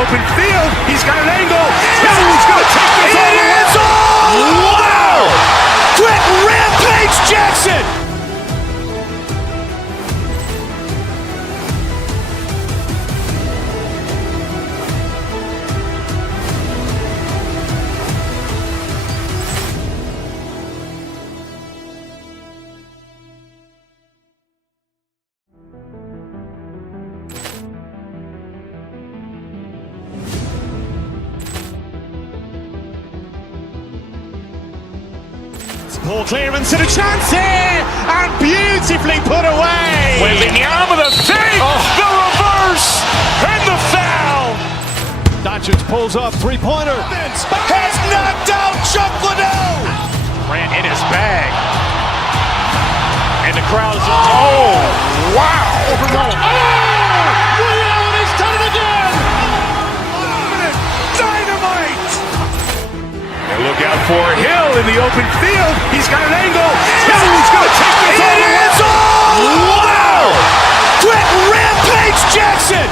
open field. He's got an angle. He's going to take this all the way. Wow! Quick Rampage Jackson! Ball clearance and a chance here, and beautifully put away. Waving the arm of the thing, the reverse, and the foul. Doncic pulls up, three-pointer. Has knocked out Chuck Liddell. Ran in his bag. And the crowd is, oh, wow. Reality's done it again. Dynamite! And look out for Hill in the open field. He's got an angle. He's going to take this all the way. Wow! Quick Rampage Jackson!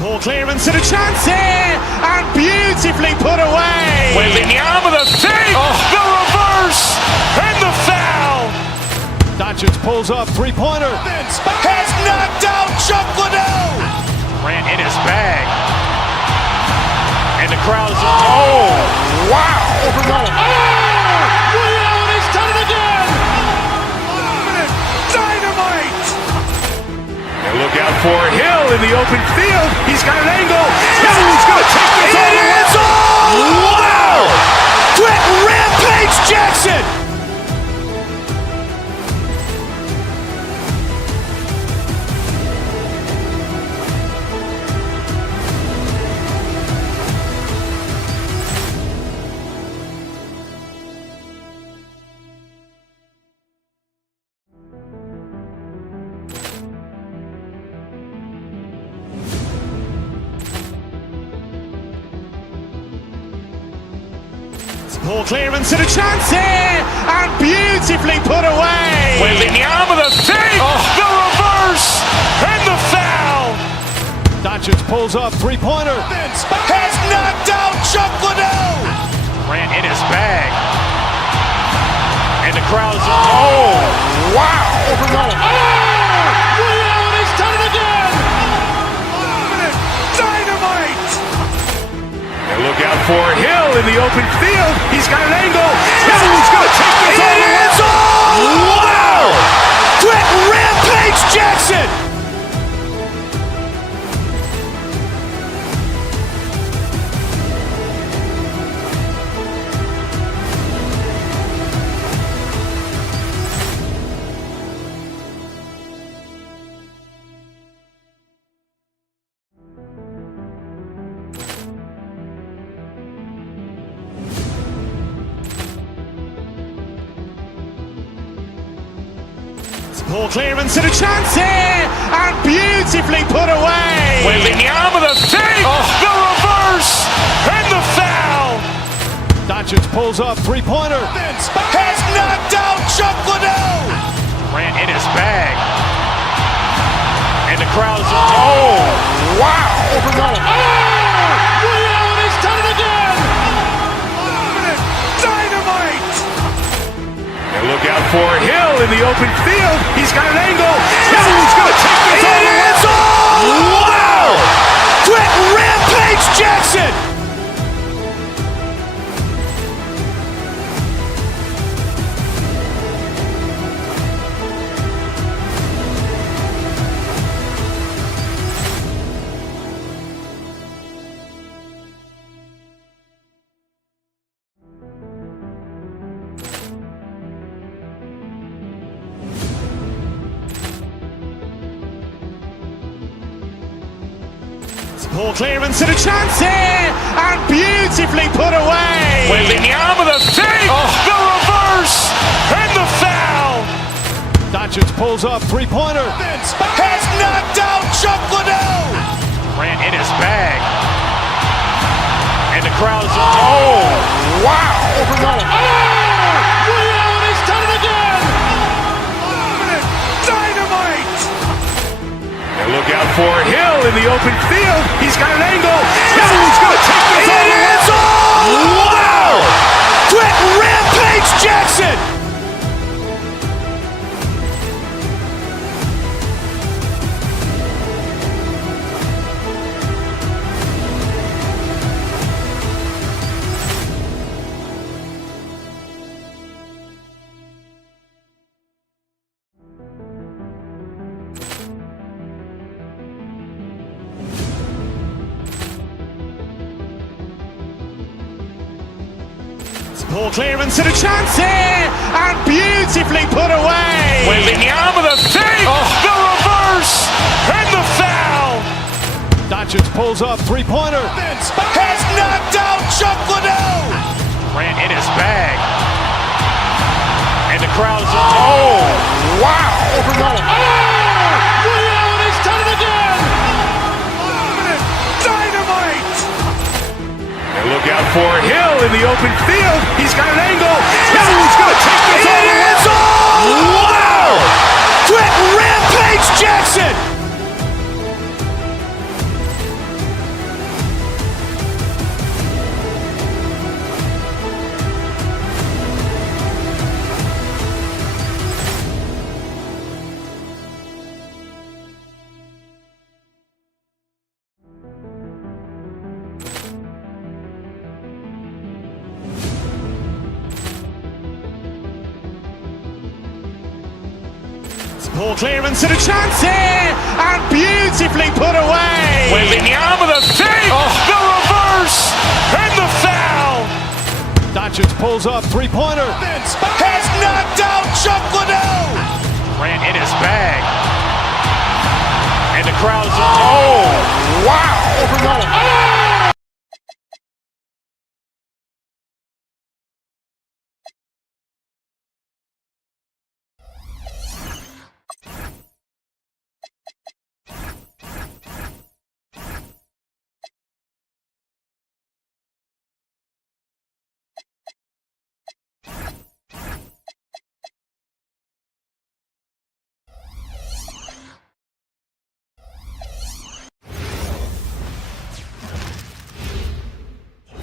Ball clearance and a chance here, and beautifully put away. Waving the arm of the thing, the reverse, and the foul. Doncic pulls up, three-pointer. Has knocked out Chuck Liddell. Ran in his bag. And the crowd is, oh, wow. Reality's done it again. Dynamite! And look out for Hill in the open field. He's got an angle. He's going to take this all the way. Wow! Quick Rampage Jackson! Ball clearance and a chance here, and beautifully put away. Waving the arm of the thing, the reverse, and the foul. Doncic pulls up, three-pointer. Has knocked out Chuck Liddell. Ran in his bag. And the crowd is, oh, wow. Reality's done it again. Dynamite! And look out for Hill in the open field. He's got an angle. He's going to take this all the way. Wow! Quick Rampage Jackson! Ball clearance and a chance here, and beautifully put away. Waving the arm of the thing, the reverse, and the foul. Doncic pulls up, three-pointer. Has knocked out Chuck Liddell. Ran in his bag. And the crowd is, oh, wow. Reality's done it again. Dynamite! And look out for Hill in the open field. He's got an angle. He's going to take this all the way. Wow! Quick Rampage Jackson! Poor clearance and a chance here, and beautifully put away. Wembanyama the fake, the reverse, and the foul. Doncic pulls up, three-pointer. Has knocked out Chuck Liddell. Ran in his bag. And the crowd is, oh, wow. He's done it again. Dynamite. And look out for Hill in the open field. He's got an angle. Hill's going to take this all the way. It's all wow. Quick Rampage Jackson. Poor clearance and a chance here, and beautifully put away. Wembanyama the fake, the reverse, and the foul. Doncic pulls up, three-pointer. Has knocked out Chuck Liddell. Ran in his bag. And the crowd is, oh, wow. He's done it again. Dynamite. And look out for Hill in the open field. He's got an angle. Hill's going to take this all the way. It's all wow. Quick Rampage Jackson. Poor clearance and a chance here, and beautifully put away. Wembanyama the fake, the reverse, and the foul. Doncic pulls up, three-pointer. Has knocked out Chuck Liddell. Ran in his bag. And the crowd is, oh, wow.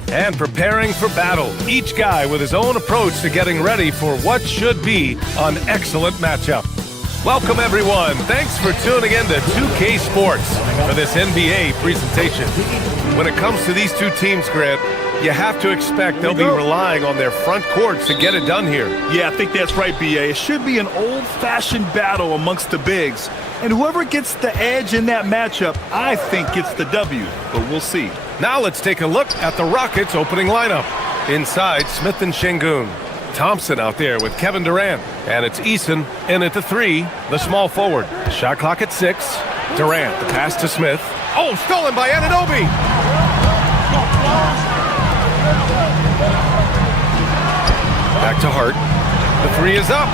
And preparing for battle, each guy with his own approach to getting ready for what should be an excellent matchup. Welcome everyone, thanks for tuning in to 2K Sports for this NBA presentation. When it comes to these two teams, Grant, you have to expect they'll be relying on their front courts to get it done here. Yeah, I think that's right, B.A. It should be an old-fashioned battle amongst the bigs. And whoever gets the edge in that matchup, I think gets the W, but we'll see. Now let's take a look at the Rockets' opening lineup. Inside, Smith and Şengün. Thompson out there with Kevin Durant. And it's Eason in at the 3, the small forward. Shot clock at 6. Durant, the pass to Smith. Oh, stolen by Anunoby! Back to Hart. The 3 is up.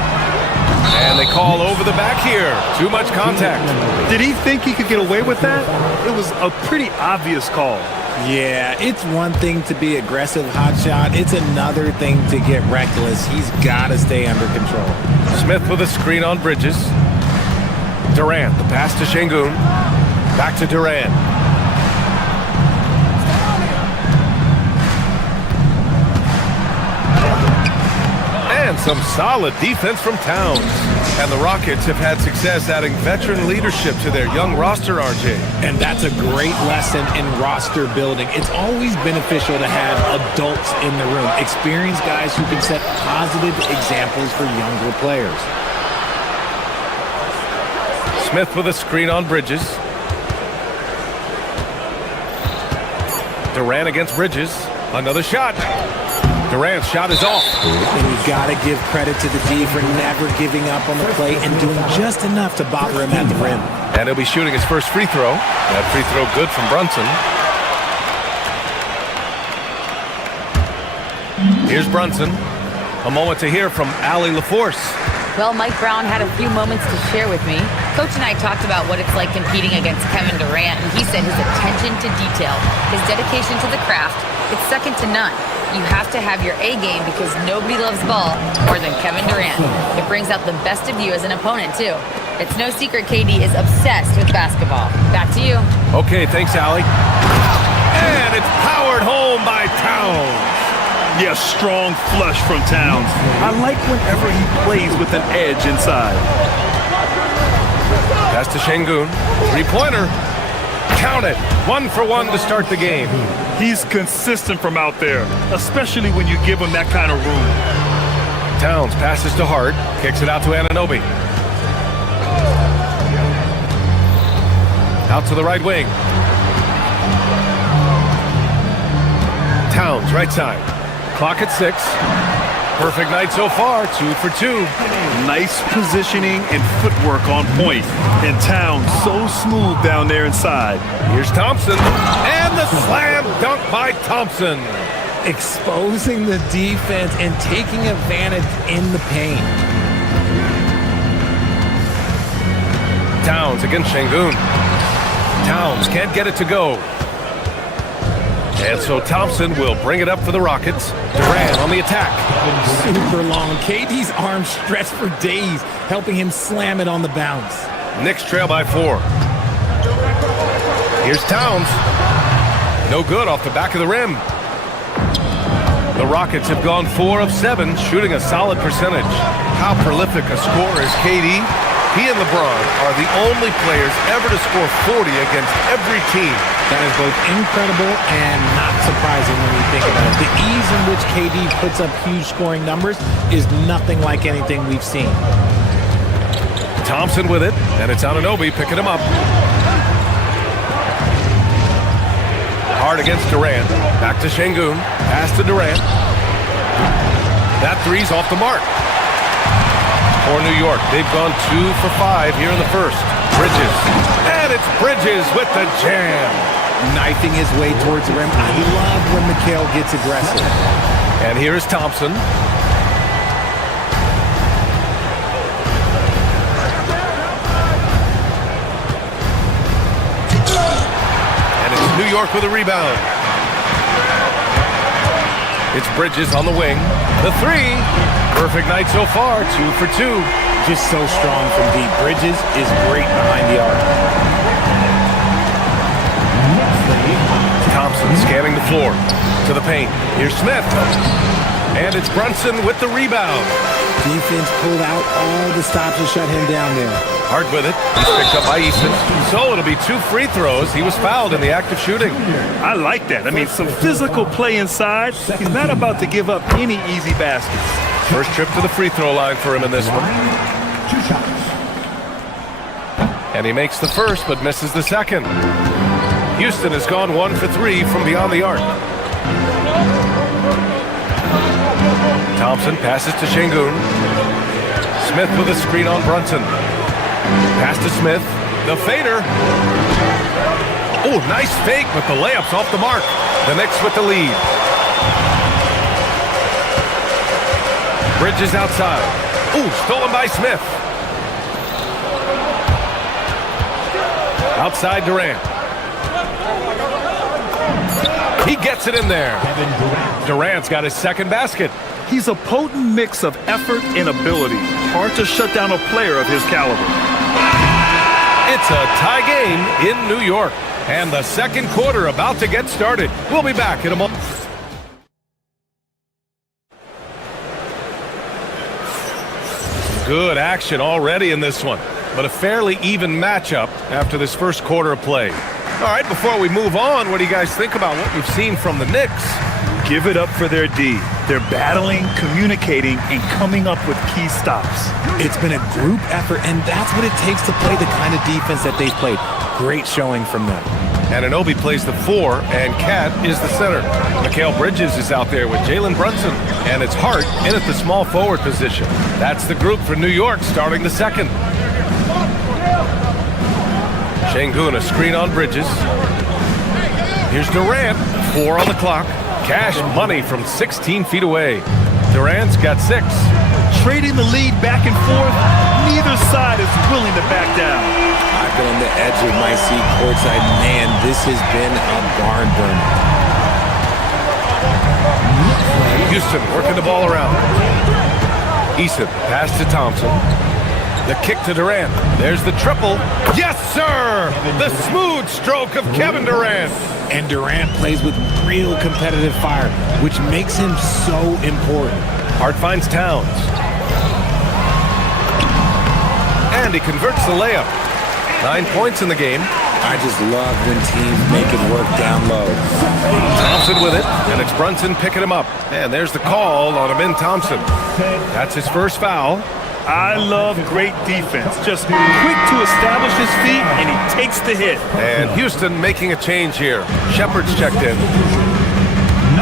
And they call over the back here. Too much contact. Did he think he could get away with that? It was a pretty obvious call. Yeah, it's one thing to be aggressive hot shot. It's another thing to get reckless. He's got to stay under control. Smith with a screen on Bridges. Durant, the pass to Şengün. Back to Durant. And some solid defense from Towns. And the Rockets have had success adding veteran leadership to their young roster, RJ. And that's a great lesson in roster building. It's always beneficial to have adults in the room, experienced guys who can set positive examples for younger players. Smith with a screen on Bridges. Durant against Bridges. Another shot. Durant's shot is off. And you got to give credit to the D for never giving up on the play and doing just enough to bother him at the rim. And he'll be shooting his first free throw. That free throw good from Brunson. Here's Brunson. A moment to hear from Allie LaForce. Well, Mike Brown had a few moments to share with me. Coach and I talked about what it's like competing against Kevin Durant, and he said his attention to detail, his dedication to the craft, it's second to none. You have to have your A game because nobody loves ball more than Kevin Durant. It brings out the best of you as an opponent, too. It's no secret KD is obsessed with basketball. Back to you. Okay, thanks, Allie. And it's powered home by Towns. Yes, strong flush from Towns. I like whenever he plays with an edge inside. Pass to Şengün. Three-pointer. Count it. 1 for 1 to start the game. He's consistent from out there, especially when you give him that kind of room. Towns passes to Hart. Kicks it out to Anunoby. Out to the right wing. Towns, right side. Clock at 6. Perfect night so far, 2 for 2. Nice positioning and footwork on point. And Towns so smooth down there inside. Here's Thompson. And the slam dunk by Thompson. Exposing the defense and taking advantage in the paint. Towns against Şengün. Towns can't get it to go. And so Thompson will bring it up for the Rockets. Durant on the attack. Super long. KD's arms stretched for days, helping him slam it on the bounce. Knicks trail by 4. Here's Towns. No good off the back of the rim. The Rockets have gone 4 of 7, shooting a solid percentage. How prolific a scorer is KD? He and LeBron are the only players ever to score 40 against every team. That is both incredible and not surprising when you think about it. The ease in which KD puts up huge scoring numbers is nothing like anything we've seen. Thompson with it, and it's Anunoby picking him up. Hard against Durant. Back to Şengün. Pass to Durant. That three's off the mark. For New York, they've gone 2 for 5 here in the first. Bridges. And it's Bridges with the jam. Knifing his way towards the rim. I love when Mikal gets aggressive. And here's Thompson. And it's New York with a rebound. It's Bridges on the wing. The three. Perfect night so far, 2 for 2. Just so strong from deep. Bridges is great behind the arc. Thompson scanning the floor to the paint. Here's Smith. And it's Brunson with the rebound. Defense pulled out all the stops to shut him down there. Hart with it. He's picked up by Easton. So it'll be 2 free throws. He was fouled in the act of shooting. I like that. I mean, some physical play inside. He's not about to give up any easy baskets. First trip to the free throw line for him in this one. 2 shots. And he makes the first, but misses the second. Houston has gone 1 for 3 from beyond the arc. Thompson passes to Şengün. Smith with a screen on Brunson. Pass to Smith. The fader. Oh, nice fake, but the layup's off the mark. The Knicks with the lead. Bridges outside. Ooh, stolen by Smith. Outside Durant. He gets it in there. Durant's got his second basket. He's a potent mix of effort and ability. Hard to shut down a player of his caliber. It's a tie game in New York. And the second quarter about to get started. We'll be back in a moment. Good action already in this one, but a fairly even matchup after this first quarter of play. All right, before we move on, what do you guys think about what we've seen from the Knicks? Give it up for their D. They're battling, communicating, and coming up with key stops. It's been a group effort, and that's what it takes to play the kind of defense that they've played. Great showing from them. Anunoby plays the 4, and Cat is the center. Mikal Bridges is out there with Jalen Brunson, and it's Hart in at the small forward position. That's the group for New York starting the second. Şengün, a screen on Bridges. Here's Durant, 4 on the clock. Cash money from 16 feet away. Durant's got 6. Trading the lead back and forth, neither side is willing to back down. I've been on the edge of my seat courtside. Man, this has been a barn burner. Houston working the ball around. Eason, pass to Thompson. The kick to Durant. There's the triple. Yes, sir! The smooth stroke of Kevin Durant. And Durant plays with real competitive fire, which makes him so important. Hart finds Towns. And he converts the layup. 9 points in the game. I just love when teams make it work down low. Thompson with it, and it's Brunson picking him up. And there's the call on Amin Thompson. That's his first foul. I love great defense. Just quick to establish his feet, and he takes the hit. And Houston making a change here. Shepard's checked in.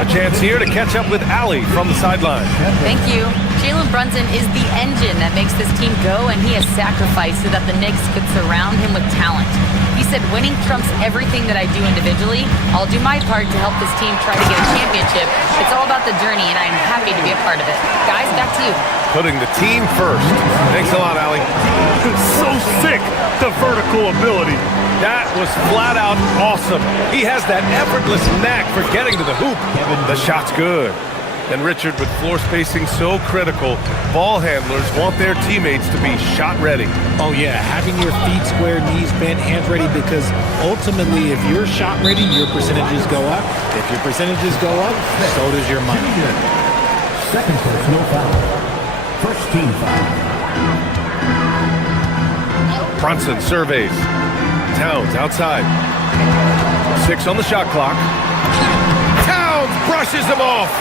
A chance here to catch up with Allie from the sideline. Thank you. Jalen Brunson is the engine that makes this team go, and he has sacrificed so that the Knicks could surround him with talent. He said, winning trumps everything that I do individually. I'll do my part to help this team try to get a championship. It's all about the journey, and I'm happy to be a part of it. Guys, back to you. Putting the team first. Thanks a lot, Allie. So sick, the vertical ability. That was flat out awesome. He has that effortless knack for getting to the hoop. The shot's good. And Richard, with floor spacing so critical, ball handlers want their teammates to be shot ready. Oh yeah, having your feet square, knees bent, hands ready, because ultimately if you're shot ready, your percentages go up. If your percentages go up, so does your money. Second personal foul. First team foul. Brunson surveys. Towns outside. 6 on the shot clock. Towns brushes him off.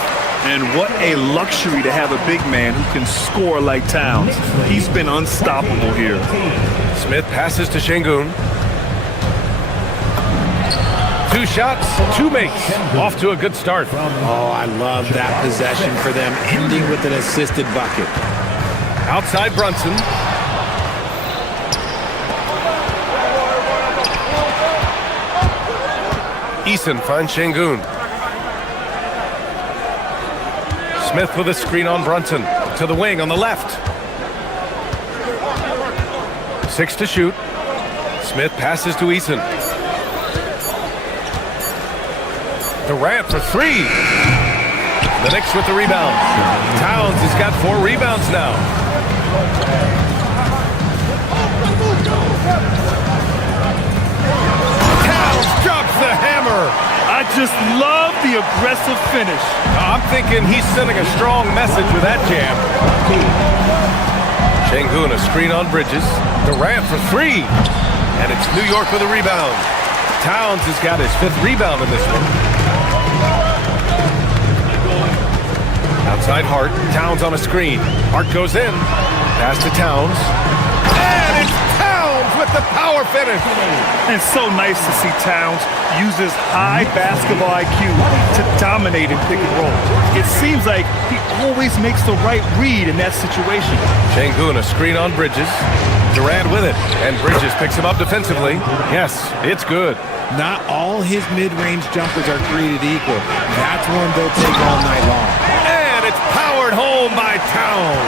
And what a luxury to have a big man who can score like Towns. He's been unstoppable here. Smith passes to Şengün. 2 shots, 2 makes. Off to a good start. Oh, I love that possession for them, ending with an assisted bucket. Outside Brunson. Eason finds Şengün. Smith with a screen on Brunson. To the wing on the left. 6 to shoot. Smith passes to Eason. Durant for 3. The Knicks with the rebound. Towns has got 4 rebounds now. Towns drops the hammer. I just love the aggressive finish. I'm thinking he's sending a strong message with that jam. Şengün, a screen on Bridges. Durant for 3. And it's New York with a rebound. Towns has got his 5th rebound in this one. Outside Hart. Towns on a screen. Hart goes in. Pass to Towns. And it's Towns with the power finish. And it's so nice to see Towns use his high basketball IQ to dominate in pick and roll. It seems like he always makes the right read in that situation. Şengün, a screen on Bridges. Durant with it. And Bridges picks him up defensively. Yes, it's good. Not all his mid-range jumpers are created equal. That's one they'll take all night long. And it's powered home by Towns.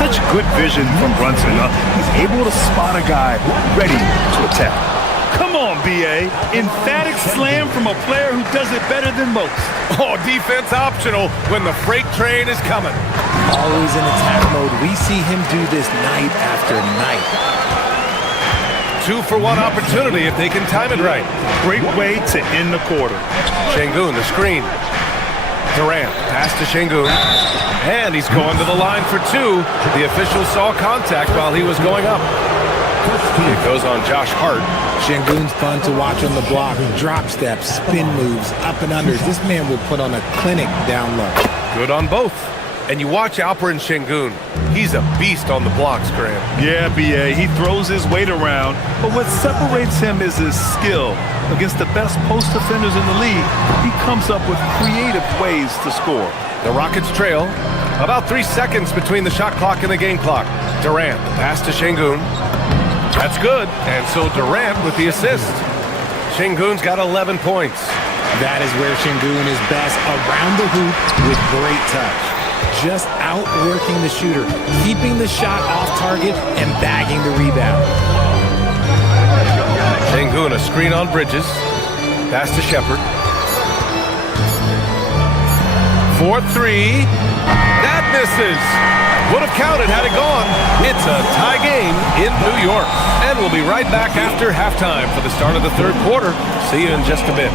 Such good vision from Brunson. He's able to spot a guy ready to attack. Come on, B.A. Emphatic slam from a player who does it better than most. Oh, defense optional when the freight train is coming. Always in attack mode. We see him do this night after night. 2-for-1 opportunity if they can time it right. Great way to end the quarter. Şengün, the screen. Durant, pass to Şengün. And he's going to the line for 2. The official saw contact while he was going up. It goes on Josh Hart. Şengün's fun to watch on the block. Drop steps, spin moves, up and unders. This man will put on a clinic down low. Good on both. And you watch Alperen Şengün. He's a beast on the blocks, Graham. Yeah, B.A. He throws his weight around, but what separates him is his skill. Against the best post defenders in the league, he comes up with creative ways to score. The Rockets trail. About 3 seconds between the shot clock and the game clock. Durant, pass to Şengün. That's good. And so Durant with the assist. Şengün's got 11 points. That is where Şengün is best, around the hoop with great touch. Just outworking the shooter, keeping the shot off target, and bagging the rebound. Şengün, a screen on Bridges. Pass to Shepherd. 4-3. That misses. Would have counted had it gone. It's a tie game in New York. And we'll be right back after halftime for the start of the third quarter. See you in just a bit.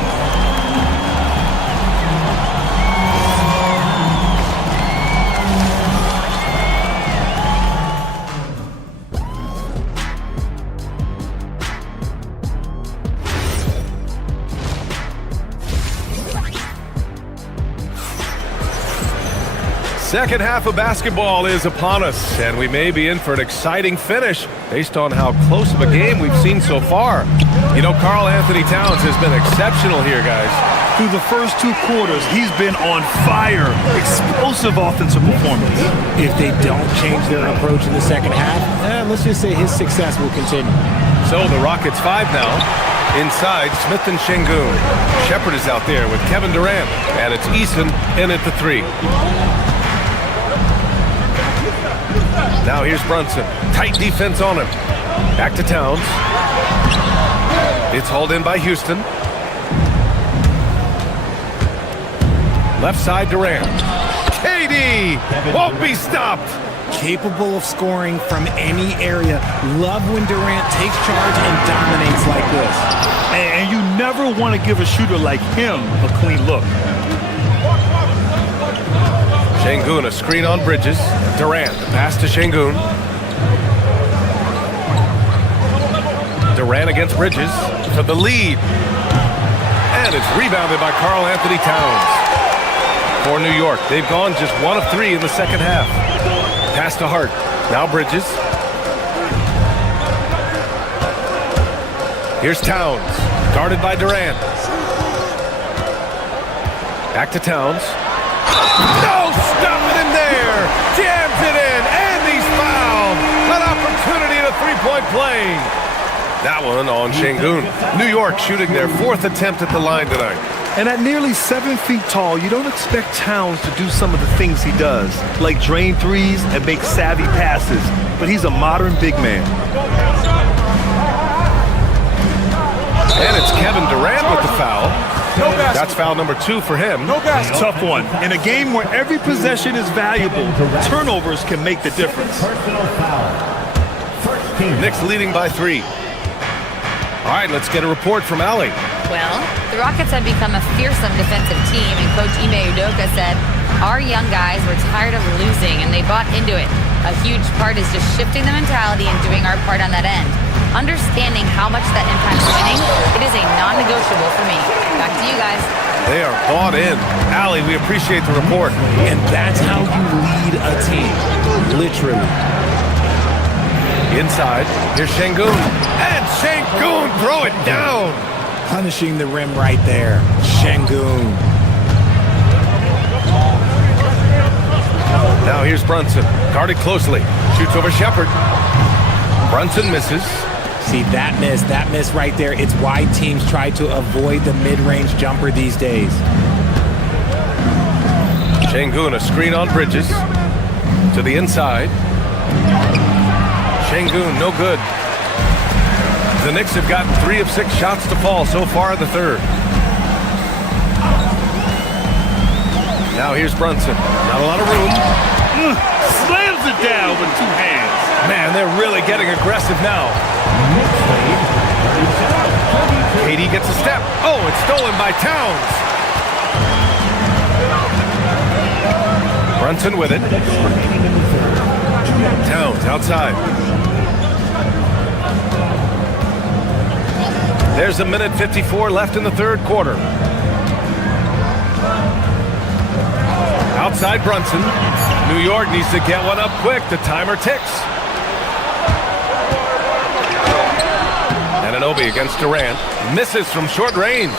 Second half of basketball is upon us, and we may be in for an exciting finish based on how close of a game we've seen so far. You know, Karl Anthony Towns has been exceptional here, guys. Through the first 2 quarters, he's been on fire. Explosive offensive performance. If they don't change their approach in the second half, let's just say his success will continue. So the Rockets 5 now. Inside, Smith and Şengün. Shepherd is out there with Kevin Durant, and it's Eason in at the 3. Now here's Brunson. Tight defense on him. Back to Towns. It's hauled in by Houston. Left side Durant. KD won't be stopped. Capable of scoring from any area. Love when Durant takes charge and dominates like this. And you never want to give a shooter like him a clean look. Şengün, a screen on Bridges. Durant, the pass to Şengün. Durant against Bridges for the lead. And it's rebounded by Karl Anthony Towns. For New York, they've gone just 1 of 3 in the second half. Pass to Hart. Now Bridges. Here's Towns, guarded by Durant. Back to Towns. No, stop it in there. Jams it in, and he's fouled. An opportunity at a three-point play. That one on Şengün. New York shooting their 4th attempt at the line tonight. And at nearly 7 feet tall, you don't expect Towns to do some of the things he does, like drain threes and make savvy passes. But he's a modern big man. And it's Kevin Durant with the foul. That's foul number 2 for him. Tough one. In a game where every possession is valuable, turnovers can make the difference. Knicks leading by 3. All right, let's get a report from Allie. Well, the Rockets have become a fearsome defensive team, and Coach Ime Udoka said, our young guys were tired of losing, and they bought into it. A huge part is just shifting the mentality and doing our part on that end. Understanding how much that impacts winning, it is a non-negotiable for me. Back to you guys. They are bought in. Allie, we appreciate the report. And that's how you lead a team. Literally. Inside, here's Şengün. And Şengün throw it down. Punishing the rim right there. Şengün. Now here's Brunson. Guarded closely. Shoots over Shepherd. Brunson misses. See, that miss right there. It's why teams try to avoid the mid-range jumper these days. Şengün, a screen on Bridges. To the inside. Şengün, no good. The Knicks have gotten 3 of 6 shots to fall so far in the third. Now here's Brunson. Not a lot of room. Slams it down with 2 hands. Man, they're really getting aggressive now. KD gets a step. Oh, it's stolen by Towns. Brunson with it. Towns outside. There's a minute 54 left in the third quarter. Outside Brunson. New York needs to get one up quick. The timer ticks. Anunoby against Durant. Misses from short range.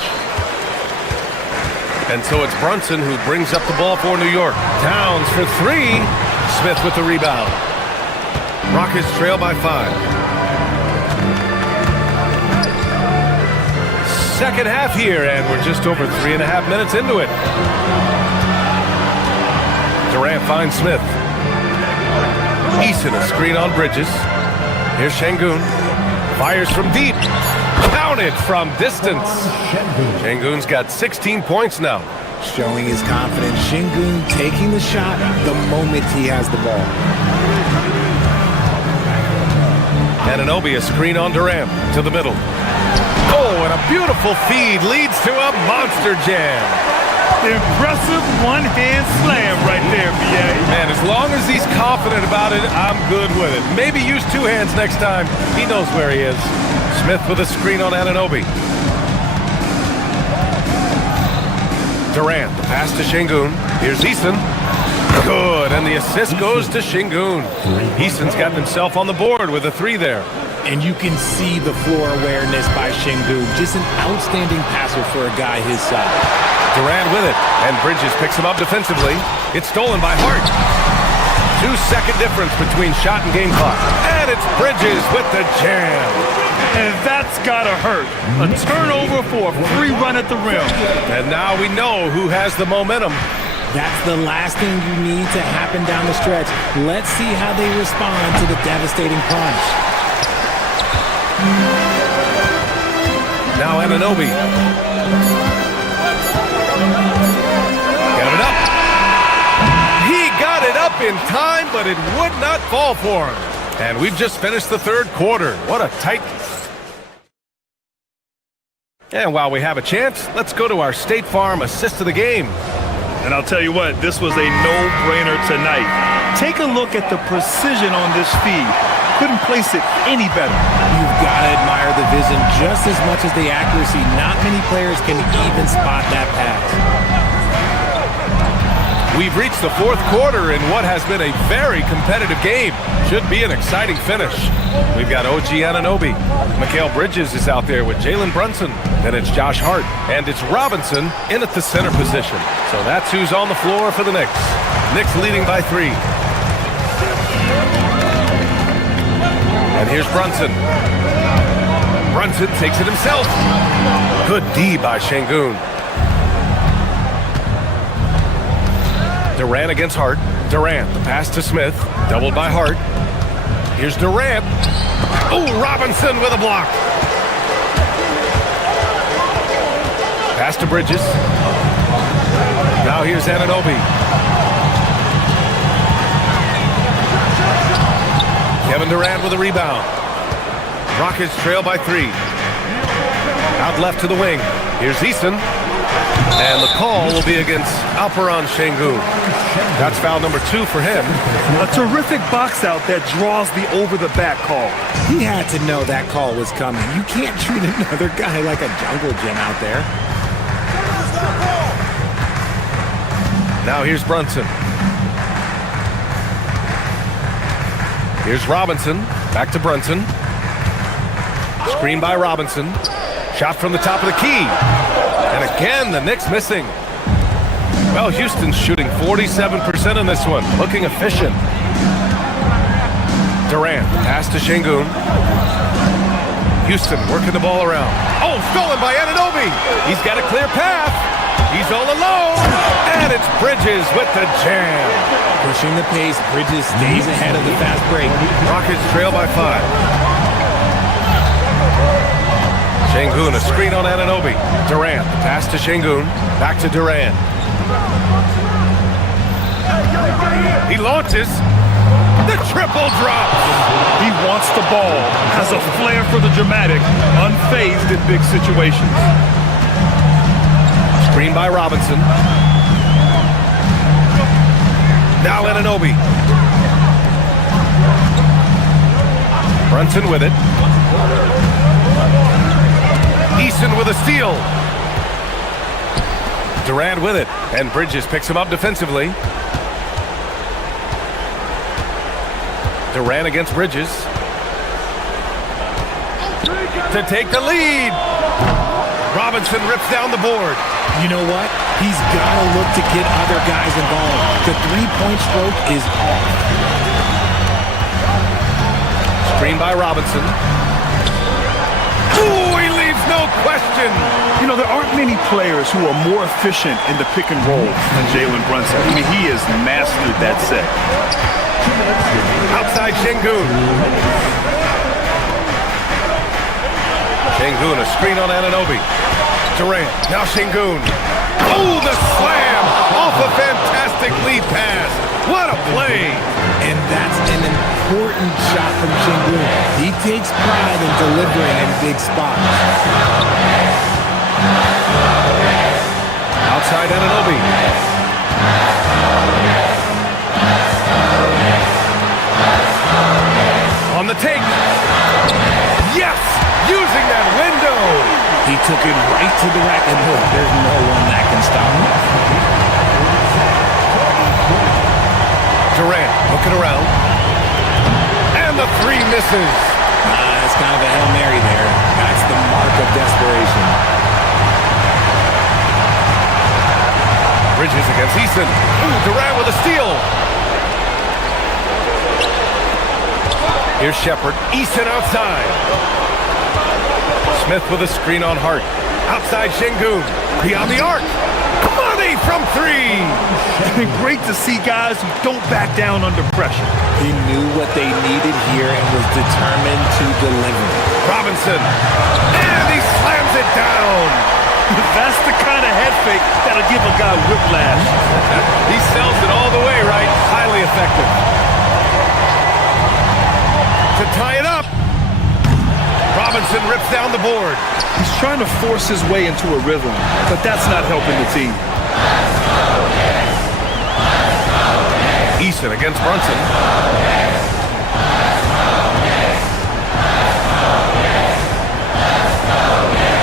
And so it's Brunson who brings up the ball for New York. Towns for 3. Smith with the rebound. Rockets trail by 5. second half here, and we're just over 3.5 minutes into it. Durant finds Smith. Eason, a screen on Bridges. Here's Şengün. Fires from deep. Counted from distance. Şengün's got 16 points now. Showing his confidence. Şengün taking the shot the moment he has the ball. Anunoby, a screen on Durant to the middle. Oh, and a beautiful feed leads to a monster jam. Impressive one-hand slam right there, B.A. Man, as long as he's confident about it, I'm good with it. Maybe use two hands next time. He knows where he is. Smith with a screen on Anunoby. Durant, the pass to Şengün. Here's Eason. Good, and the assist goes to Şengün. Eason's gotten himself on the board with a 3 there. And you can see the floor awareness by Şengün. Just an outstanding passer for a guy his size. Durant with it, and Bridges picks him up defensively. It's stolen by Hart. 2-second difference between shot and game clock. And it's Bridges with the jam. And that's gotta hurt. A turnover for a free run at the rim. And now we know who has the momentum. That's the last thing you need to happen down the stretch. Let's see how they respond to the devastating punch. Now Anunoby. Got it up. He got it up in time, but it would not fall for him. And we've just finished the third quarter. What a tight... And while we have a chance, let's go to our State Farm assist of the game. And I'll tell you what, this was a no-brainer tonight. Take a look at the precision on this feed. Couldn't place it any better. You've got to admire the vision just as much as the accuracy. Not many players can even spot that pass. We've reached the fourth quarter in what has been a very competitive game. Should be an exciting finish. We've got OG Anunoby. Mikal Bridges is out there with Jalen Brunson. Then it's Josh Hart. And it's Robinson in at the center position. So that's who's on the floor for the Knicks. Knicks leading by 3. And here's Brunson. Brunson takes it himself. Good D by Şengün. Durant against Hart. Durant, the pass to Smith. Doubled by Hart. Here's Durant. Oh, Robinson with a block. Pass to Bridges. Now here's Anunoby. Kevin Durant with a rebound. Rockets trail by 3. Out left to the wing. Here's Eason. And the call will be against Alperen Şengün. That's foul number 2 for him. A terrific box out that draws the over-the-back call. He had to know that call was coming. You can't treat another guy like a jungle gym out there. Now here's Brunson. Here's Robinson. Back to Brunson. Screen by Robinson. Shot from the top of the key. And again, the Knicks missing. Well, Houston's shooting 47% in this one. Looking efficient. Durant, pass to Şengün. Houston working the ball around. Oh, stolen by Anunoby. He's got a clear path. He's all alone. And it's Bridges with the jam. Pushing the pace, Bridges stays ahead of the fast break. Rockets trail by 5. Şengün, a screen on Anunoby. Durant, pass to Şengün. Back to Durant. He launches. The triple drop. He wants the ball, has a flair for the dramatic, unfazed in big situations. Screen by Robinson. Now Anunoby. Brunson with it. Eason with a steal. Durant with it. And Bridges picks him up defensively. Durant against Bridges. To take the lead. Robinson rips down the board. You know what? He's got to look to get other guys involved. The three-point stroke is off. Screen by Robinson. Ooh, he leaves no question. You know, there aren't many players who are more efficient in the pick and roll than Jalen Brunson. I mean, he has mastered that set. Outside Şengün. Şengün, a screen on Anunoby. Durant, now Şengün. Oh, the slam off a fantastic lead pass. What a play. And that's an important shot from Şengün. He takes pride in delivering in big spots. Outside Anunoby. On the take. Yes! Using that window. He took it right to the rack, and look, there's no one that can stop him. Durant looking around. And the three misses. That's kind of a Hail Mary there. That's the mark of desperation. Bridges against Eason. Ooh, Durant with a steal. Here's Shepherd. Eason outside. Smith with a screen on Hart. Outside Şengün. Beyond the arc. Money from three. Great to see guys who don't back down under pressure. He knew what they needed here and was determined to deliver. Robinson. And he slams it down. That's the kind of head fake that'll give a guy whiplash. He sells it all the way, right? Highly effective. To tie it up. Robinson rips down the board. He's trying to force his way into a rhythm, but that's not helping the team. Eason against Brunson.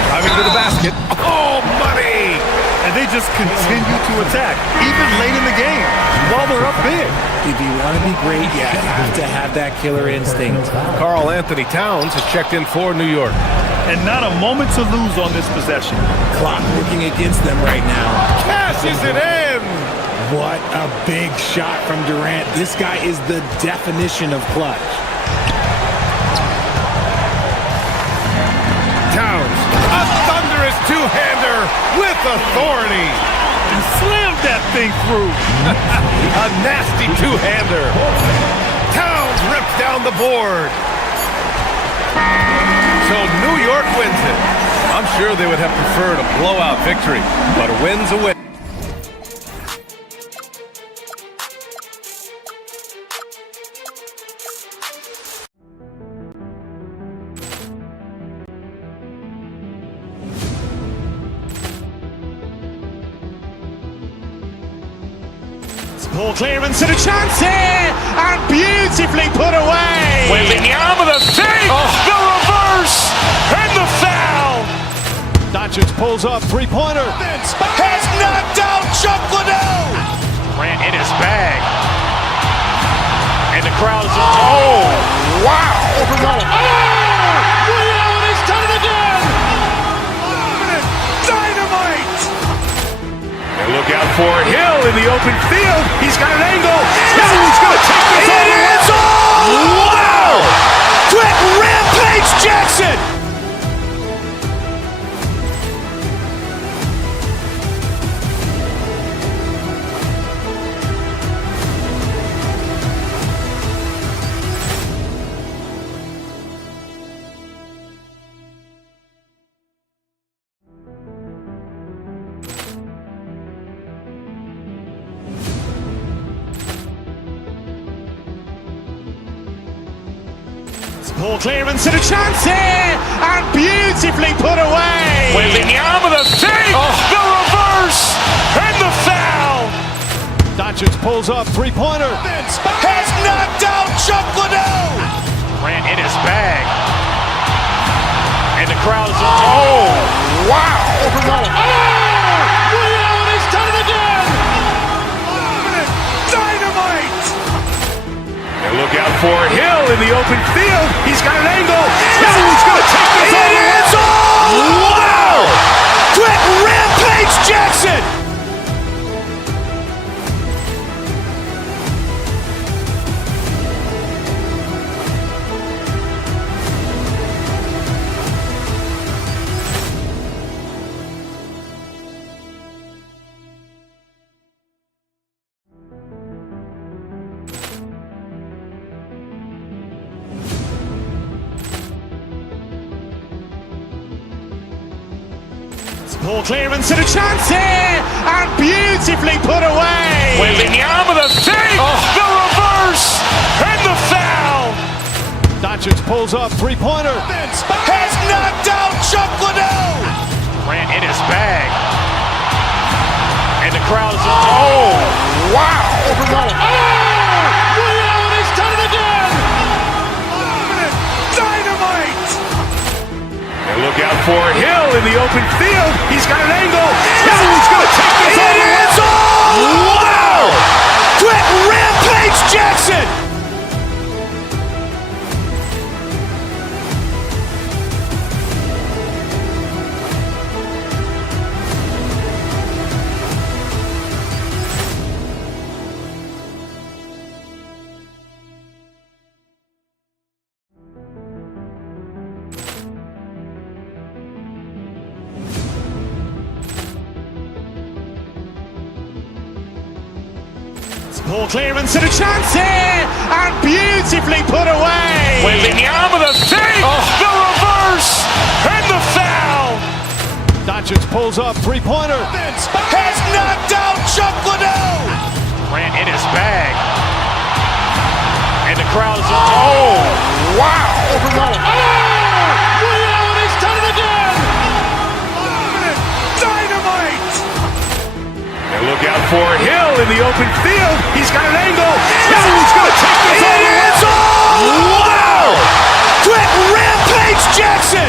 Driving to the basket. Oh, money! And they just continue to attack, even late in the game, while they're up big. If you want to be great, you have to have that killer instinct. Karl Anthony Towns has checked in for New York. And not a moment to lose on this possession. Clock working against them right now. Cashes it in! What a big shot from Durant. This guy is the definition of clutch. Towns, a thunderous two-hander with authority. And slammed that thing through. A nasty two-hander. Towns rips down the board. So New York wins it. I'm sure they would have preferred a blowout victory, but a win's a win. Ball clearance and a chance here, and beautifully put away. Wembanyama the save, the reverse, and the foul. Doncic pulls up, three-pointer. Has knocked out Chuck Liddell. Grant in his bag. And the crowd is, oh, wow. Liddell has done it again. Dynamite. Look out for Hill in the open field. He's got an angle. Hill's going to take this all the way. Wow! Quick Rampage Jackson. Ball clearance and a chance here, and beautifully put away. Wembanyama the save, the reverse, and the foul. Doncic pulls up, three-pointer. Has knocked out Chuck Liddell. Grant in his bag. And the crowd is, oh, wow. Liddell has done it again. Dynamite. And look out for Hill in the open field. He's got an angle. Hill's going to take this all the way. Wow! Quick Rampage Jackson. Ball clearance and a chance here, and beautifully put away. Wembanyama the save, the reverse, and the foul. Doncic pulls up, three-pointer. Has knocked out Chuck Liddell. Ran in his bag. And the crowd is, oh, wow. He's done it again. Dynamite. And look out for Hill in the open field. He's got an angle. He's going to take this all the way. It's all! Wow! Quick Rampage Jackson. Ball clearance and a chance here, and beautifully put away. Wembanyama the save, the reverse, and the foul. Doncic pulls up, three-pointer. Has knocked out Chuck Liddell. Ran in his bag. And the crowd is, oh, wow. He's done it again. Dynamite. And look out for Hill in the open field. He's got an angle. He's going to take this all the way. It's all! Wow! Quick Rampage Jackson.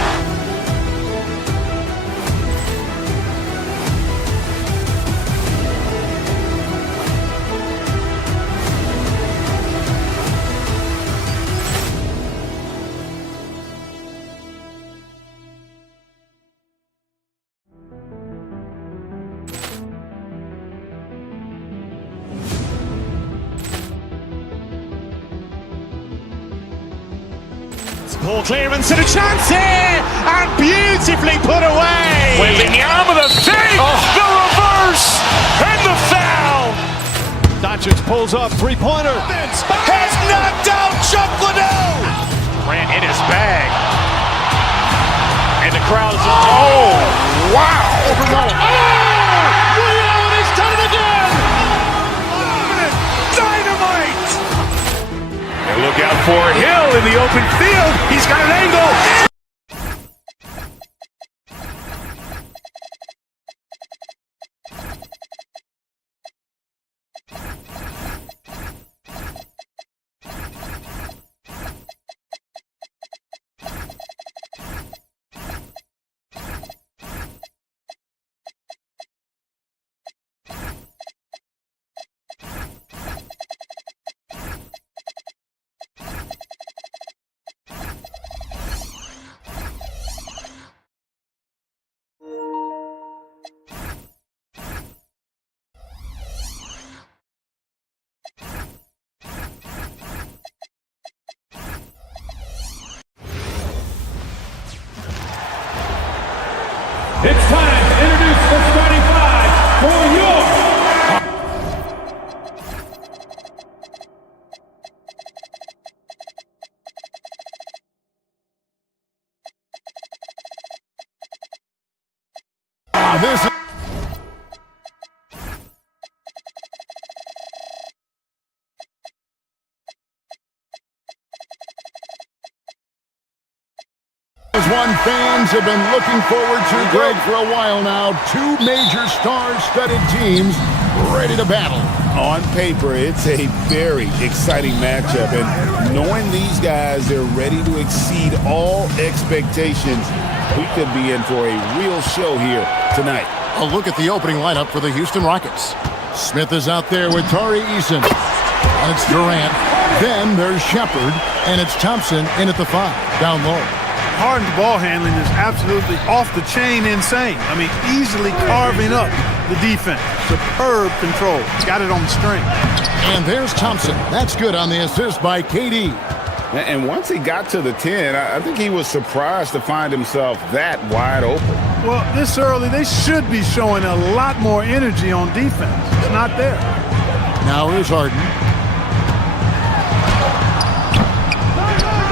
Ball clearance and a chance here, and beautifully put away. Wembanyama the save, the reverse, and the foul. Doncic pulls up, three-pointer. Has knocked out Chuck Liddell. Ran in his bag. And the crowd is, oh, wow. He's done it again. Dynamite. And look out for Hill in the open field. He's got an angle. It's time to introduce the starting five for your... This is one fans have been looking forward to, Greg, for a while now. Two major star-studded teams ready to battle. On paper, it's a very exciting matchup, and knowing these guys, they're ready to exceed all expectations, we could be in for a real show here tonight. A look at the opening lineup for the Houston Rockets. Smith is out there with Tari Eason. And it's Durant. Then there's Shepard, and it's Thompson in at the 5, down low. Harden's ball handling is absolutely off the chain insane. I mean, easily carving up the defense. Superb control. Got it on the string. And there's Thompson. That's good on the assist by KD. And once he got to the 10, I think he was surprised to find himself that wide open. Well, this early, they should be showing a lot more energy on defense. It's not there. Now here's Harden.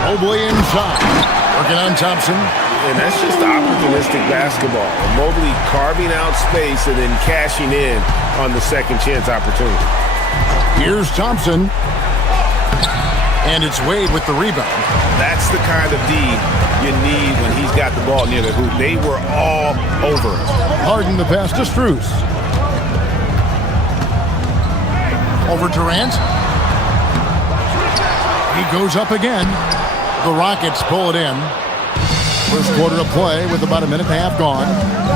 Mobley inside. Working on Thompson. And that's just opportunistic basketball. Mobley carving out space and then cashing in on the second chance opportunity. Here's Thompson. And it's Wade with the rebound. That's the kind of D you need when he's got the ball near the hoop. They were all over him. Harden the pass to Strus. Over Durant. He goes up again. The Rockets pull it in. First quarter of play with about a minute and a half gone.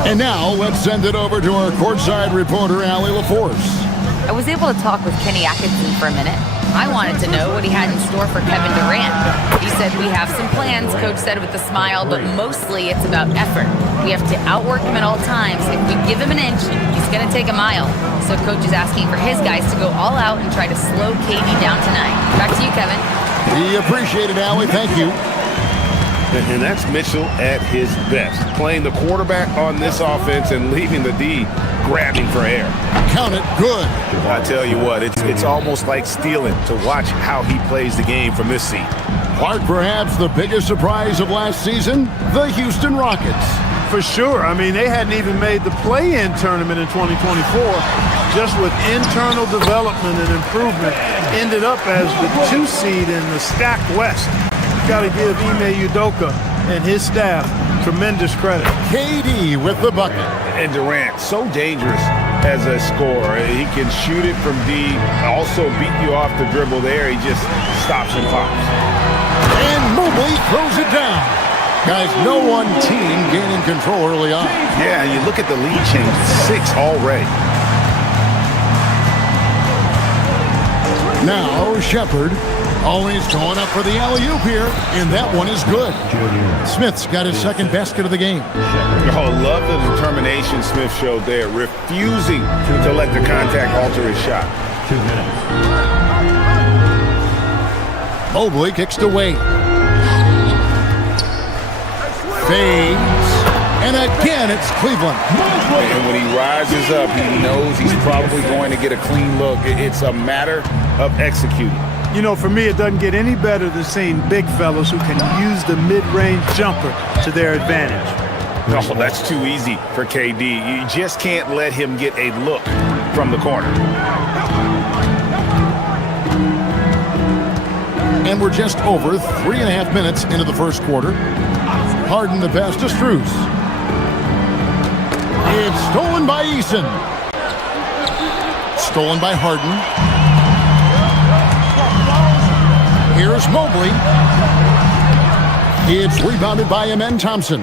And now let's send it over to our courtside reporter, Allie LaForce. I was able to talk with Kenny Atkinson for a minute. I wanted to know what he had in store for Kevin Durant. He said, we have some plans, Coach said with a smile, but mostly it's about effort. We have to outwork him at all times. If we give him an inch, he's going to take a mile. So Coach is asking for his guys to go all out and try to slow KD down tonight. Back to you, Kevin. We appreciate it, Allie. Thank you. And that's Mitchell at his best. Playing the quarterback on this offense and leaving the D grabbing for air. Count it, good. I tell you what, it's almost like stealing to watch how he plays the game from this seat. Clark, perhaps the biggest surprise of last season, the Houston Rockets. For sure. I mean, they hadn't even made the play-in tournament in 2024. Just with internal development and improvement, ended up as the 2 seed in the stacked West. Got to give Ime Udoka and his staff tremendous credit. KD with the bucket. And Durant, so dangerous as a scorer. He can shoot it from deep, also beat you off the dribble there. He just stops and pops. And Mobley throws it down. Guys, no one team gaining control early on. Yeah, you look at the lead change, 6 already. Now, Shepard. Always going up for the alley-oop here, and that one is good. Smith's got his second basket of the game. Oh, love the determination Smith showed there, refusing to let the contact alter his shot. 2 minutes. Mobley kicks to Wade. Fades. And again, it's Cleveland. And when he rises up, he knows he's probably going to get a clean look. It's a matter of executing. You know, for me, it doesn't get any better than seeing big fellas who can use the mid-range jumper to their advantage. Oh, that's too easy for KD. You just can't let him get a look from the corner. And we're just over 3.5 minutes into the first quarter. Harden the pass to Strus. It's stolen by Eason. Stolen by Harden. Here's Mobley. It's rebounded by Amen Thompson.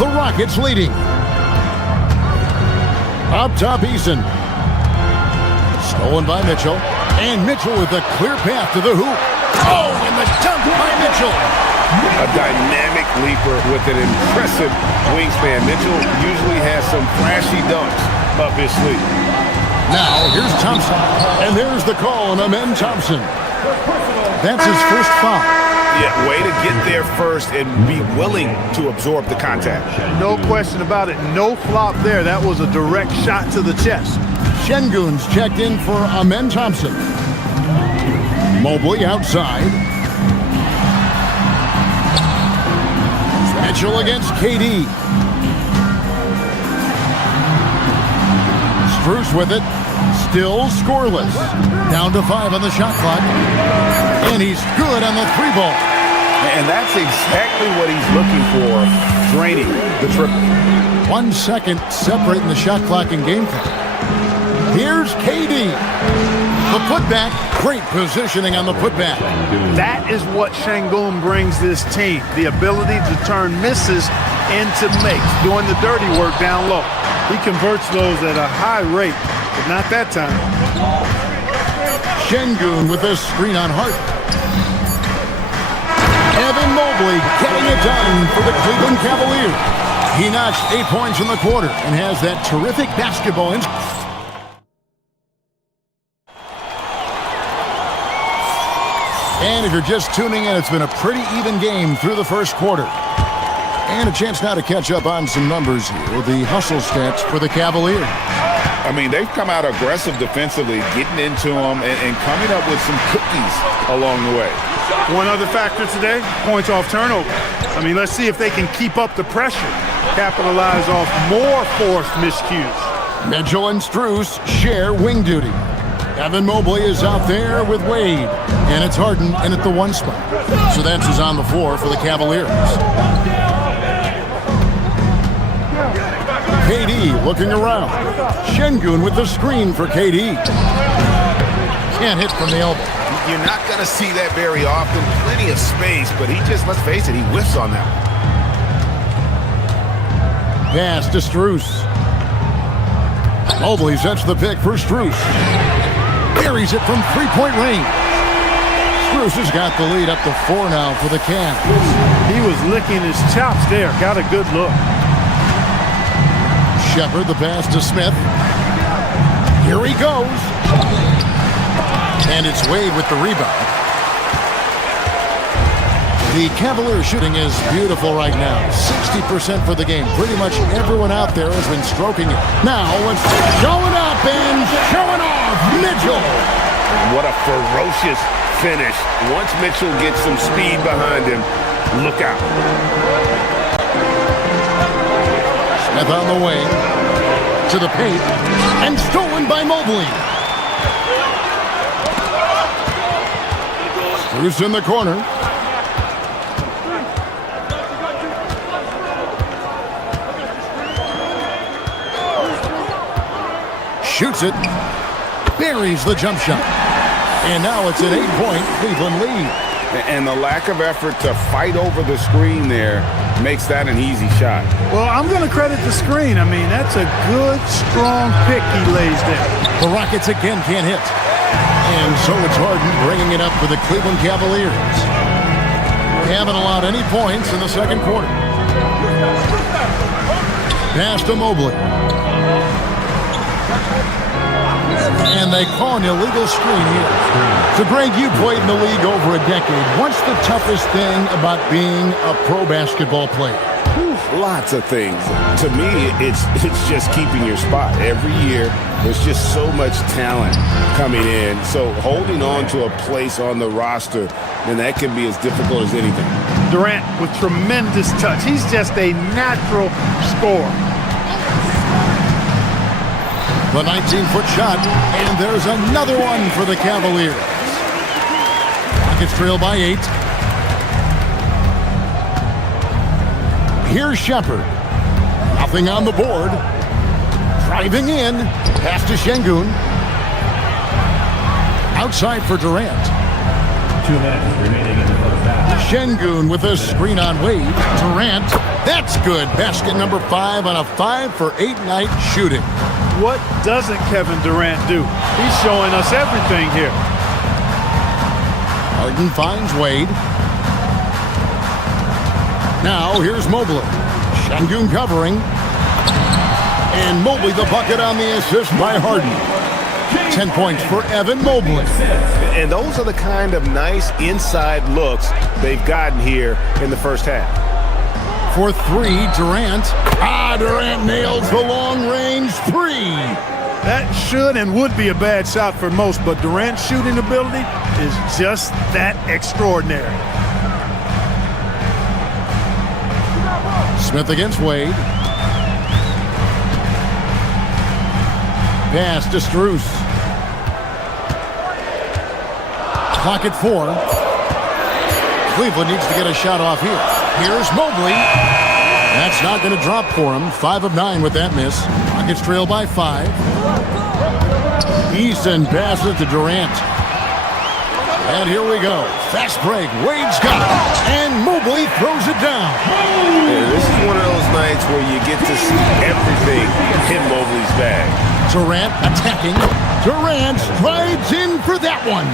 The Rockets leading. Up top, Eason. Stolen by Mitchell. And Mitchell with a clear path to the hoop. Oh, and the dunk by Mitchell. A dynamic leaper with an impressive wingspan. Mitchell usually has some flashy dunks up his sleeve. Now, here's Thompson. And there's the call on Amen Thompson. That's his first foul. Yeah, way to get there first and be willing to absorb the contact. No question about it. No flop there. That was a direct shot to the chest. Şengün's checked in for Amen Thompson. Mobley outside. Mitchell against KD. Strus with it. Still scoreless. Down to 5 on the shot clock. And he's good on the 3 ball. And that's exactly what he's looking for, draining the triple. 1 second separating the shot clock and game clock. Here's KD. The putback. Great positioning on the putback. That is what Şengün brings this team. The ability to turn misses into makes, doing the dirty work down low. He converts those at a high rate, but not that time. Şengün with a screen on Hart. Evan Mobley getting it done for the Cleveland Cavaliers. He notched 8 points in the quarter and has that terrific basketball instinct. And if you're just tuning in, it's been a pretty even game through the first quarter. And a chance now to catch up on some numbers here. The hustle stats for the Cavaliers. I mean, they've come out aggressive defensively, getting into them and coming up with some cookies along the way. One other factor today, points off turnover. I mean, let's see if they can keep up the pressure, capitalize off more forced miscues. Mitchell and Strus share wing duty. Evan Mobley is out there with Wade, and it's Harden in at the 1 spot. So that's who's on the floor for the Cavaliers. KD looking around. Şengün with the screen for KD. Can't hit from the elbow. You're not going to see that very often. Plenty of space, but he just, let's face it, he whiffs on that one. Pass to Strus. Mobley sets the pick for Strus. Buries it from three-point range. Strus has got the lead up to 4 now for the Cavs. He was licking his chops there. Got a good look. Shepard, the pass to Smith. Here he goes. And it's Wade with the rebound. The Cavaliers shooting is beautiful right now. 60% for the game. Pretty much everyone out there has been stroking it. Now it's showing up and showing off. Mitchell. What a ferocious finish. Once Mitchell gets some speed behind him, look out. Smith on the wing. To the paint. And stolen by Mobley. Strus in the corner. Shoots it. Buries the jump shot. And now it's an 8-point Cleveland lead. And the lack of effort to fight over the screen there makes that an easy shot. Well, I'm going to credit the screen. I mean, that's a good, strong pick he lays there. The Rockets again can't hit. And so it's Harden bringing it up for the Cleveland Cavaliers. They haven't allowed any points in the second quarter. Pass to Mobley. And they call an illegal screen here. So, Greg, you played in the league over a decade. What's the toughest thing about being a pro basketball player? Lots of things. To me, it's just keeping your spot. Every year, there's just so much talent coming in. So holding on to a place on the roster, and that can be as difficult as anything. Durant with tremendous touch. He's just a natural scorer. The 19-foot shot, and there's another one for the Cavaliers. Rockets trail by 8. Here's Shepard. Nothing on the board. Driving in. Pass to Şengün. Outside for Durant. 2 minutes remaining in the first half. Şengün with a screen on Wade. Durant. That's good. Basket number 5 on a 5-for-8 night shooting. What doesn't Kevin Durant do? He's showing us everything here. Harden finds Wade. Now here's Mobley. Şengün covering. And Mobley the bucket on the assist by Harden. 10 points for Evan Mobley. And those are the kind of nice inside looks they've gotten here in the first half. For 3, Durant. Durant nails the long-range 3. That should and would be a bad shot for most, but Durant's shooting ability is just that extraordinary. Smith against Wade. Pass to Strus. Clock at 4. Cleveland needs to get a shot off here. Here's Mobley. That's not going to drop for him. 5 of 9 with that miss. Rockets trail by 5. Eason passes to Durant. And here we go. Fast break. Wade's got it. And Mobley throws it down. Yeah, this is one of those nights where you get to see everything in Mobley's bag. Durant attacking. Durant strides in for that one.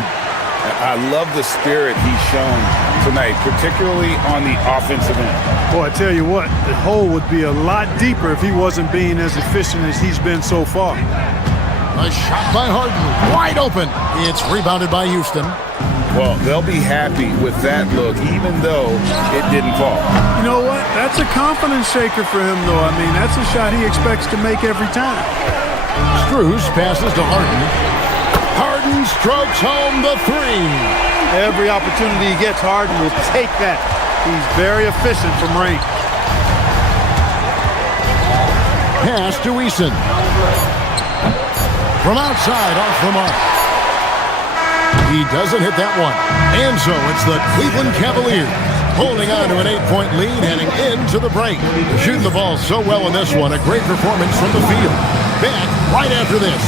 I love the spirit he's shown tonight, particularly on the offensive end. Boy, I tell you what, the hole would be a lot deeper if he wasn't being as efficient as he's been so far. A shot by Harden, wide open. It's rebounded by Houston. Well, they'll be happy with that look, even though it didn't fall. You know what? That's a confidence shaker for him, though. I mean, that's a shot he expects to make every time. Strus passes to Harden. Harden strokes home the three. Every opportunity he gets, Harden will take that. He's very efficient from range. Pass to Eason. From outside, off the mark. He doesn't hit that one. And so it's the Cleveland Cavaliers holding on to an 8-point lead heading into the break. Shooting the ball so well in this one. A great performance from the field. Back right after this.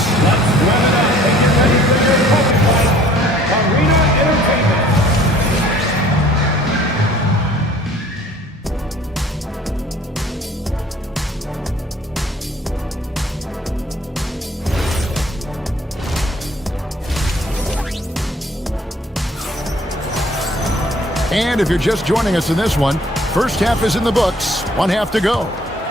And if you're just joining us in this one, first half is in the books, one half to go.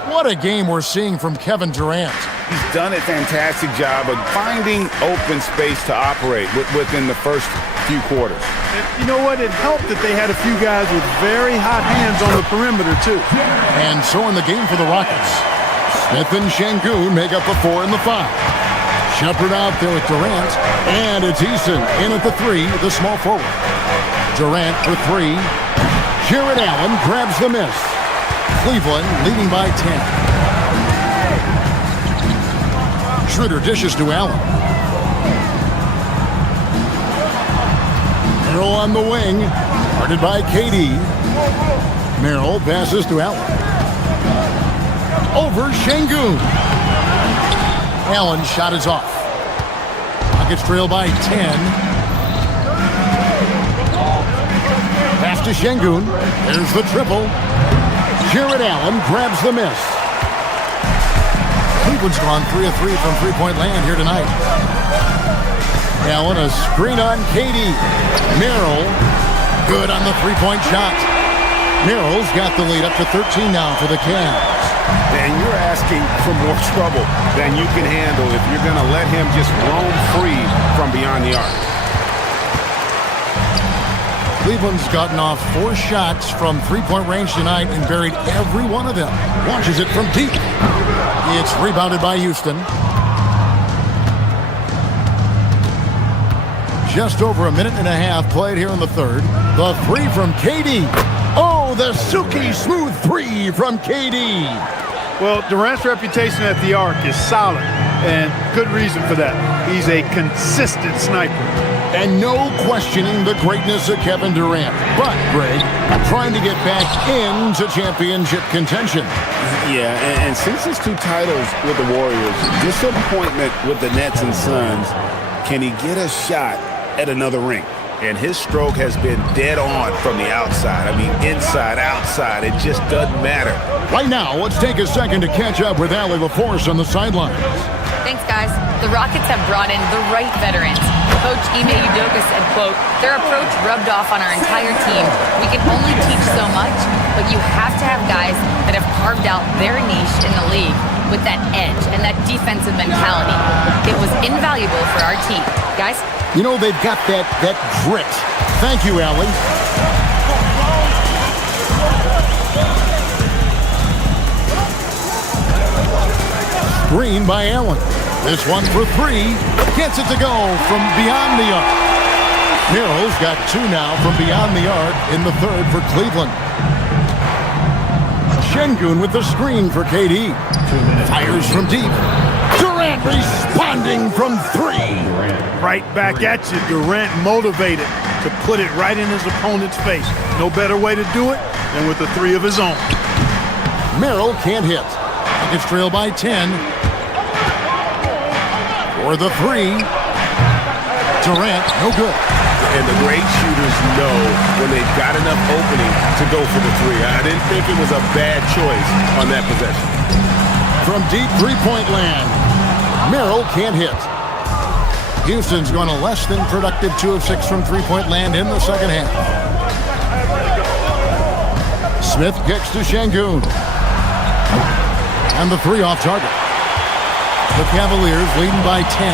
What a game we're seeing from Kevin Durant. He's done a fantastic job of finding open space to operate within the first few quarters. You know what? It helped that they had a few guys with very hot hands on the perimeter, too. And so in the game for the Rockets, Smith and Şengün make up the 4 and the 5. Shepard out there with Durant, and it's Eason in at the 3, the small forward. Durant for 3. Jared Allen grabs the miss. Cleveland leading by 10. Schroeder dishes to Allen. Merrill on the wing, guarded by KD. Merrill passes to Allen. Over Şengün. Allen's shot is off. Rockets trail by 10. Pass to Şengün. There's the triple. Jared Allen grabs the miss. Cleveland's gone 3 of 3 from three-point land here tonight. Allen, a screen on KD. Merrill, good on the three-point shot. Merrill's got the lead up to 13 now for the Cavs. And you're asking for more trouble than you can handle if you're going to let him just roam free from beyond the arc. Cleveland's gotten off 4 shots from three-point range tonight and buried every one of them. Launches it from deep. It's rebounded by Houston. Just over a minute and a half played here in the third. The 3 from KD. Oh, the silky smooth 3 from KD. Well, Durant's reputation at the arc is solid, and good reason for that. He's a consistent sniper. And no questioning the greatness of Kevin Durant. But, Greg, trying to get back into championship contention. Yeah, and since his 2 titles with the Warriors, disappointment with the Nets and Suns, can he get a shot at another ring? And his stroke has been dead on from the outside. I mean, inside, outside, it just doesn't matter. Right now, let's take a second to catch up with Allie LaForce on the sidelines. Thanks, guys. The Rockets have brought in the right veterans. Coach Ime Udoka said, quote, their approach rubbed off on our entire team. We can only teach so much, but you have to have guys that have carved out their niche in the league with that edge and that defensive mentality. It was invaluable for our team. Guys? You know, they've got that grit. Thank you, Allie. Screen by Allen. This one for 3. Gets it to go from beyond the arc. Merrill's got 2 now from beyond the arc in the third for Cleveland. Şengün with the screen for KD. Fires from deep. Durant responding from 3. Right back at you. Durant motivated to put it right in his opponent's face. No better way to do it than with the 3 of his own. Merrill can't hit. Rockets trail by 10. For the 3. Durant, no good. And the great shooters know when they've got enough opening to go for the 3. I didn't think it was a bad choice on that possession. From deep three-point land, Merrill can't hit. Houston's going to less than productive 2 of 6 from three-point land in the second half. Smith kicks to Şengün. And the 3 off target. The Cavaliers leading by 10.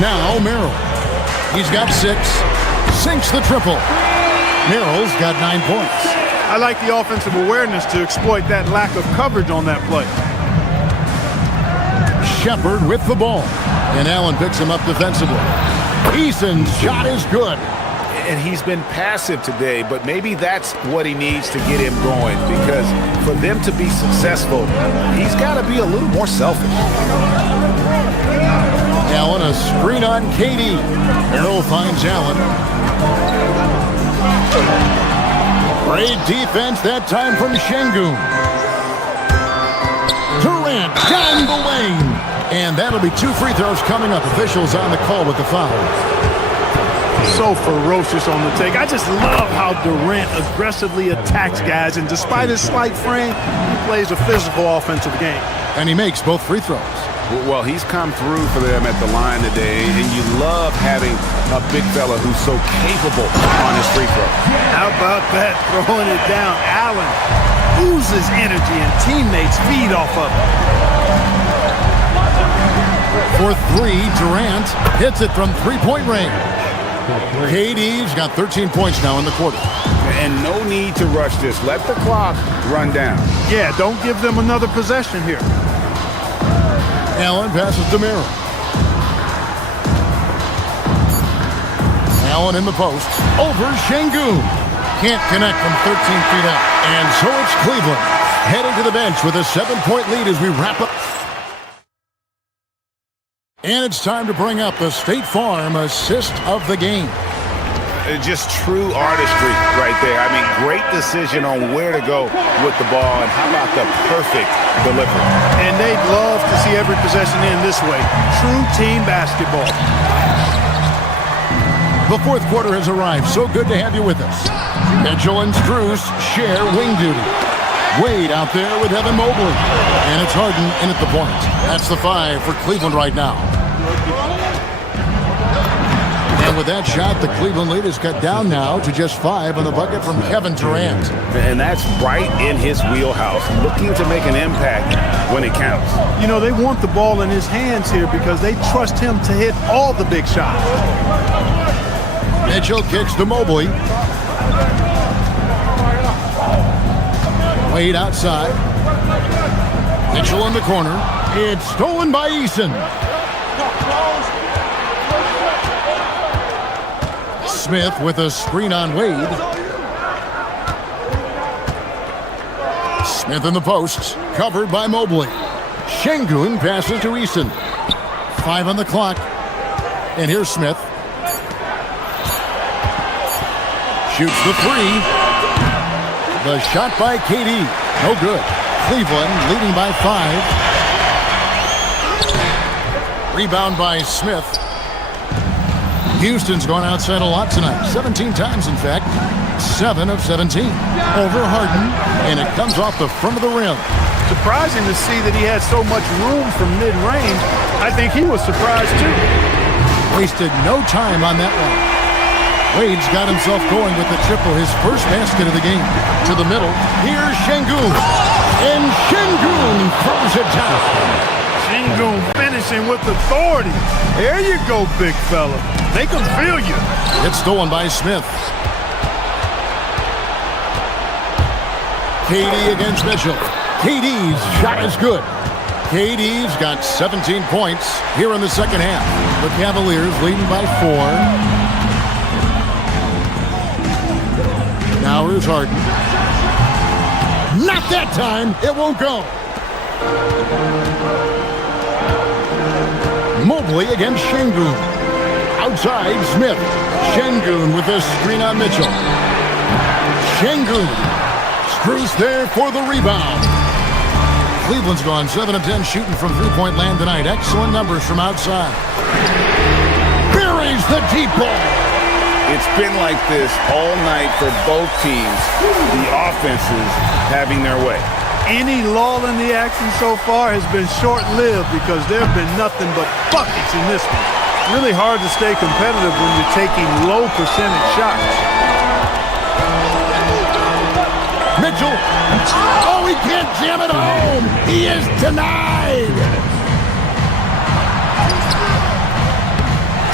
Now Merrill. He's got 6. Sinks the triple. Merrill's got 9 points. I like the offensive awareness to exploit that lack of coverage on that play. Shepard with the ball. And Allen picks him up defensively. Eason's shot is good. And he's been passive today, but maybe that's what he needs to get him going, because for them to be successful, he's got to be a little more selfish. Allen, a screen on KD. Harrell finds Allen. Great defense that time from Şengün. Durant down the lane. And that'll be 2 free throws coming up. Officials on the call with the foul. So ferocious on the take. I just love how Durant aggressively attacks guys, and despite his slight frame, he plays a physical offensive game. And he makes both free throws. Well, he's come through for them at the line today, and you love having a big fella who's so capable on his free throw. How about that, throwing it down? Allen oozes energy, and teammates feed off of it. For 3, Durant hits it from three-point range. KD's got 13 points now in the quarter. And no need to rush this. Let the clock run down. Yeah, don't give them another possession here. Allen passes to Merrill. Allen in the post. Over Şengün. Can't connect from 13 feet out. And so it's Cleveland heading to the bench with a 7-point lead as we wrap up. And it's time to bring up the State Farm assist of the game. Just true artistry right there. I mean, great decision on where to go with the ball, and how about the perfect delivery. And they'd love to see every possession end this way. True team basketball. The fourth quarter has arrived. So good to have you with us. Mitchell and Strus share wing duty. Wade out there with Evan Mobley. And it's Harden in at the point. That's the 5 for Cleveland right now. And with that shot, the Cleveland lead is cut down now to just 5 on the bucket from Kevin Durant. And that's right in his wheelhouse, looking to make an impact when it counts. You know, they want the ball in his hands here because they trust him to hit all the big shots. Mitchell kicks to Mobley. Wade outside. Mitchell in the corner. It's stolen by Eason. Smith with a screen on Wade. Smith in the post. Covered by Mobley. Şengün passes to Eason. 5 on the clock. And here's Smith. Shoots the 3. The shot by KD. No good. Cleveland leading by 5. Rebound by Smith. Houston's gone outside a lot tonight. 17 times, in fact. 7 of 17. Over Harden. And it comes off the front of the rim. Surprising to see that he had so much room from mid-range. I think he was surprised, too. Wasted no time on that one. Wade's got himself going with the triple, his first basket of the game. To the middle, here's Şengün. And Şengün throws it down. Şengün finishing with authority. There you go, big fella. Make them feel you. It's stolen by Smith. KD against Mitchell. KD's shot is good. KD's got 17 points here in the second half. The Cavaliers leading by 4. Now here's Harden. Not that time. It won't go. Mobley against Şengün. Outside, Smith. Şengün with a screen on Mitchell. Şengün. Strus there for the rebound. Cleveland's gone 7 of 10 shooting from three-point land tonight. Excellent numbers from outside. Buries the deep ball. It's been like this all night for both teams. The offenses having their way. Any lull in the action so far has been short-lived because there have been nothing but buckets in this one. Really hard to stay competitive when you're taking low percentage shots. Mitchell. Oh, he can't jam it home. He is denied.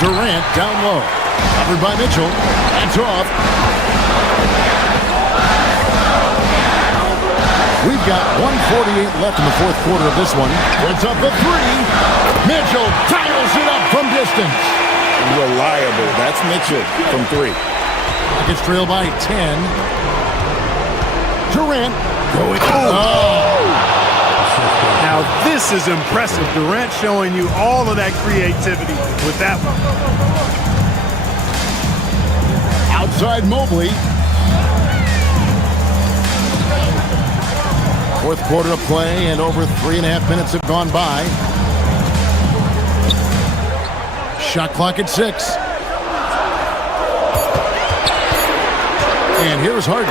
Durant down low. Covered by Mitchell. That's off. We've got 1:48 left in the fourth quarter of this one. Puts up the three. Mitchell dials it up from distance. Reliable. That's Mitchell from three. Rockets trail by 10. Durant. Going. Now this is impressive. Durant showing you all of that creativity with that one. Outside Mobley. Fourth quarter of play, and over 3.5 minutes have gone by. Shot clock at 6. And here's Harden.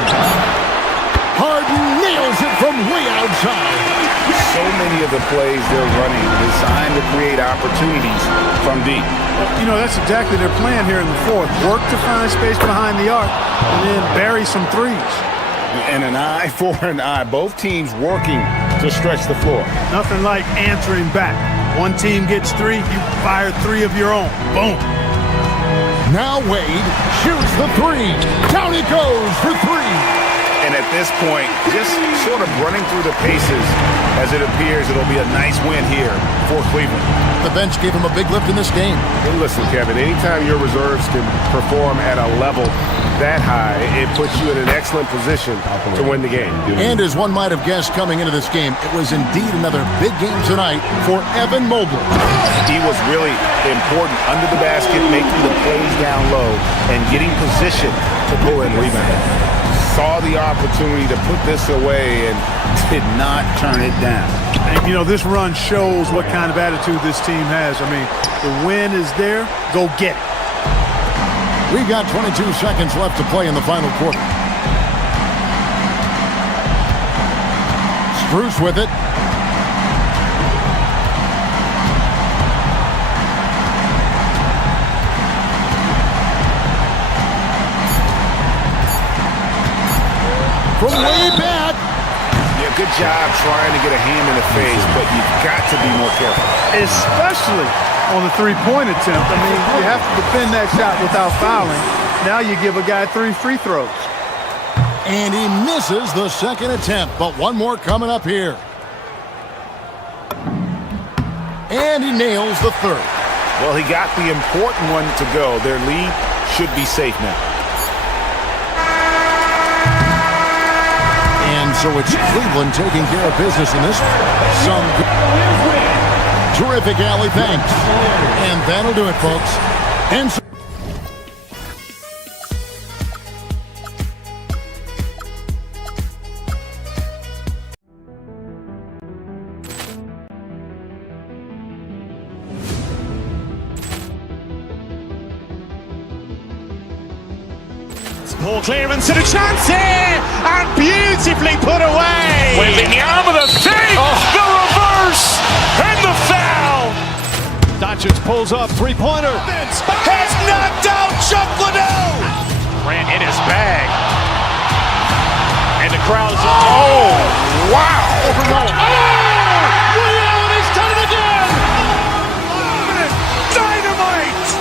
Harden nails it from way outside. So many of the plays they're running designed to create opportunities from deep. You know, that's exactly their plan here in the fourth. Work to find space behind the arc and then bury some threes. And an eye for an eye. Both teams working to stretch the floor. Nothing like answering back. One team gets 3, you fire 3 of your own. Boom. Now Wade shoots the 3. Down he goes for 3. And at this point, just sort of running through the paces as it appears it'll be a nice win here for Cleveland. The bench gave him a big lift in this game. And listen, Kevin, anytime your reserves can perform at a level that high, it puts you in an excellent position to win the game. And as one might have guessed coming into this game, it was indeed another big game tonight for Evan Mobley. He was really important under the basket, making the plays down low and getting position to pull in rebound. Saw the opportunity to put this away and did not turn it down. And, you know, this run shows what kind of attitude this team has. I mean, the win is there. Go get it. We've got 22 seconds left to play in the final quarter. Spruce with it. From way back. Yeah, good job trying to get a hand in the face, but you've got to be more careful. Especially on the three-point attempt. I mean, you have to defend that shot without fouling. Now you give a guy 3 free throws. And he misses the second attempt, but one more coming up here. And he nails the third. Well, he got the important one to go. Their lead should be safe now. So it's Cleveland taking care of business in this one. Terrific alley, thanks. And that'll do it, folks. And so Ball clearance and a chance here, and beautifully put away. Wembanyama the fake, the reverse, and the foul. Doncic pulls up, three-pointer. Has knocked out Chuck Liddell. Ran in his bag, and the crowd's oh wow. He's done it again. Dynamite.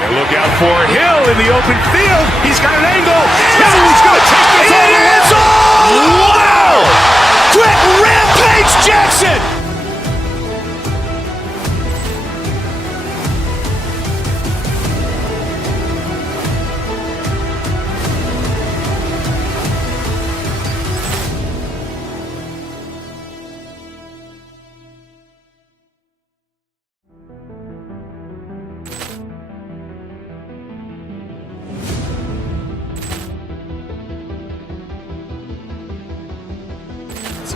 And look out for Hill in the open field. He's got an angle. Hill's going to take this all the way. Wow! Quick Rampage Jackson.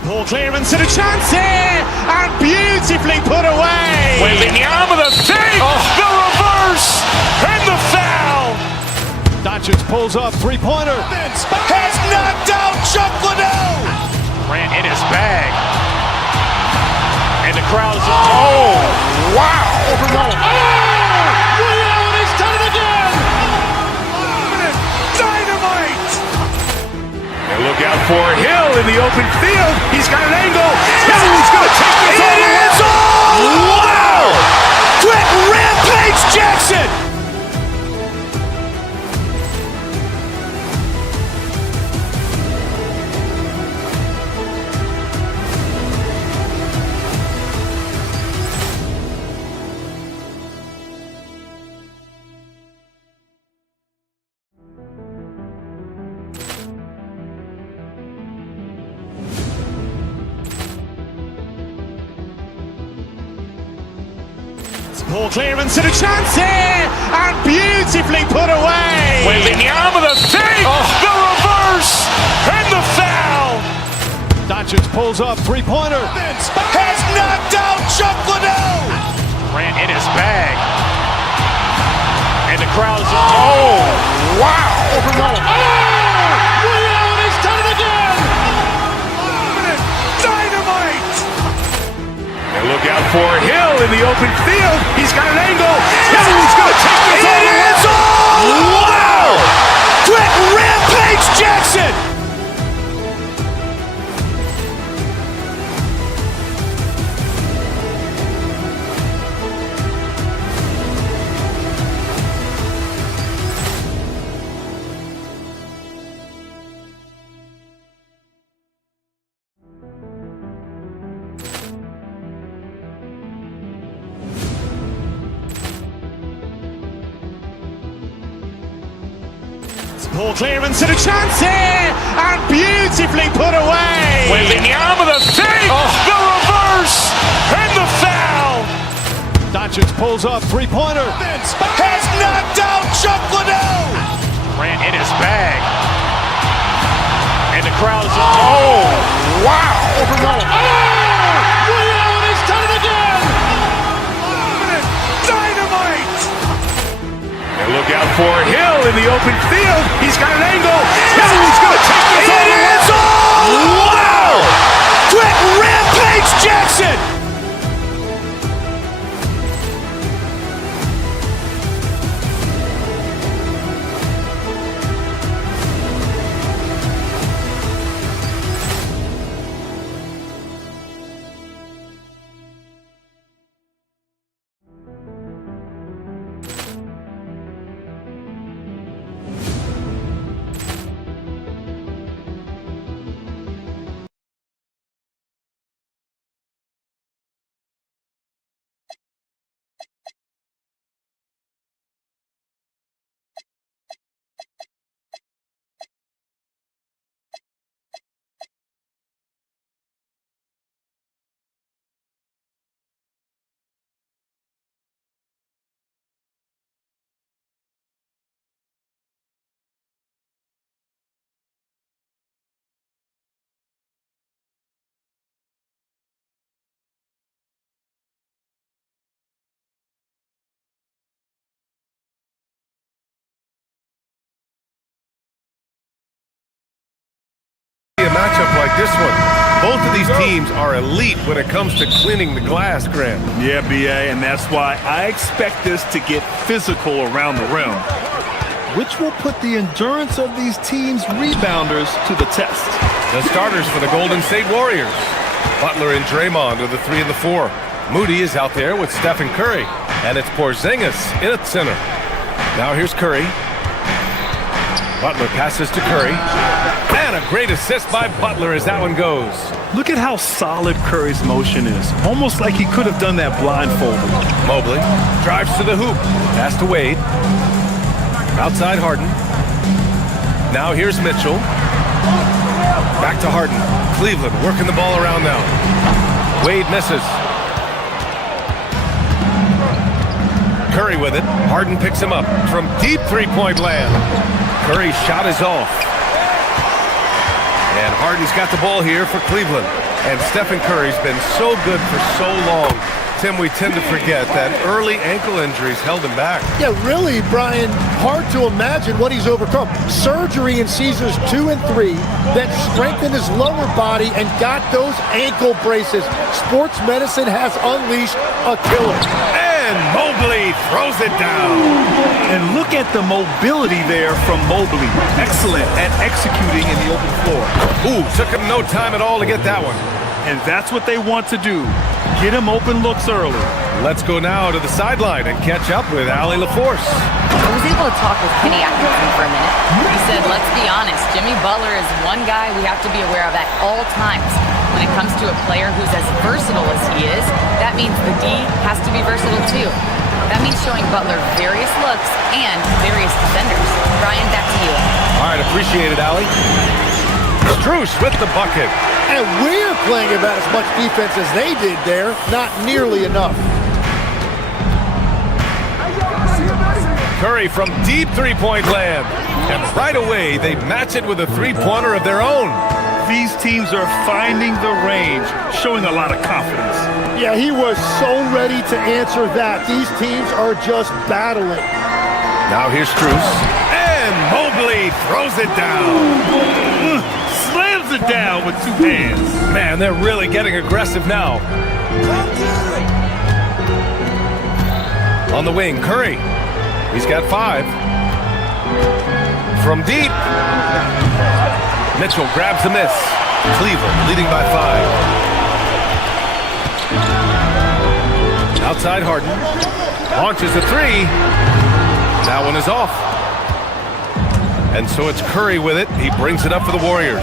Ball clearance and a chance here, and beautifully put away. Wembanyama the fake, the reverse, and the foul. Doncic pulls up, three-pointer. Has knocked out Chuck Liddell. Ran in his bag, and the crowd's oh wow. He's done it again. Dynamite. And look out for Hill in the open field. He's got an angle. Hill's going to take this all the way. Wow! Quick Rampage Jackson. Ball clearance and a chance here, and beautifully put away. Wembanyama the fake, the reverse, and the foul. Doncic pulls up, three-pointer. Has knocked out Chuck Liddell. Grant in his bag. And the crowd's, oh, wow. He's done it again. Dynamite. And look out for Hill in the open field. He's got an angle. Hill's going to take this all the way. Wow. Brett Rampage Jackson. Ball clearance and a chance here, and beautifully put away. Wembanyama the fake, the reverse, and the foul. Doncic pulls up, three-pointer. Has knocked out Chuck Liddell. Grant in his bag. And the crowd's, oh, wow. He's done it again. Dynamite. And look out for Hill in the open field. He's got an angle. Hill's going to take this all the way. Wow. Brett Rampage Jackson. A matchup like this one. Both of these teams are elite when it comes to cleaning the glass, Grant. Yeah, BA, and that's why I expect this to get physical around the rim, which will put the endurance of these teams' rebounders to the test. The starters for the Golden State Warriors. Butler and Draymond are the 3 and the 4. Moody is out there with Stephen Curry, and it's Porzingis in at center. Now here's Curry. Butler passes to Curry. And a great assist by Butler as that one goes. Look at how solid Curry's motion is. Almost like he could have done that blindfolded. Mobley drives to the hoop. Pass to Wade. Outside Harden. Now here's Mitchell. Back to Harden. Cleveland working the ball around now. Wade misses. Curry with it. Harden picks him up from deep three-point land. Curry's shot is off. And Harden's got the ball here for Cleveland. And Stephen Curry's been so good for so long. Tim, we tend to forget that early ankle injuries held him back. Yeah, really, Brian, hard to imagine what he's overcome. Surgery in seasons 2 and 3 that strengthened his lower body and got those ankle braces. Sports medicine has unleashed a killer. And Mobley throws it down. And look at the mobility there from Mobley. Excellent at executing in the open floor. Ooh, took him no time at all to get that one. And that's what they want to do. Get him open looks early. Let's go now to the sideline and catch up with Allie LaForce. I was able to talk with Kenny Atkinson for a minute. He said, let's be honest, Jimmy Butler is one guy we have to be aware of at all times. When it comes to a player who's as versatile as he is, that means the D has to be versatile too. That means showing Butler various looks and various defenders. Brian, back to you. All right, appreciate it, Allie. Strus with the bucket. And we're playing about as much defense as they did there. Not nearly enough. Curry from deep three-point land. And right away, they match it with a three-pointer of their own. These teams are finding the range, showing a lot of confidence. Yeah, he was so ready to answer that. These teams are just battling. Now here's Strus. And Mobley throws it down. Slams it down with two hands. Man, they're really getting aggressive now. On the wing, Curry. He's got 5. From deep. Mitchell grabs the miss. Cleveland leading by 5. Outside Harden. Launches a 3. That one is off. And so it's Curry with it. He brings it up for the Warriors.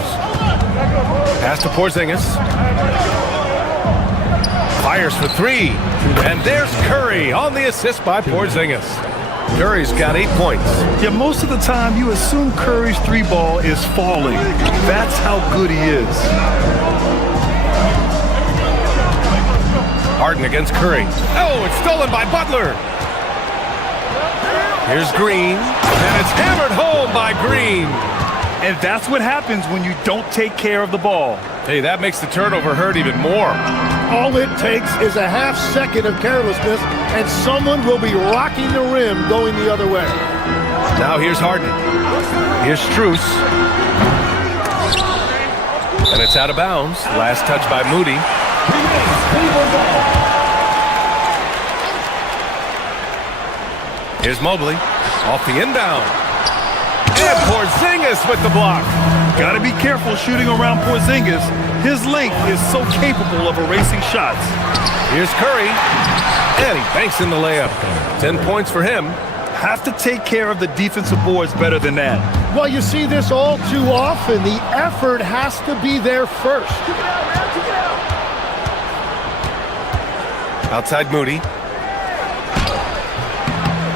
Pass to Porzingis. Fires for 3. And there's Curry on the assist by Porzingis. Curry's got 8 points. Yeah, most of the time you assume Curry's 3-ball is falling. That's how good he is. Harden against Curry. Oh, it's stolen by Butler. Here's Green. And it's hammered home by Green. And that's what happens when you don't take care of the ball. Hey, that makes the turnover hurt even more. All it takes is a half second of carelessness, and someone will be rocking the rim going the other way. Now here's Harden. Here's Strus. And it's out of bounds. Last touch by Moody. Here's Mobley. Off the inbound. And Porzingis with the block. Got to be careful shooting around Porzingis. His length is so capable of erasing shots. Here's Curry. And he banks in the layup. 10 points for him. Have to take care of the defensive boards better than that. Well, you see this all too often. The effort has to be there first. Outside Moody.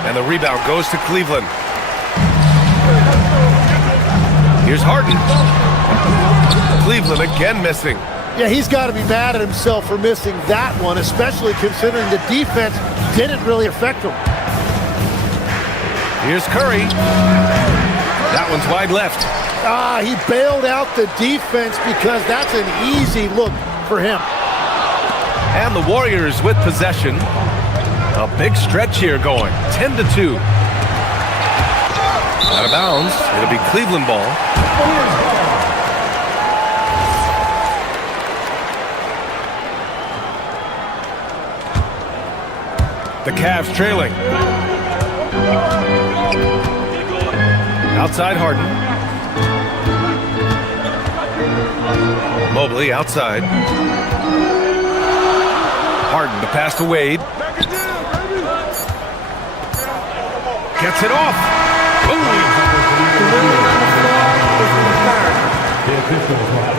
And the rebound goes to Cleveland. Here's Harden. Cleveland again missing. Yeah, he's got to be mad at himself for missing that one, especially considering the defense didn't really affect him. Here's Curry. That one's wide left. He bailed out the defense because that's an easy look for him. And the Warriors with possession. A big stretch here going. 10-2. Out of bounds. It'll be Cleveland ball. The Cavs trailing. Outside Harden. Mobley outside. Harden to pass to Wade. Gets it off.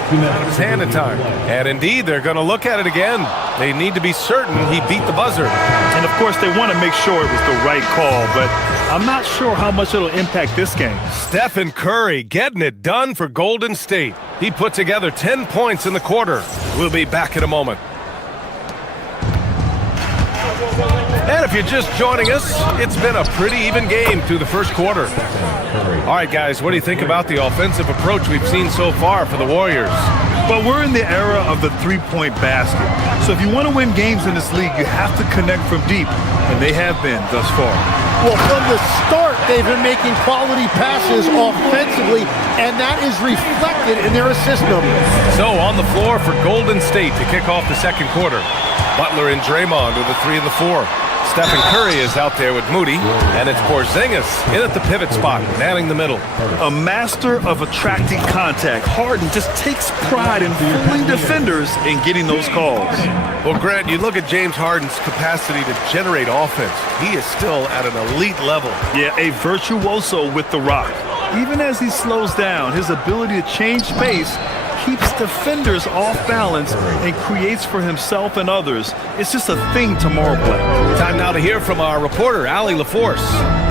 Out of his hand in time. And indeed, they're going to look at it again. They need to be certain he beat the buzzer. And of course, they want to make sure it was the right call, but I'm not sure how much it'll impact this game. Stephen Curry getting it done for Golden State. He put together 10 points in the quarter. We'll be back in a moment. And if you're just joining us, it's been a pretty even game through the first quarter. All right, guys, what do you think about the offensive approach we've seen so far for the Warriors? Well, we're in the era of the three-point basket. So if you want to win games in this league, you have to connect from deep, and they have been thus far. Well, from the start, they've been making quality passes offensively, and that is reflected in their assist numbers. So on the floor for Golden State to kick off the second quarter. Butler and Draymond with the 3 and the 4. Stephen Curry is out there with Moody, and it's Porzingis in at the pivot spot, manning the middle. A master of attracting contact. Harden just takes pride in fooling defenders and getting those calls. Well, Grant, you look at James Harden's capacity to generate offense. He is still at an elite level. Yeah, a virtuoso with the rock. Even as he slows down, his ability to change pace keeps defenders off balance and creates for himself and others. It's just a thing to marvel at. Time now to hear from our reporter, Allie LaForce.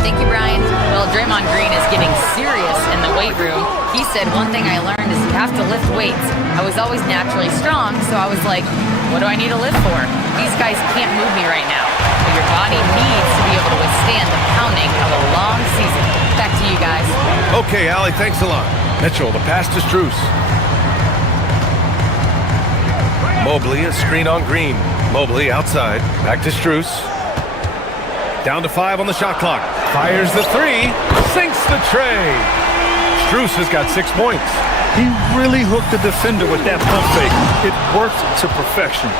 Thank you, Brian. Well, Draymond Green is getting serious in the weight room. He said, one thing I learned is you have to lift weights. I was always naturally strong, so I was like, what do I need to lift for? These guys can't move me right now. But your body needs to be able to withstand the pounding of a long season. Back to you guys. Okay, Allie, thanks a lot. Mitchell, the pass to Strus. Mobley, a screen on Green. Mobley outside. Back to Strus. Down to 5 on the shot clock. Fires the 3. Sinks the tray. Strus has got 6 points. He really hooked the defender with that pump fake. It worked to perfection.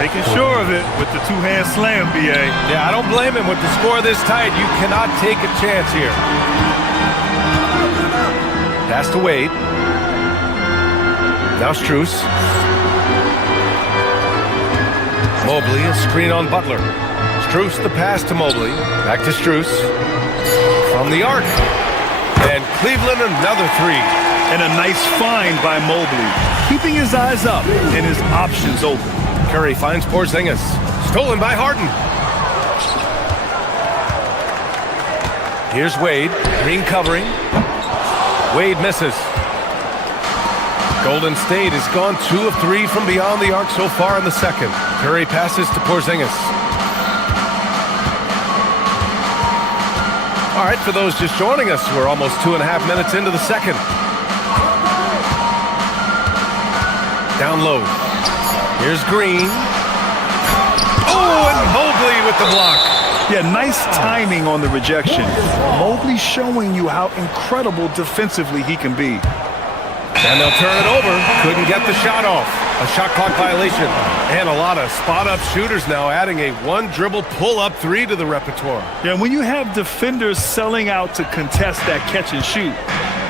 Making sure of it with the two-hand slam, B.A. Yeah, I don't blame him. With the score this tight, you cannot take a chance here. Pass to Wade. Now Strus. Mobley, a screen on Butler. Strus the pass to Mobley. Back to Strus. From the arc. And Cleveland another 3. And a nice find by Mobley. Keeping his eyes up and his options open. Curry finds Porzingis. Stolen by Harden. Here's Wade. Green covering. Wade misses. Golden State has gone 2 of 3 from beyond the arc so far in the second. Curry passes to Porzingis. All right, for those just joining us, we're almost 2.5 minutes into the second. Down low. Here's Green. Oh, and Mobley with the block. Yeah, nice timing on the rejection. Mobley showing you how incredible defensively he can be. And they'll turn it over. Couldn't get the shot off. A shot clock violation. And a lot of spot-up shooters now, adding a one-dribble pull-up 3 to the repertoire. Yeah, when you have defenders selling out to contest that catch and shoot,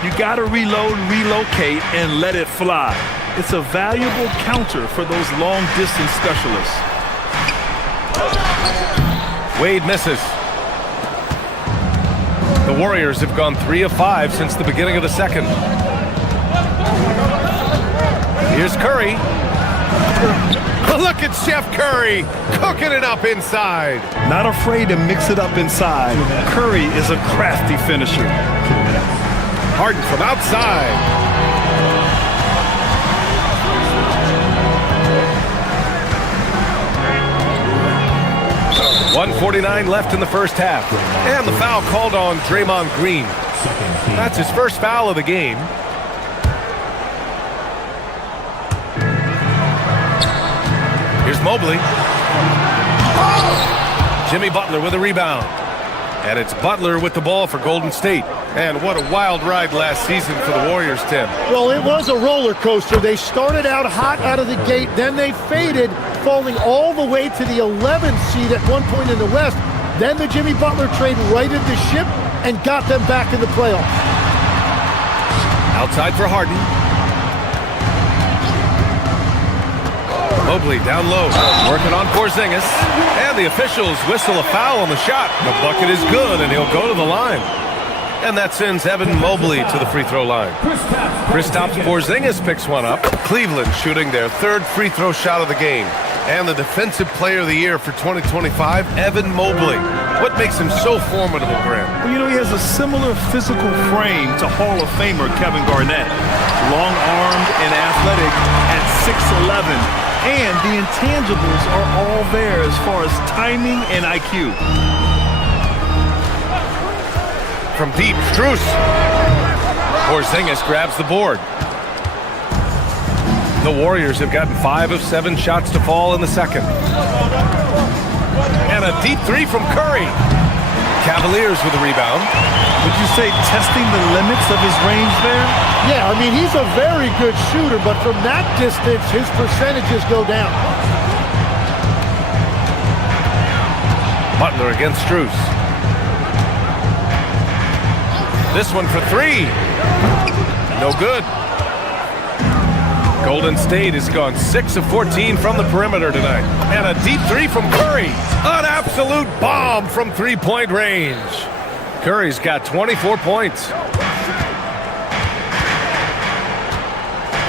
you got to reload, relocate, and let it fly. It's a valuable counter for those long-distance specialists. Wade misses. The Warriors have gone 3 of 5 since the beginning of the second. Here's Curry. Look at Chef Curry cooking it up inside. Not afraid to mix it up inside. Curry is a crafty finisher. Harden from outside. .149 left in the first half. And the foul called on Draymond Green. That's his first foul of the game. Here's Mobley. Jimmy Butler with a rebound. And it's Butler with the ball for Golden State. And what a wild ride last season for the Warriors, Tim. Well, it was a roller coaster. They started out hot out of the gate, then they faded, falling all the way to the 11th seed at one point in the West. Then the Jimmy Butler trade righted the ship and got them back in the playoffs. Outside for Harden. Mobley down low, working on Porzingis. And the officials whistle a foul on the shot. The bucket is good, and he'll go to the line. And that sends Evan Mobley to the free throw line. Kristaps Porzingis picks one up. Cleveland shooting their 3rd free throw shot of the game. And the Defensive Player of the Year for 2025, Evan Mobley. What makes him so formidable, Grant? Well, you know, he has a similar physical frame to Hall of Famer Kevin Garnett. Long-armed and athletic at 6'11". And the intangibles are all there as far as timing and IQ. From deep, Strus. Porzingis grabs the board. The Warriors have gotten 5 of 7 shots to fall in the second. And a deep 3 from Curry. Cavaliers with a rebound. Would you say testing the limits of his range there? Yeah, I mean, he's a very good shooter, but from that distance, his percentages go down. Butler against Strus. This one for 3. No good. Golden State has gone 6 of 14 from the perimeter tonight. And a deep 3 from Curry. An absolute bomb from three-point range. Curry's got 24 points.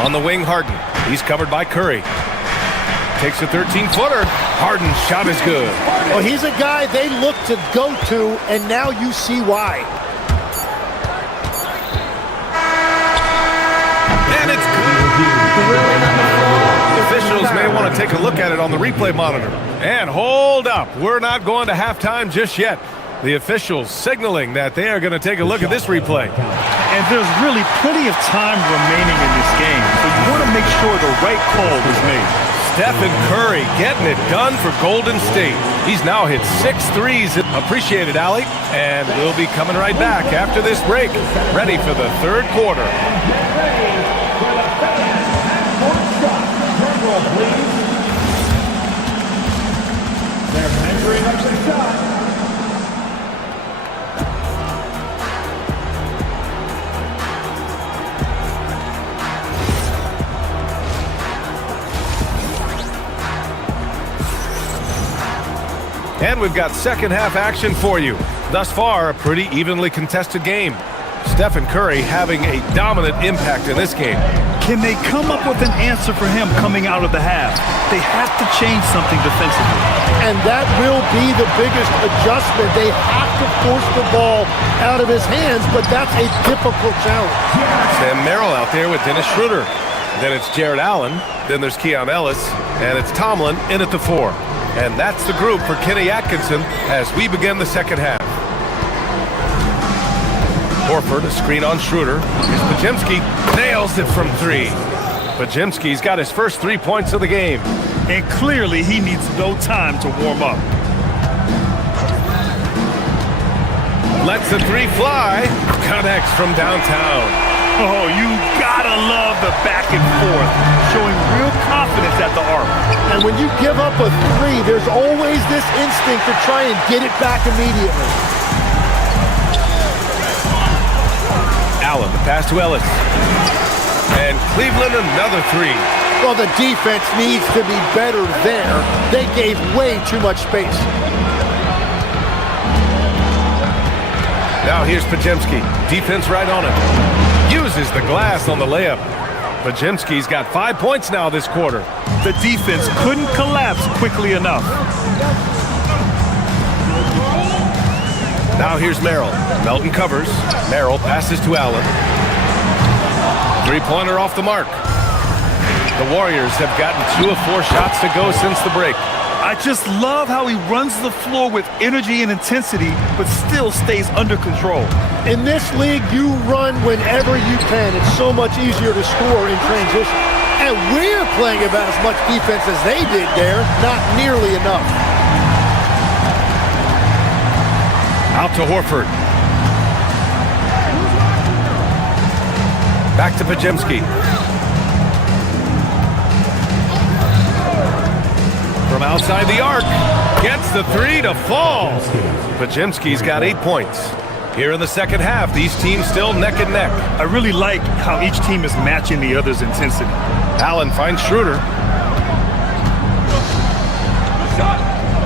On the wing, Harden. He's covered by Curry. Takes a 13-footer. Harden's shot is good. Well, he's a guy they look to go to, and now you see why. And it's good. The officials may want to take a look at it on the replay monitor. And hold up, we're not going to halftime just yet. The officials signaling that they are going to take a look at this replay. And there's really plenty of time remaining in this game, so you want to make sure the right call was made. Stephen Curry getting it done for Golden State. He's now hit 6 threes. Appreciate it, Allie. And we'll be coming right back after this break, ready for the third quarter. They're measuring up the shot. And we've got second half action for you. Thus far, a pretty evenly contested game. Stephen Curry having a dominant impact in this game. Can they come up with an answer for him coming out of the half? They have to change something defensively. And that will be the biggest adjustment. They have to force the ball out of his hands, but that's a difficult challenge. Sam Merrill out there with Dennis Schroeder. Then it's Jared Allen. Then there's Keon Ellis. And it's Tomlin in at the 4. And that's the group for Kenny Atkinson as we begin the second half. Horford, a screen on Schroeder. Here's Podziemski, nails it from 3. Podziemski's got his first 3 points of the game. And clearly he needs no time to warm up. Lets the 3 fly. Connects from downtown. Oh, you gotta love the back and forth, showing real confidence at the arc. And when you give up a 3, there's always this instinct to try and get it back immediately. Allen, the pass to Ellis. And Cleveland, another 3. Well, the defense needs to be better there. They gave way too much space. Now here's Podziemski. Defense right on him. Uses the glass on the layup. Podziemski's got 5 points now this quarter. The defense couldn't collapse quickly enough. Now here's Merrill. Melton covers. Merrill passes to Allen. 3-pointer off the mark. The Warriors have gotten 2 of 4 shots to go since the break. I just love how he runs the floor with energy and intensity, but still stays under control. In this league, you run whenever you can. It's so much easier to score in transition. And we're playing about as much defense as they did there, not nearly enough. Out to Horford. Back to Podziemski. From outside the arc, gets the 3 to fall. Podziemski's got 8 points. Here in the second half, these teams still neck and neck. I really like how each team is matching the other's intensity. Allen finds Schroeder.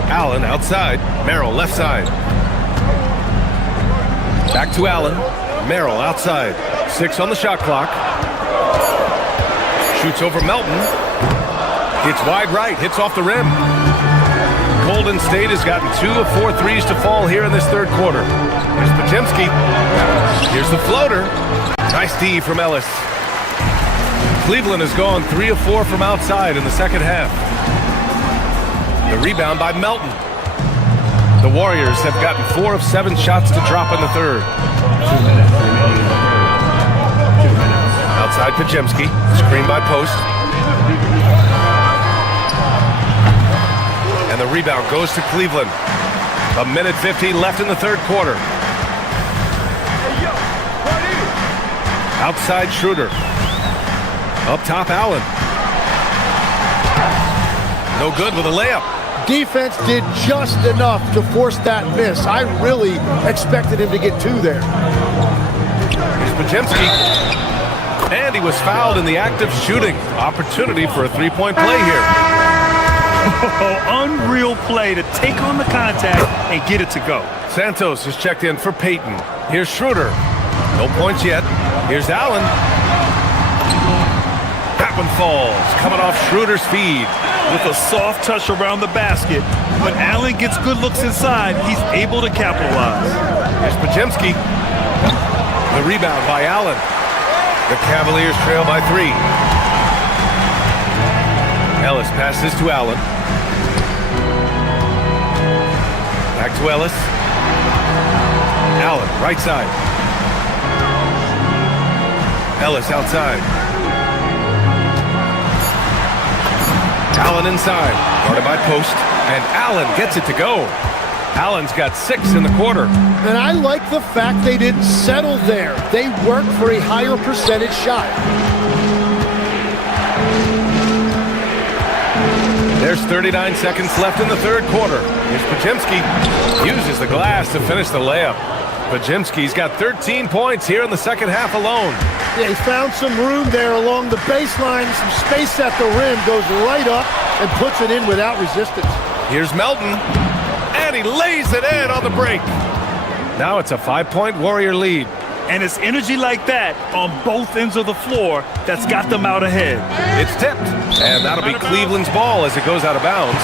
Allen outside, Merrill left side. Back to Allen, Merrill outside. 6 on the shot clock. Shoots over Melton. Hits wide right, hits off the rim. Golden State has gotten 2 of 4 threes to fall here in this third quarter. Here's Podziemski. Here's the floater. Nice D from Ellis. Cleveland has gone 3 of 4 from outside in the second half. The rebound by Melton. The Warriors have gotten 4 of 7 shots to drop in the third. 2 minutes remaining in the third. 2 minutes. Outside Podziemski. Screen by Post. And the rebound goes to Cleveland. 1:15 left in the third quarter. Outside Schroeder. Up top Allen. No good with a layup. Defense did just enough to force that miss. I really expected him to get 2 there. Here's Podziemski. And he was fouled in the act of shooting. Opportunity for a 3-point play here. Unreal play to take on the contact and get it to go. Santos is checked in for Payton. Here's Schroeder. No points yet. Here's Allen. That one falls, coming off Schroeder's feed. With a soft touch around the basket, when Allen gets good looks inside, he's able to capitalize. Here's Podziemski. The rebound by Allen. The Cavaliers trail by 3. Ellis Ellis passes to Allen. Back to Ellis. Allen, right side. Ellis outside. Allen inside. Guarded by post. And Allen gets it to go. Allen's got 6 in the quarter. And I like the fact they didn't settle there. They worked for a higher percentage shot. There's 39 seconds left in the third quarter. Here's Podziemski. Uses the glass to finish the layup. Podziemski's got 13 points here in the second half alone. Yeah, he found some room there along the baseline. Some space at the rim. Goes right up and puts it in without resistance. Here's Melton. And he lays it in on the break. Now it's a 5-point Warrior lead. And it's energy like that on both ends of the floor that's got them out ahead. It's tipped. And that'll be Cleveland's ball as it goes out of bounds.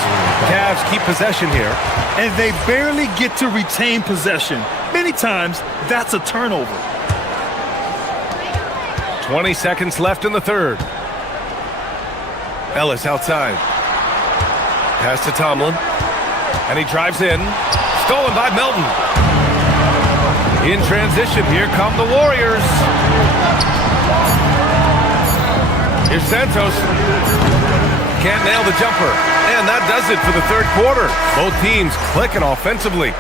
Cavs keep possession here. And they barely get to retain possession. Many times, that's a turnover. 20 seconds left in the third. Ellis outside. Pass to Tomlin. And he drives in. Stolen by Melton. In transition, here come the Warriors. Here's Santos. Can't nail the jumper. And that does it for the third quarter. Both teams clicking offensively.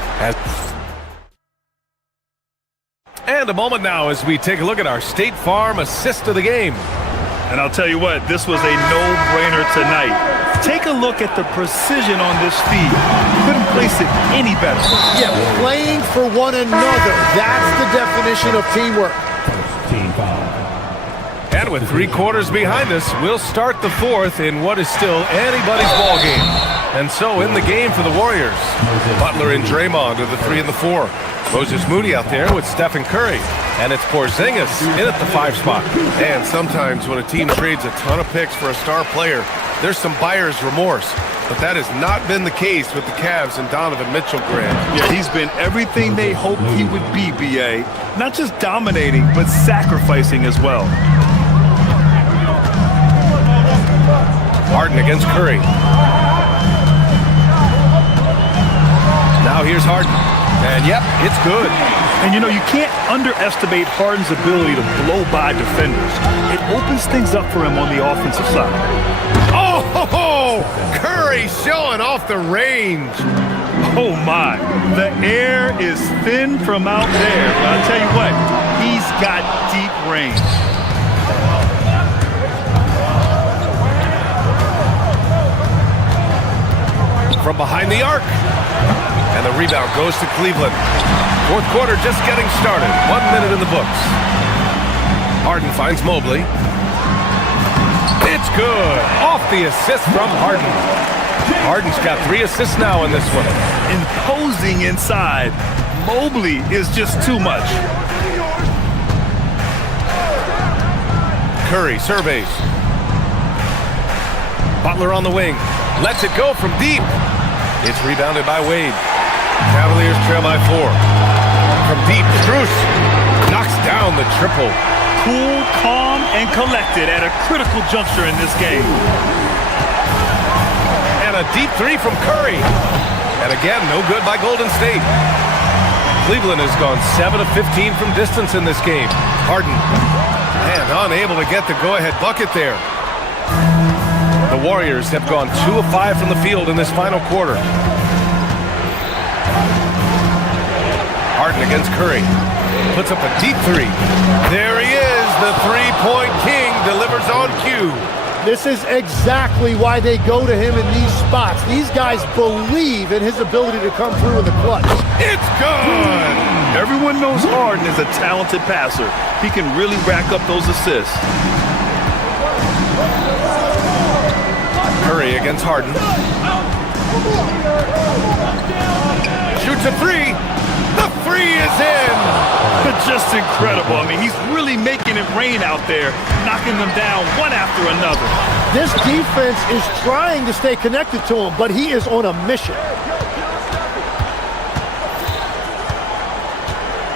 And a moment now as we take a look at our State Farm assist of the game. And I'll tell you what, this was a no-brainer tonight. Take a look at the precision on this feed. Couldn't place it any better. Yeah, playing for one another. That's the definition of teamwork. Team foul. And with 3 quarters behind us, we'll start the fourth in what is still anybody's ball game. And so in the game for the Warriors, Butler and Draymond are the 3 and the 4. Moses Moody out there with Stephen Curry. And it's Porzingis in at the 5 spot. And sometimes when a team trades a ton of picks for a star player, there's some buyer's remorse. But that has not been the case with the Cavs and Donovan Mitchell, Grant. Yeah, he's been everything they hoped he would be, B.A. Not just dominating, but sacrificing as well. Harden against Curry. Now here's Harden. And yep, it's good. And you know, you can't underestimate Harden's ability to blow by defenders. It opens things up for him on the offensive side. Oh, Curry showing off the range. Oh my, the air is thin from out there. But I'll tell you what, he's got deep range. From behind the arc. And the rebound goes to Cleveland. Fourth quarter just getting started. 1 minute in the books. Harden finds Mobley. It's good. Off the assist from Harden. Harden's got 3 assists now in this one. Imposing inside. Mobley is just too much. Curry surveys. Butler on the wing. Lets it go from deep. It's rebounded by Wade. Cavaliers trail by 4. From deep, Strus knocks down the triple. Cool, calm, and collected at a critical juncture in this game. And a deep 3 from Curry. And again, no good by Golden State. Cleveland has gone 7 of 15 from distance in this game. Harden, and unable to get the go-ahead bucket there. The Warriors have gone 2 of 5 from the field in this final quarter. Harden against Curry. Puts up a deep 3. There he is. The three-point king delivers on cue. This is exactly why they go to him in these spots. These guys believe in his ability to come through in the clutch. It's good. Everyone knows Harden is a talented passer. He can really rack up those assists. Curry against Harden. Shoots a 3. The 3 is in. But just incredible. I mean, he's really making it rain out there, knocking them down one after another. This defense is trying to stay connected to him, but he is on a mission.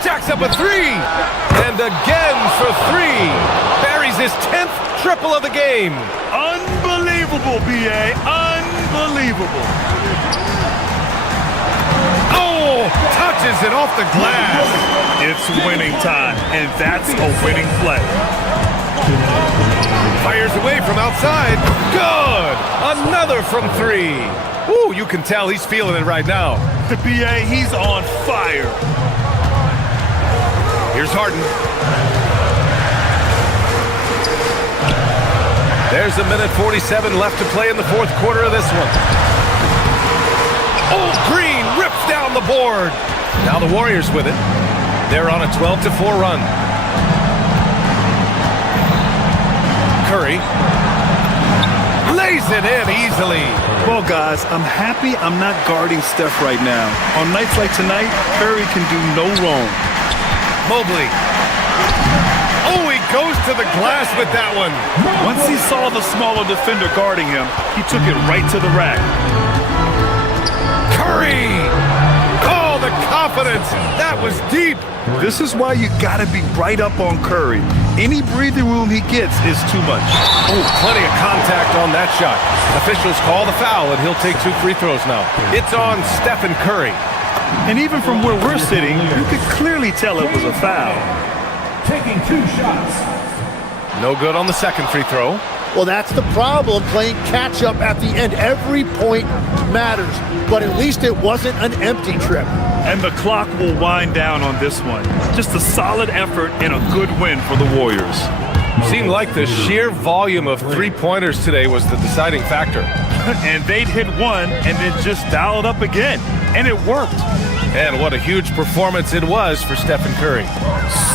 Jacks up a 3. And again for 3. Buries his 10th triple of the game. Unbelievable Unbelievable, B.A. Unbelievable. Oh, touches it off the glass. It's winning time, and that's a winning play. Fires away from outside. Good. Another from three. Ooh, you can tell he's feeling it right now. The B.A., he's on fire. Here's Harden. There's a minute 47 left to play in the fourth quarter of this one. Oh, Green rips down the board. Now the Warriors with it. They're on a 12-4 run. Curry lays it in easily. Well, guys, I'm happy I'm not guarding Steph right now. On nights like tonight, Curry can do no wrong. Mobley. Oh, he goes to the glass with that one. Once he saw the smaller defender guarding him, he took it right to the rack. Curry! Oh, the confidence. That was deep. This is why you gotta be right up on Curry. Any breathing room he gets is too much. Oh, plenty of contact on that shot. Officials call the foul, and he'll take 2 free throws now. It's on Stephen Curry. And even from where we're sitting, you could clearly tell it was a foul. Taking 2 shots. No good on the second free throw. Well, that's the problem, playing catch-up at the end. Every point matters, but at least it wasn't an empty trip. And the clock will wind down on this one. Just a solid effort and a good win for the Warriors. Seemed like the sheer volume of three-pointers today was the deciding factor. And they'd hit one and then just dial it up again. And it worked. And what a huge performance it was for Stephen Curry.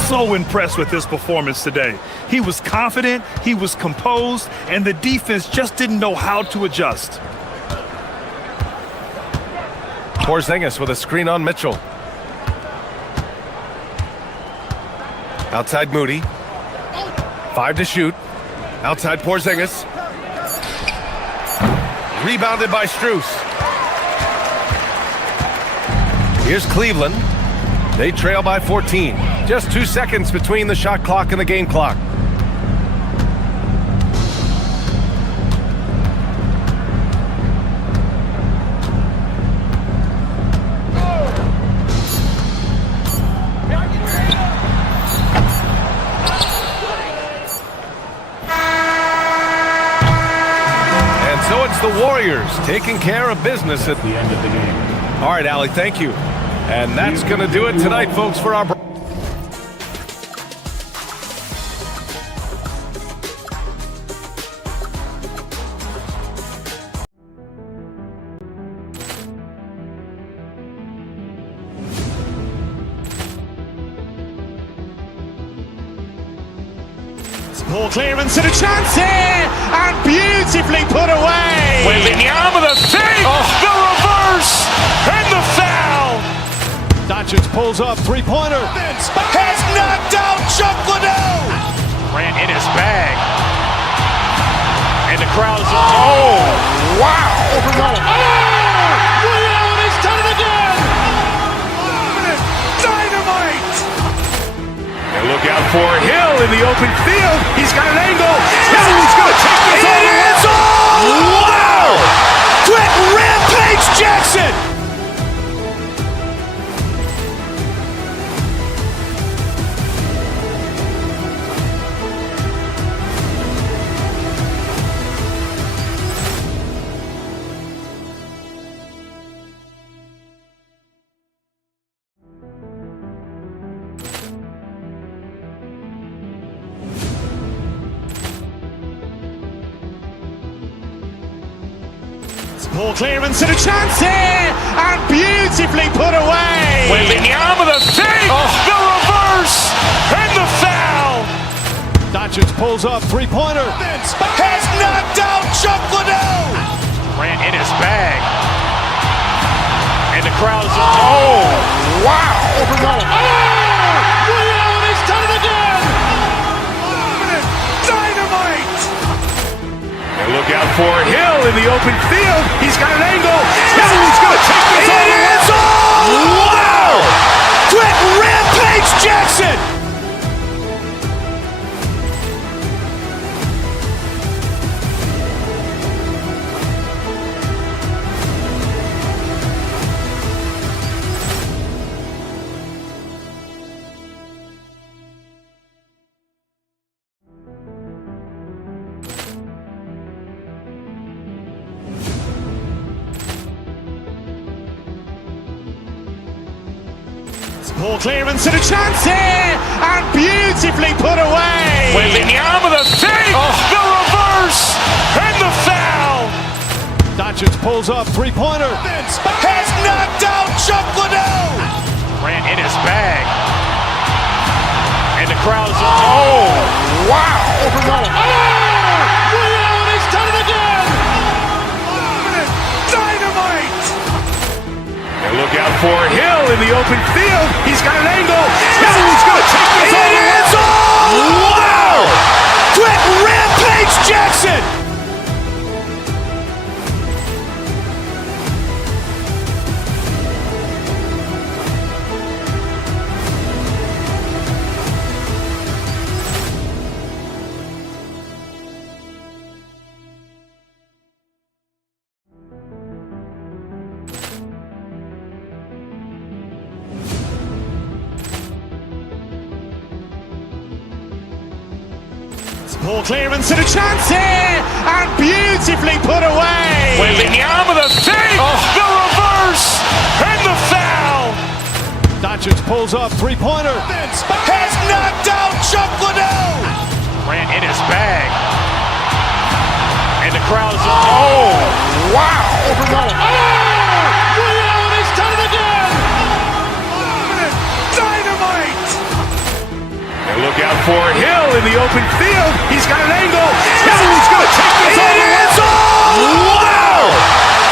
So impressed with his performance today. He was confident, he was composed, and the defense just didn't know how to adjust. Porzingis with a screen on Mitchell. Outside Moody. 5 to shoot. Outside Porzingis. Rebounded by Strus. Here's Cleveland. They trail by 14. Just 2 seconds between the shot clock and the game clock. And so it's the Warriors taking care of business at the end of the game. All right, Allie, thank you. And that's going to do it tonight, folks, for our... Ball clearance and a chance here, and beautifully put away. Wembanyama the fake, the reverse, and the foul. Doncic pulls up, three-pointer. Has knocked out Chuck Liddell. Grant in his bag, and the crowd's oh wow! Liddell has done it again. Dynamite! And look out for Hill in the open field. He's got an angle. He's going to take this all the way. Wow! Quit Rampage Jackson! Ball clearance and a chance here, and beautifully put away. Wembanyama the fake, the reverse, and the foul. Doncic pulls up, three-pointer. Has knocked out Chuck Liddell. Grant in his bag, and the crowd's oh wow! Liddell has done it again. Dynamite! And look out for Hill in the open field. He's got an angle. He's going to take this all the way. Wow! Quit Rampage Jackson! Ball clearance and a chance here, and beautifully put away. Wembanyama the fake, the reverse, and the foul. Doncic pulls up, three-pointer. Has knocked out Chuck Liddell. Grant in his bag. And the crowd's wow. He's done it again. Dynamite. And look out for Hill in the open field. He's got an angle. Hill's going to take this all the way. Wow. Quick rampage Jackson. Ball clearance and a chance here, and beautifully put away. Wembanyama the fake, the reverse, and the foul. Doncic pulls up, three-pointer. Has knocked out Chuck Liddell. Grant in his bag. And the crowd's wow. He's done it again. Dynamite. And look out for Hill in the open field. He's got an angle. Hill's going to take this all the way. Wow.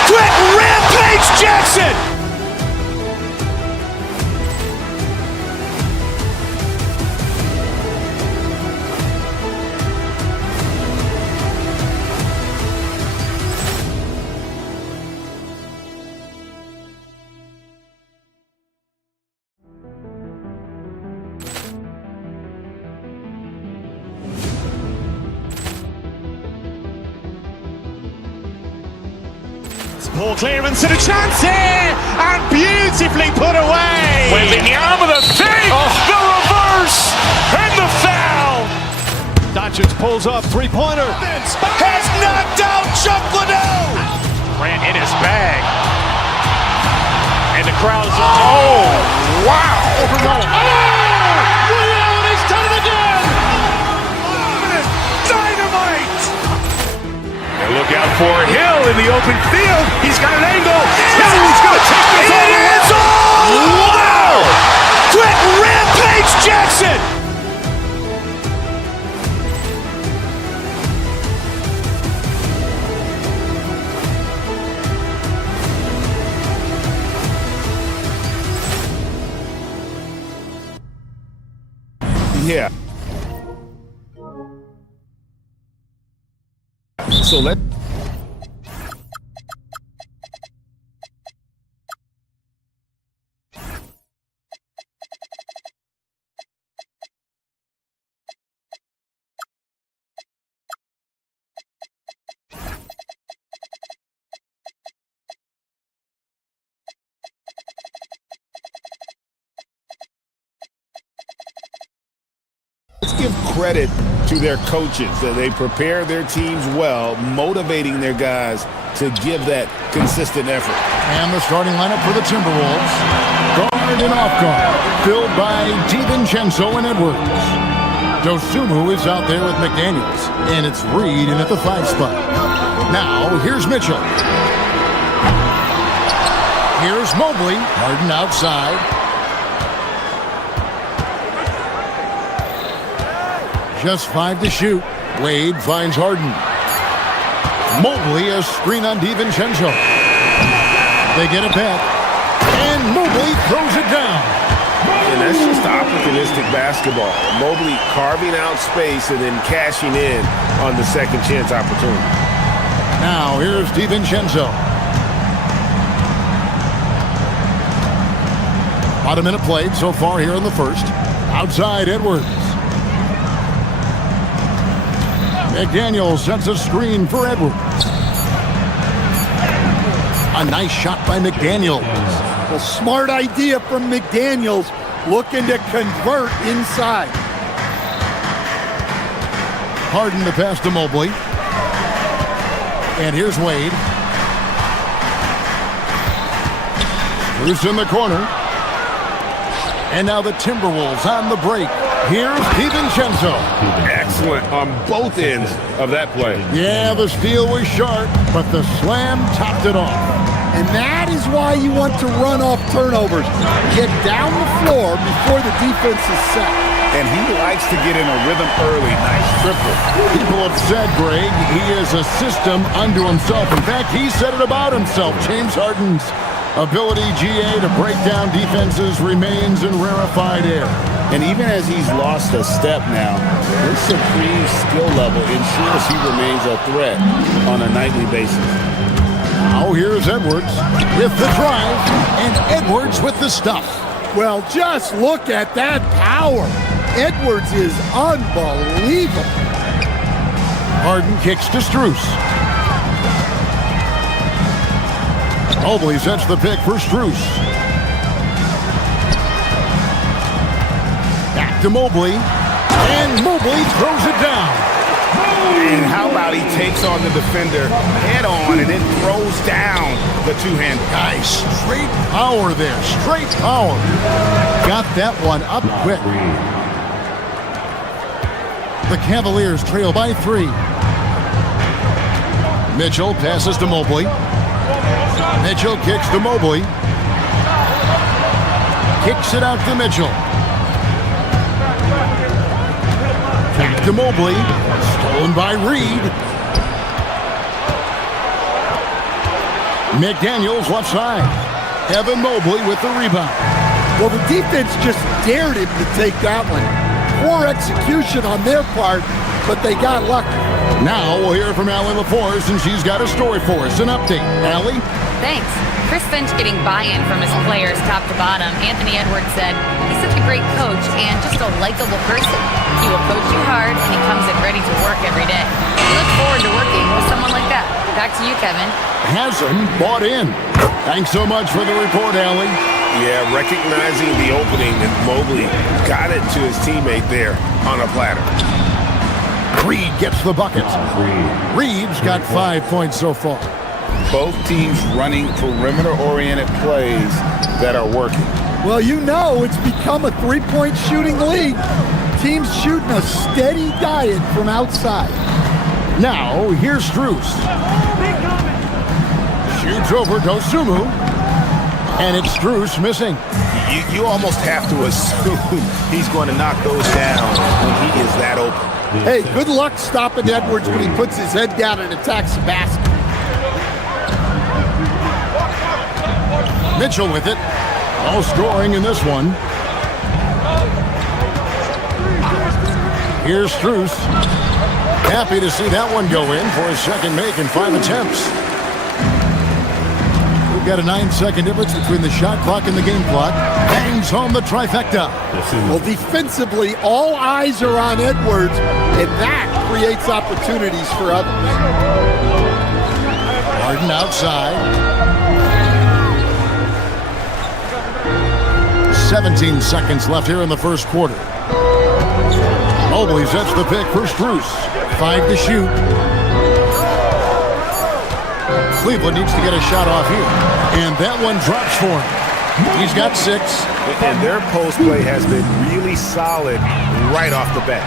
Quick rampage Jackson. Ball clearance and a chance here, and beautifully put away. Wembanyama the fake, the reverse, and the foul. Doncic pulls up, three-pointer. Has knocked out Chuck Liddell. Grant in his bag. And the crowd's wow. He's done it again. Dynamite. And look out for Hill in the open field. He's got an angle. Hill's going to take this all the way. Wow. Quick rampage Jackson. Yeah. So let Let's give credit to their coaches that they prepare their teams well, motivating their guys to give that consistent effort. And the starting lineup for the Timberwolves. Guard and off guard, filled by DiVincenzo and Edwards. Dosunmu is out there with McDaniels, and it's Reed in at the 5 spot. Now, here's Mitchell. Here's Mobley, Harden outside. Just 5 to shoot. Wade finds Harden. Mobley a screen on DiVincenzo. They get it back. And Mobley throws it down. And that's just opportunistic basketball. Mobley carving out space and then cashing in on the second chance opportunity. Now here's DiVincenzo. About a minute played so far here in the first. Outside Edwards. McDaniels sets a screen for Edwards. A nice shot by McDaniels. A smart idea from McDaniels, looking to convert inside. Harden to pass to Mobley. And here's Wade. Bruce in the corner. And now the Timberwolves on the break. Here's DiVincenzo. Excellent on both ends of that play. Yeah, the steal was sharp, but the slam topped it off. And that is why you want to run off turnovers. Get down the floor before the defense is set. And he likes to get in a rhythm early. Nice triple. People have said, Greg, he is a system unto himself. In fact, he said it about himself. James Harden's ability, GA, to break down defenses remains in rarefied air. And even as he's lost a step now, his supreme skill level ensures he remains a threat on a nightly basis. Now here's Edwards with the drive, and Edwards with the stuff. Well, just look at that power. Edwards is unbelievable. Harden kicks to Strus. Mobley sets the pick for Strus. Back to Mobley, and Mobley throws it down. And how about he takes on the defender head on and then throws down the two-hander. Nice. Straight power there. Straight power. Got that one up quick. The Cavaliers trail by 3. Mitchell passes to Mobley. Mitchell kicks to Mobley. Kicks it out to Mitchell. Back to Mobley. Stolen by Reed. McDaniels left side. Evan Mobley with the rebound. Well, the defense just dared him to take that one. Poor execution on their part, but they got lucky. Now we'll hear from Allie LaForce, and she's got a story for us. An update. Allie? Thanks. Chris Finch getting buy-in from his players top to bottom. Anthony Edwards said, he's such a great coach and just a likable person. He will coach you hard, and he comes in ready to work every day. We look forward to working with someone like that. Back to you, Kevin. Hasn't bought in. Thanks so much for the report, Allie. Yeah, recognizing the opening, and Mobley got it to his teammate there on a platter. Reed gets the bucket. Reed's got 5 points so far. Both teams running perimeter-oriented plays that are working. Well, you know it's become a three-point shooting league. Teams shooting a steady diet from outside. Now, here's Strus. Shoots over Dosunmu. And it's Strus missing. You almost have to assume he's going to knock those down when he is that open. Hey, good luck stopping Edwards when he puts his head down and attacks the basket. Mitchell with it. No scoring in this one. Here's Strus. Happy to see that one go in for his second make in 5 attempts. We've got a 9-second difference between the shot clock and the game clock. Bangs home the trifecta. Well, defensively, all eyes are on Edwards, and that creates opportunities for others. Harden outside. 17 seconds left here in the first quarter. Mobley sets the pick for Strus. 5 to shoot. Cleveland needs to get a shot off here. And that one drops for him. He's got 6. And their post play has been really solid right off the bat.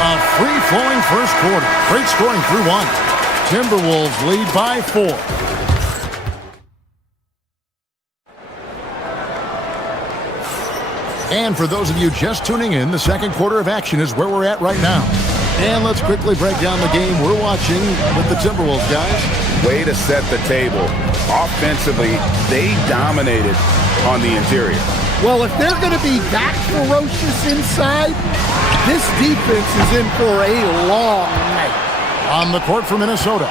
A free-flowing first quarter. Great scoring through 1. Timberwolves lead by 4. And for those of you just tuning in, the second quarter of action is where we're at right now. And let's quickly break down the game we're watching with the Timberwolves, guys. Way to set the table. Offensively, they dominated on the interior. Well, if they're going to be that ferocious inside, this defense is in for a long night. On the court for Minnesota,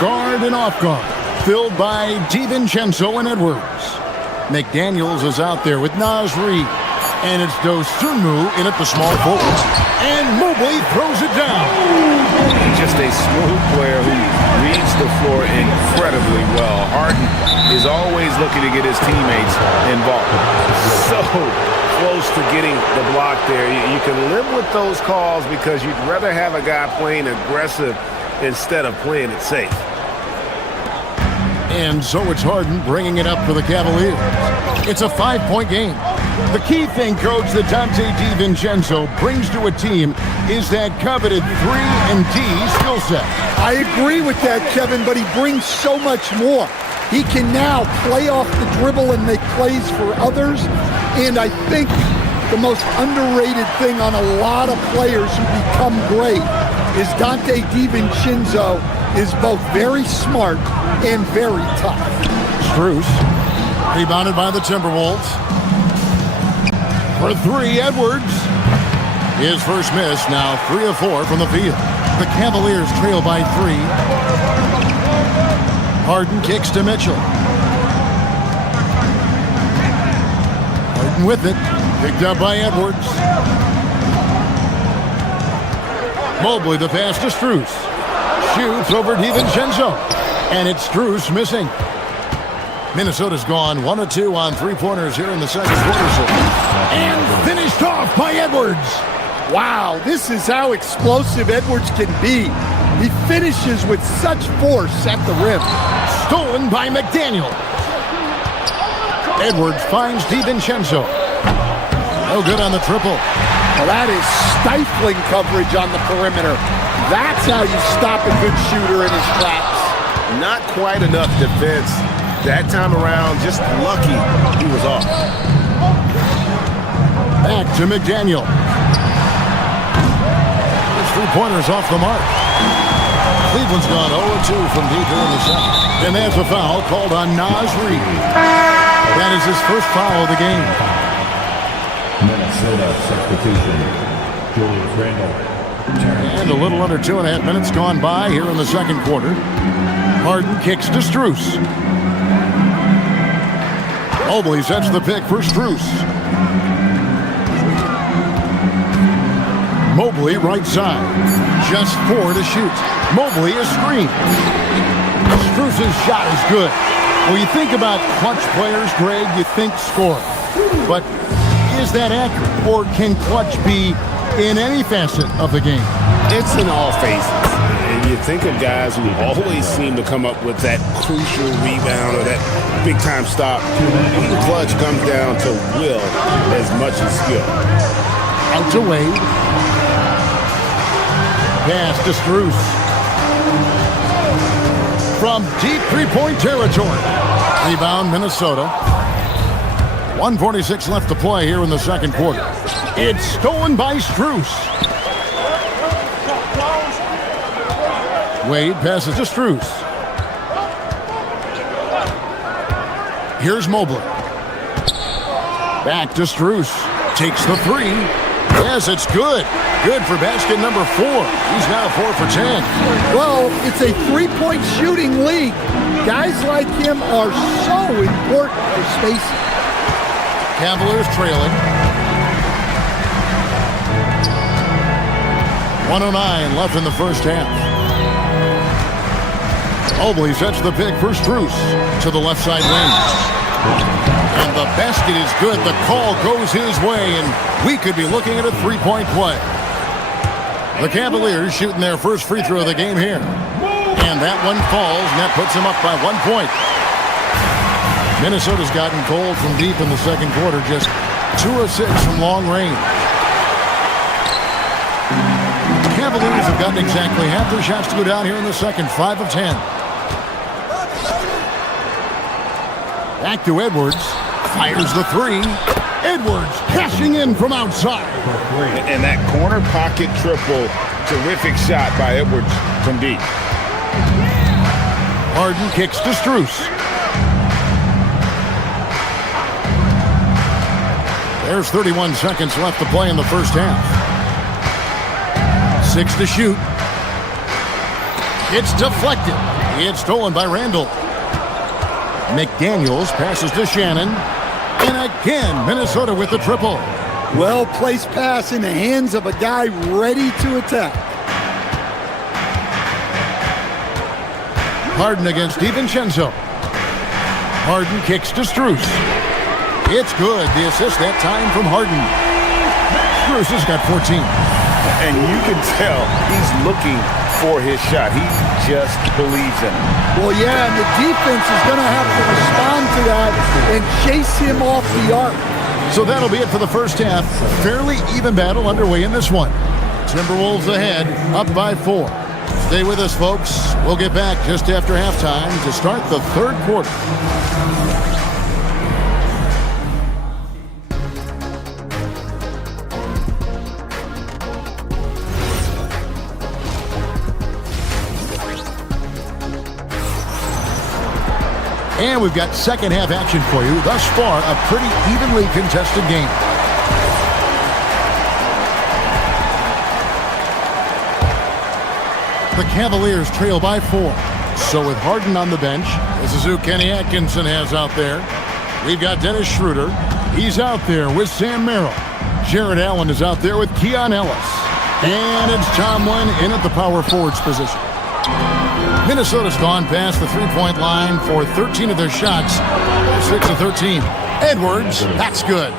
guard and off guard, filled by DiVincenzo and Edwards. McDaniels is out there with Naz Reid. And it's Dosunmu in at the small forward. And Mobley throws it down. Just a smooth player who reads the floor incredibly well. Harden is always looking to get his teammates involved. So close to getting the block there. You can live with those calls because you'd rather have a guy playing aggressive instead of playing it safe. And so it's Harden bringing it up for the Cavaliers. It's a 5-point game. The key thing, Coach, that Dante DiVincenzo brings to a team is that coveted 3-and-D skill set. I agree with that, Kevin, but he brings so much more. He can now play off the dribble and make plays for others. And I think the most underrated thing on a lot of players who become great is Dante DiVincenzo is both very smart and very tough. Strus, rebounded by the Timberwolves. For three, Edwards. His first miss, now 3 of 4 from the field. The Cavaliers trail by 3. Harden kicks to Mitchell. Harden with it. Picked up by Edwards. Mobley the pass to Strus. Shoots over DiVincenzo. And it's Strus missing. Minnesota's gone 1 of 2 on 3-pointers here in the second quarter. And finished off by Edwards. Wow, this is how explosive Edwards can be. He finishes with such force at the rim. Stolen by McDaniel. Edwards finds DiVincenzo. No good on the triple. Well, that is stifling coverage on the perimeter. That's how you stop a good shooter in his tracks. Not quite enough defense. That time around, just lucky he was off. Back to McDaniel. His 3-pointers off the mark. Cleveland's gone 0-2 from deep here in the second. And there's a foul called on Naz Reid. That is his first foul of the game. Minnesota substitution, Julius Randle. And a little under 2.5 minutes gone by here in the second quarter. Harden kicks to Strus. Mobley sets the pick for Strus. Mobley right side. Just 4 to shoot. Mobley is screened. Strus's shot is good. When you think about clutch players, Greg, you think score. But is that accurate? Or can clutch be in any facet of the game? It's in all phases. And you think of guys who always seem to come up with that crucial rebound or that big-time stop. Being clutch comes down to will as much as skill. Out to Wade. Pass to Strus. From deep 3-point territory. Rebound, Minnesota. 1:46 left to play here in the second quarter. It's stolen by Strus. Wade passes to Strus. Here's Mobley. Back to Strus. Takes the 3. Yes, it's good. Good for basket number 4. He's now 4 for 10. Well, it's a 3-point shooting league. Guys like him are so important for spacing. Cavaliers trailing. 1:09 left in the first half. Mobley sets the pick for Strus to the left side wing. And the basket is good. The call goes his way, and we could be looking at a 3-point play. The Cavaliers shooting their first free throw of the game here. And that one falls, and that puts them up by 1 point. Minnesota's gotten cold from deep in the second quarter, just 2 of 6 from long range. The Cavaliers have gotten exactly half their shots to go down here in the second, 5 of 10. Back to Edwards. Fires the 3. Edwards cashing in from outside. And that corner pocket triple, terrific shot by Edwards from deep. Harden kicks to Strus. There's 31 seconds left to play in the first half. 6 to shoot. It's deflected. It's stolen by Randle. McDaniels passes to Shannon. And again, Minnesota with the triple. Well-placed pass in the hands of a guy ready to attack. Harden against DiVincenzo. Harden kicks to Strus. It's good. The assist that time from Harden. Strus has got 14. And you can tell he's looking for his shot. He just believes in him. Well, yeah, and the defense is going to have to respond to that and chase him off the arc. So that'll be it for the first half. Fairly even battle underway in this one. Timberwolves ahead, up by 4. Stay with us, folks. We'll get back just after halftime to start the third quarter. And we've got second half action for you. Thus far, a pretty evenly contested game. The Cavaliers trail by 4. So with Harden on the bench, this is who Kenny Atkinson has out there. We've got Dennis Schroeder. He's out there with Sam Merrill. Jared Allen is out there with Keon Ellis. And it's Tomlin in at the power forwards position. Minnesota's gone past the three-point line for 13 of their shots. 6 of 13. Edwards, that's good.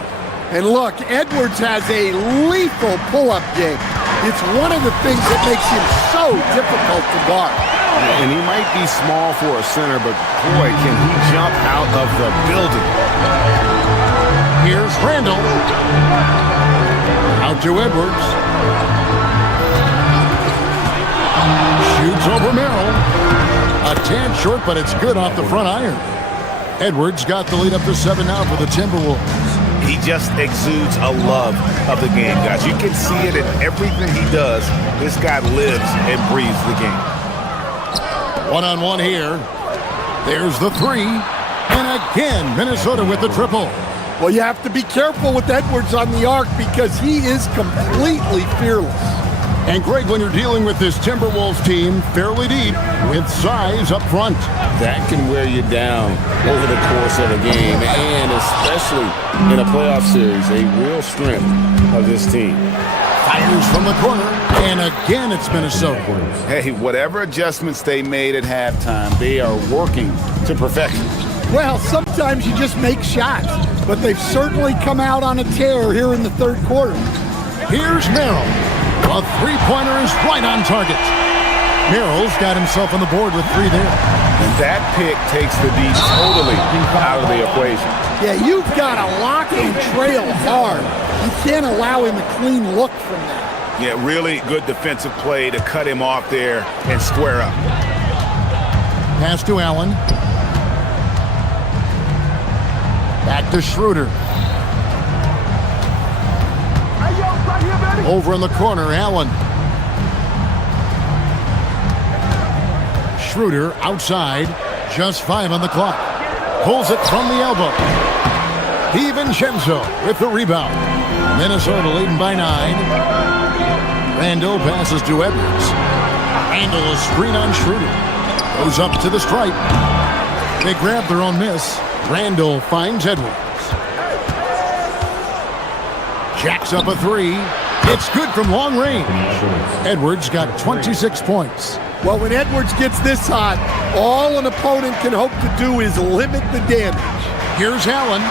And look, Edwards has a lethal pull-up game. It's one of the things that makes him so difficult to guard. And he might be small for a center, but boy, can he jump out of the building. Here's Randall. Out to Edwards. Shoots over Merrill. A tad short, but it's good off the front iron. Edwards got the lead up to 7 now for the Timberwolves. He just exudes a love of the game, guys. You can see it in everything he does. This guy lives and breathes the game. One-on-one here. There's the 3. And again, Minnesota with the triple. Well, you have to be careful with Edwards on the arc because he is completely fearless. And Greg, when you're dealing with this Timberwolves team, fairly deep, with size up front. That can wear you down over the course of a game, and especially in a playoff series, a real strength of this team. Fires from the corner, and again it's Minnesota. Hey, whatever adjustments they made at halftime, they are working to perfection. Well, sometimes you just make shots, but they've certainly come out on a tear here in the third quarter. Here's Merrill. A three-pointer is right on target. Merrill's got himself on the board with 3 there. And that pick takes the D totally out of the equation. Yeah, you've got to lock and trail hard. You can't allow him a clean look from that. Yeah, really good defensive play to cut him off there and square up. Pass to Allen. Back to Schroeder. Over in the corner, Allen. Schroeder outside, just 5 on the clock. Pulls it from the elbow. DiVincenzo with the rebound. Minnesota leading by 9. Randall passes to Edwards. Randall a screen on Schroeder. Goes up to the stripe. They grab their own miss. Randall finds Edwards. Jacks up a 3. It's good from long range. Edwards got 26 points. Well, when Edwards gets this hot, all an opponent can hope to do is limit the damage. Here's Allen.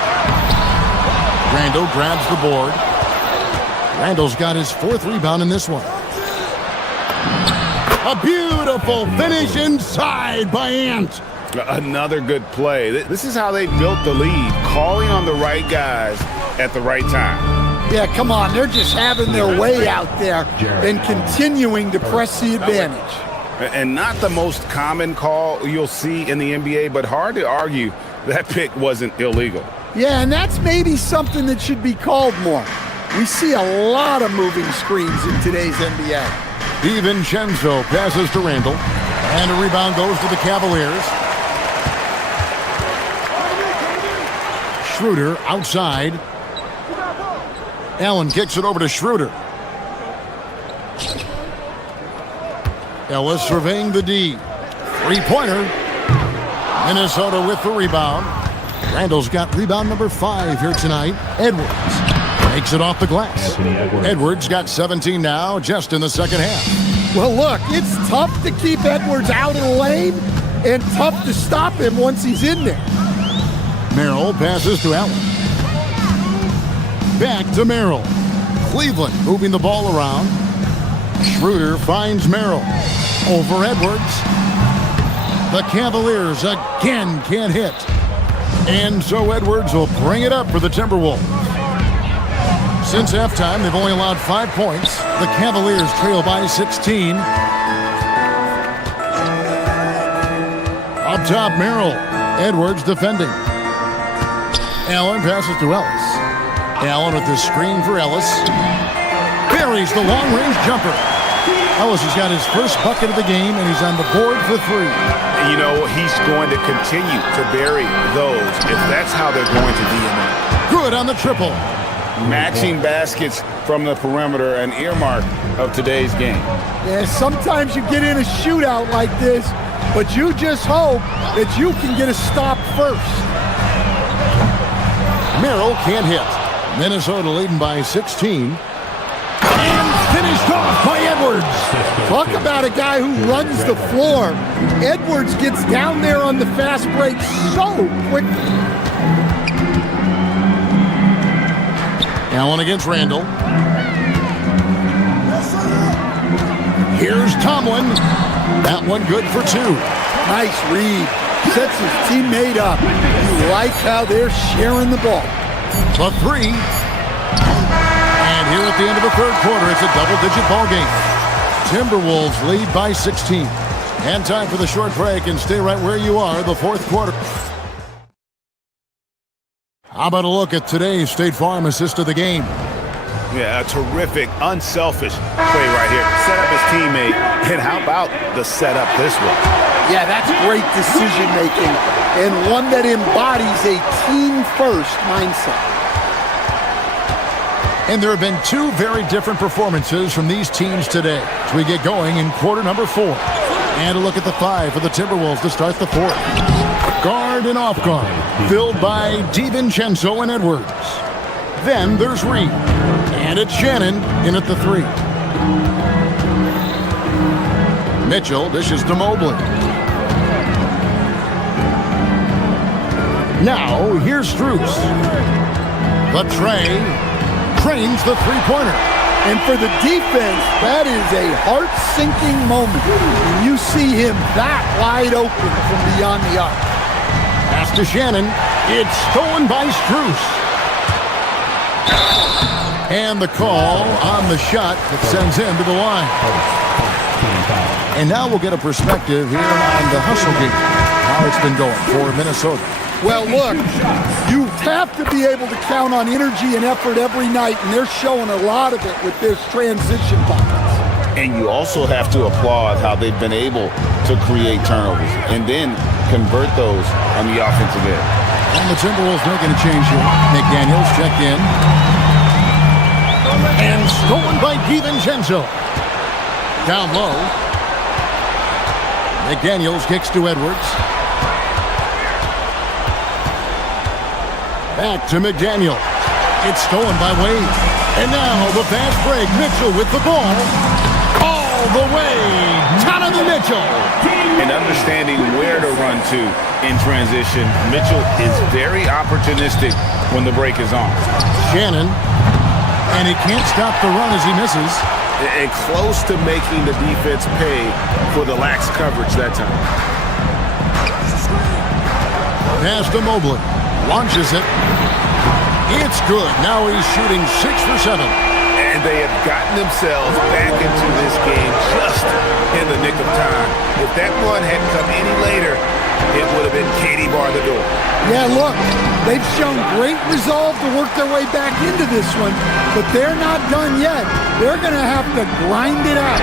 Randall grabs the board. Randall's got his 4th rebound in this one. A beautiful finish inside by Ant. Another good play. This is how they built the lead, calling on the right guys at the right time. Yeah, come on. They're just having their way out there and continuing to press the advantage. And not the most common call you'll see in the NBA, but hard to argue that pick wasn't illegal. Yeah, and that's maybe something that should be called more. We see a lot of moving screens in today's NBA. DiVincenzo passes to Randall. And a rebound goes to the Cavaliers. Schroeder outside. Allen kicks it over to Schroeder. Ellis surveying the D. 3-pointer. Minnesota with the rebound. Randall's got rebound number 5 here tonight. Edwards makes it off the glass. Edwards got 17 now, just in the second half. Well, look, it's tough to keep Edwards out of the lane and tough to stop him once he's in there. Merrill passes to Allen. Back to Merrill. Cleveland moving the ball around. Schroeder finds Merrill. Over Edwards. The Cavaliers again can't hit. And so Edwards will bring it up for the Timberwolves. Since halftime, they've only allowed 5 points. The Cavaliers trail by 16. Up top, Merrill. Edwards defending. Allen passes to Ellis. Allen with the screen for Ellis. Buries the long-range jumper. Ellis has got his first bucket of the game, and he's on the board for 3. You know, he's going to continue to bury those if that's how they're going to be in it. Good on the triple. Matching baskets from the perimeter, an earmark of today's game. Yeah, sometimes you get in a shootout like this, but you just hope that you can get a stop first. Merrill can't hit. Minnesota leading by 16. And finished off by Edwards. Talk about a guy who runs the floor. Edwards gets down there on the fast break so quickly. Allen against Randall. Here's Tomlin. That one good for 2. Nice read. Sets his teammate up. You like how they're sharing the ball. The 3. And here at the end of the third quarter, it's a double-digit ball game. Timberwolves lead by 16. And time for the short break, and stay right where you are, the fourth quarter. How about a look at today's State Farm assist of the game? Yeah, a terrific, unselfish play right here. Set up his teammate, and how about the setup this way? Yeah, that's great decision-making, and one that embodies a team-first mindset. And there have been 2 very different performances from these teams today as we get going in quarter number 4. And a look at the 5 for the Timberwolves to start the 4th. Guard and off guard, filled by DiVincenzo and Edwards. Then there's Reed. And it's Shannon in at the 3. Mitchell dishes to Mobley. Now here's Strus. The tray. Trains the three-pointer. And for the defense, that is a heart-sinking moment when you see him that wide open from beyond the arc. Pass to Shannon. It's stolen by Strus. And the call on the shot that sends him to the line. And now we'll get a perspective here on the hustle game. How it's been going for Minnesota. Well, look, you have to be able to count on energy and effort every night, and they're showing a lot of it with this transition buckets. And you also have to applaud how they've been able to create turnovers and then convert those on the offensive end. And the Timberwolves making a change here. McDaniels checked in. And stolen by DiVincenzo. Down low. McDaniels kicks to Edwards. Back to McDaniel. It's stolen by Wade. And now the fast break. Mitchell with the ball. All the way. Donovan Mitchell. And understanding where to run to in transition. Mitchell is very opportunistic when the break is on. Shannon. And he can't stop the run as he misses. And close to making the defense pay for the lax coverage that time. Pass to Mobley. Launches it. It's good. Now he's shooting 6 for 7. And they have gotten themselves back into this game just in the nick of time. If that run hadn't come any later, it would have been Katie bar the door. Yeah, look, they've shown great resolve to work their way back into this one, but they're not done yet. They're going to have to grind it out.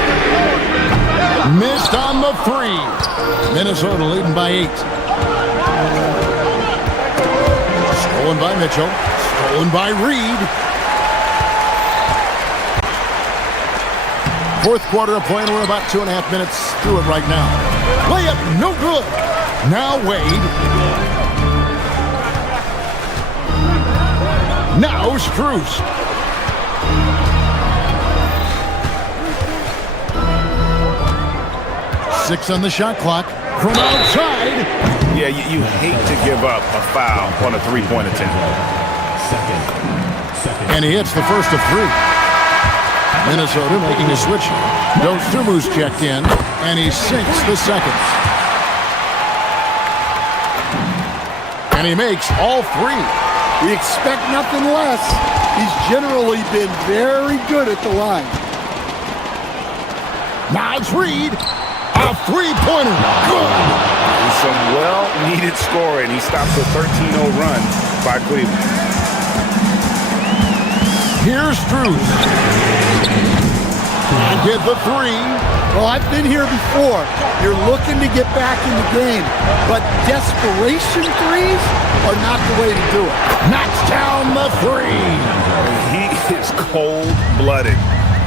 Missed on the 3. Minnesota leading by 8. Stolen by Mitchell. Stolen by Reed. Fourth quarter of play, and we're about 2.5 minutes through it right now. Layup, no good. Now Wade. Now Strus. Six on the shot clock. From outside. Yeah, you hate to give up a foul on a three-point attempt. And he hits the first of 3. Minnesota making a switch. Dostumu's checked in, and he sinks the second. And he makes all three. We expect nothing less. He's generally been very good at the line. Now it's Reed. A three-pointer. Good. And some well-needed scoring. He stops a 13-0 run by Cleveland. Here's Struz. And get the three. Well, I've been here before. You're looking to get back in the game, but desperation threes are not the way to do it. Knocks down the three. He is cold-blooded.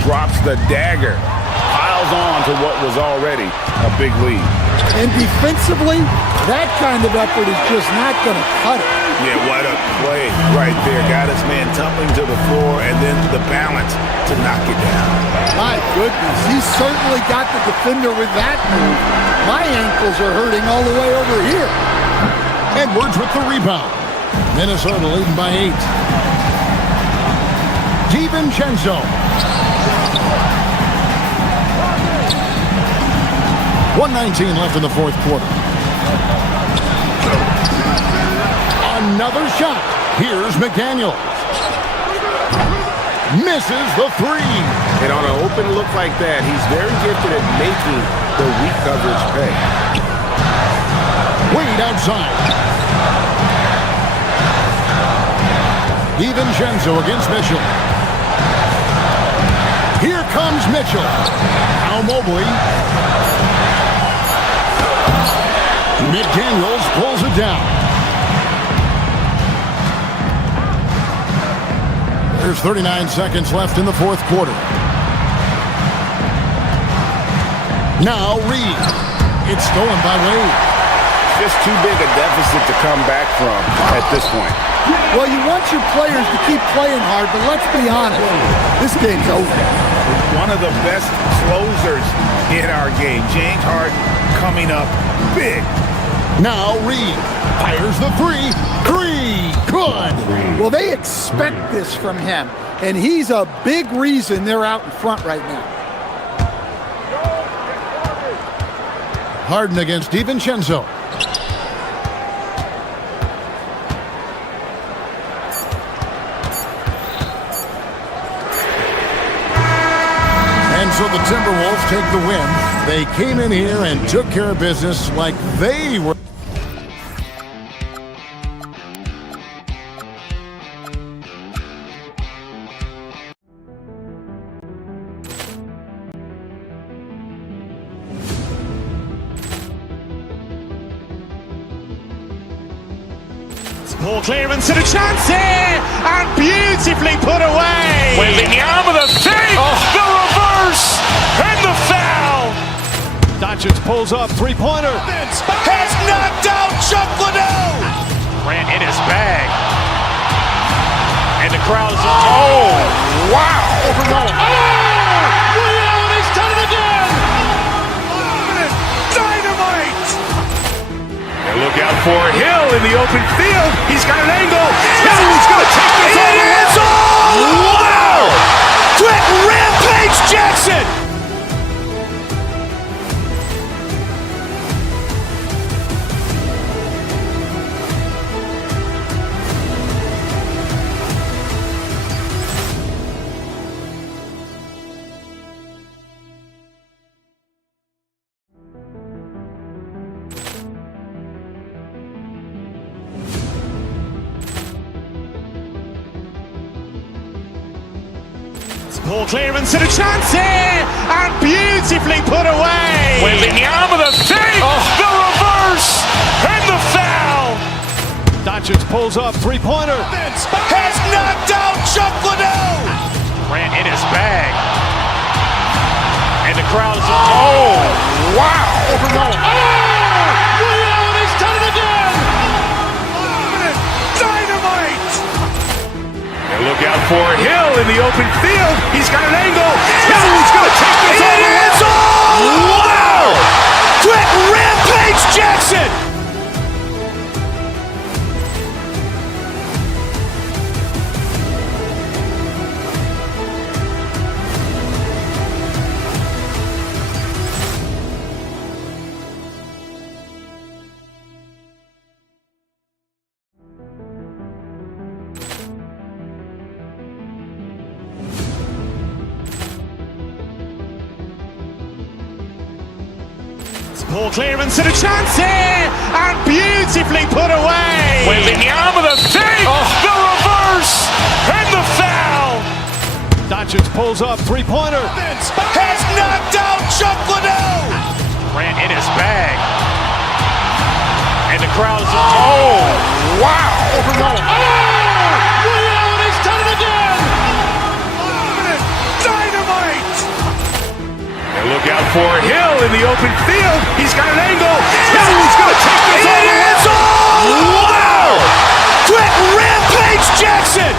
Drops the dagger. Piles on to what was already a big lead. And defensively, that kind of effort is just not going to cut it. Yeah, what a play right there. Got his man tumbling to the floor and then the balance to knock it down. My goodness, he's certainly got the defender with that move. My ankles are hurting all the way over here. Edwards with the rebound. Minnesota leading by 8. DiVincenzo. 1:19 left in the fourth quarter. Another shot. Here's McDaniel. Misses the three. And on an open look like that, he's very gifted at making the weak coverage pay. Wade outside. DiVincenzo against Mitchell. Here comes Mitchell. Now Mobley. McDaniels pulls it down. There's 39 seconds left in the fourth quarter. Now Reed. It's stolen by Wade. Just too big a deficit to come back from at this point. Well, you want your players to keep playing hard, but let's be honest. This game's over. One of the best closers in our game. James Harden coming up big. Now Reed fires the three. Good. Well, they expect this from him, and he's a big reason they're out in front right now. Harden against DiVincenzo. And so the Timberwolves take the win. They came in here and took care of business like they were. Ball clearance and a chance here, and beautifully put away. Wembanyama the fake, the reverse, and the foul. Doncic pulls up, three-pointer. Has knocked out Chocolate. Ran in his bag. And the crowd is, oh, wow. He's done it again. Dynamite. And look out for Hill in the open field. He's got an angle. He's going to take this all the way. Wow! Quick rampage Jackson. Ball clearance and a chance here, and beautifully put away. Wembanyama the fake, the reverse, and the foul. Doncic pulls up, three-pointer. Has knocked out Chocolate. Ran in his bag. And the crowd is, oh, wow. He's done it again. Dynamite. And look out for Hill in the open field. He's got an angle. He's going to take this all the way. Wow! Quick rampage Jackson. Ball clearance and a chance here, and beautifully put away. Wembanyama the save, the reverse, and the foul. Doncic pulls up, three-pointer. Has knocked out Chuck Liddell. Ran in his bag. And the crowd is, oh, wow. He's done it again. Dynamite. And look out for Hill in the open field. He's got an angle. Hill's going to take this all the way. Wow. Quick Rampage Jackson.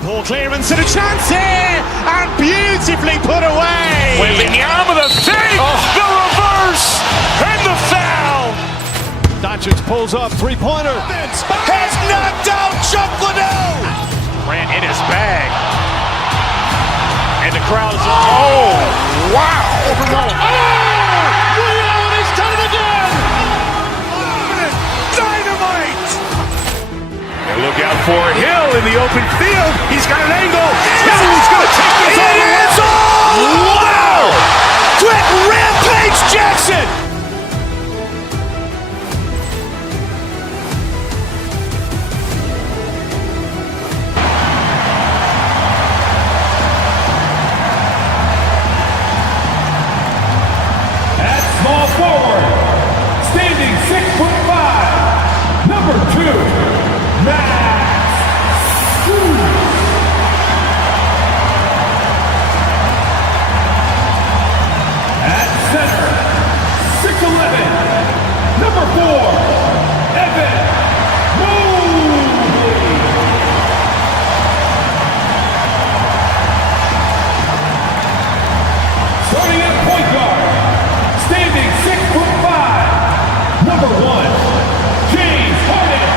Ball clearance and a chance here, and beautifully put away. Wembanyama the save, the reverse, and the foul. Doncic pulls up, three-pointer. Has knocked out Chuck Liddell. Ran in his bag. And the crowd is, oh, wow. He's done it again. Dynamite. And look out for Hill in the open field. He's got an angle. Hill's going to take this all the way. Wow. Quick Rampage Jackson. At small forward, standing 6'5", number 2, Max. At center, 6'11", number 4, Evan Mobley. Starting at point guard, standing 6'5", number 1, James Harden.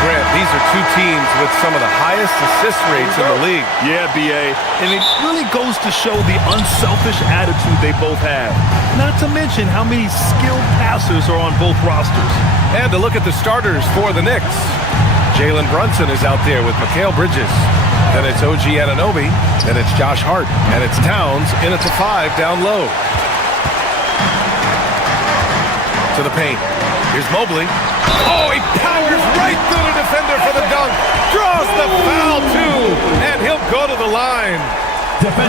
Grant, these are two teams with some of the highest assist rates in the league. Yeah, B.A., and it really goes to show the unselfish attitude they both have. Not to mention how many skilled passers are on both rosters. And to look at the starters for the Knicks. Jalen Brunson is out there with Mikal Bridges. Then it's OG Anunoby. Then it's Josh Hart. And it's Towns in at the 5 down low. To the paint. Here's Mobley. Oh, he powers right through the defender for the dunk. Draws the foul, too. And he'll go to the line.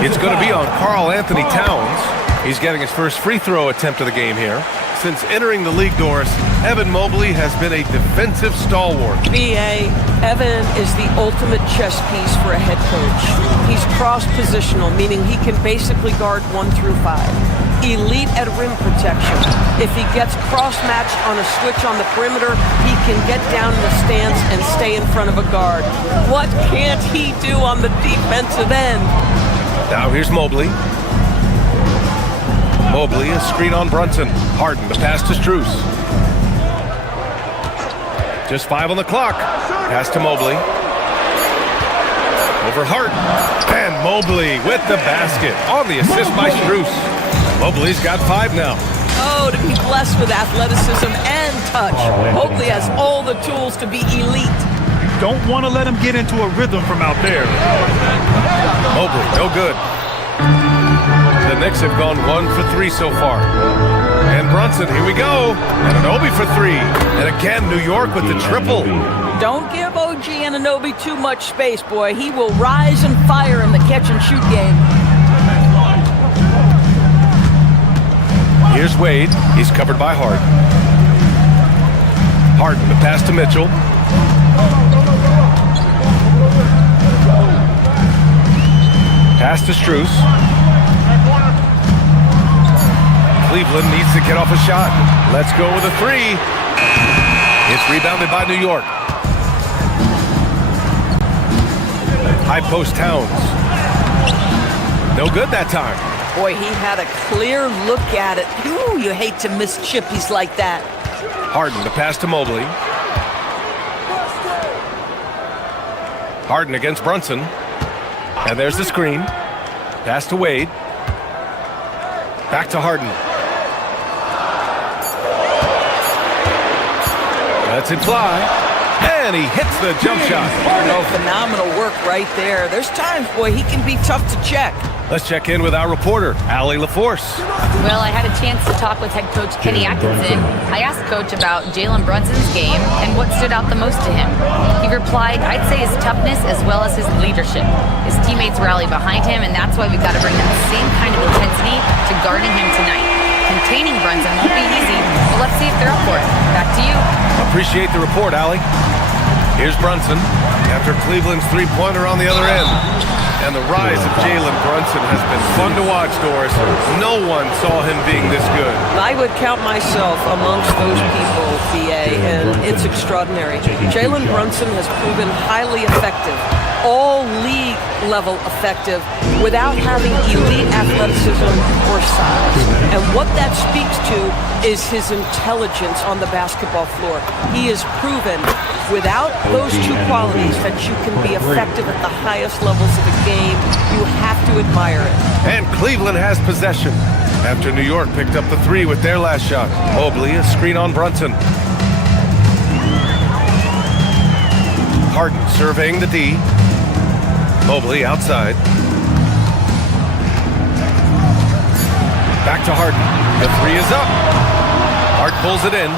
It's going to be on Karl Anthony Towns. He's getting his first free throw attempt of the game here. Since entering the league doors, Evan Mobley has been a defensive stalwart. B.A., Evan is the ultimate chess piece for a head coach. He's cross-positional, meaning he can basically guard 1 through 5. Elite at rim protection. If he gets cross-matched on a switch on the perimeter, he can get down in the stance and stay in front of a guard. What can't he do on the defensive end? Now here's Mobley. Mobley, a screen on Brunson. Harden, the pass to Strus. Just 5 on the clock. Pass to Mobley. Over Hart. And Mobley with the basket on the assist by Strus. Mobley's got 5 now. Oh, to be blessed with athleticism and touch. Mobley has all the tools to be elite. Don't want to let him get into a rhythm from out there. Mobley, no good. The Knicks have gone 1 for 3 so far. And Brunson, here we go. Anunoby for 3. And again, New York with the triple. Don't give OG Anunoby too much space, boy. He will rise and fire in the catch-and-shoot game. Here's Wade. He's covered by Hart. Harden, the pass to Mitchell. Pass to Strus. Cleveland needs to get off a shot. Let's go with a 3. It's rebounded by New York. High post Towns. No good that time. Boy, he had a clear look at it. Ooh, you hate to miss chippies like that. Harden, the pass to Mobley. Harden against Brunson. And there's the screen. Pass to Wade. Back to Harden. Lets it fly. And he hits the jump shot. Oh, phenomenal work right there. There's times, boy, he can be tough to check. Let's check in with our reporter, Allie LaForce. Well, I had a chance to talk with head coach Kenny Atkinson. I asked Coach about Jalen Brunson's game and what stood out the most to him. He replied, I'd say his toughness as well as his leadership. His teammates rally behind him, and that's why we've got to bring that same kind of intensity to guarding him tonight. Containing Brunson won't be easy, but let's see if they're up for it. Back to you. Appreciate the report, Allie. Here's Brunson after Cleveland's three-pointer on the other end. And the rise of Jalen Brunson has been fun to watch, Doris. No one saw him being this good. I would count myself amongst those people, BA, and it's extraordinary. Jalen Brunson has proven highly effective, all league level effective, without having elite athleticism or size. And what that speaks to is his intelligence on the basketball floor. He has proven without those two qualities that you can be effective at the highest levels of the game. You have to admire it. And Cleveland has possession after New York picked up the three with their last shot. Mobley, a screen on Brunson. Harden surveying the D. Mobley outside. Back to Harden. The three is up. Hart pulls it in.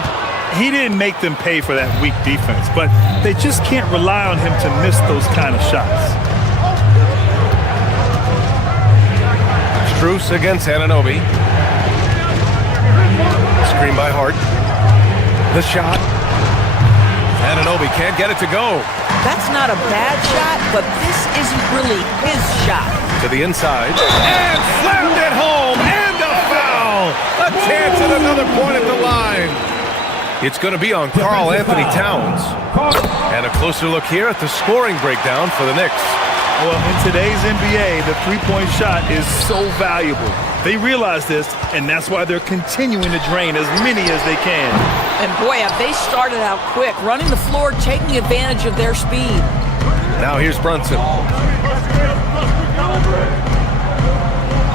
He didn't make them pay for that weak defense, but they just can't rely on him to miss those kind of shots. Strus against Anunoby. Screen by Hart. The shot. Anunoby can't get it to go. That's not a bad shot, but this isn't really his shot. To the inside. And slammed it home. And a foul. A chance at another point at the line. It's going to be on Karl Anthony Towns. And a closer look here at the scoring breakdown for the Knicks. Well, in today's NBA, the three-point shot is so valuable. They realize this, and that's why they're continuing to drain as many as they can. And boy, have they started out quick, running the floor, taking advantage of their speed. Now here's Brunson.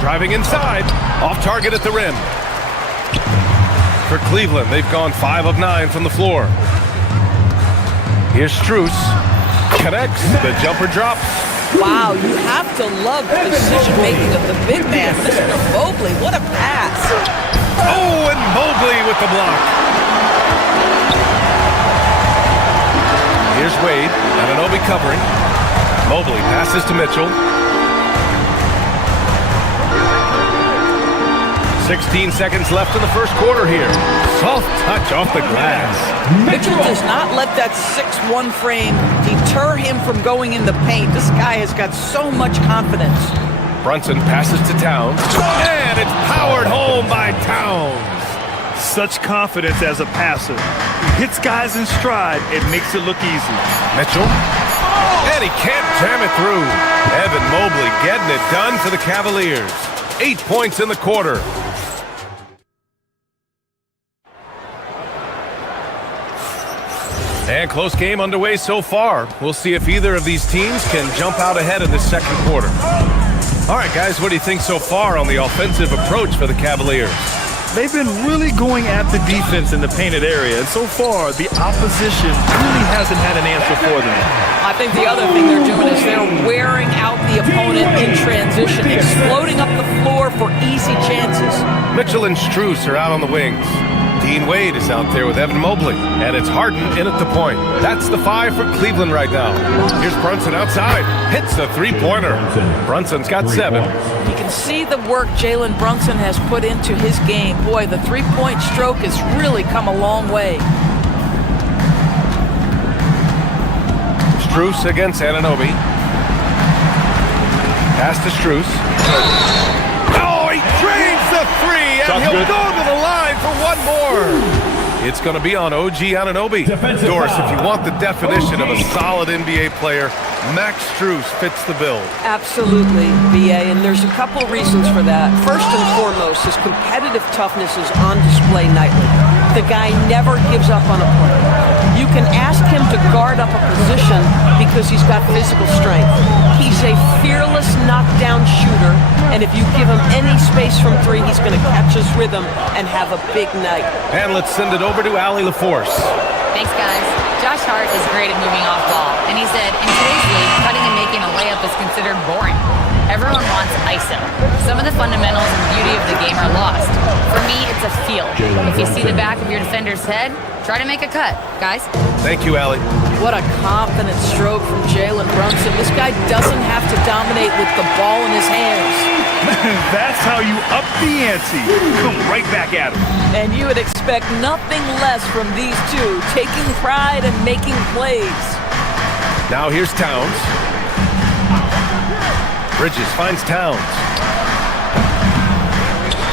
Driving inside, off target at the rim. For Cleveland, they've gone 5 of 9 from the floor. Here's Strus. Connects, the jumper drops. Wow, you have to love the decision-making of the big man, Mr. Mobley. What a pass. Oh, and Mobley with the block. Here's Wade, Anunoby covering. Mobley passes to Mitchell. 16 seconds left in the first quarter here. Soft touch off the glass. Mitchell does not let that 6'1" frame deter him from going in the paint. This guy has got so much confidence. Brunson passes to Towns. And it's powered home by Towns. Such confidence as a passer. He hits guys in stride. It makes it look easy. Mitchell. And he can't jam it through. Evan Mobley getting it done for the Cavaliers. 8 points in the quarter. And close game underway so far. We'll see if either of these teams can jump out ahead in this second quarter. All right, guys, what do you think so far on the offensive approach for the Cavaliers? They've been really going at the defense in the painted area, and so far, the opposition really hasn't had an answer for them. I think the other thing they're doing is they're wearing out the opponent in transition, exploding up the floor for easy chances. Mitchell and Strus are out on the wings. Dean Wade is out there with Evan Mobley, and it's Harden in at the point. That's the 5 for Cleveland right now. Here's Brunson outside, hits the three-pointer. Brunson's got 7. You can see the work Jalen Brunson has put into his game. Boy, the three-point stroke has really come a long way. Strus against Anunoby. Pass to Strus. Oh, he drains the 3, and he'll go to the line for one more. It's going to be on OG Anunoby. Doris, if you want the definition of a solid NBA player, Max Strus fits the bill. Absolutely, BA, and there's a couple reasons for that. First and foremost, his competitive toughness is on display nightly. The guy never gives up on a play. You can ask him to guard up a position because he's got physical strength. He's a fearless knockdown shooter, and if you give him any space from three, he's going to catch his rhythm and have a big night. And let's send it over to Allie LaForce. Thanks, guys. Josh Hart is great at moving off ball, and he said, in today's league, cutting and making a layup is considered boring. Everyone wants ISO. Some of the fundamentals and beauty of the game are lost. For me, it's a feel. If you see the back of your defender's head, try to make a cut, guys. Thank you, Allie. What a confident stroke from Jalen Brunson. This guy doesn't have to dominate with the ball in his hands. That's how you up the ante. Come right back at him. And you would expect nothing less from these two, taking pride and making plays. Now here's Towns. Bridges finds Towns.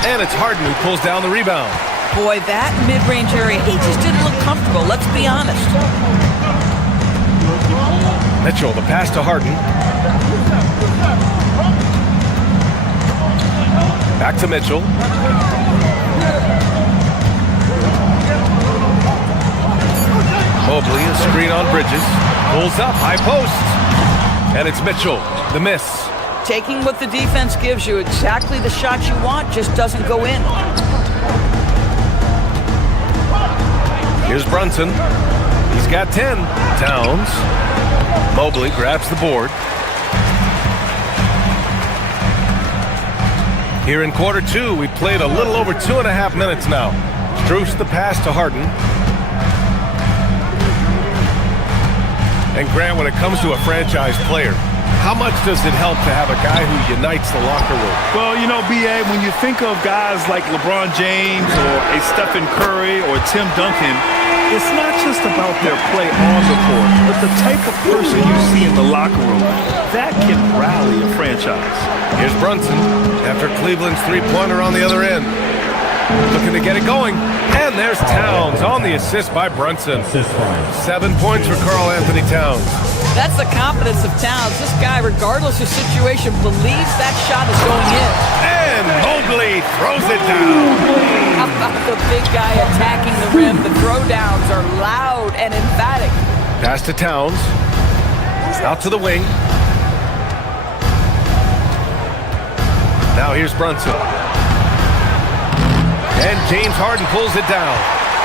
And it's Harden who pulls down the rebound. Boy, that mid-range area, he just didn't look comfortable, let's be honest. Mitchell, the pass to Harden. Back to Mitchell. Mobley, a screen on Bridges. Pulls up, high post. And it's Mitchell, the miss. Taking what the defense gives you, exactly the shot you want, just doesn't go in. Here's Brunson. He's got 10. Towns. Mobley grabs the board. Here in quarter two, we played a little over 2.5 minutes now. Strus the pass to Harden. And Grant, when it comes to a franchise player, how much does it help to have a guy who unites the locker room? Well, you know, B.A., when you think of guys like LeBron James or a Stephen Curry or Tim Duncan, it's not just about their play on the court, but the type of person you see in the locker room. That can rally a franchise. Here's Brunson after Cleveland's three-pointer on the other end. Looking to get it going. And there's Towns on the assist by Brunson. 7 points for Karl Anthony Towns. That's the confidence of Towns. This guy, regardless of situation, believes that shot is going in. And Mobley throws it down. How about the big guy attacking the rim? The throwdowns are loud and emphatic. Pass to Towns. Out to the wing. Now here's Brunson. And James Harden pulls it down.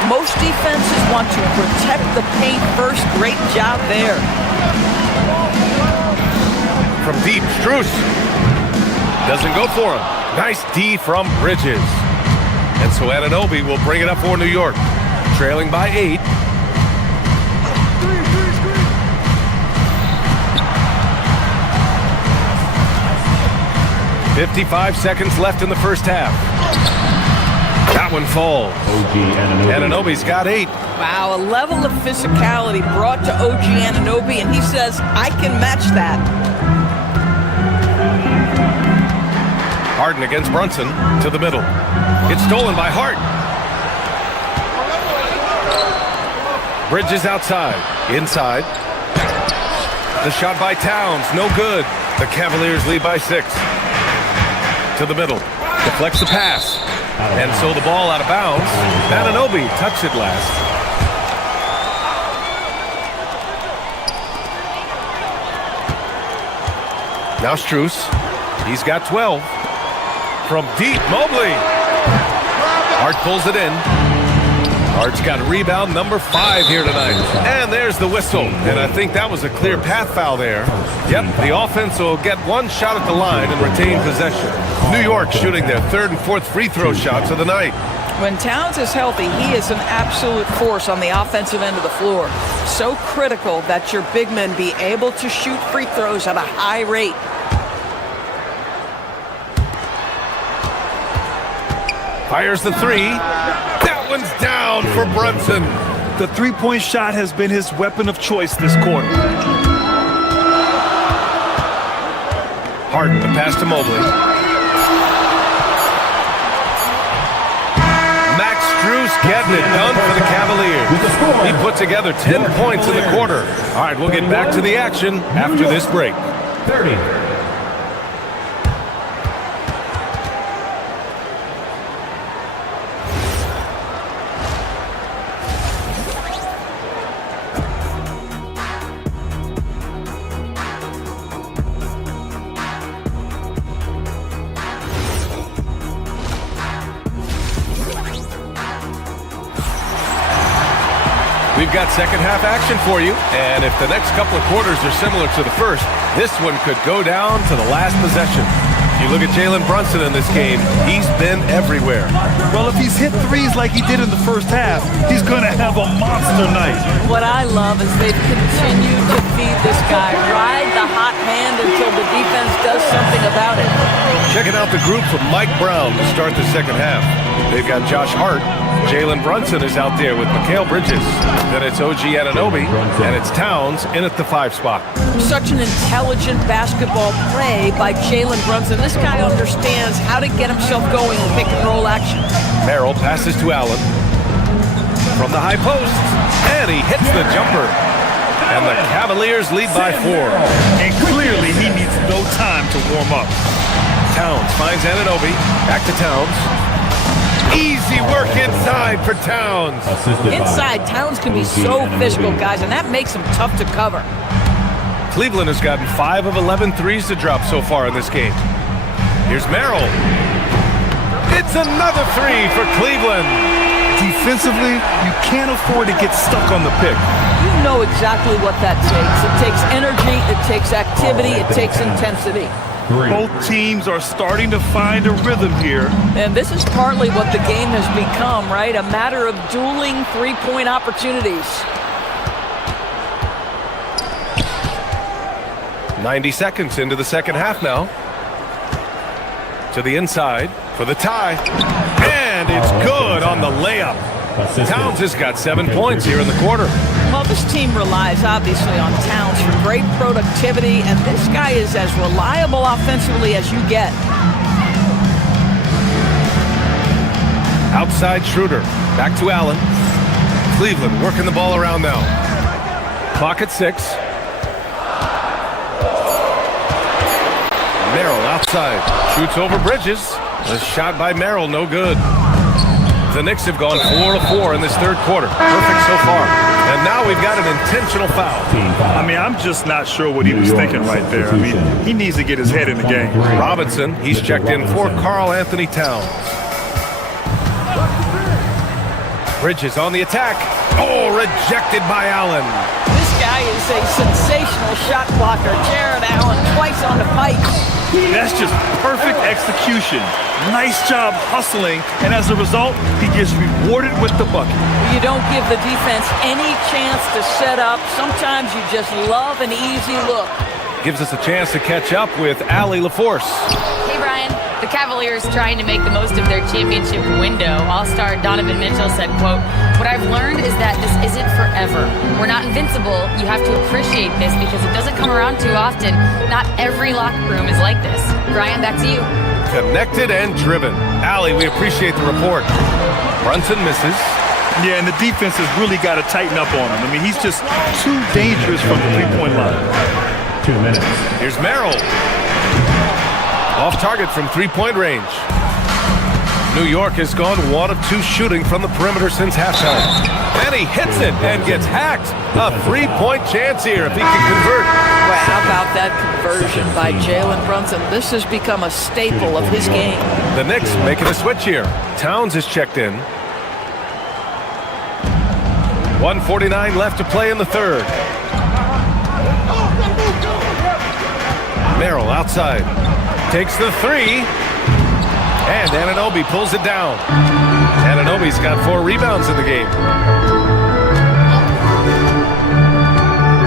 Most defenses want to protect the paint first. Great job there. From deep, Strus. Doesn't go for him. Nice D from Bridges. And so Anunoby will bring it up for New York. Trailing by 8. .55 seconds left in the first half. That one falls. Anunoby's got 8. Wow, a level of physicality brought to OG Anunoby, and he says, I can match that. Harden against Brunson to the middle. It's stolen by Hart. Bridges outside. Inside. The shot by Towns. No good. The Cavaliers lead by 6. To the middle. Deflects the pass. And so the ball out of bounds. Anunoby touched it last. Now Strus. He's got 12. From deep, Mobley. Hart pulls it in. Hart's got rebound number 5 here tonight. And there's the whistle. And I think that was a clear path foul there. Yep, the offense will get one shot at the line and retain possession. New York shooting their 3rd and 4th free throw shots of the night. When Towns is healthy, he is an absolute force on the offensive end of the floor. So critical that your big men be able to shoot free throws at a high rate. Fires the 3. That one's down for Brunson. The three-point shot has been his weapon of choice this quarter. Harden, the pass to Mobley. Max Strus getting it done for the Cavaliers. He put together 10 points in the quarter. All right, we'll get back to the action after this break. 30. We've got second half action for you, and if the next couple of quarters are similar to the first, this one could go down to the last possession. You look at Jalen Brunson in this game, he's been everywhere. Well, if he's hit threes like he did in the first half, he's going to have a monster night. What I love is they've continued to feed this guy, ride the hot hand until the defense does something about it. Checking out the group from Mike Brown to start the second half. They've got Josh Hart. Jalen Brunson is out there with Mikal Bridges. Then it's OG Anunoby, and it's Towns in at the 5 spot. Such an intelligent basketball play by Jalen Brunson. This guy understands how to get himself going in pick and roll action. Merrill passes to Allen. From the high post, and he hits the jumper. And the Cavaliers lead by 4. And clearly he needs no time to warm up. Towns finds Anunoby. Back to Towns. Easy work inside for Towns. Inside, Towns can be so physical, guys, and that makes him tough to cover. Cleveland has gotten 5 of 11 threes to drop so far in this game. Here's Merrill. It's another 3 for Cleveland. Defensively, you can't afford to get stuck on the pick. You know exactly what that takes. It takes energy, it takes activity, it takes intensity. Both teams are starting to find a rhythm here. And this is partly what the game has become, right? A matter of dueling three-point opportunities. 90 seconds into the second half now. To the inside for the tie. And it's good on the layup. Towns has got 7 points here in the quarter. Well, this team relies obviously on Towns for great productivity, and this guy is as reliable offensively as you get. Outside Schroeder. Back to Allen. Cleveland working the ball around now. Clock at 6. Merrill outside. Shoots over Bridges. The shot by Merrill, no good. The Knicks have gone 4 of 4 in this third quarter. Perfect so far. And now we've got an intentional foul. I mean, I'm just not sure what he was thinking right there. I mean, he needs to get his head in the game. Robinson, he's checked in for Karl Anthony Towns. Bridges on the attack. Oh, rejected by Allen. This guy is a sensational shot blocker. Jared Allen twice on the pipe. That's just perfect execution. Nice job hustling, and as a result, he gets rewarded with the bucket. You don't give the defense any chance to set up. Sometimes you just love an easy look. Gives us a chance to catch up with Allie LaForce. Hey, Brian. The Cavaliers trying to make the most of their championship window. All-star Donovan Mitchell said, quote, "What I've learned is that this isn't forever. We're not invincible. You have to appreciate this because it doesn't come around too often. Not every locker room is like this." Brian, back to you. Connected and driven. Allie, we appreciate the report. Brunson misses. Yeah, and the defense has really got to tighten up on him. I mean, he's just too dangerous from the three-point line. 2 minutes. Here's Merrill. Off target from three-point range. New York has gone 1 of 2 shooting from the perimeter since halftime. And he hits it and gets hacked. A 3-point chance here if he can convert. Well, how about that conversion by Jalen Brunson? This has become a staple of his game. The Knicks making a switch here. Towns is checked in. 1:49 left to play in the third. Merrill outside. Takes the 3. And Anunoby pulls it down. Anunoby's got 4 rebounds in the game.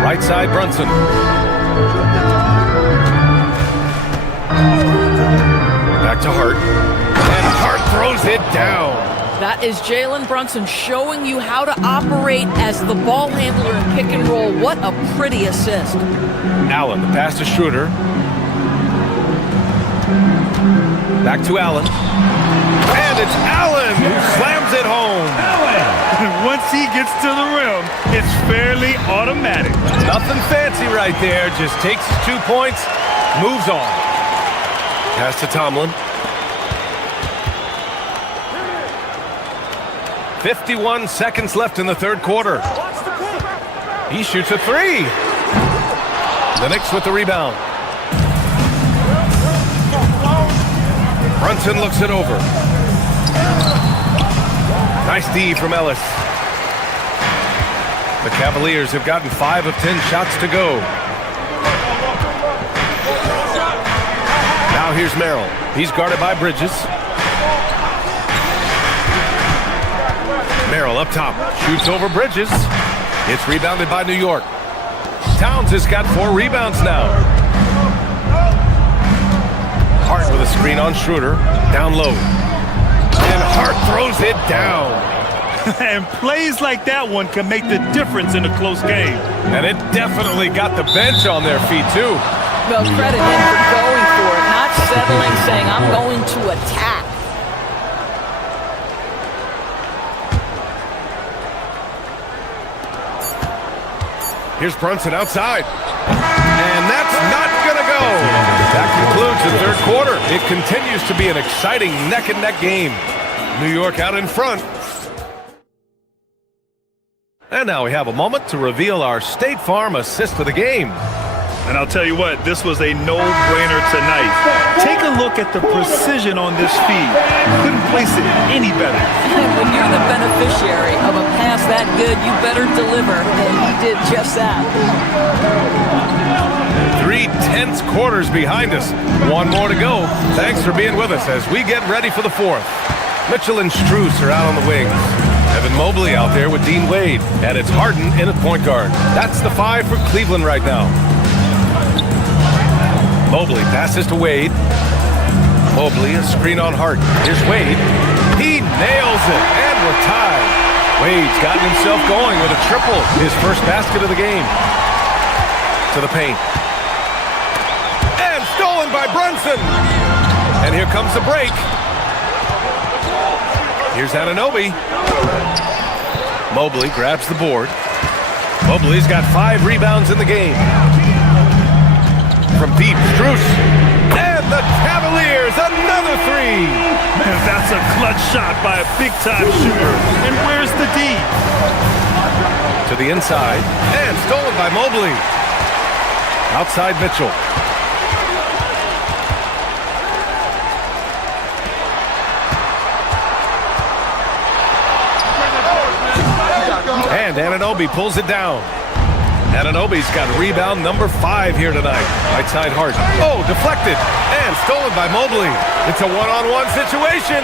Right side, Brunson. Back to Hart. And Hart throws it down. That is Jalen Brunson showing you how to operate as the ball handler in pick and roll. What a pretty assist. Allen, the pass to Schroeder. Back to Allen. And it's Allen who slams it home. Once he gets to the rim, automatic. Nothing fancy right there. Just takes his 2 points, moves on. Pass to Tomlin. 51 seconds left in the third quarter. He shoots a three. The Knicks with the rebound. Brunson looks it over. Nice D from Ellis. The Cavaliers have gotten 5 of 10 shots to go. Now here's Merrill. He's guarded by Bridges. Merrill up top. Shoots over Bridges. It's rebounded by New York. Towns has got 4 rebounds now. Hart with a screen on Schroeder. Down low. And Hart throws it down. And plays like that one can make the difference in a close game. And it definitely got the bench on their feet, too. Well, credit him for going for it, not settling, saying, I'm going to attack. Here's Brunson outside. And that's not going to go. That concludes the third quarter. It continues to be an exciting neck-and-neck game. New York out in front. And now we have a moment to reveal our State Farm assist of the game. And I'll tell you what, this was a no-brainer tonight. Take a look at the precision on this feed. Couldn't place it any better. When you're the beneficiary of a pass that good, you better deliver, and he did just that. 3 tense quarters behind us. 1 more to go. Thanks for being with us as we get ready for the fourth. Mitchell and Strus are out on the wings. Evan Mobley out there with Dean Wade. And it's Harden in at point guard. That's the 5 for Cleveland right now. Mobley passes to Wade. Mobley, a screen on Hart. Here's Wade. He nails it, and we're tied. Wade's gotten himself going with a triple. His first basket of the game. To the paint. And stolen by Brunson. And here comes the break. Here's Anunoby. Mobley grabs the board. Mobley's got 5 rebounds in the game. From deep, Strus. And the Cavaliers, another 3. Man, that's a clutch shot by a big-time shooter. And where's the D? To the inside. And stolen by Mobley. Outside Mitchell. And Anunoby pulls it down. Anunoby's got rebound number 5 here tonight. Right side Hart. Oh, deflected. And stolen by Mobley. It's a one-on-one situation.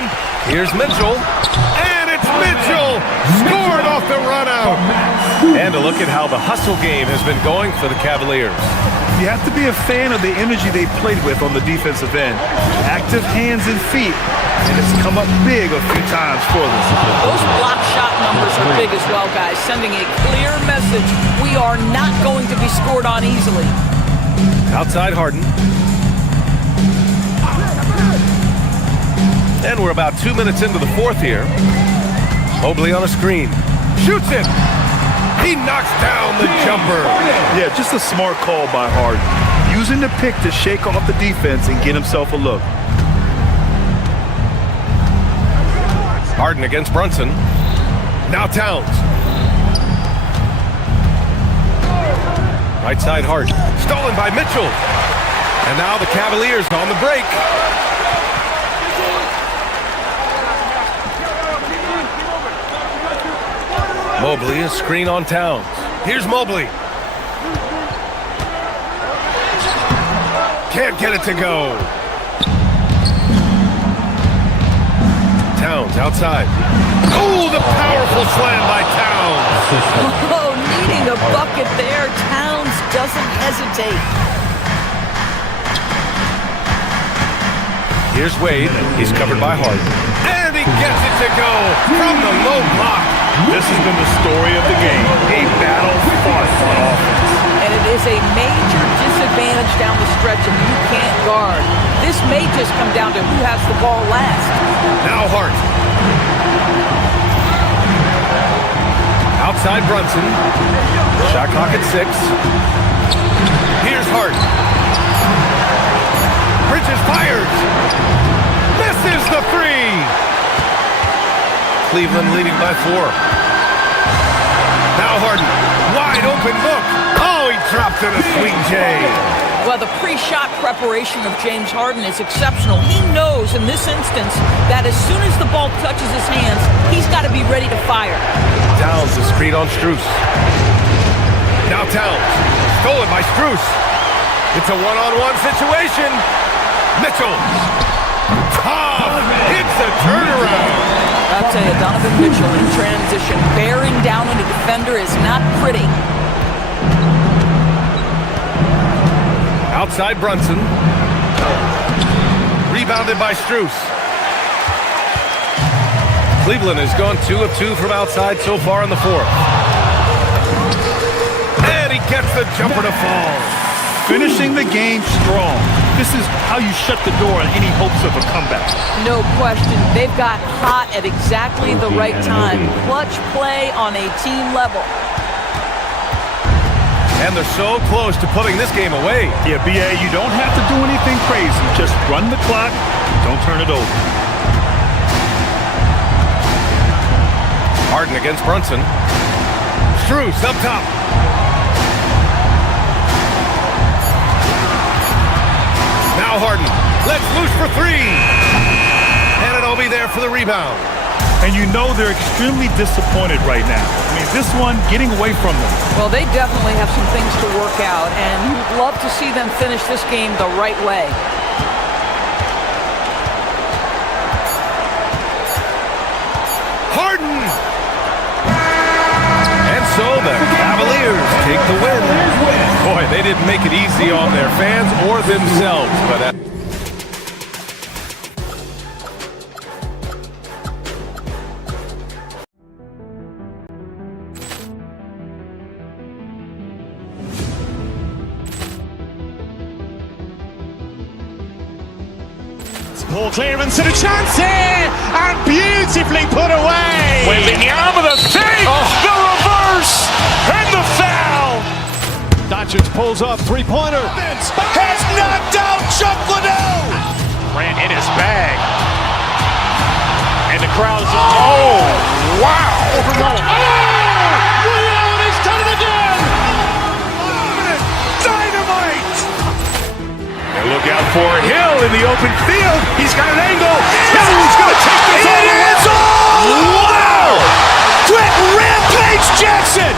Here's Mitchell. And it's Mitchell. Scored off the run out. And a look at how the hustle game has been going for the Cavaliers. You have to be a fan of the energy they played with on the defensive end. Active hands and feet. And it's come up big a few times for them. Those block shot numbers are big as well, guys, sending a clear message. We are not going to be scored on easily. Outside Harden. And we're about 2 minutes into the fourth here. Mobley on a screen. Shoots it. He knocks down the jumper. Yeah, just a smart call by Harden. Using the pick to shake off the defense and get himself a look. Harden against Brunson. Now Towns. Right side Hart. Stolen by Mitchell. And now the Cavaliers on the break. Mobley, a screen on Towns. Here's Mobley. Can't get it to go. Towns outside. Oh, the powerful slam by Towns. Oh, needing a bucket there. Towns doesn't hesitate. Here's Wade. He's covered by Hart. And he gets it to go from the low block. This has been the story of the game. A battle fought on offense. And it is a major disadvantage down the stretch if you can't guard. This may just come down to who has the ball last. Now Hart. Outside Brunson. Shot clock at 6. Here's Hart. Bridges fires. Misses the 3. Cleveland leading by 4. Now Harden. Wide open look. Oh, he dropped in a sweet J. Well, the pre-shot preparation of James Harden is exceptional. He knows in this instance that as soon as the ball touches his hands, he's got to be ready to fire. Towns the screen on Strus. Now Towns. Stolen by Strus. It's a one-on-one situation. Mitchell. Tough. It's a turnaround. I'll tell you, Donovan Mitchell in transition, bearing down on a defender is not pretty. Outside Brunson. Rebounded by Strus. Cleveland has gone 2 of 2 from outside so far in the 4th. And he gets the jumper to fall. Finishing the game strong. This is how you shut the door on any hopes of a comeback. No question. They've got hot at exactly the right time. Clutch play on a team level. And they're so close to putting this game away. Yeah, BA, you don't have to do anything crazy. Just run the clock. Don't turn it over. Harden against Brunson. Strus up top. Now Harden. Let's loose for 3. And it'll be there for the rebound. And you know they're extremely disappointed right now. I mean, this one getting away from them. Well, they definitely have some things to work out, and you'd love to see them finish this game the right way. Harden! And so the Cavaliers take the win. Boy, they didn't make it easy on their fans or themselves, but Ball clearance and a chance here, and beautifully put away. Wembanyama the fake, the reverse, and the foul. Doncic pulls up, three-pointer. Has knocked out Chuck Liddell. Ran in his bag. And the crowd's, oh, wow. He's done it again. Dynamite. And look out for Hill in the open field. He's got an angle. He's going to take this all the way. Wow! Quick Rampage Jackson.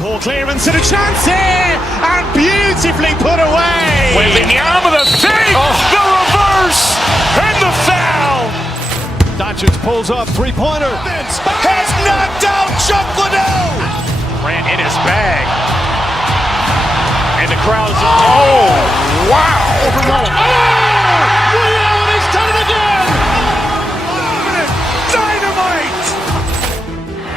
Ball clearance and a chance here, and beautifully put away. Wembanyama the fake, the reverse, and the foul. Doncic pulls up, three-pointer. Has knocked out Chuck Liddell. Ran in his bag. And the crowd's, oh, wow. He's done it again. Dynamite.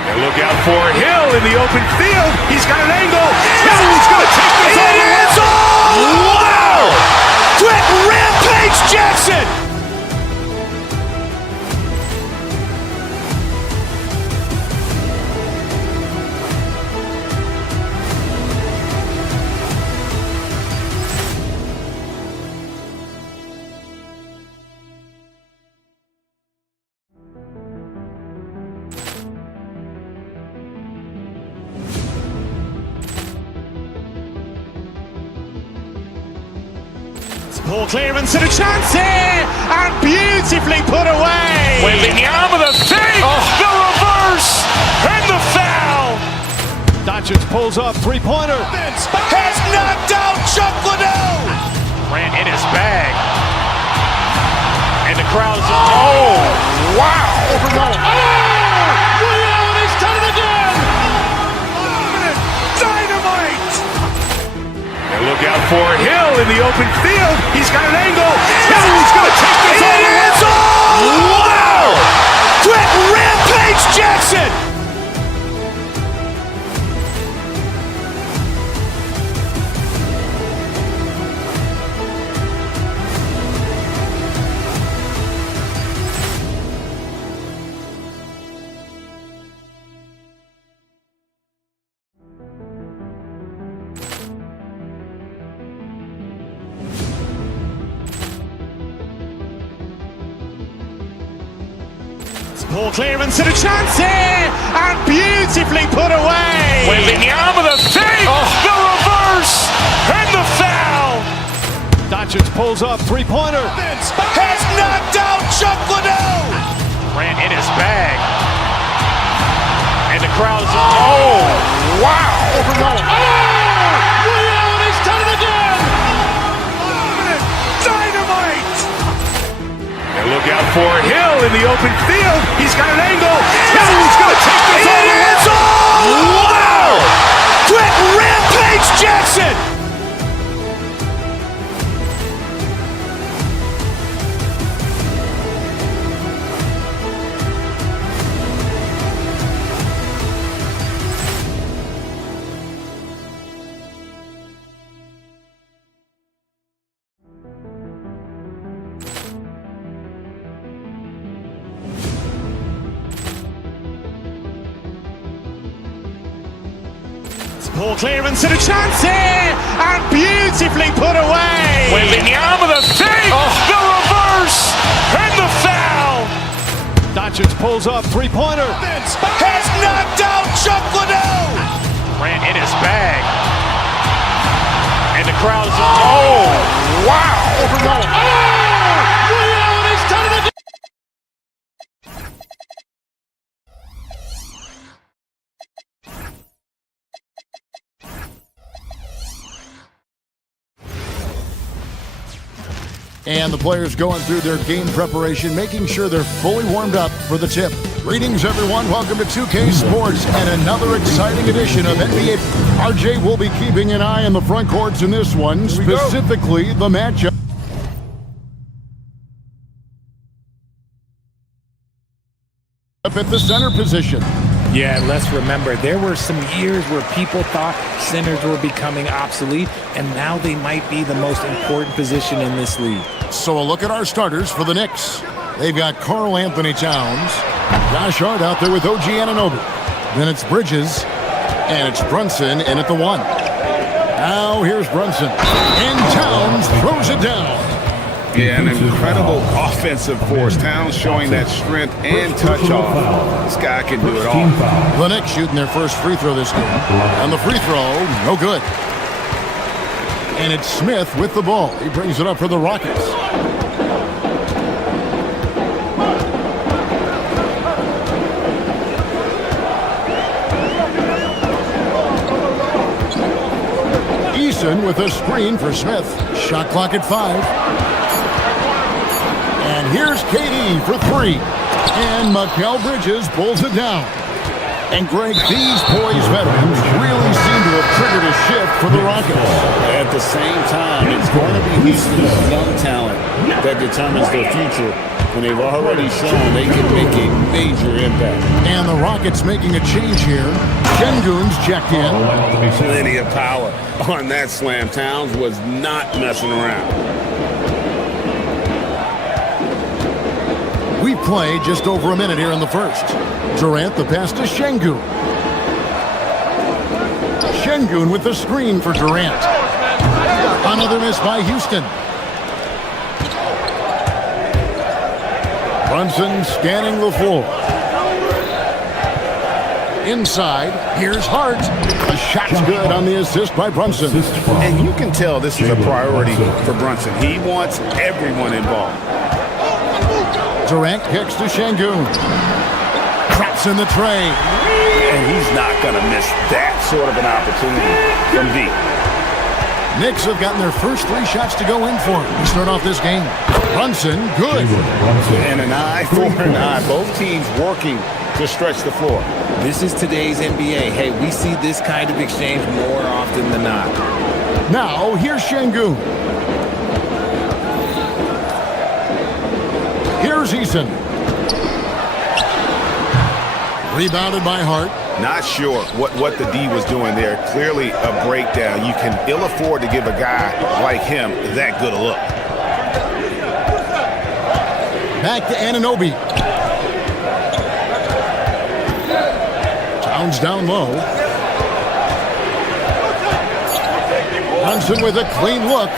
And look out for Hill in the open field. He's got an angle. He's going to take this all the way. Wow! Quick Rampage Jackson. Ball clearance and a chance here, and beautifully put away. Wembanyama the fake, the reverse, and the foul. Doncic pulls up, three-pointer. Has knocked out Chuck Liddell. Ran in his bag. And the crowd's, oh, wow. He's done it again. Dynamite. open field. He's got an angle. He's going to take this all the way. Wow! Quick rampage Jackson! Ball clearance and a chance here, and beautifully put away. Wembanyama the fake, the reverse, and the foul. Doncic pulls up, three-pointer. Has knocked out Chuck Liddell. Grant in his bag, and the crowd is Wow! He's done it again. Dynamite! And look out for Hill in the open field. He's got an angle. He's going to take this all the way. Wow! Quick rampage Jackson! Ball clearance and a chance here, and beautifully put away. Wembanyama the fake, the reverse, and the foul. Doncic pulls up, three-pointer. Has knocked out Chuck Liddell. Grant in his bag, and the crowd is wow! He's done it again. And the players going through their game preparation, making sure they're fully warmed up for the tip. Greetings, everyone. Welcome to 2K Sports and another exciting edition of NBA. RJ will be keeping an eye on the front courts in this one, specifically the matchup at the center position. Yeah, let's remember, there were some years where people thought centers were becoming obsolete, and now they might be the most important position in this league. So a look at our starters for the Knicks. They've got Karl Anthony Towns, Josh Hart out there with OG Anunoby. Then it's Bridges, and it's Brunson in at the 1. Now here's Brunson, and Towns throws it down. Yeah, an incredible offensive force. Towns showing that strength and touch off. This guy can do it all. The Knicks shooting their first free throw this game. And the free throw, no good. And it's Smith with the ball. He brings it up for the Rockets. Eason with a screen for Smith. Shot clock at 5. And here's KD for 3. And Mikal Bridges pulls it down. And Greg, these poised veterans really seem to have triggered a shift for the Rockets. At the same time, it's going to be Houston's young talent that determines their future. And they've already shown they can make a major impact. And the Rockets making a change here. Şengün's checked in. Plenty of power on that slam. Towns was not messing around. We play just over a minute here in the first. Durant the pass to Şengün. Şengün with the screen for Durant. Another miss by Houston. Brunson scanning the floor. Inside, here's Hart. A shot's good on the assist by Brunson. And you can tell this is a priority for Brunson. He wants everyone involved. Durant kicks to Şengün. Traps in the tray. And he's not going to miss that sort of an opportunity from deep. Knicks have gotten their first 3 shots to go in for him to start off this game. Brunson, good. And an eye for an eye. Both teams working to stretch the floor. This is today's NBA. Hey, we see this kind of exchange more often than not. Now, here's Şengün. Here's Eason. Rebounded by Hart. Not sure what the D was doing there. Clearly a breakdown. You can ill afford to give a guy like him that good a look. Back to Anunoby. Towns down low. Brunson with a clean look.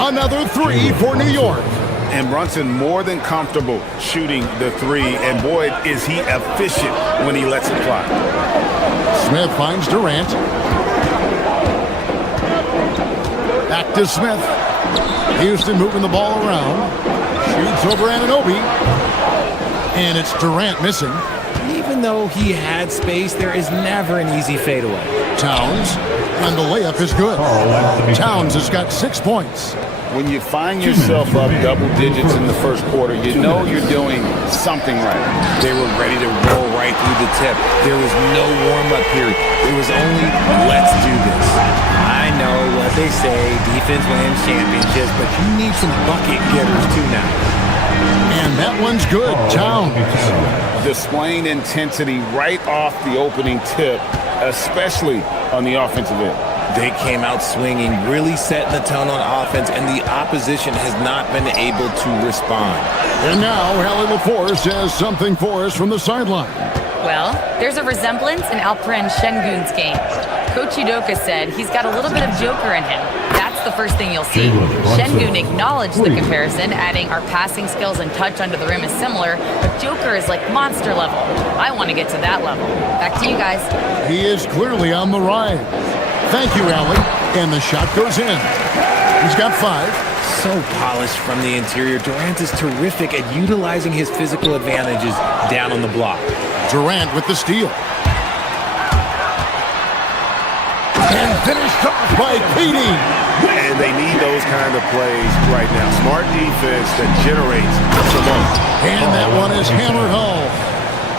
Another three for New York. And Brunson more than comfortable shooting the three. And boy, is he efficient when he lets it fly. Smith finds Durant. Back to Smith. Houston moving the ball around. Shoots over Anunoby. And it's Durant missing. Even though he had space, there is never an easy fadeaway. Towns. And the layup is good. Towns has got 6 points. When you find yourself up double digits in the first quarter, you know you're doing something right. They were ready to roll right through the tip. There was no warm-up period. It was only, let's do this. I know what they say, defense wins championships, but you need some bucket getters too now. And that one's good. Towns. Displaying intensity right off the opening tip, especially on the offensive end. They came out swinging, really setting the tone on offense, and the opposition has not been able to respond. And now, Hallie LaForce has something for us from the sideline. Well, there's a resemblance in Alperen Şengün's game. Coach Udoka said he's got a little bit of Joker in him. That's the first thing you'll see. Şengün acknowledged the comparison, adding our passing skills and touch under the rim is similar, but Joker is like monster level. I want to get to that level. Back to you guys. He is clearly on the rise. Thank you, Allie. And the shot goes in. He's got 5. So polished from the interior. Durant is terrific at utilizing his physical advantages down on the block. Durant with the steal. And finished off by Petey. And they need those kind of plays right now. Smart defense that generates the most. And that one is hammered home.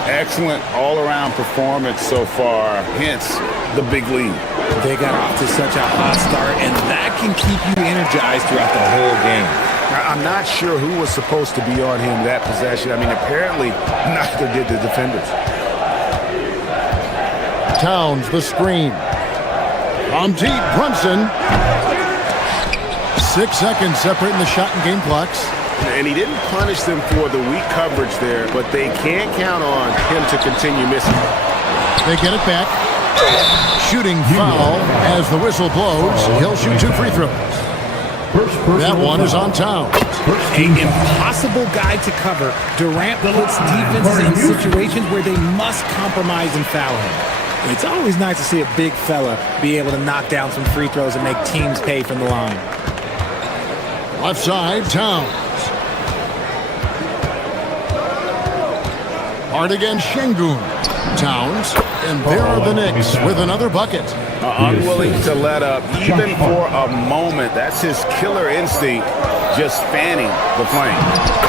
Excellent all-around performance so far, hence the big lead. They got off to such a hot start, and that can keep you energized throughout the whole game. I'm not sure who was supposed to be on him that possession. I mean, apparently neither did the defenders. Towns, the screen. From deep, Brunson. 6 seconds separating the shot and game clocks. And he didn't punish them for the weak coverage there, but they can't count on him to continue missing. They get it back. Shooting foul as the whistle blows. He'll shoot 2 free throws. That one is on Towns. An impossible guy to cover. Durant puts defenses in situations where they must compromise and foul him. It's always nice to see a big fella be able to knock down some free throws and make teams pay from the line. Left side, Towns. Hard against Şengün. Towns. And there are the Knicks with another bucket. Unwilling to let up even for a moment. That's his killer instinct, just fanning the flame.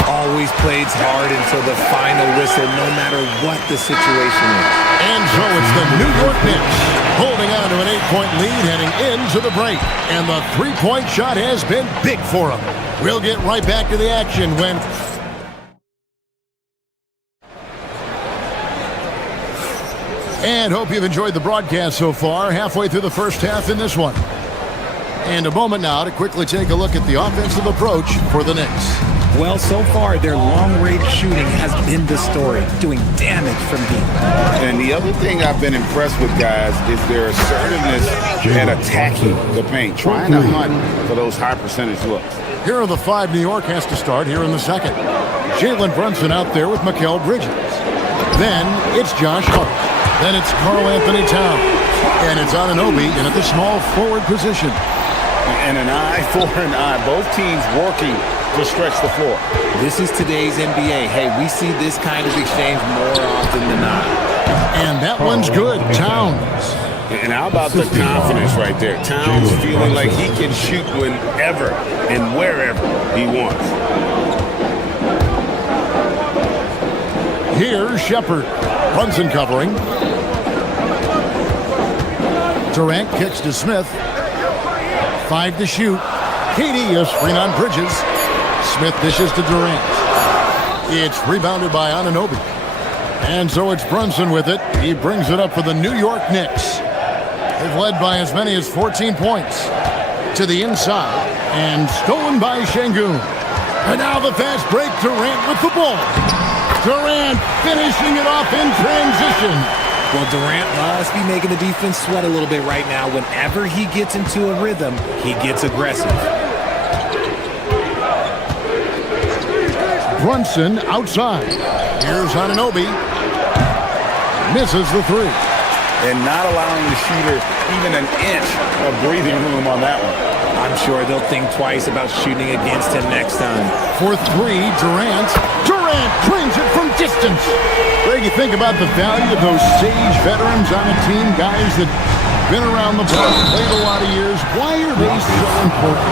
Always plays hard until the final whistle, no matter what the situation is. And so it's the New York Knicks holding on to an 8-point lead heading into the break. And the three-point shot has been big for them. We'll get right back to the action when... And hope you've enjoyed the broadcast so far, halfway through the first half in this one. And a moment now to quickly take a look at the offensive approach for the Knicks. Well, so far, their long-range shooting has been the story, doing damage from deep. And the other thing I've been impressed with, guys, is their assertiveness at attacking the paint, trying to hunt for those high-percentage looks. Here are the 5 New York has to start here in the second. Jalen Brunson out there with Mikal Bridges. Then it's Josh Hart. Then it's Karl Anthony Towns. And it's Anunoby in at the small forward position. And an eye for an eye. Both teams working to stretch the floor. This is today's NBA. Hey, we see this kind of exchange more often than not. And that one's good. Towns. And how about the confidence right there? Towns feeling like he can shoot whenever and wherever he wants. Here's Shepherd. Brunson covering. Durant kicks to Smith. 5 to shoot. KD, a screen on Bridges. Smith dishes to Durant. It's rebounded by Anunoby. And so it's Brunson with it. He brings it up for the New York Knicks. They've led by as many as 14 points. To the inside, and stolen by Şengün. And now the fast break, Durant with the ball. Durant finishing it off in transition. Well, Durant must be making the defense sweat a little bit right now. Whenever he gets into a rhythm, he gets aggressive. Brunson outside. Here's Anunoby. Misses the three. And not allowing the shooter even an inch of breathing room on that one. I'm sure they'll think twice about shooting against him next time. For three, Durant drains it from distance. Greg, you think about the value of those sage veterans on a team, guys that been around the block, played a lot of years. Why are they so important?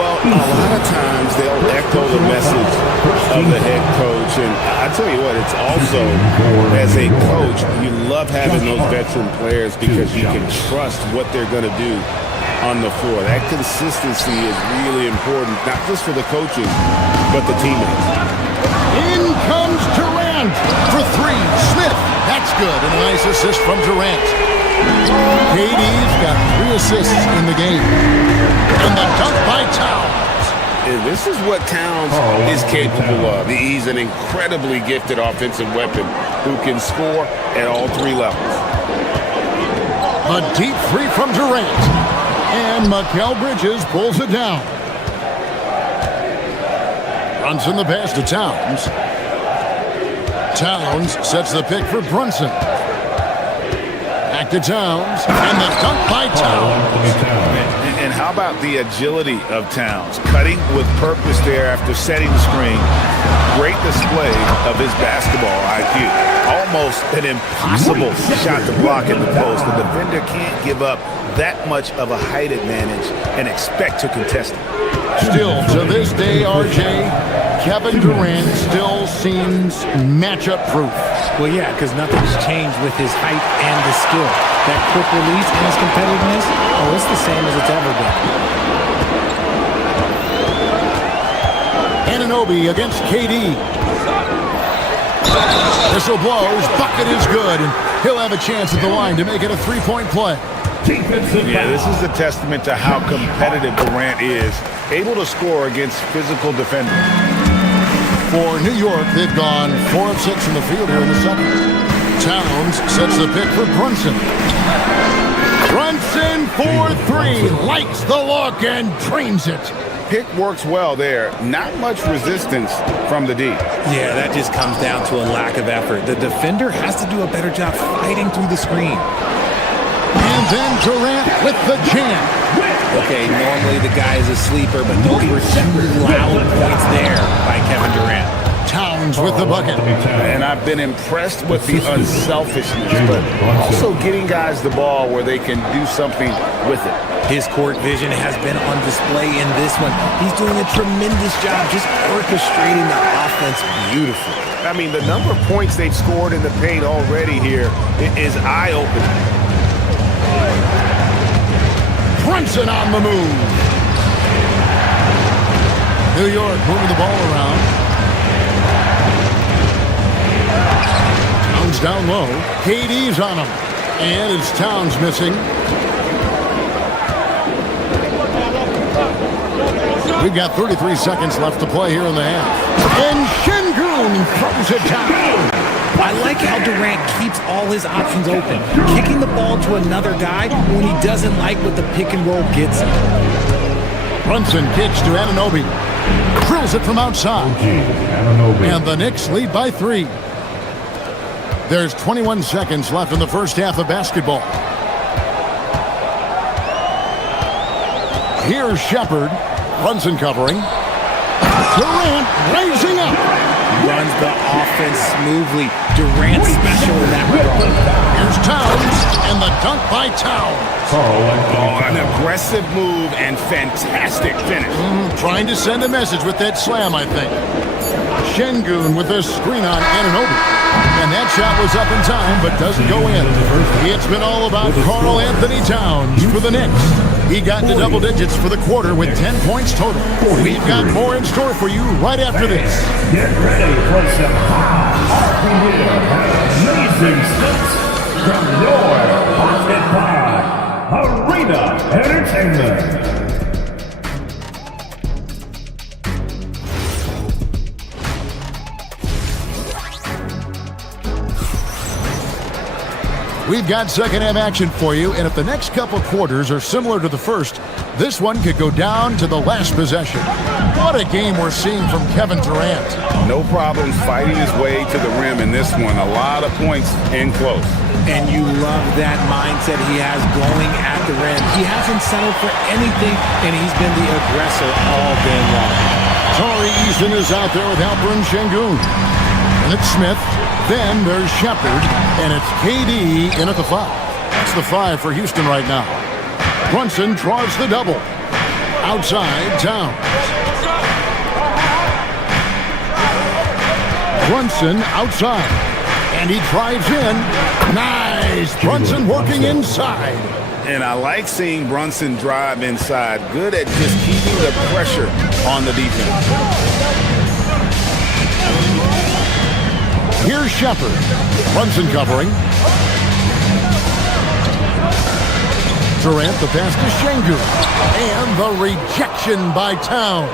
Well, a lot of times they'll echo the message of the head coach. And I tell you what, it's also, as a coach, you love having those veteran players because you can trust what they're going to do on the floor. That consistency is really important, not just for the coaches, but the teammates. In comes Durant for three. Smith, that's good. And a nice assist from Durant. KD's got 3 assists in the game. And the dunk by Towns. And this is what Towns is capable of. He's an incredibly gifted offensive weapon who can score at all 3 levels. A deep three from Durant. And Mikal Bridges pulls it down. Brunson the pass to Towns. Towns sets the pick for Brunson. Back to Towns. And the dunk by Towns. And how about the agility of Towns? Cutting with purpose there after setting the screen. Great display of his basketball IQ. Almost an impossible shot to block in the post. The defender can't give up that much of a height advantage and expect to contest it. Still, to this day, RJ, Kevin Durant still seems matchup proof. Well, yeah, because nothing's changed with his height and the skill. That quick release and his competitiveness, it's the same as it's ever been. Anunoby against KD. Whistle blows, bucket is good, and he'll have a chance at the line to make it a 3-point play. Yeah, this is a testament to how competitive Durant is, able to score against physical defenders. For New York, they've gone 4 of 6 from the field here in the second. Towns sets the pick for Brunson. Brunson for 3, likes the look and drains it. Pick works well there. Not much resistance from the D. Yeah, that just comes down to a lack of effort. The defender has to do a better job fighting through the screen. And then Durant with the jam. Okay, normally the guy is a sleeper, but those were 2 loud points there by Kevin Durant. Towns with the bucket. And I've been impressed with the unselfishness, but also getting guys the ball where they can do something with it. His court vision has been on display in this one. He's doing a tremendous job just orchestrating the offense beautifully. I mean, the number of points they've scored in the paint already here is eye-opening. Brunson on the move. New York moving the ball around. Towns down low. KD's on him. And it's Towns missing. We've got 33 seconds left to play here in the half. And Şengün throws it down. I like how Durant keeps all his options open, kicking the ball to another guy when he doesn't like what the pick and roll gets him. Brunson kicks to Anunoby. Drills it from outside. And the Knicks lead by 3. There's 21 seconds left in the first half of basketball. Here's Shepherd. Brunson covering. Durant raising up. Runs the offense smoothly. Durant special in that regard. Here's Towns, and the dunk by Towns. An aggressive move and fantastic finish. Trying to send a message with that slam, I think. Şengün with a screen on Anunoby. And that shot was up in time, but doesn't go in. It's been all about Karl Anthony Towns for the Knicks. He got to double digits for the quarter with 10 points total. We've got more in store for you right after this. Get ready for some high-RPM amazing stunts from your Basketball Arena Entertainment. We've got second-half action for you, and if the next couple quarters are similar to the first, this one could go down to the last possession. What a game we're seeing from Kevin Durant. No problems fighting his way to the rim in this one. A lot of points in close. And you love that mindset he has going at the rim. He hasn't settled for anything, and he's been the aggressor all game long. Tari Eason is out there with Alperen Şengün. And it's Smith. Then there's Shepard, and it's KD in at the 5. That's the 5 for Houston right now. Brunson draws the double. Outside, Towns. Brunson outside. And he drives in. Nice! Brunson working inside. And I like seeing Brunson drive inside. Good at just keeping the pressure on the defense. Here's Shepard. Brunson covering. Durant, the pass to Şengün. And the rejection by Towns.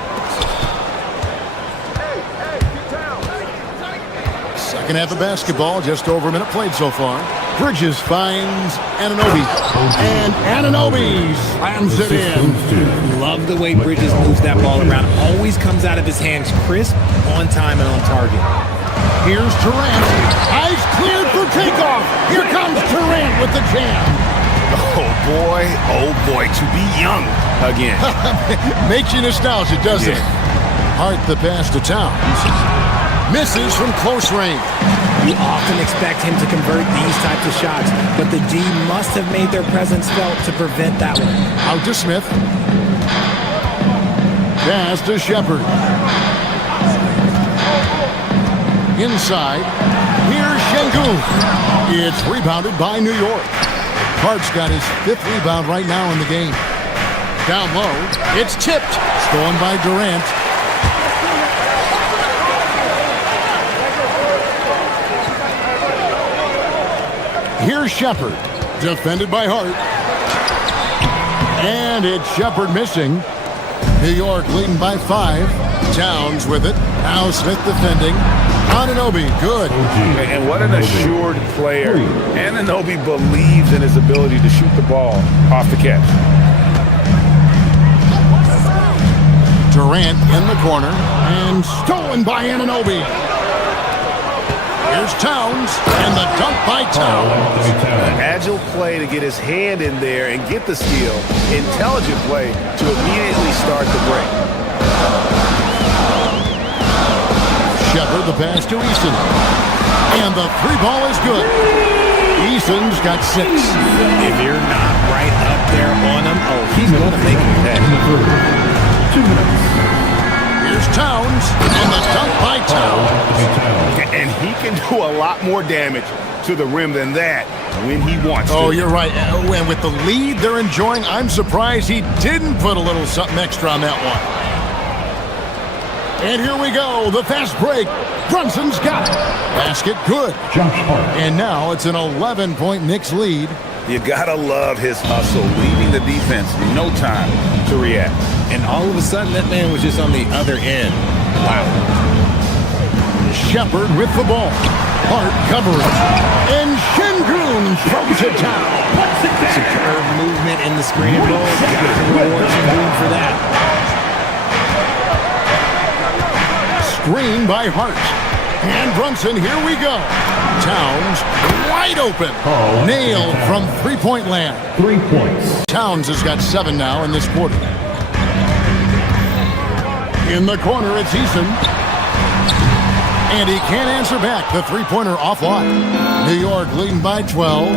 Second half of basketball, just over a minute played so far. Bridges finds Anunoby. And Anunoby slams it in. Love the way Bridges moves that ball around. Always comes out of his hands crisp, on time, and on target. Here's Durant. Eyes cleared for takeoff. Here comes Durant with the jam. Oh boy, to be young again. Makes you nostalgic, doesn't it? Hart the pass to Towns. Misses from close range. You often expect him to convert these types of shots, but the D must have made their presence felt to prevent that one. Out to Smith. Pass to Shepard. Inside, here's Şengün. It's rebounded by New York. Hart's got his 5th rebound right now in the game. Down low, it's tipped. Stolen by Durant. Here's Shepard, defended by Hart. And it's Shepard missing. New York leading by 5. Towns with it. Now Smith defending. Anunoby, good. And what an assured player. Anunoby believes in his ability to shoot the ball off the catch. Durant in the corner. And stolen by Anunoby. Here's Towns. And the dunk by Towns. An agile play to get his hand in there and get the steal. Intelligent play to immediately start the break. Shepard, the pass to Eason. And the 3 ball is good. Eason's got 6. If you're not right up there on him, he's going to make you pay. 2 minutes. Here's Towns. And the dunk by Towns. And he can do a lot more damage to the rim than that when he wants to. Oh, you're right. And with the lead they're enjoying, I'm surprised he didn't put a little something extra on that one. And here we go, the fast break. Brunson's got it. Basket good. And now it's an 11-point Knicks lead. You gotta love his hustle, leaving the defense no time to react. And all of a sudden, that man was just on the other end. Wow. Shepard with the ball. Hart covering. And Şengün throws it down. Superb movement in the screen and roll. Got to reward Şengün for that. Screen by Hart. And Brunson, here we go. Towns wide open. Nailed from three-point land. 3 points. Towns has got 7 now in this quarter. In the corner, it's Eason. And he can't answer back. The three-pointer offline. New York leading by 12.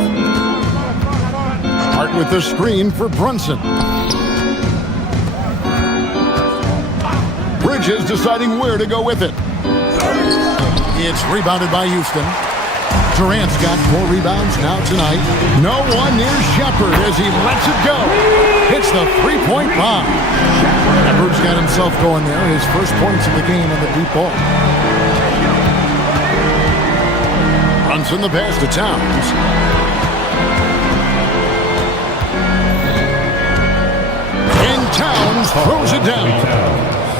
Hart with the screen for Brunson. Bridges deciding where to go with it. It's rebounded by Houston. Durant's got 4 rebounds now tonight. No one near Shepard as he lets it go. Hits the three-point bomb. Shepard's got himself going there. His first points in the game on the deep ball. Brunson the pass to Towns. And Towns throws it down.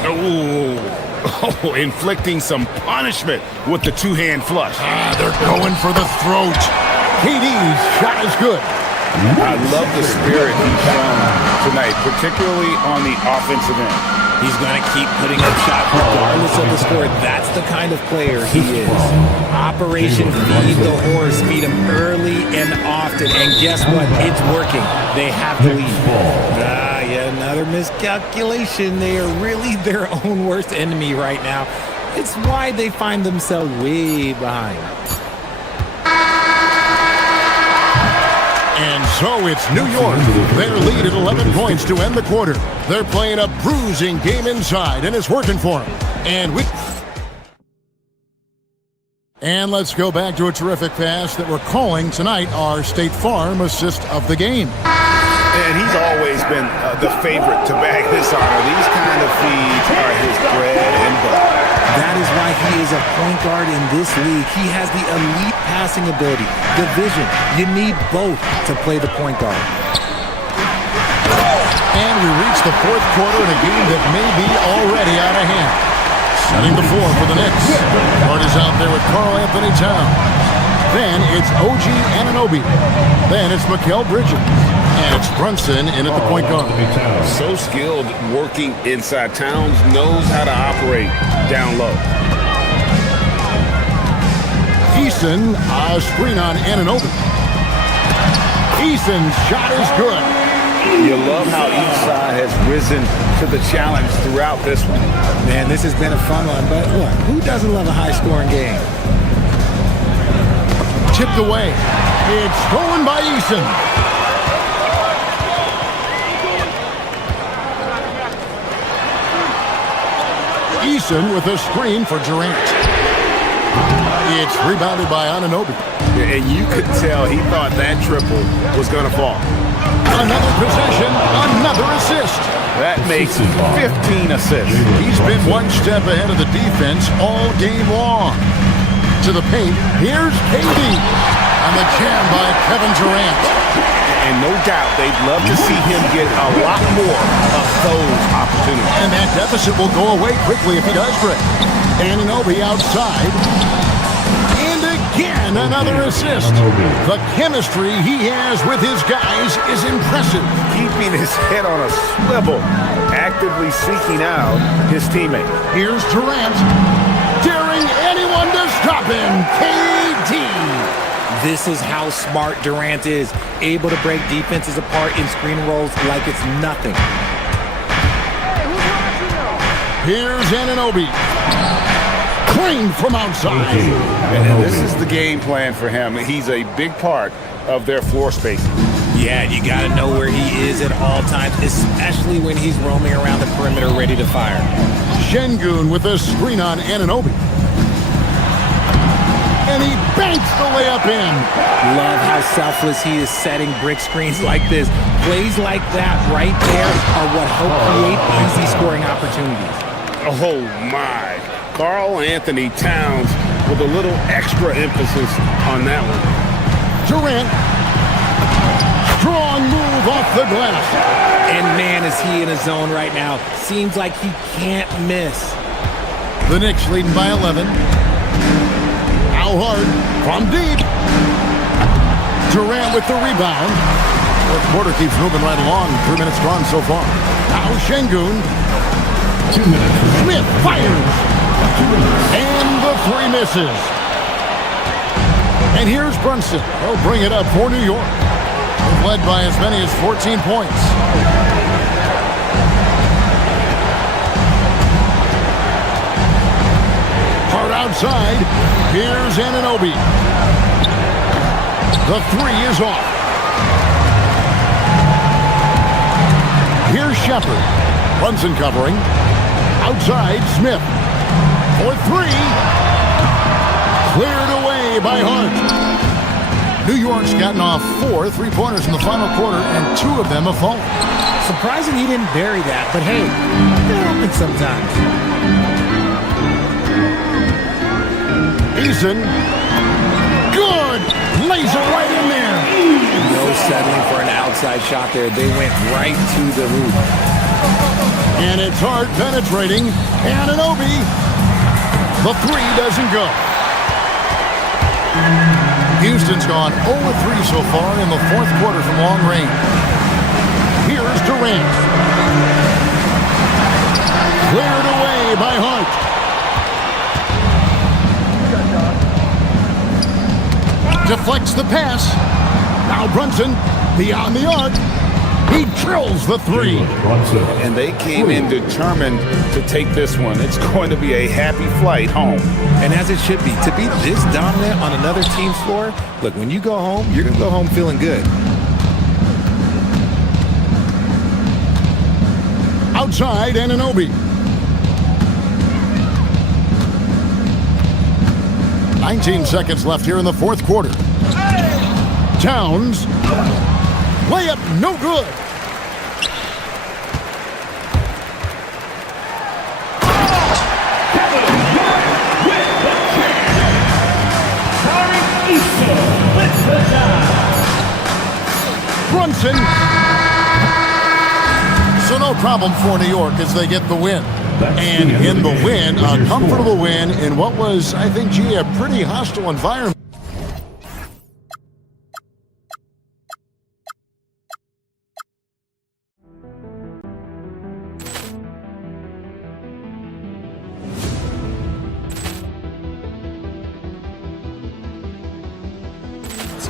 Oh, inflicting some punishment with the two-hand flush. They're going for the throat. KD's shot is good. I love the spirit he's shown tonight, particularly on the offensive end. He's going to keep putting up shots regardless of the score. That's the kind of player he is. Operation Feed the Horse. Feed him early and often. And guess what? It's working. They have to lead. Yeah, another miscalculation. They are really their own worst enemy right now. It's why they find themselves way behind. And so it's New York. Their lead at 11 points to end the quarter. They're playing a bruising game inside, and it's working for them. And let's go back to a terrific pass that we're calling tonight our State Farm assist of the game. And he's always been the favorite to bag this honor. These kind of feeds are his bread and butter. That is why he is a point guard in this league. He has the elite passing ability, the vision. You need both to play the point guard. And we reach the fourth quarter in a game that may be already out of hand. Setting the floor for the Knicks. Guard is out there with Karl Anthony Towns. Then it's OG Anunoby. Then it's Mikal Bridges. And it's Brunson in at the point guard. So skilled working inside. Towns knows how to operate down low. Eason, a screen on Anunoby. Eason's shot is good. You love how each side has risen to the challenge throughout this one. Man, this has been a fun one, but look, who doesn't love a high-scoring game? Tipped away. It's stolen by Eason. Eason with a screen for Durant. It's rebounded by Anunoby. And you could tell he thought that triple was going to fall. Another possession, another assist. That makes 15 assists. He's been one step ahead of the defense all game long. To the paint, here's KD. On the jam by Kevin Durant. And no doubt they'd love to see him get a lot more of those opportunities. And that deficit will go away quickly if he does break. Anunoby outside. And again, another assist. The chemistry he has with his guys is impressive. Keeping his head on a swivel, actively seeking out his teammate. Here's Durant. Daring anyone to stop him. KD. This is how smart Durant is, able to break defenses apart in screen rolls like it's nothing. Here's Anunoby. Clean from outside. And this is the game plan for him. He's a big part of their floor spacing. Yeah, you got to know where he is at all times, especially when he's roaming around the perimeter ready to fire. Şengün with a screen on Anunoby. And he banks the layup in. Love how selfless he is setting brick screens like this. Plays like that right there are what help create easy scoring opportunities. Oh my. Karl Anthony Towns with a little extra emphasis on that one. Durant. Strong move off the glass. And man, is he in a zone right now. Seems like he can't miss. The Knicks leading by 11. Hard from deep. Durant with the rebound. Fourth quarter keeps moving right along. 3 minutes gone so far. Now Şengün. 2 minutes. Smith fires. And the three misses. And here's Brunson. He'll bring it up for New York. They've led by as many as 14 points. Outside, here's Anunoby. The three is off. Here's Shepard. Brunson covering. Outside, Smith. For three. Cleared away by Hart. New York's gotten off 4 3-pointers in the final quarter, and 2 of them have fallen. Surprising he didn't bury that, but hey, it happens sometimes. Eason, good, lays it right in there. No settling for an outside shot there. They went right to the hoop. And it's hard penetrating. Anunoby, the 3 doesn't go. Houston's gone 0-3 so far in the 4th quarter from long range. Here's Durant. Cleared away by Hart. Deflects the pass. Now Brunson, beyond the arc. He drills the 3. And they came in determined to take this one. It's going to be a happy flight home. And as it should be, to be this dominant on another team's floor, look, when you go home, you're going to go home feeling good. Outside, Anunoby. 19 seconds left here in the 4th quarter. Towns. Layup no good. Brunson. So no problem for New York as they get the win. And in the win, a comfortable win in what was, I think, a pretty hostile environment.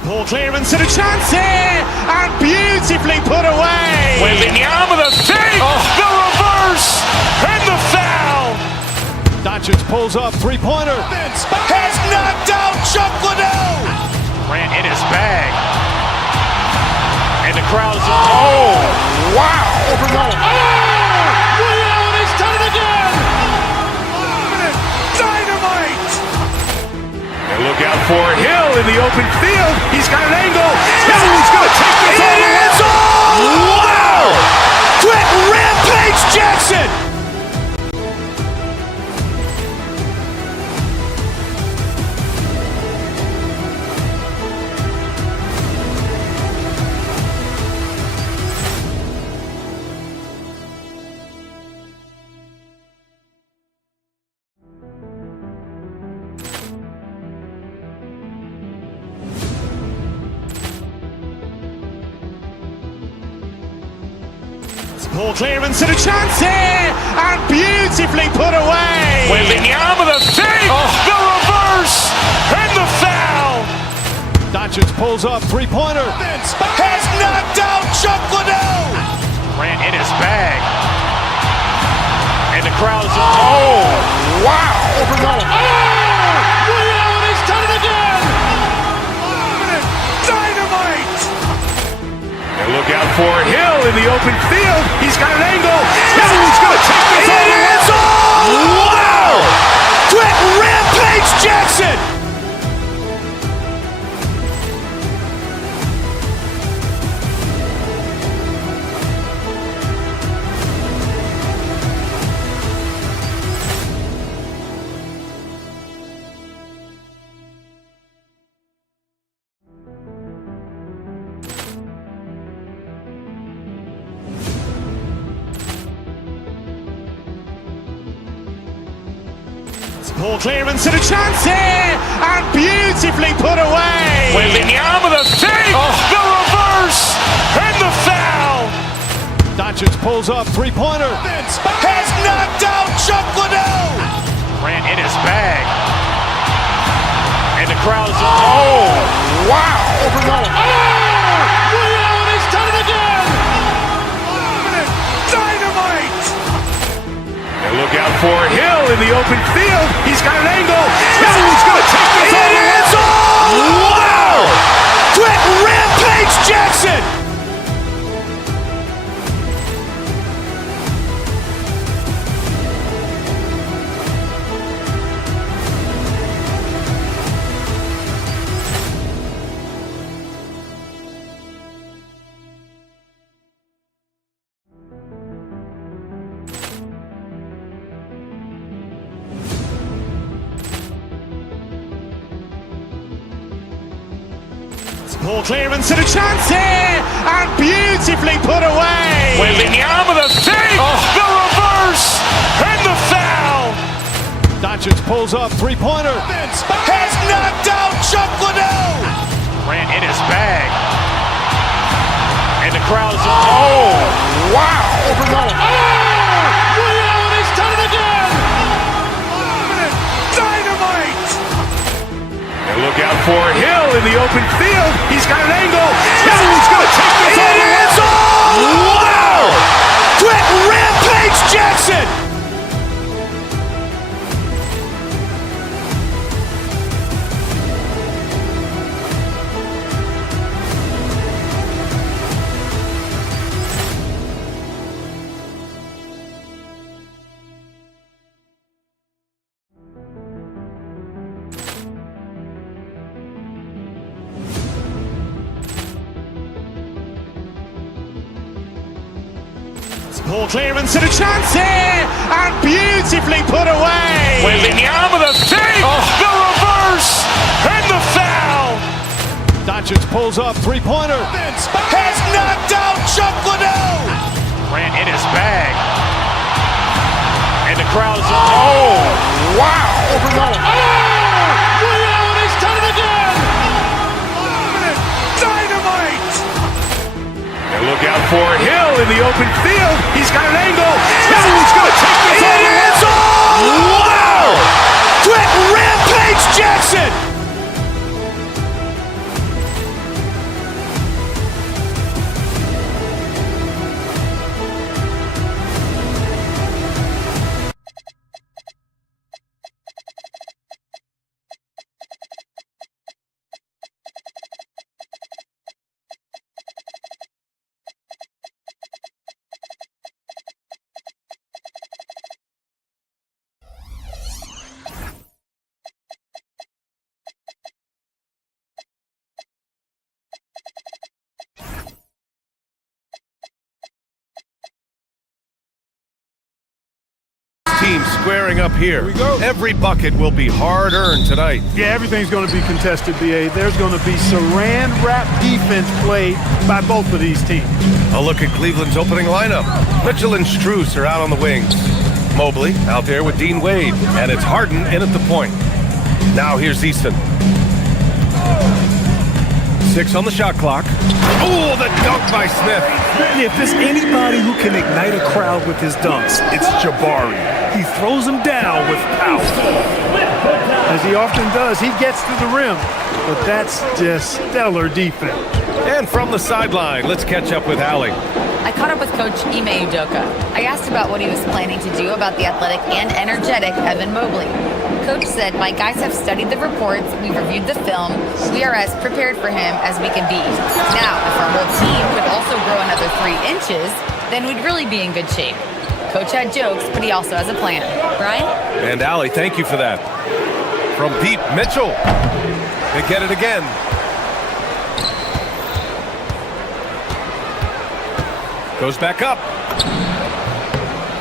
Ball clearance and a chance here, and beautifully put away. Wembanyama the fake, the reverse, and the foul. Doncic pulls up, 3-pointer. Has knocked out Chuck Liddell. Ran in his bag, and the crowd is wow! Leon has done it again. Dynamite! And look out for Hill in the open field. He's got an angle. He's going to take this all the way. Wow! Quick Rampage Jackson! Ball clearance and a chance here, and beautifully put away. Wembanyama the fake, the reverse, and the foul. Doncic pulls up, 3-pointer. Has knocked out Chuck Liddell. Ran in his bag, and the crowd is wow! Leon has done it again. Dynamite! And look out for Hill in the open field. He's got an angle. He's going to take this all the way. Wow! Quick Rampage Jackson! Ball clearance and a chance here, and beautifully put away. Wembanyama the fake, the reverse, and the foul. Doncic pulls up, 3-pointer. Has knocked out Chuck Liddell. Ran in his bag, and the crowd is wow! Leon has done it again. Dynamite! And look out for Hill in the open field. He's got an angle. He's going to take this all the way. Wow! Quick Rampage Jackson! Ball clearance and a chance here, and beautifully put away. Wembanyama the fake, the reverse, and the foul. Doncic pulls up, three-pointer. Has knocked out Chuck Liddell. Ran in his bag. And the crowd is... Oh, wow. He's done it again. Dynamite. And look out for Hill in the open field. He's got an angle. He's going to take this all the way. Wow. Quick rampage Jackson. Ball clearance and a chance here, and beautifully put away. Wembanyama the fake, the reverse, and the foul. Doncic pulls up, three-pointer. Has knocked out Chuck Liddell. Ran in his bag. And the crowd is... Oh, wow. He's done it again. Dynamite. And look out for Hill in the open field. He's got an angle. He's going to take this all the way. Wow. Quick rampage Jackson. Team squaring up here. Every bucket will be hard-earned tonight. Yeah, everything's going to be contested, B.A. There's going to be saran wrap defense played by both of these teams. A look at Cleveland's opening lineup. Mitchell and Strus are out on the wings. Mobley out there with Dean Wade. And it's Harden in at the point. Now here's Easton. 6 on the shot clock. Oh, the dunk by Smith. If there's anybody who can ignite a crowd with his dunks, it's Jabari. He throws them down with power. As he often does, he gets to the rim, but that's just stellar defense. And from the sideline, let's catch up with Allie. I caught up with Coach Ime Udoka. I asked about what he was planning to do about the athletic and energetic Evan Mobley. Coach said, my guys have studied the reports, we've reviewed the film, we are as prepared for him as we can be. Now, if our whole team could also grow another 3 inches, then we'd really be in good shape. Coach had jokes, but he also has a plan. Brian? And Allie, thank you for that. From deep, Mitchell. They get it again. Goes back up.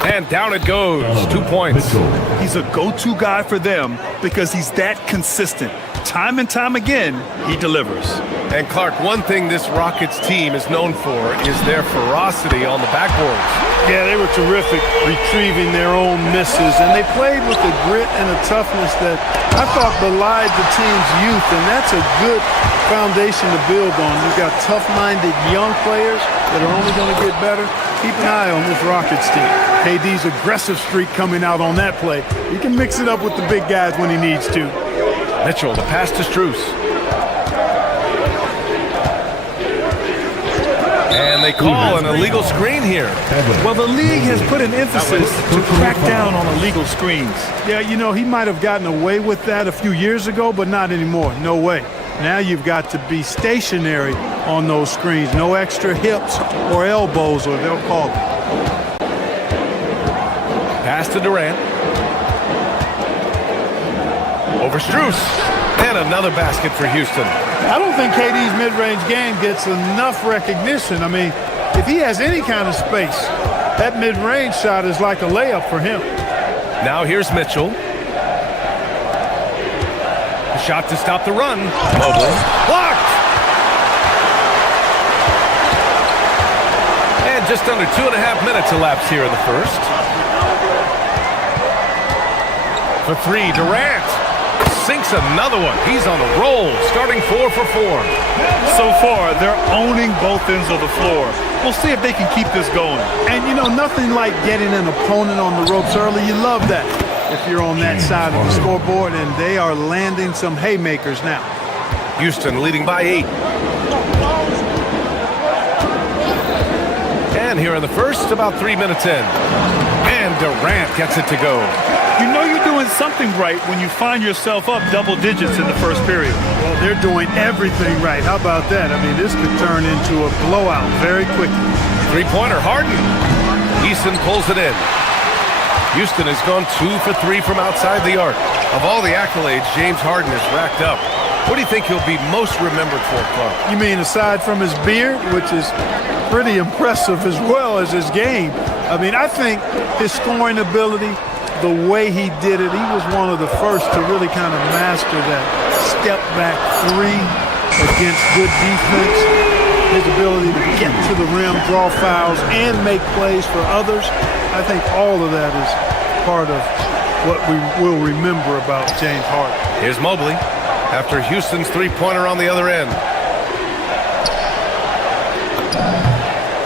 And down it goes. 2 points. He's a go-to guy for them because he's that consistent. Time and time again, he delivers. And Clark, one thing this Rockets team is known for is their ferocity on the backboards. Yeah, they were terrific retrieving their own misses, and they played with a grit and a toughness that I thought belied the team's youth, and that's a good foundation to build on. You've got tough-minded young players that are only going to get better. Keep an eye on this Rockets team. KD's aggressive streak coming out on that play. He can mix it up with the big guys when he needs to. Mitchell, the pass to Strus. And they call an illegal screen here. Well, the league has put an emphasis to crack down on illegal screens. Yeah, you know, he might have gotten away with that a few years ago, but not anymore. No way. Now you've got to be stationary on those screens. No extra hips or elbows, or they'll call it. Pass to Durant. Over Strus. And another basket for Houston. I don't think KD's mid-range game gets enough recognition. I mean, if he has any kind of space, that mid-range shot is like a layup for him. Now here's Mitchell. The shot to stop the run. Mobley. Blocked! just under 2.5 minutes elapsed here in the first. For three, Durant sinks another one. He's on a roll, starting 4 for 4. So far, they're owning both ends of the floor. We'll see if they can keep this going. And, you know, nothing like getting an opponent on the ropes early. You love that if you're on that side of the scoreboard, and they are landing some haymakers now. Houston leading by 8. And here in the first, about 3 minutes in. And Durant gets it to go. You know you're doing something right when you find yourself up double digits in the first period. Well, they're doing everything right. How about that? I mean, this could turn into a blowout very quickly. Three-pointer, Harden. Eason pulls it in. Houston has gone 2 for 3 from outside the arc. Of all the accolades James Harden has racked up, what do you think he'll be most remembered for, Clark? You mean aside from his beard, which is pretty impressive as well as his game? I mean, I think his scoring ability, the way he did it, he was one of the first to really kind of master that step-back three against good defense. His ability to get to the rim, draw fouls, and make plays for others. I think all of that is part of what we will remember about James Harden. Here's Mobley after Houston's three-pointer on the other end.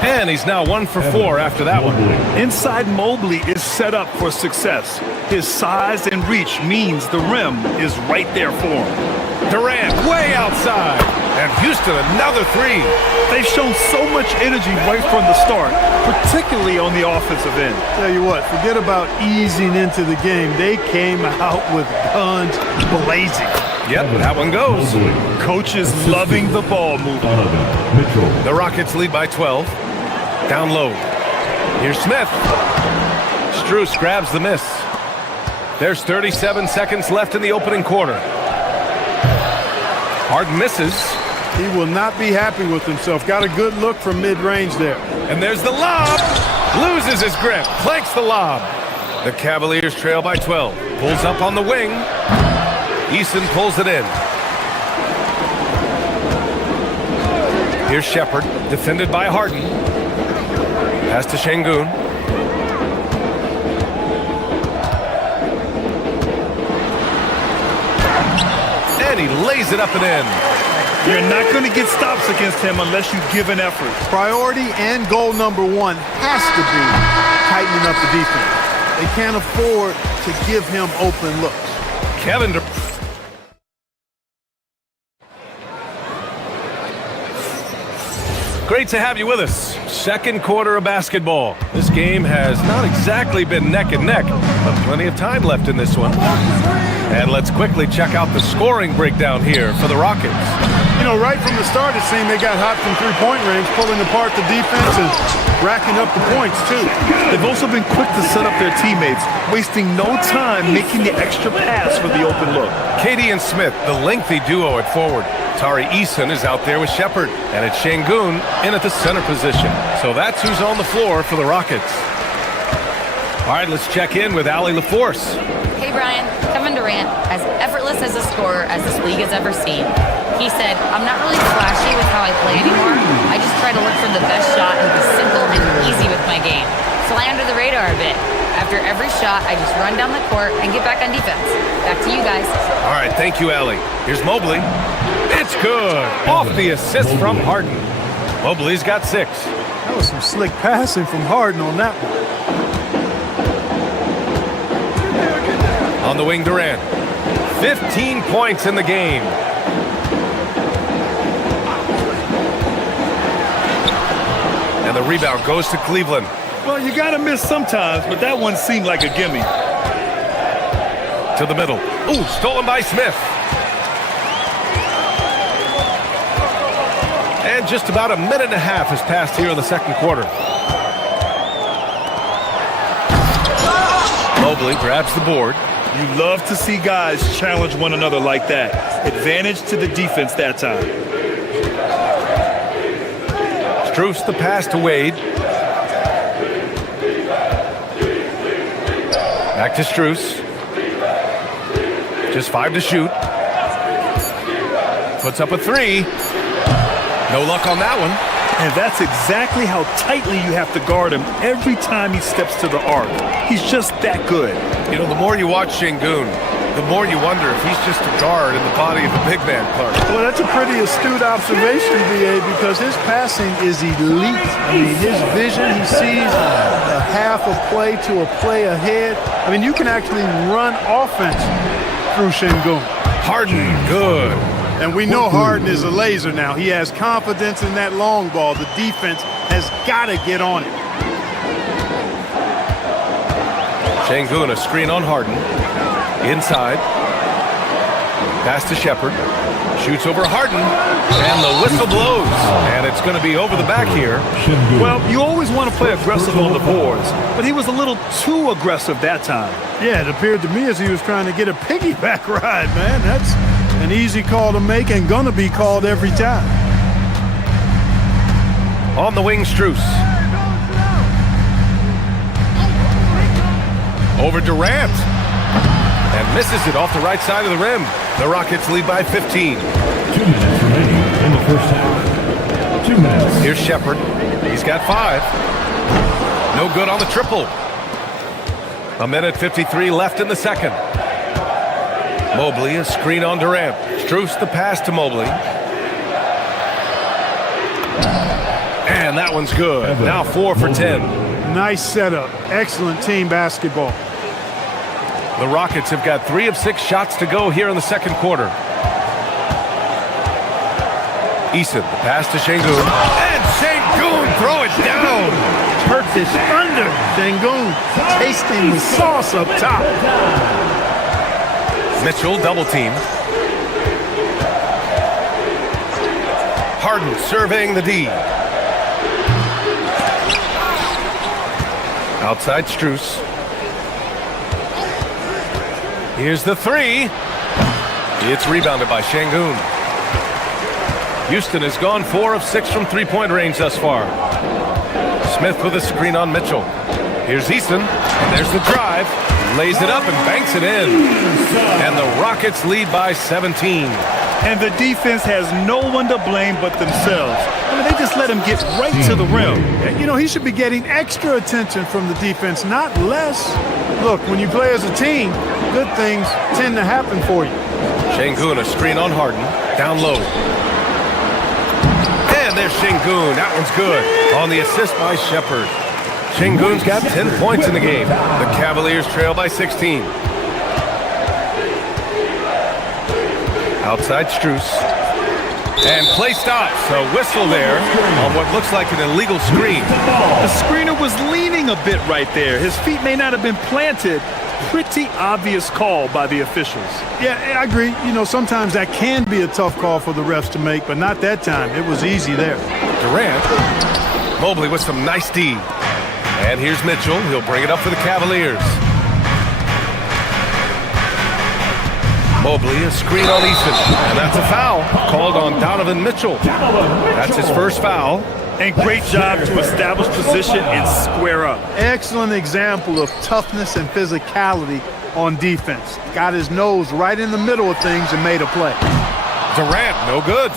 And he's now 1 for 4 after that one. Inside Mobley is set up for success. His size and reach means the rim is right there for him. Durant way outside. And Houston another three. They've shown so much energy right from the start, particularly on the offensive end. Tell you what, forget about easing into the game. They came out with guns blazing. Yep, that one goes. Coach is loving the ball movement. The Rockets lead by 12. Down low. Here's Smith. Strus grabs the miss. There's 37 seconds left in the opening quarter. Harden misses. He will not be happy with himself. Got a good look from mid-range there. And there's the lob. Loses his grip. Planks the lob. The Cavaliers trail by 12. Pulls up on the wing. Eason pulls it in. Here's Shepard, defended by Harden. Pass to Şengün. And he lays it up and in. You're not going to get stops against him unless you give an effort. Priority and goal number one has to be tightening up the defense. They can't afford to give him open looks. Kevin. Great to have you with us. Second quarter of basketball. This game has not exactly been neck and neck, but plenty of time left in this one. And let's quickly check out the scoring breakdown here for the Rockets. You know, right from the start, it seemed they got hot from three-point range, pulling apart the defense and racking up the points, too. They've also been quick to set up their teammates, wasting no time making the extra pass for the open look. KD and Smith, the lengthy duo at forward. Tari Eason is out there with Shepard, and it's Şengün in at the center position. So that's who's on the floor for the Rockets. All right, let's check in with Allie LaForce. Hey, Brian. Kevin Durant, as effortless as a scorer as this league has ever seen. He said, I'm not really flashy with how I play anymore. I just try to look for the best shot and be simple and easy with my game. Fly under the radar a bit. After every shot, I just run down the court and get back on defense. Back to you guys. All right, thank you, Allie. Here's Mobley. It's good. Off the assist from Harden. Mobley's got 6. That was some slick passing from Harden on that one. On the wing, Durant. 15 points in the game. And the rebound goes to Cleveland. Well, you got to miss sometimes, but that one seemed like a gimme. To the middle. Ooh, stolen by Smith. And just about a minute and a half has passed here in the second quarter. Mobley grabs the board. You love to see guys challenge one another like that. Advantage to the defense that time. Strus the pass to Wade. Back to Strus. Just 5 to shoot. Puts up a 3. No luck on that one. And that's exactly how tightly you have to guard him every time he steps to the arc. He's just that good. You know, the more you watch Şengün, the more you wonder if he's just a guard in the body of a big man, Clark. Well, that's a pretty astute observation, VA, because his passing is elite. I mean, his vision, he sees a half a play to a play ahead. I mean, you can actually run offense through Şengün. Harden, good. And we know Harden is a laser now. He has confidence in that long ball. The defense has got to get on it. Şengün, a screen on Harden. Inside. Pass to Shepherd. Shoots over Harden. And the whistle blows. And it's going to be over the back here. Well, you always want to play aggressive on the boards, but he was a little too aggressive that time. Yeah, it appeared to me as he was trying to get a piggyback ride, man. That's an easy call to make and going to be called every time. On the wing, Strus. Over Durant. And misses it off the right side of the rim. The Rockets lead by 15. 2 minutes remaining in the first half. 2 minutes. Here's Shepherd. He's got 5. No good on the triple. 1:53 left in the second. Mobley, a screen on Durant. Strus the pass to Mobley. And that one's good. Now 4 for 10. Nice setup. Excellent team basketball. The Rockets have got 3 of 6 shots to go here in the second quarter. Eason, the pass to Şengün. And Şengün, throw it down. Turkish under. Şengün tasting the sauce up top. Mitchell, double team. Harden surveying the D. Outside Strus. Here's the 3. It's rebounded by Şengün. Houston has gone 4 of 6 from three-point range thus far. Smith with a screen on Mitchell. Here's Eason. And there's the drive. Lays it up and banks it in. And the Rockets lead by 17. And the defense has no one to blame but themselves. I mean, they just let him get right to the rim. You know, he should be getting extra attention from the defense, not less. Look, when you play as a team, good things tend to happen for you. Şengün, a screen on Harden. Down low. And there's Şengün. That one's good. On the assist by Shepherd. Şengün's got 10 points in the game. The Cavaliers trail by 16. Outside Strus. And play stops. A whistle there on what looks like an illegal screen. The screener was leaning a bit right there. His feet may not have been planted. Pretty obvious call by the officials. Yeah, I agree. You know, sometimes that can be a tough call for the refs to make, but not that time. It was easy there. Durant. Mobley with some nice D. And here's Mitchell. He'll bring it up for the Cavaliers. Mobley, a screen on Eason. And that's a foul called on Donovan Mitchell. That's his first foul. And great job to establish position and square up. Excellent example of toughness and physicality on defense. Got his nose right in the middle of things and made a play. Durant, no good.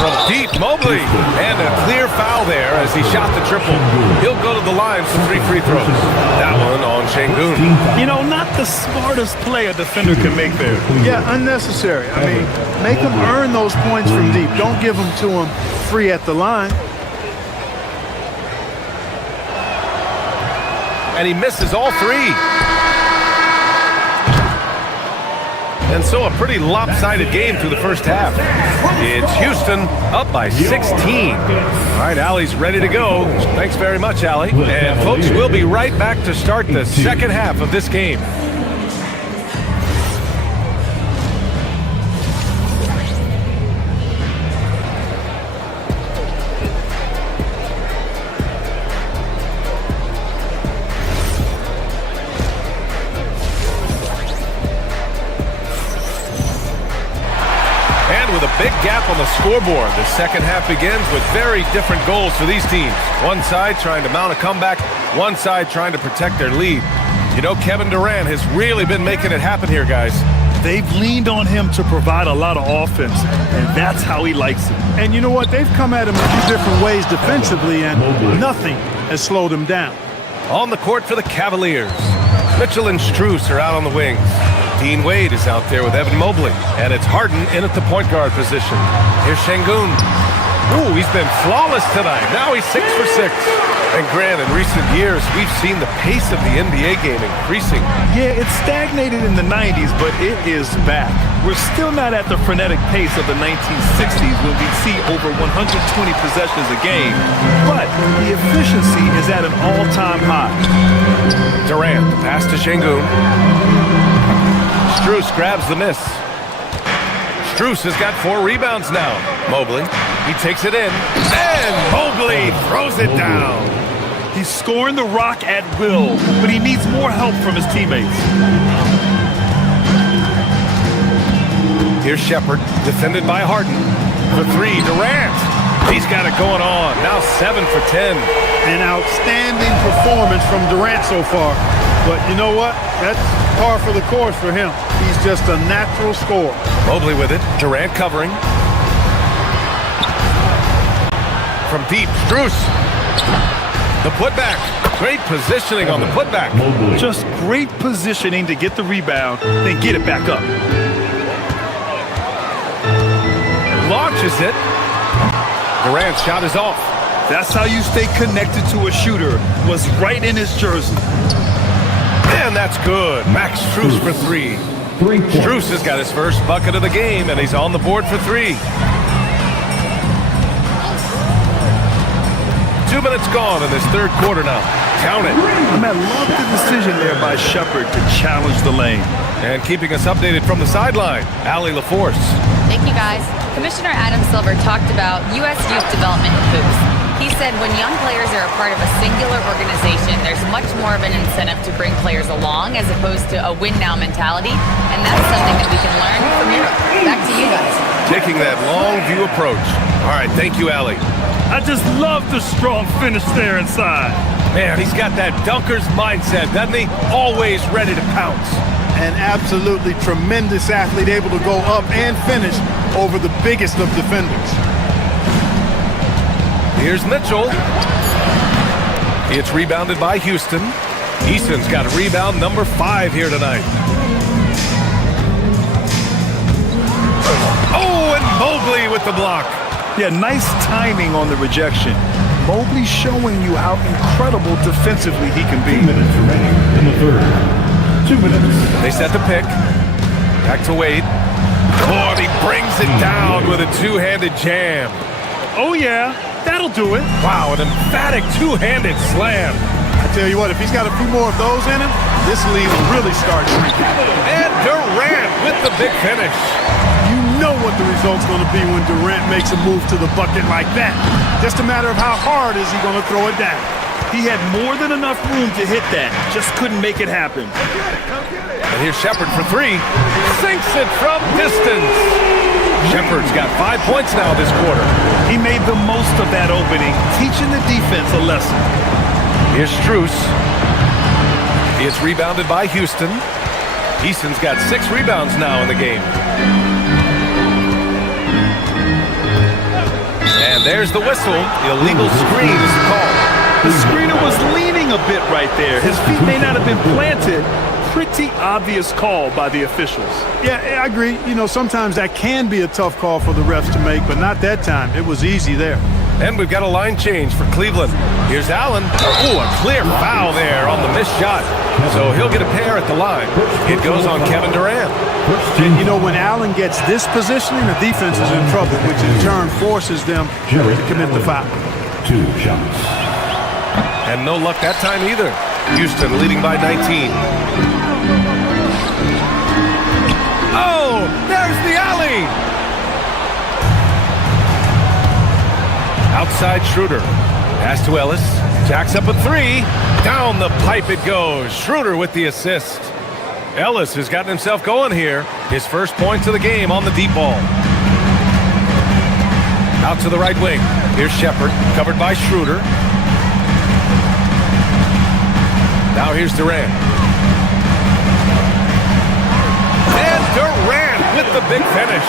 From deep, Mobley. And a clear foul there as he shot the triple. He'll go to the line for 3 free throws. That one on Şengün. You know, not the smartest play a defender can make there. Yeah, unnecessary. I mean, make him earn those points from deep. Don't give them to him free at the line. And he misses all 3. And so a pretty lopsided game through the first half. It's Houston up by 16. All right, Allie's ready to go. Thanks very much, Allie. And folks, we'll be right back to start the second half of this game. With a big gap on the scoreboard, the second half begins with very different goals for these teams. One side trying to mount a comeback, one side trying to protect their lead. You know, Kevin Durant has really been making it happen here, guys. They've leaned on him to provide a lot of offense, and that's how he likes it. And you know what? They've come at him a few different ways defensively, and nothing has slowed him down. On the court for the Cavaliers, Mitchell and Strus are out on the wings. Dean Wade is out there with Evan Mobley, and it's Harden in at the point guard position. Here's Şengün. Ooh, he's been flawless tonight. Now he's 6 for 6. And Grant, in recent years, we've seen the pace of the NBA game increasing. Yeah, it stagnated in the 90s, but it is back. We're still not at the frenetic pace of the 1960s when we'd see over 120 possessions a game, but the efficiency is at an all-time high. Durant, pass to Şengün. Strus grabs the miss. Strus has got 4 rebounds now. Mobley, he takes it in, and Mobley throws it down. He's scoring the rock at will, but he needs more help from his teammates. Here's Shepherd, defended by Harden. For 3, Durant. He's got it going on. Now 7 for 10. An outstanding performance from Durant so far. But you know what? That's par for the course for him. He's just a natural scorer. Mobley with it. Durant covering. From deep, Strus. The putback. Great positioning on the putback. Just great positioning to get the rebound, then get it back up. Launches it. Durant's shot is off. That's how you stay connected to a shooter. Was right in his jersey. And that's good. Max Strus for 3. Strus has got his first bucket of the game, and he's on the board for 3. 2 minutes gone in this third quarter now. Count it. I love the decision there by Shepherd to challenge the lane. And keeping us updated from the sideline, Allie LaForce. Thank you, guys. Commissioner Adam Silver talked about U.S. youth development and hoops. He said when young players are a part of a singular organization, there's much more of an incentive to bring players along as opposed to a win-now mentality, and that's something that we can learn from Europe. Back to you guys. Taking that long view approach. All right, thank you, Allie. I just love the strong finish there inside. Man, he's got that dunker's mindset, doesn't he? Always ready to pounce. An absolutely tremendous athlete, able to go up and finish over the biggest of defenders. Here's Mitchell. It's rebounded by Houston. Easton's got a rebound number 5 here tonight. Oh, and Mobley with the block. Yeah, nice timing on the rejection. Mobley showing you how incredible defensively he can be. 2 minutes remaining in the third. 2 minutes. They set the pick. Back to Wade. Oh, and he brings it down with a two-handed jam. Oh, yeah. That'll do it. Wow, an emphatic two-handed slam. I tell you what, if he's got a few more of those in him, this lead will really start shrinking. And Durant with the big finish. You know what the result's going to be when Durant makes a move to the bucket like that. Just a matter of how hard is he going to throw it down. He had more than enough room to hit that. Just couldn't make it happen. And here's Shepherd for 3. Sinks it from distance. Shepherd's got 5 points now this quarter. He made the most of that opening, teaching the defense a lesson. Here's Strus. It's rebounded by Houston. Easton's got 6 rebounds now in the game. And there's the whistle. Illegal screen is called. The screener was leaning a bit right there. His feet may not have been planted. Pretty obvious call by the officials. Yeah, I agree. You know, sometimes that can be a tough call for the refs to make, but not that time. It was easy there. And we've got a line change for Cleveland. Here's Allen. Oh, a clear foul there on the missed shot. So he'll get a pair at the line. It goes on Kevin Durant. And you know, when Allen gets this positioning, the defense is in trouble, which in turn forces them to commit the foul. 2 shots. And no luck that time either. Houston leading by 19. Oh, there's the alley. Outside Schroeder. Pass to Ellis. Jacks up a 3. Down the pipe it goes. Schroeder with the assist. Ellis has gotten himself going here. His first points of the game on the deep ball. Out to the right wing. Here's Shepherd, covered by Schroeder. Now here's Durant. And Durant the big finish.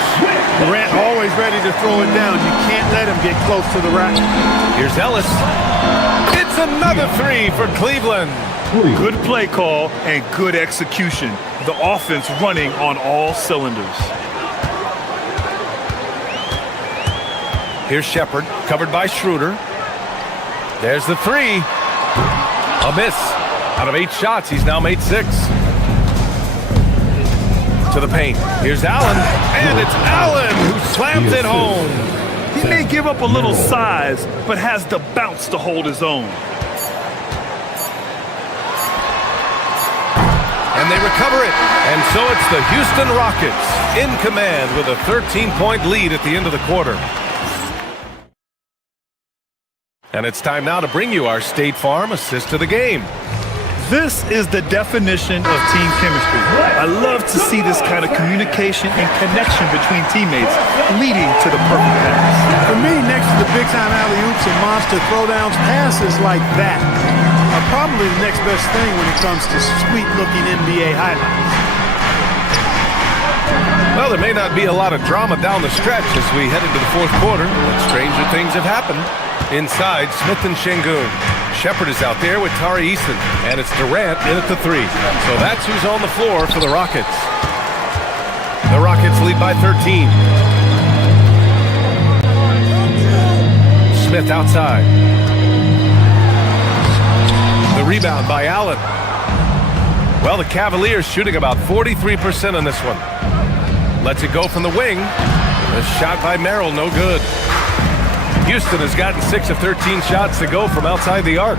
Durant always ready to throw it down. You can't let him get close to the rack. Here's Ellis. It's another three for Cleveland. Good play call and good execution. The offense running on all cylinders. Here's Shepherd, covered by Schroeder. There's the three. A miss. Out of 8 shots, he's now made 6. To the paint. Here's Allen, and it's Allen who slams it home. He may give up a little size, but has the bounce to hold his own. And they recover it. And so it's the Houston Rockets in command with a 13-point lead at the end of the quarter. And it's time now to bring you our State Farm assist of the game. This is the definition of team chemistry. I love to see this kind of communication and connection between teammates leading to the perfect pass. For me, next to the big-time alley-oops and monster throwdowns, passes like that are probably the next best thing when it comes to sweet-looking NBA highlights. Well, there may not be a lot of drama down the stretch as we head into the fourth quarter, but stranger things have happened. Inside, Smith and Şengün. Shepherd is out there with Tari Eason, and it's Durant in at the 3. So that's who's on the floor for the Rockets. The Rockets lead by 13. Smith outside. The rebound by Allen. Well, the Cavaliers shooting about 43% on this one. Lets it go from the wing. A shot by Merrill, no good. Houston has gotten 6 of 13 shots to go from outside the arc.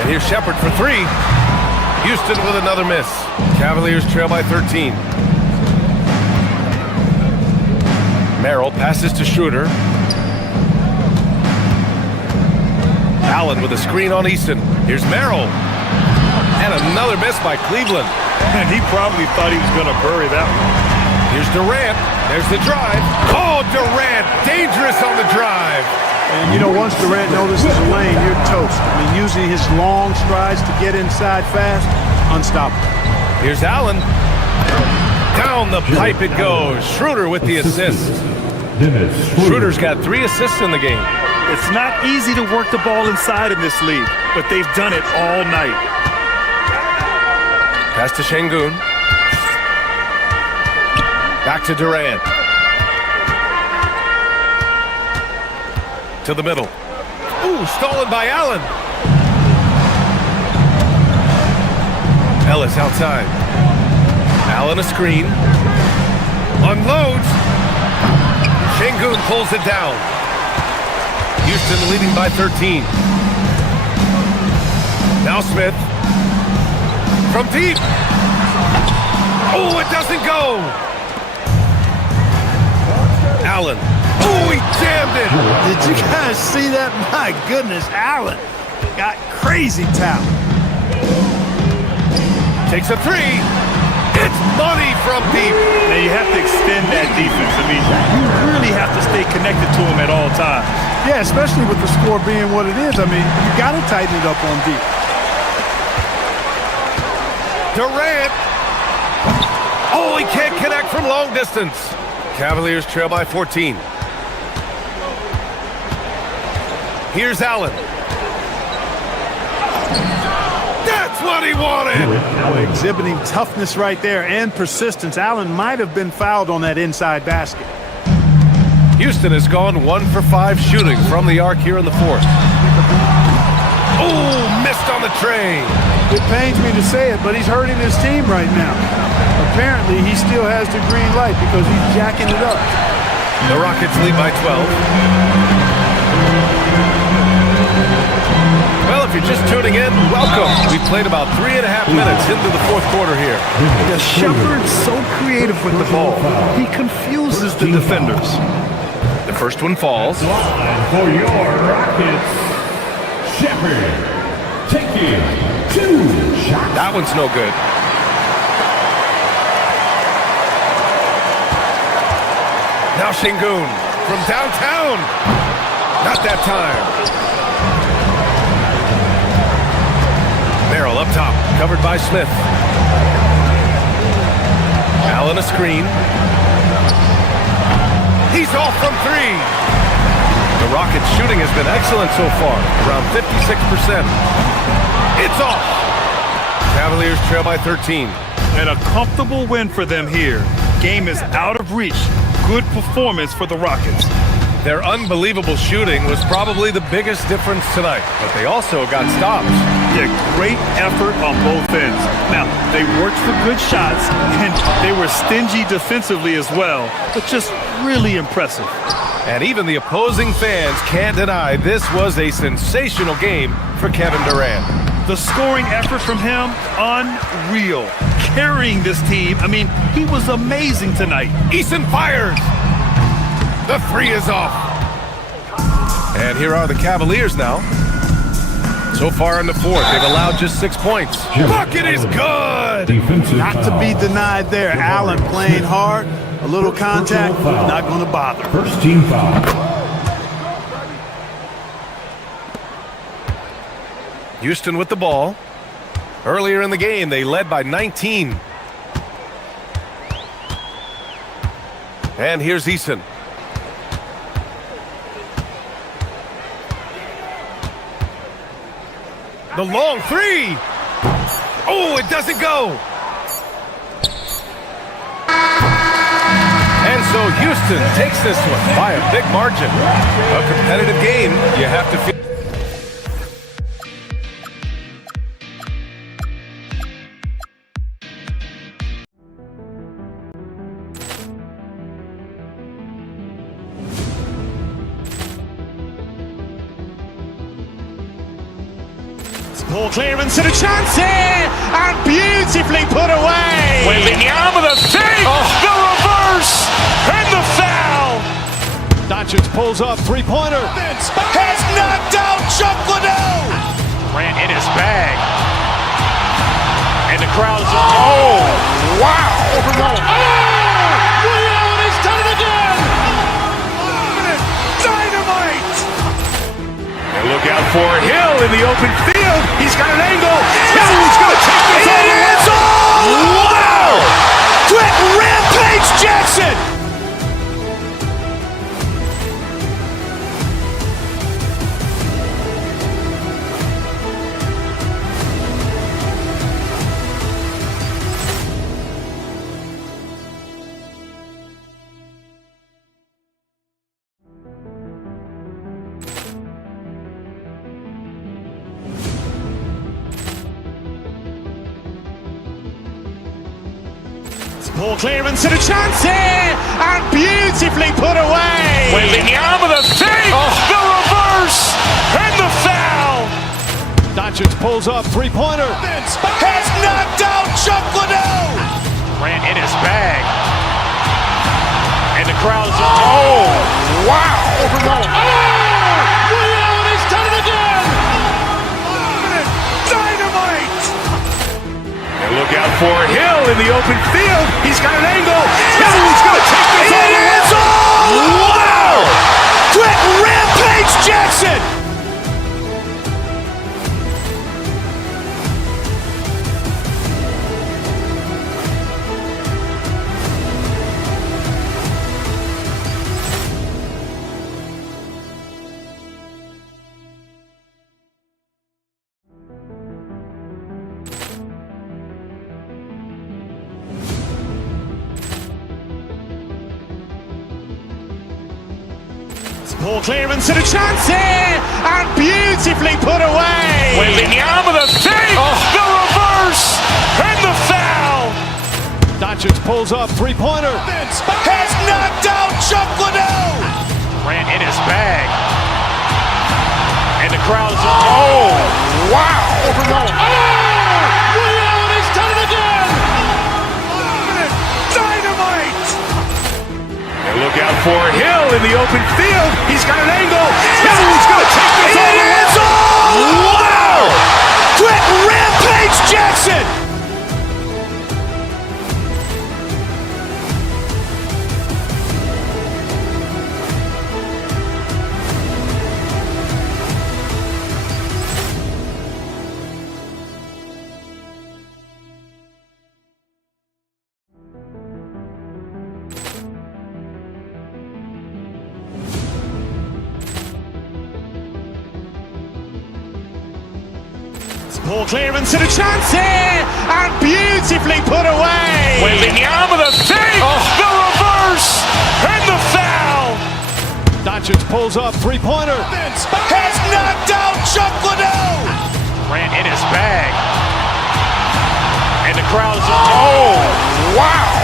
And here's Shepherd for 3. Houston with another miss. Cavaliers trail by 13. Merrill passes to Schroeder. Allen with a screen on Easton. Here's Merrill. And another miss by Cleveland. And he probably thought he was going to bury that one. Here's Durant. There's the drive. Oh, Durant, dangerous on the drive. And, you know, once Durant notices a lane, you're toast. I mean, using his long strides to get inside fast, unstoppable. Here's Allen. Down the pipe it goes. Schroeder with the assist. Schroeder's got 3 assists in the game. It's not easy to work the ball inside in this league, but they've done it all night. Pass to Şengün. Back to Durant. To the middle. Ooh, stolen by Allen. Ellis outside. Allen a screen. Unloads. Şengün pulls it down. Houston leading by 13. Now Smith. From deep. Oh, it doesn't go. Allen. Oh, he jammed it. Did you guys see that? My goodness, Allen got crazy talent. Takes a 3. It's money from deep. Now you have to extend that defense. I mean, you really have to stay connected to him at all times. Yeah, especially with the score being what it is. I mean, you got to tighten it up on deep. Durant. Oh, he can't connect from long distance. Cavaliers trail by 14. Here's Allen. That's what he wanted. Exhibiting toughness right there and persistence. Allen might have been fouled on that inside basket. Houston has gone 1 for 5 shooting from the arc here in the fourth. Oh, missed on the tray. It pains me to say it, but he's hurting his team right now. Apparently, he still has the green light because he's jacking it up. The Rockets lead by 12. Well, if you're just tuning in, welcome. We played about 3.5 minutes into the fourth quarter here. Yeah, Shepherd's so creative with the ball. He confuses the defenders. The first one falls. For your Rockets, Shepherd taking 2 shots. That one's no good. Now Şengün from downtown. Not that time. Merrill up top, covered by Smith. Allen a screen. He's off from three. The Rockets' shooting has been excellent so far, around 56%. It's off. Cavaliers trail by 13. And a comfortable win for them here. Game is out of reach. Good performance for the Rockets. Their unbelievable shooting was probably the biggest difference tonight, but they also got stops. Yeah, great effort on both ends. Now, they worked for good shots, and they were stingy defensively as well, but just really impressive. And even the opposing fans can't deny this was a sensational game for Kevin Durant. The scoring effort from him, unreal. Carrying this team, I mean, he was amazing tonight. Eason fires. The three is off. And here are the Cavaliers now. So far in the fourth, they've allowed just 6 points. Bucket is good! Not to be denied there. Allen playing hard. A little contact, not going to bother. First team foul. Houston with the ball. Earlier in the game, they led by 19. And here's Eason. The long three. Oh, it doesn't go. And so Houston takes this one by a big margin. A competitive game, you have to feel. Ball clearance and a chance here, and beautifully put away. Waving the arm of the fake, the reverse, and the foul. Doncic pulls up, three-pointer. Has knocked out Chuck Liddell. Ran in his bag. And the crowd is, oh, wow. Ray Allen has done it again. Dynamite. And look out for Hill in the open field. He's got an angle. Hill's going to take this all the way. Wow. Quick Rampage Jackson. Ball clearance and a chance here, and beautifully put away. Waving the arm of the fake, the reverse, and the foul. Doncic pulls up, three-pointer. Has knocked out Chuck Liddell. Ran in his bag. And the crowd is, oh, wow. Ray Allen has done it again. Dynamite. And look out for Hill in the open field. He's got an angle. Hill's going to take this all the way. Wow. Quick Rampage Jackson. Ball clearance and a chance here, and beautifully put away. Waving the arm of the fake, the reverse, and the foul. Doncic pulls up, three-pointer. Has knocked out Chuck Liddell. Ran in his bag. And the crowd is, oh, wow. Ray Allen has done it again. Dynamite. And look out for Hill in the open field. He's got an angle. Hill's going to take this all the way. Wow. Quick Rampage Jackson. Poor clearance and a chance here, and beautifully put away. Wembanyama the fake, the reverse, and the foul. Doncic pulls up, three-pointer. Has knocked out Chuck Liddell. Ran in his bag. And the crowd is, oh, wow.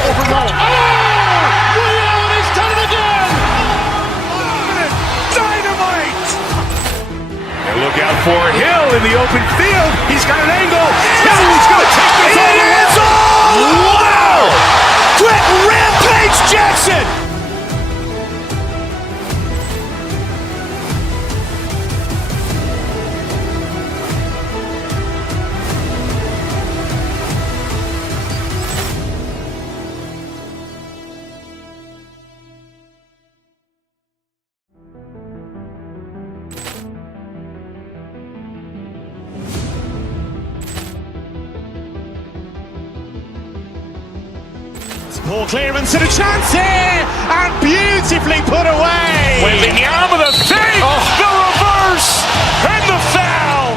He's done it again. Dynamite. And look out for Hill in the open field. He's got an angle. Hill is going to take this all the way. Wow. Quick Rampage Jackson. Poor clearance and a chance here, and beautifully put away. Wembanyama the fake, the reverse, and the foul.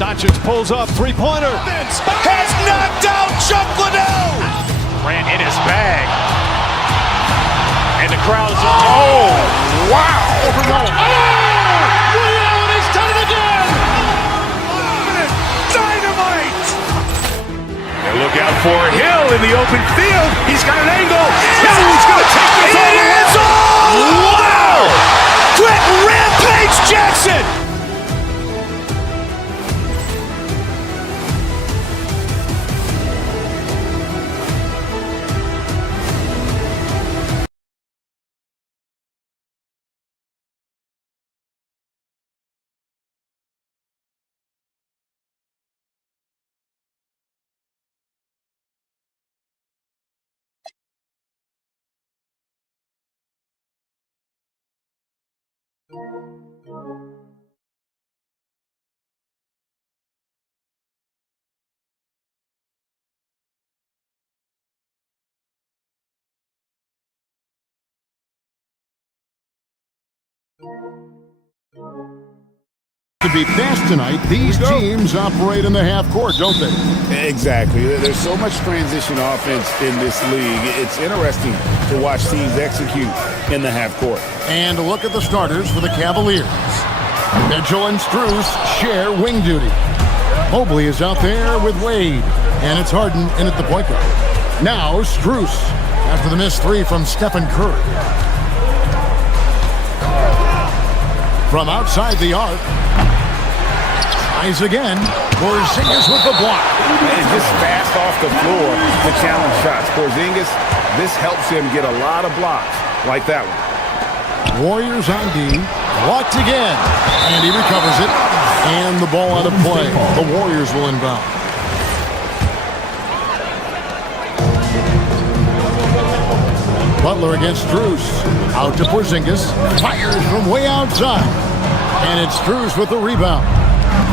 Doncic pulls up, three-pointer. Has knocked out Chuck Liddell. Ran in his bag. And the crowd is, oh, wow. He's done it again. Dynamite. And look out for Hill in the open field. He's got an angle. Hill is going to take this all the way. Wow. Quick Rampage Jackson. To be fast tonight, these teams operate in the half court, don't they? Exactly. There's so much transition offense in this league. It's interesting to watch teams execute in the half court. And look at the starters for the Cavaliers. Mitchell and Strus share wing duty. Mobley is out there with Wade, and it's Harden in at the point guard. Now Strus after the missed three from Stephen Curry. From outside the arc. Tries again. Porzingis with the block. And just fast off the floor to challenge shots. Porzingis, this helps him get a lot of blocks like that one. Warriors on D. Blocked again. And he recovers it. And the ball out of play. The Warriors will inbound. Butler against Strus. Out to Porzingis. Fires from way outside. And it's Strus with the rebound.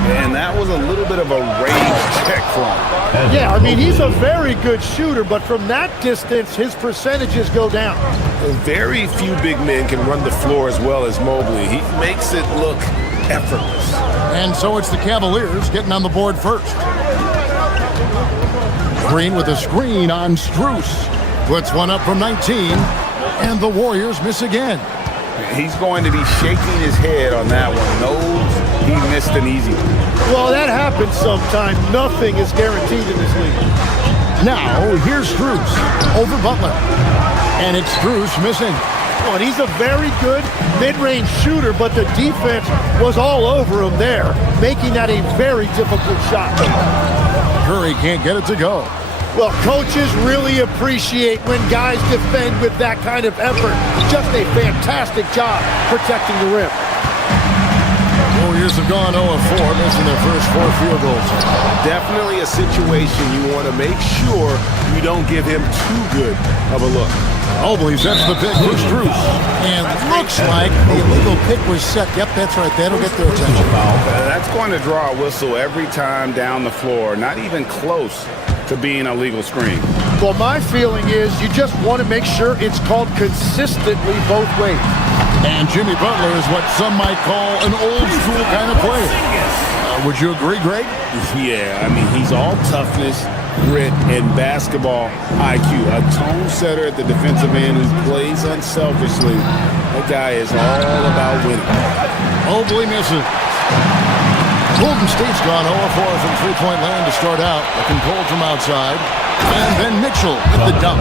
And that was a little bit of a range check for him. Yeah, I mean, he's a very good shooter, but from that distance, his percentages go down. Very few big men can run the floor as well as Mobley. He makes it look effortless. And so it's the Cavaliers getting on the board first. Green with a screen on Strus. Puts one up from 19, and the Warriors miss again. He's going to be shaking his head on that one. Knows he missed an easy one. Well, that happens sometime. Nothing is guaranteed in this league. Now, here's Strus over Butler. And it's Strus missing. Well, he's a very good mid-range shooter, but the defense was all over him there, making that a very difficult shot. Curry can't get it to go. Well, coaches really appreciate when guys defend with that kind of effort. Just a fantastic job protecting the rim. Warriors have gone 0-4, missing their first 4 field goals. Definitely a situation you want to make sure you don't give him too good of a look. Mobley sets the pick for Strus. And looks like the illegal pick was set. Yep, that's right. That'll get their attention. That's going to draw a whistle every time down the floor. Not even close to being a legal screen. Well, my feeling is you just want to make sure it's called consistently both ways. And Jimmy Butler is what some might call an old school kind of player. Would you agree, Greg? Yeah, I mean, he's all toughness, grit, and basketball IQ. A tone setter at the defensive end who plays unselfishly. That guy is all about winning. Mobley misses. Golden State's gone 0-4 from three-point land to start out. Looking cold from outside. And then Mitchell with the dunk.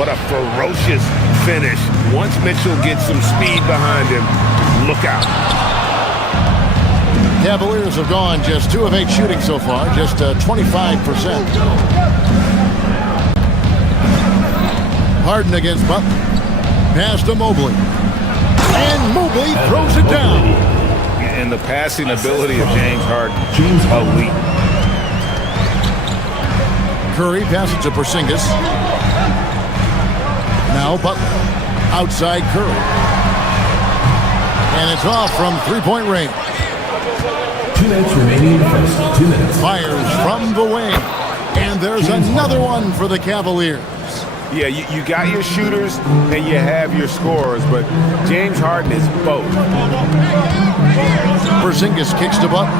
What a ferocious finish. Once Mitchell gets some speed behind him, look out. Cavaliers have gone just 2 of 8 shooting so far, just 25%. Harden against Butler. Pass to Mobley. And Mobley throws it down. And the passing ability of James Harden, elite. Curry passes to Porzingis. Now Butler. Outside Curry. And it's off from three-point range. 2 minutes remaining in the first. 2 minutes. Fires from the wing. And there's another one for the Cavaliers. Yeah, you got your shooters and you have your scorers, but James Harden is both. Porzingis kicks to Butler.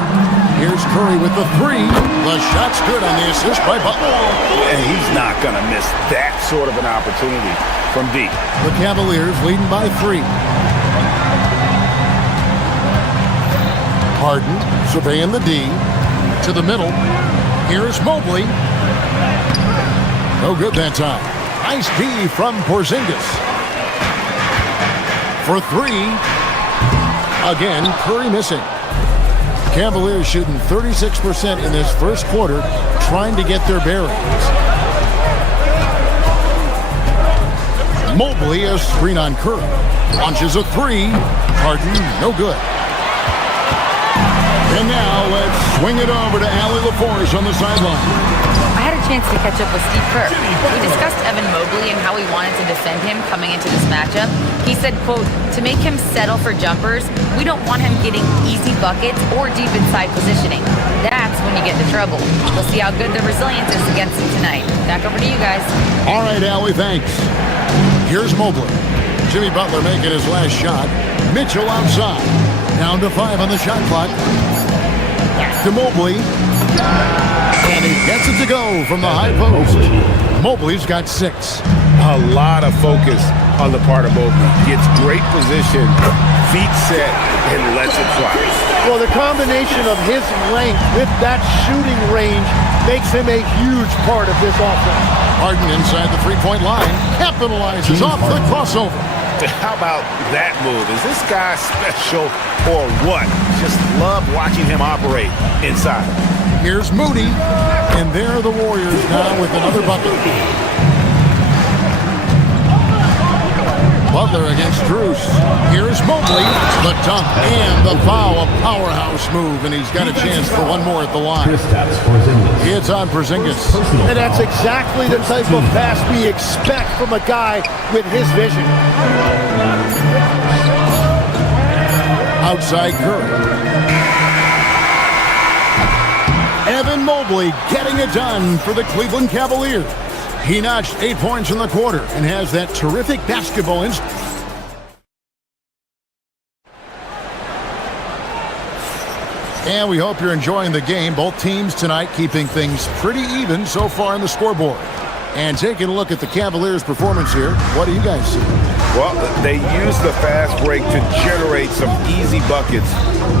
Here's Curry with the three. The shot's good on the assist by Butler. And he's not going to miss that sort of an opportunity from deep. The Cavaliers leading by 3. Harden surveying the D. To the middle. Here's Mobley. No good that time. Nice D from Porzingis. For 3. Again, Curry missing. Cavaliers shooting 36% in this first quarter, trying to get their bearings. Mobley, a screen on Curry. Launches a 3. Harden, no good. And now let's swing it over to Allie LaForce on the sideline. I had a chance to catch up with Steve Kerr. We discussed Evan Mobley and how he wanted to defend him coming into this matchup. He said, quote, to make him settle for jumpers, we don't want him getting easy buckets or deep inside positioning. That's when you get into trouble. We'll see how good the resilience is against him tonight. Back over to you guys. All right, Allie, thanks. Here's Mobley. Jimmy Butler making his last shot. Mitchell outside. Down to 5 on the shot clock. Back to Mobley. And he gets it to go from the high post. Mobley's got 6. A lot of focus on the part of Mobley. Gets great position, feet set, and lets it fly. Well, the combination of his length with that shooting range makes him a huge part of this offense. Harden inside the three-point line. Capitalizes off the crossover. How about that move? Is this guy special or what? Just love watching him operate inside. Here's Moody, and there are the Warriors now with another bucket. Butler against Bruce. Here's Mobley, the dunk, and the foul. A powerhouse move, and he's got a chance for one more at the line. It's on Porzingis. And that's exactly the type of pass we expect from a guy with his vision. Outside Curry. Evan Mobley getting it done for the Cleveland Cavaliers. He notched 8 points in the quarter and has that terrific basketball instinct. And we hope you're enjoying the game. Both teams tonight keeping things pretty even so far on the scoreboard. And taking a look at the Cavaliers' performance here, what do you guys see? Well, they use the fast break to generate some easy buckets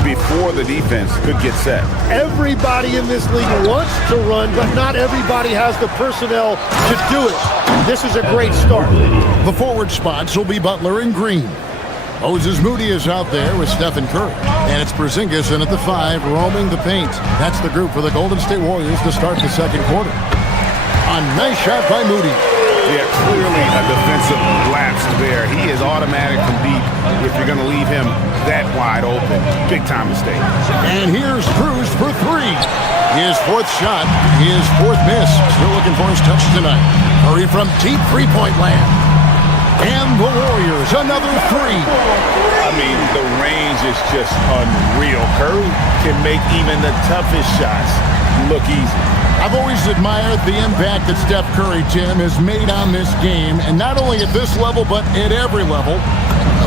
before the defense could get set. Everybody in this league wants to run, but not everybody has the personnel to do it. This is a great start. The forward spots will be Butler and Green. Moses Moody is out there with Stephen Curry. And it's Porzingis in at the 5, roaming the paint. That's the group for the Golden State Warriors to start the second quarter. A nice shot by Moody. Yeah, clearly a defensive lapse there. He is automatic from deep if you're going to leave him that wide open. Big time mistake. And here's Cruz for 3. His 4th shot, his 4th miss. Still looking for his touch tonight. Curry from deep three-point land. And the Warriors, another 3. I mean, the range is just unreal. Curry can make even the toughest shots look easy. I've always admired the impact that Steph Curry, Tim, has made on this game, and not only at this level, but at every level.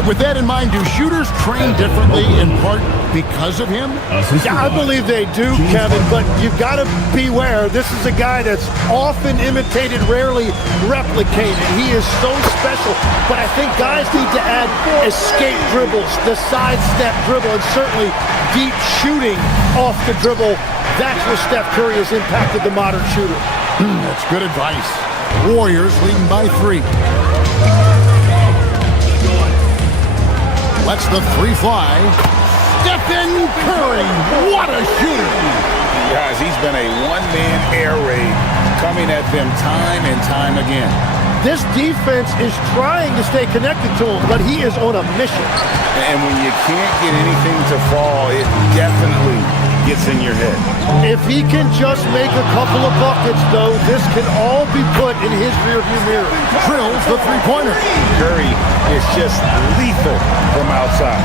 With that in mind, do shooters train differently in part because of him? Yeah, I believe they do, Kevin, but you've got to beware. This is a guy that's often imitated, rarely replicated. He is so special, but I think guys need to add escape dribbles, the sidestep dribble, and certainly deep shooting off the dribble. That's where Steph Curry has impacted the modern shooter. That's good advice. Warriors leading by 3. Lets the 3 fly. Stephen Curry, what a shooter! Guys, he's been a one-man air raid coming at them time and time again. This defense is trying to stay connected to him, but he is on a mission. And when you can't get anything to fall, it definitely gets in your head. If he can just make a couple of buckets, though, this can all be put in his rearview mirror. Drills the 3-pointer. Curry is just lethal from outside.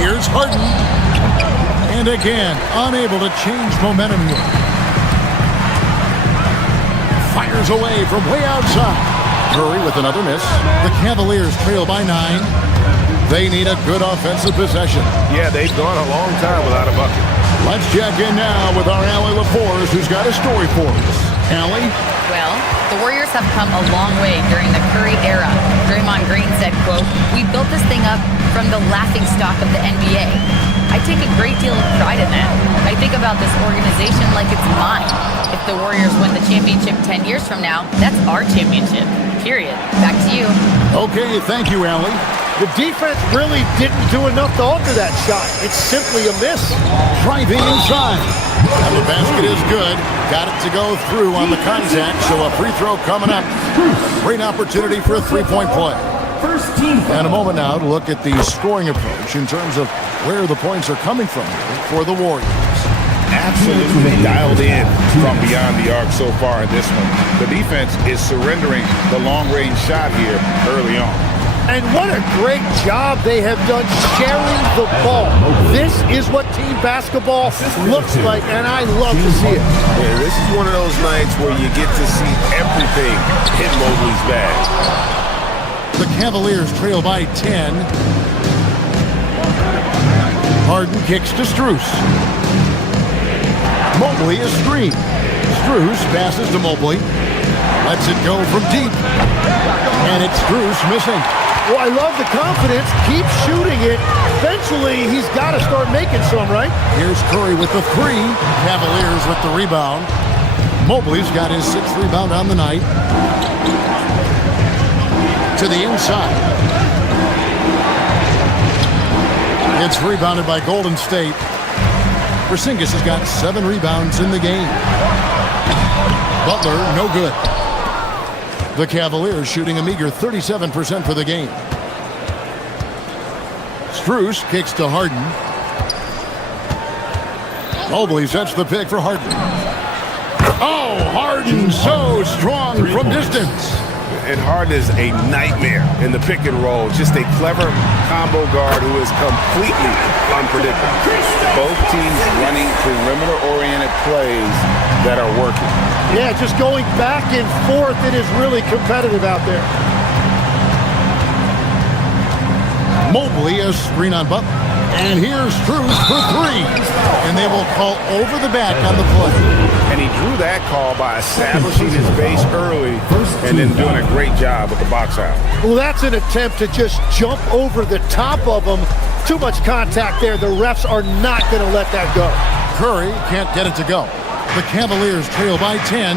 Here's Harden. And again, unable to change momentum here. Fires away from way outside. Curry with another miss. The Cavaliers trail by 9. They need a good offensive possession. Yeah, they've gone a long time without a bucket. Let's check in now with our Allie LaForce, who's got a story for us. Allie? Well, the Warriors have come a long way during the Curry era. Draymond Green said, quote, "We built this thing up from the laughingstock of the NBA. I take a great deal of pride in that. I think about this organization like it's mine. If the Warriors win the championship 10 years from now, that's our championship. Period." Back to you. Okay, thank you, Allie. The defense really didn't do enough to alter that shot. It's simply a miss. Driving inside. And the basket is good. Got it to go through on the contact, so a free throw coming up. Great opportunity for a 3-point play. And a moment now to look at the scoring approach in terms of where the points are coming from for the Warriors. Absolutely dialed in from beyond the arc so far in this one. The defense is surrendering the long-range shot here early on. And what a great job they have done sharing the ball. This is what team basketball looks like, and I love to see it. Yeah, this is one of those nights where you get to see everything hit Mobley's bag. The Cavaliers trail by 10. Harden kicks to Strus. Mobley is screened. Strus passes to Mobley. Lets it go from deep. And it's Strus missing. Well, I love the confidence. Keep shooting it. Eventually, he's got to start making some, right? Here's Curry with the 3. Cavaliers with the rebound. Mobley's got his 6th rebound on the night. To the inside. It's rebounded by Golden State. Porzingis has got 7 rebounds in the game. Butler, no good. The Cavaliers shooting a meager 37% for the game. Strus kicks to Harden. Mobley sets the pick for Harden. Oh, Harden so strong from distance. And Harden is a nightmare in the pick and roll. Just a clever combo guard who is completely unpredictable. Both teams running perimeter-oriented plays that are working. Yeah, just going back and forth. It is really competitive out there. Mobley a screen on Butler. And here's Strus for 3. And they will call over the back on the play. And he drew that call by establishing his base early and then doing a great job with the box out. Well, that's an attempt to just jump over the top of him. Too much contact there. The refs are not going to let that go. Curry can't get it to go. The Cavaliers trail by 10.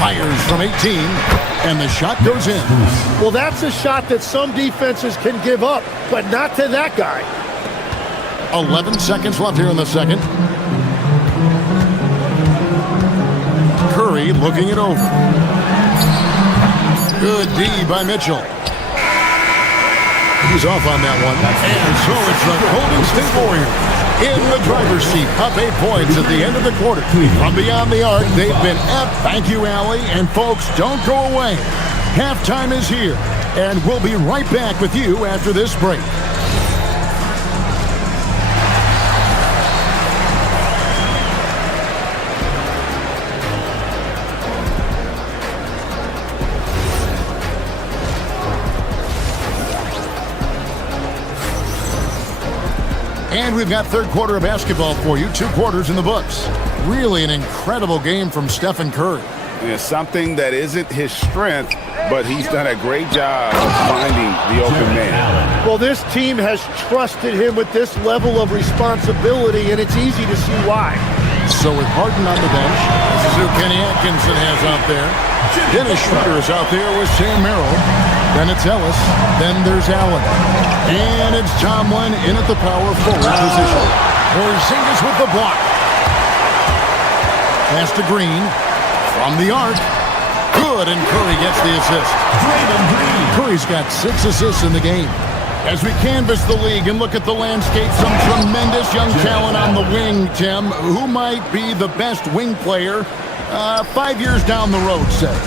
Fires from 18. And the shot goes in. Well, that's a shot that some defenses can give up, but not to that guy. 11 seconds left here in the second. Curry looking it over. Good D by Mitchell. He's off on that one. And so it's the Golden State Warriors in the driver's seat, up 8 points at the end of the quarter. From beyond the arc, they've been up. Thank you, Allie. And folks, don't go away. Halftime is here, and we'll be right back with you after this break. And we've got third quarter of basketball for you. 2 quarters in the books. Really an incredible game from Stephen Curry. Yeah, something that isn't his strength, but he's done a great job of finding the open man. Well, this team has trusted him with this level of responsibility, and it's easy to see why. So with Harden on the bench, this is who Kenny Atkinson has out there. Dennis Schroeder is out there with Sam Merrill. Then it's Ellis. Then there's Allen. And it's Tomlin in at the power forward position. Porzingis with the block. Pass to Green. From the arc. Good, and Curry gets the assist. Curry's got 6 assists in the game. As we canvass the league and look at the landscape, some tremendous young talent on the wing, Tim. Who might be the best wing player 5 years down the road, say?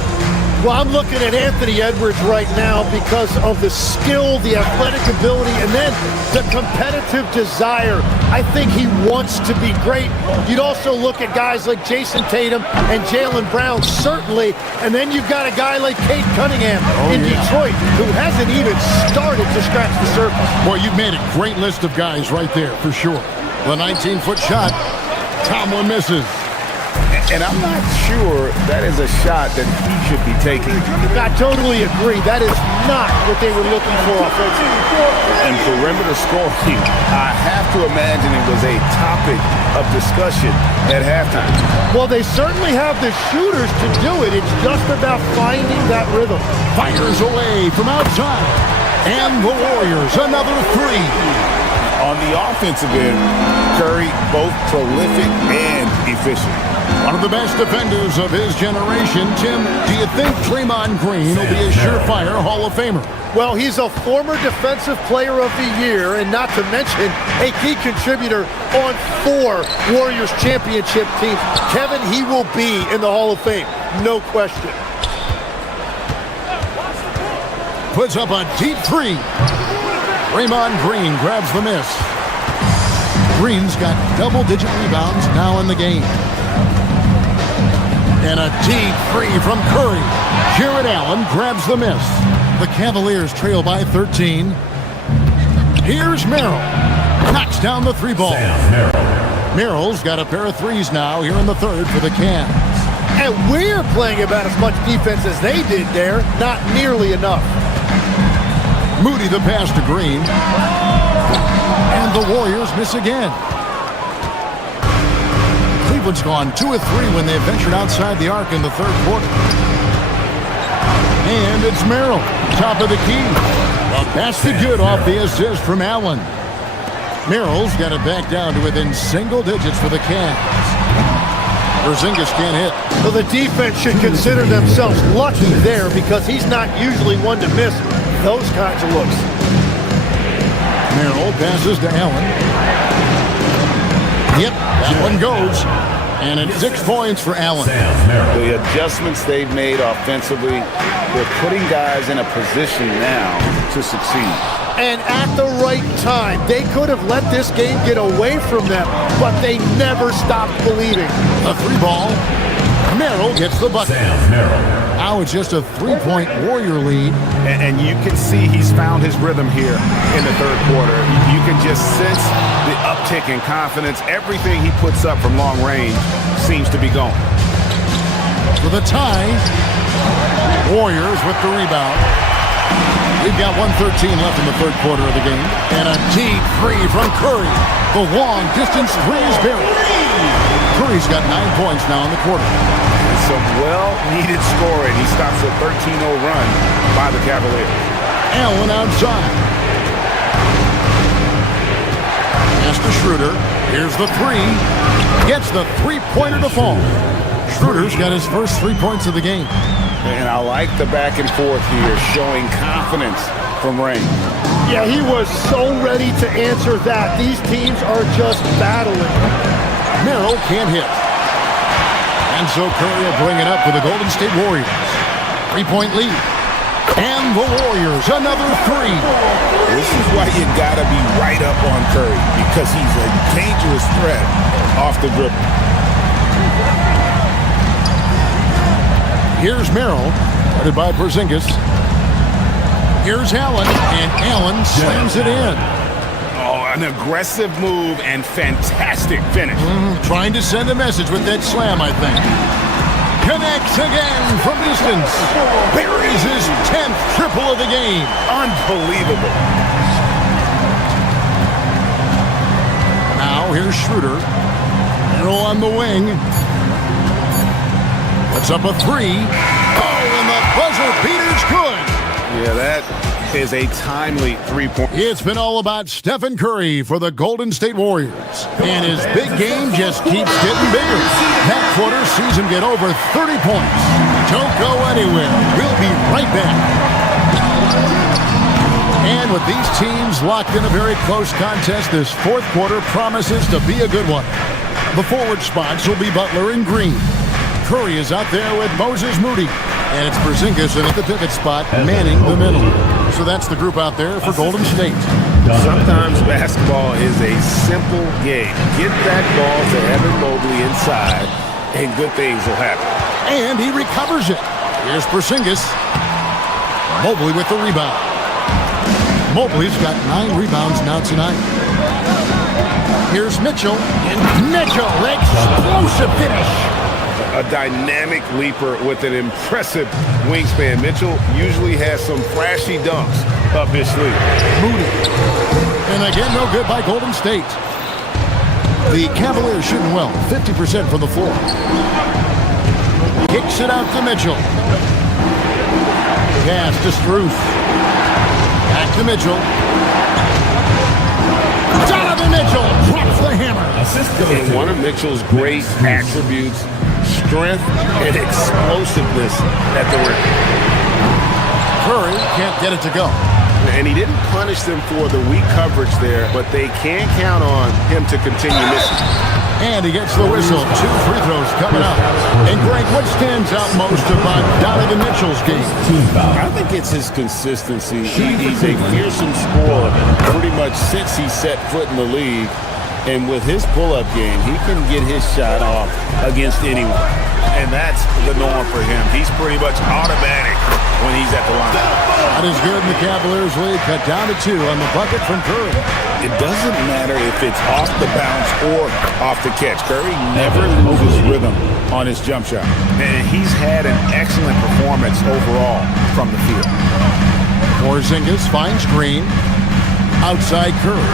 Well, I'm looking at Anthony Edwards right now because of the skill, the athletic ability, and then the competitive desire. I think he wants to be great. You'd also look at guys like Jason Tatum and Jaylen Brown, certainly. And then you've got a guy like Cade Cunningham in Detroit who hasn't even started to scratch the surface. Boy, you've made a great list of guys right there, for sure. The 19-foot shot, Tomlin misses. And I'm not sure that is a shot that he should be taking. I totally agree. That is not what they were looking for offensively. And perimeter scoring, I have to imagine it was a topic of discussion at halftime. Well, they certainly have the shooters to do it. It's just about finding that rhythm. Fires away from outside. And the Warriors, another 3. On the offensive end, Curry both prolific and efficient. One of the best defenders of his generation. Tim, do you think Draymond Green will be a surefire Hall of Famer? Well, he's a former Defensive Player of the Year, and not to mention a key contributor on 4 Warriors championship teams. Kevin, he will be in the Hall of Fame, no question. Puts up a deep 3. Draymond Green grabs the miss. Green's got double-digit rebounds now in the game. And a deep 3 from Curry. Jared Allen grabs the miss. The Cavaliers trail by 13. Here's Merrill. Knocks down the 3-ball. Merrill's got a pair of 3s now here in the third for the Cavs. And we're playing about as much defense as they did there. Not nearly enough. Moody the pass to Green. And the Warriors miss again. Cleveland's gone 2 of 3 when they ventured outside the arc in the third quarter. And it's Merrill, top of the key. A basket good off the assist from Allen. Merrill's got it back down to within single digits for the Cavs. Porzingis can't hit. Well, the defense should consider themselves lucky there because he's not usually one to miss those kinds of looks. Merrill passes to Allen. Yep, that one goes. And it's 6 points for Allen. The adjustments they've made offensively, they're putting guys in a position now to succeed. And at the right time, they could have let this game get away from them, but they never stopped believing. A 3-ball. Merrill gets the bucket. Now it's just a 3-point Warrior lead. And you can see he's found his rhythm here in the third quarter. You can just sense the uptick in confidence. Everything he puts up from long range seems to be going. For the tie, Warriors with the rebound. We've got 1:13 left in the third quarter of the game. And a deep 3 from Curry. The long distance 3 is buried. Curry's got 9 points now in the quarter. And some well-needed scoring. He stops a 13-0 run by the Cavaliers. Allen outside. Pass to Schroeder. Here's the 3. Gets the 3-pointer to fall. Schroeder's got his first 3 points of the game. And I like the back and forth here, showing confidence from Rain. Yeah, he was so ready to answer that. These teams are just battling. Merrill can't hit. And so Curry will bring it up for the Golden State Warriors. 3-point lead. And the Warriors, another 3. This is why you gotta be right up on Curry, because he's a dangerous threat off the dribble. Here's Merrill, guarded by Porzingis. Here's Allen, and Allen slams it in. Oh, An aggressive move and fantastic finish. Trying to send a message with that slam, I think. Connects again from distance. Buries his 10th triple of the game. Unbelievable. Now here's Schroeder. Middle on the wing. Puts up a three. Oh, and the buzzer beater's good. Yeah, that is a timely three-point. It's been all about Stephen Curry for the Golden State Warriors. And his big game just keeps getting bigger. That quarter sees him get over 30 points. Don't go anywhere. We'll be right back. And with these teams locked in a very close contest, this fourth quarter promises to be a good one. The forward spots will be Butler and Green. Curry is out there with Moses Moody. And it's Porzingis in at the pivot spot, manning the middle. So that's the group out there for Golden State. Sometimes basketball is a simple game. Get that ball to Evan Mobley inside, and good things will happen. And he recovers it. Here's Porzingis. Mobley with the rebound. Mobley's got 9 rebounds now tonight. Here's Mitchell. And Mitchell, explosive finish. A dynamic leaper with an impressive wingspan. Mitchell usually has some flashy dunks up his sleeve. Moody. And again, no good by Golden State. The Cavaliers shooting well, 50% from the floor. Kicks it out to Mitchell. Pass to Struth. Back to Mitchell. Donovan Mitchell drops the hammer. And one of Mitchell's great attributes, strength and explosiveness at the rim. Curry can't get it to go. And he didn't punish them for the weak coverage there, but they can count on him to continue missing. And he gets the whistle. 2 free throws coming up. And Greg, what stands out most about Donovan Mitchell's game? I think it's his consistency. He's a fearsome scorer pretty much since he set foot in the league. And with his pull-up game, he can get his shot off against anyone. And that's the norm for him. He's pretty much automatic when he's at the line. That is good in the Cavaliers lead. Cut down to 2 on the bucket from Curry. It doesn't matter if it's off the bounce or off the catch. Curry never loses rhythm on his jump shot. And he's had an excellent performance overall from the field. Porzingis finds Green. Outside Curry.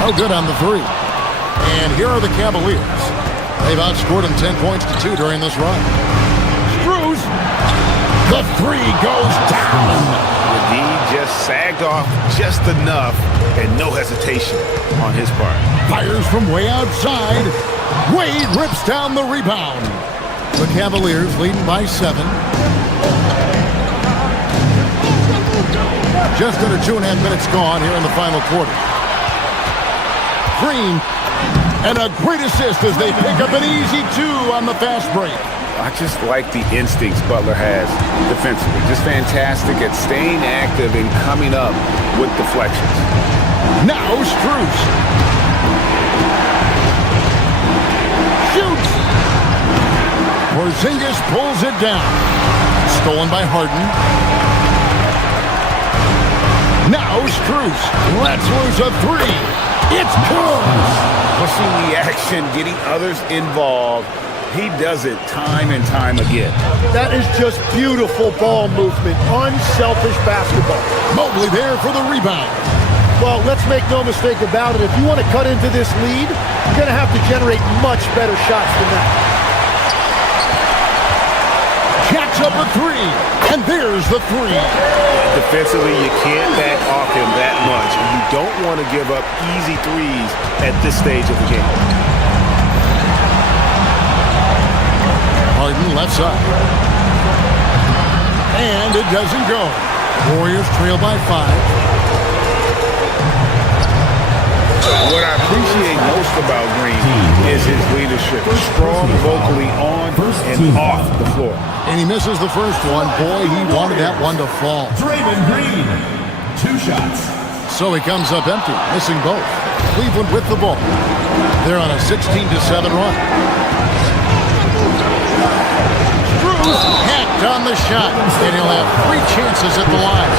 Oh, good on the 3. And here are the Cavaliers. They've outscored them 10 points to 2 during this run. Struz. The 3 goes down. The D just sagged off just enough and no hesitation on his part. Fires from way outside. Wade rips down the rebound. The Cavaliers leading by 7. Just under 2.5 minutes gone here in the final quarter. Green, and a great assist as they pick up an easy 2 on the fast break. I just like the instincts Butler has defensively. Just fantastic at staying active and coming up with deflections. Now Struz. Shoots. Porzingis pulls it down. Stolen by Harden. Now Struz. Let's lose a 3. It's good. Pushing the action, getting others involved. He does it time and time again. That is just beautiful ball movement. Unselfish basketball. Mobley there for the rebound. Well, let's make no mistake about it. If you want to cut into this lead, you're going to have to generate much better shots than that. Jacks up a 3. And there's the 3. Defensively, you can't back off him that much. You don't want to give up easy threes at this stage of the game. Harden left side. And it doesn't go. Warriors trail by 5. What I appreciate most about Green is his leadership. Strong vocally on and off the floor. And he misses the first one. Boy, he wanted that one to fall. Draymond Green, 2 shots. So he comes up empty, missing both. Cleveland with the ball. They're on a 16-7 run. Struz hacked on the shot, and he'll have 3 chances at the line.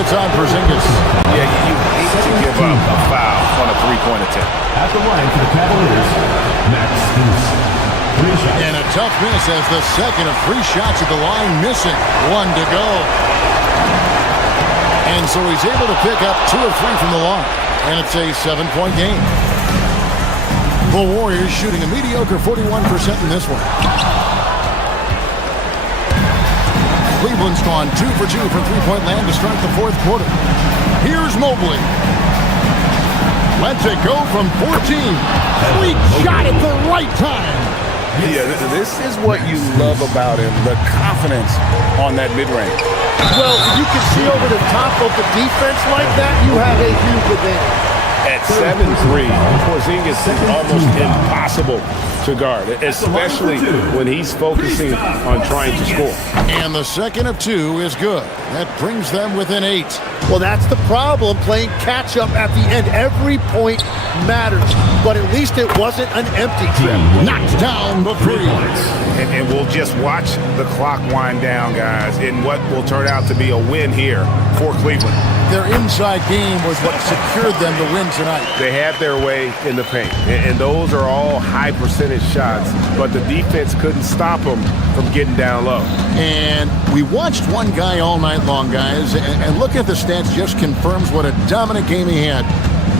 It's on Porzingis. Yeah, you hate to give up a foul on a three-point attempt. At the line for the Cavaliers, Max Deuce. 3 shots. And a tough miss as the second of 3 shots at the line missing. 1 to go. And so he's able to pick up 2 of 3 from the line. And it's a 7-point game. The Warriors shooting a mediocre 41% in this one. Cleveland's gone 2 for 2 from three-point land to start the fourth quarter. Here's Mobley. Lets it go from 14. Sweet shot at the right time. Yeah, this is what you love about him, the confidence on that mid-range. Well, you can see over the top of the defense like that, you have a huge advantage. At 7'3", Porzingis is almost impossible to guard, especially when he's focusing on trying to score. And the second of 2 is good. That brings them within 8. Well, that's the problem, playing catch-up at the end. Every point matters, but at least it wasn't an empty trip. Knocks down the 3. And we'll just watch the clock wind down, guys, in what will turn out to be a win here for Cleveland. Their inside game was what secured them to win tonight. They had their way in the paint, and those are all high percentage shots, but the defense couldn't stop them from getting down low. And we watched one guy all night long, guys, and look at the stats just confirms what a dominant game he had.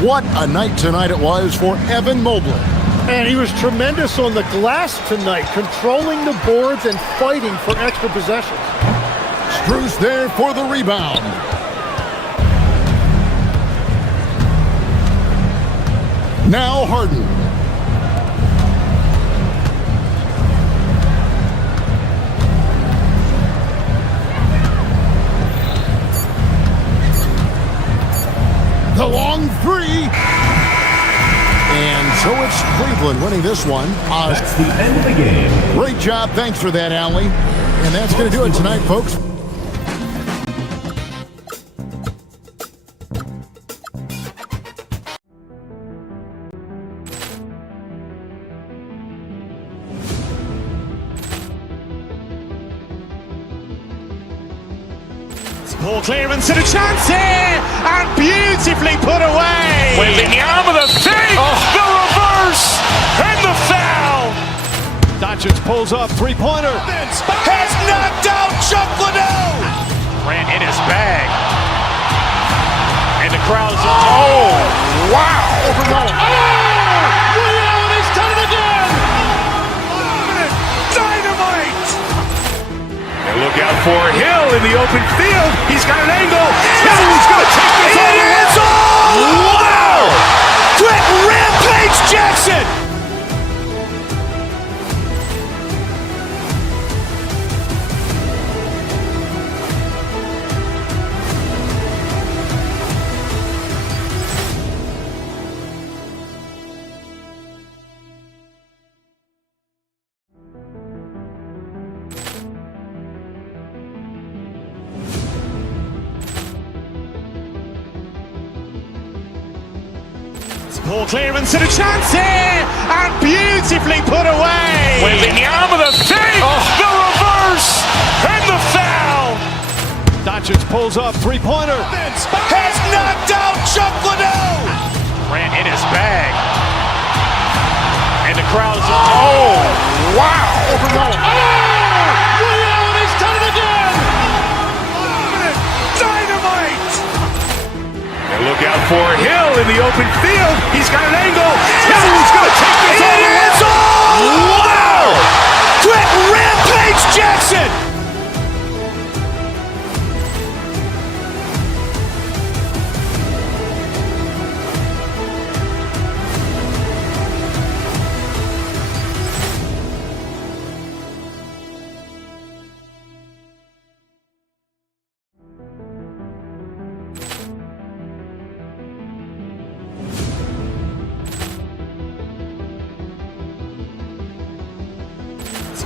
What a night tonight it was for Evan Mobley. And he was tremendous on the glass tonight, controlling the boards and fighting for extra possessions. Strus there for the rebound. Now Harden. The long 3. And so it's Cleveland winning this one. That's the end of the game. Great job. Thanks for that, Allie. And that's going to do it tonight, folks. Ball clearance and a chance here, and beautifully put away. Wembanyama the fake, the reverse, and the foul. Doncic pulls up, 3-pointer. Has knocked out Chuck Liddell. Ran in his bag. And the crowd is, oh, wow. Liddell, and he's done it again. Dynamite. And look out for Hill in the open field. He's got an angle. He's going to take this all the way. Wow. Quick Rampage Jackson. Ball clearance and a chance here, and beautifully put away. Wembanyama the fake, the reverse, and the foul. Doncic pulls up, 3-pointer. Has knocked out Chuck Liddell. Ran in his bag. And the crowd is, oh, wow. Liddell, and he's done it again. Dynamite. And look out for Hill in the open field. He's got an angle. He's going to take this all the way. Wow. Quick Rampage Jackson.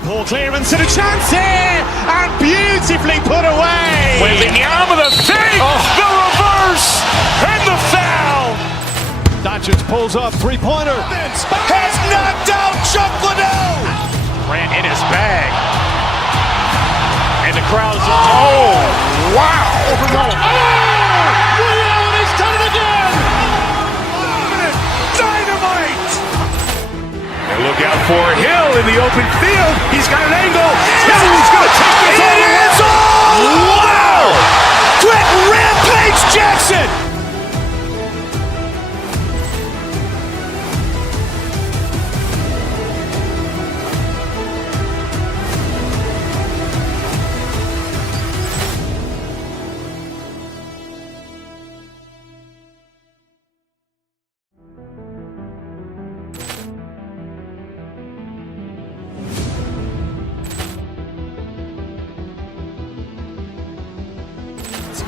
Ball clearance and a chance here, and beautifully put away. Wembanyama the fake, the reverse, and the foul. Doncic pulls up, 3-pointer. Has knocked out Chuck Liddell. Ran in his bag. And the crowd is, oh, wow. open field. He's got an angle. He's going to take this all the way. Wow! Quick Rampage Jackson!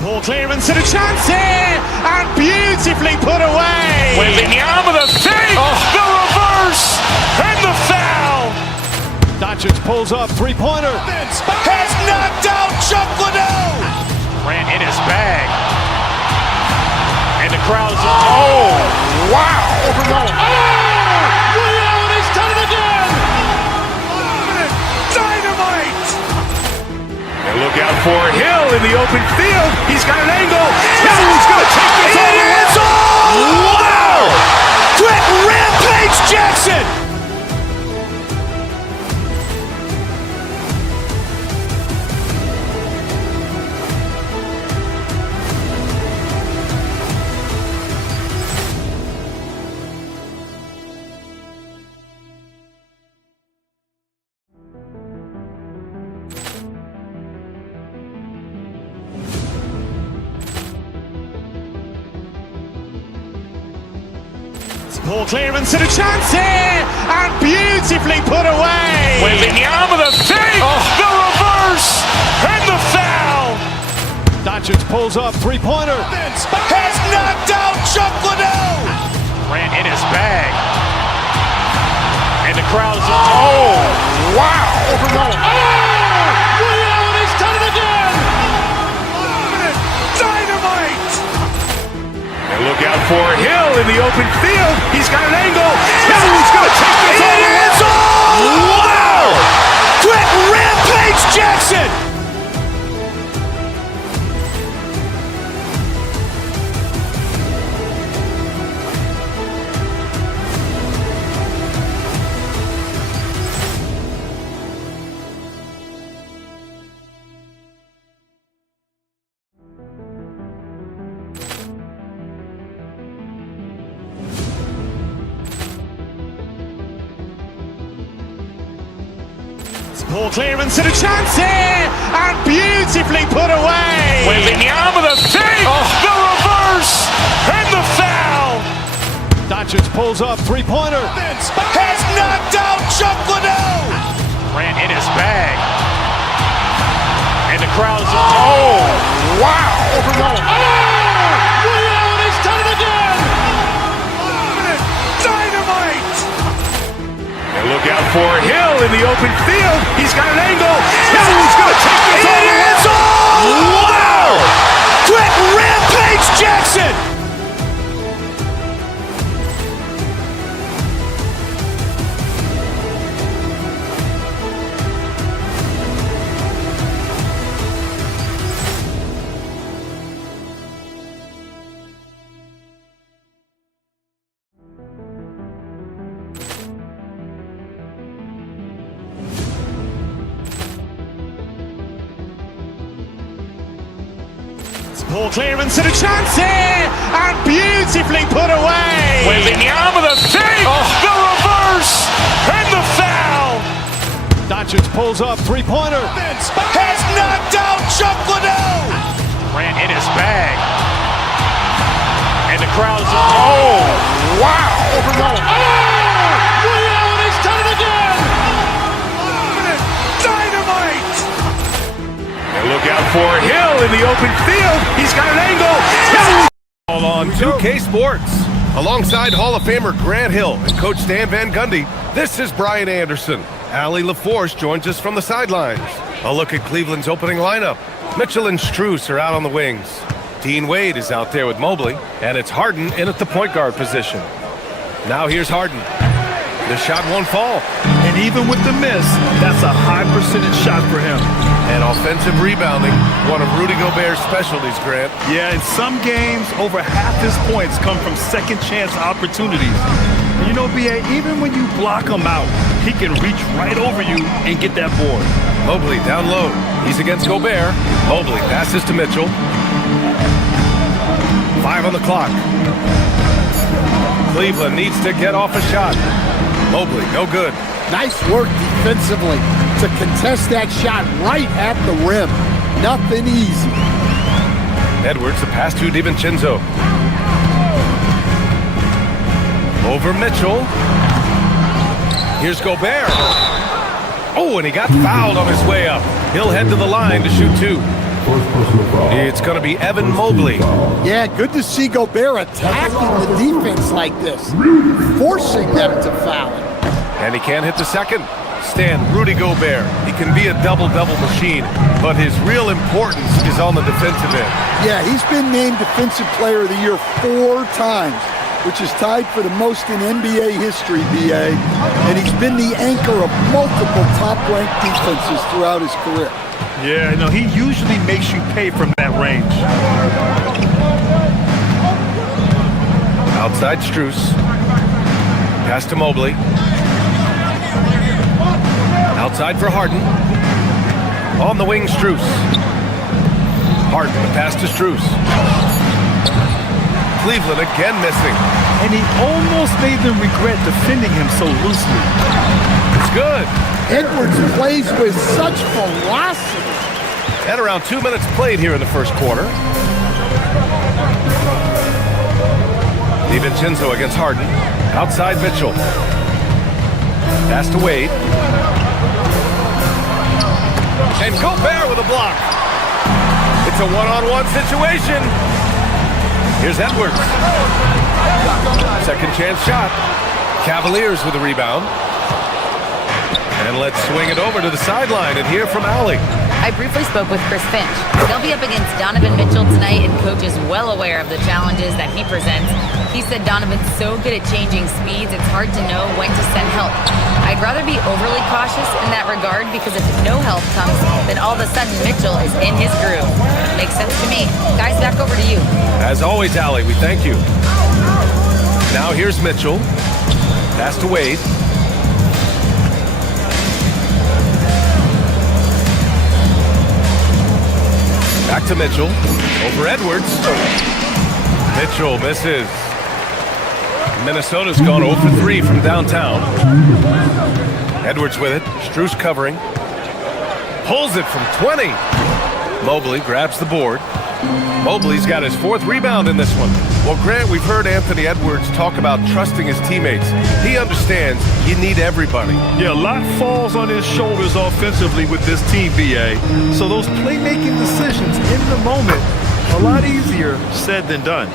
Ball clearance and a chance here, and beautifully put away. Wembanyama the fake, the reverse, and the foul. Doncic pulls up, three-pointer. Has knocked out Chuck Liddell. Grant in his bag. And the crowd's, oh, wow. Leon has done it again. Dynamite. And look out for Hill in the open field. He's got an angle. He's going to take this all the way. Wow! Quick Rampage Jackson. Ball clearance and a chance here, and beautifully put away. Wembanyama the fake, the reverse, and the foul. Doncic pulls up, three-pointer. Has knocked out Chuck Liddell. Grant in his bag. And the crowd's, oh, wow. Leon has done it again. Dynamite. And look out for Hill in the open field. He's got an angle. He's going to take this all the way. Wow! Quick Rampage Jackson. Ball clearance and a chance here, and beautifully put away. Wembanyama the fake, the reverse, and the foul. Doncic pulls up, three-pointer. Has knocked out Chuck Liddell. Grant in his bag. And the crowd's, oh, wow. Leon has done it again. Dynamite. And look out for Hill in the open field. He's got an angle. He's going to take this all the way. Wow! Quick Rampage Jackson. Ball clearance and a chance here, and beautifully put away. Wembanyama the fake, the reverse, and the foul. Doncic pulls up, three-pointer. Has knocked out Chuck Liddell. Grant in his bag. And the crowd's, oh, wow. Leon has done it again. Dynamite. And look out for Hill in the open field. He's got an angle. All on 2K Sports. Alongside Hall of Famer Grant Hill and Coach Stan Van Gundy, this is Brian Anderson. Allie LaForce joins us from the sidelines. A look at Cleveland's opening lineup. Mitchell and Strus are out on the wings. Dean Wade is out there with Mobley, and it's Harden in at the point guard position. Now here's Harden. The shot won't fall. And even with the miss, that's a high percentage shot for him. And offensive rebounding, one of Rudy Gobert's specialties, Grant. Yeah, in some games, over half his points come from second chance opportunities. And you know, B.A., even when you block him out, he can reach right over you and get that board. Mobley down low. He's against Gobert. Mobley passes to Mitchell. 5 on the clock. Cleveland needs to get off a shot. Mobley, no good. Nice work defensively to contest that shot right at the rim. Nothing easy. Edwards, the pass to DiVincenzo. Over Mitchell. Here's Gobert. Oh, and he got fouled on his way up. He'll head to the line to shoot 2. It's going to be Evan Mobley. Yeah, good to see Gobert attacking the defense like this, forcing them to foul. And he can't hit the second. Stan, Rudy Gobert. He can be a double-double machine, but his real importance is on the defensive end. Yeah, he's been named Defensive Player of the Year 4 times, which is tied for the most in NBA history, B.A., and he's been the anchor of multiple top-ranked defenses throughout his career. Yeah, no, he usually makes you pay from that range. Outside Strus. Pass to Mobley. Outside for Harden. On the wing, Strus. Harden, the pass to Strus. Cleveland again missing. And he almost made them regret defending him so loosely. It's good. Edwards plays with such velocity. And around 2 minutes played here in the first quarter. DiVincenzo against Harden. Outside Mitchell. Pass to Wade. And Gobert with a block. It's a one-on-one situation. Here's Edwards. Second chance shot. Cavaliers with a rebound. And let's swing it over to the sideline and hear from Allie. I briefly spoke with Chris Finch. They'll be up against Donovan Mitchell tonight, and Coach is well aware of the challenges that he presents. He said Donovan's so good at changing speeds, it's hard to know when to send help. I'd rather be overly cautious in that regard, because if no help comes, then all of a sudden Mitchell is in his groove. Makes sense to me. Guys, back over to you. As always, Allie, we thank you. Now here's Mitchell. Pass to Wade. Back to Mitchell. Over Edwards. Mitchell misses. Minnesota's gone 0 for 3 from downtown. Edwards with it. Strus covering. Pulls it from 20. Mobley grabs the board. Mobley's got his 4th rebound in this one. Well, Grant, we've heard Anthony Edwards talk about trusting his teammates. He understands you need everybody. Yeah, a lot falls on his shoulders offensively with this team, B.A. So those playmaking decisions in the moment, a lot easier said than done.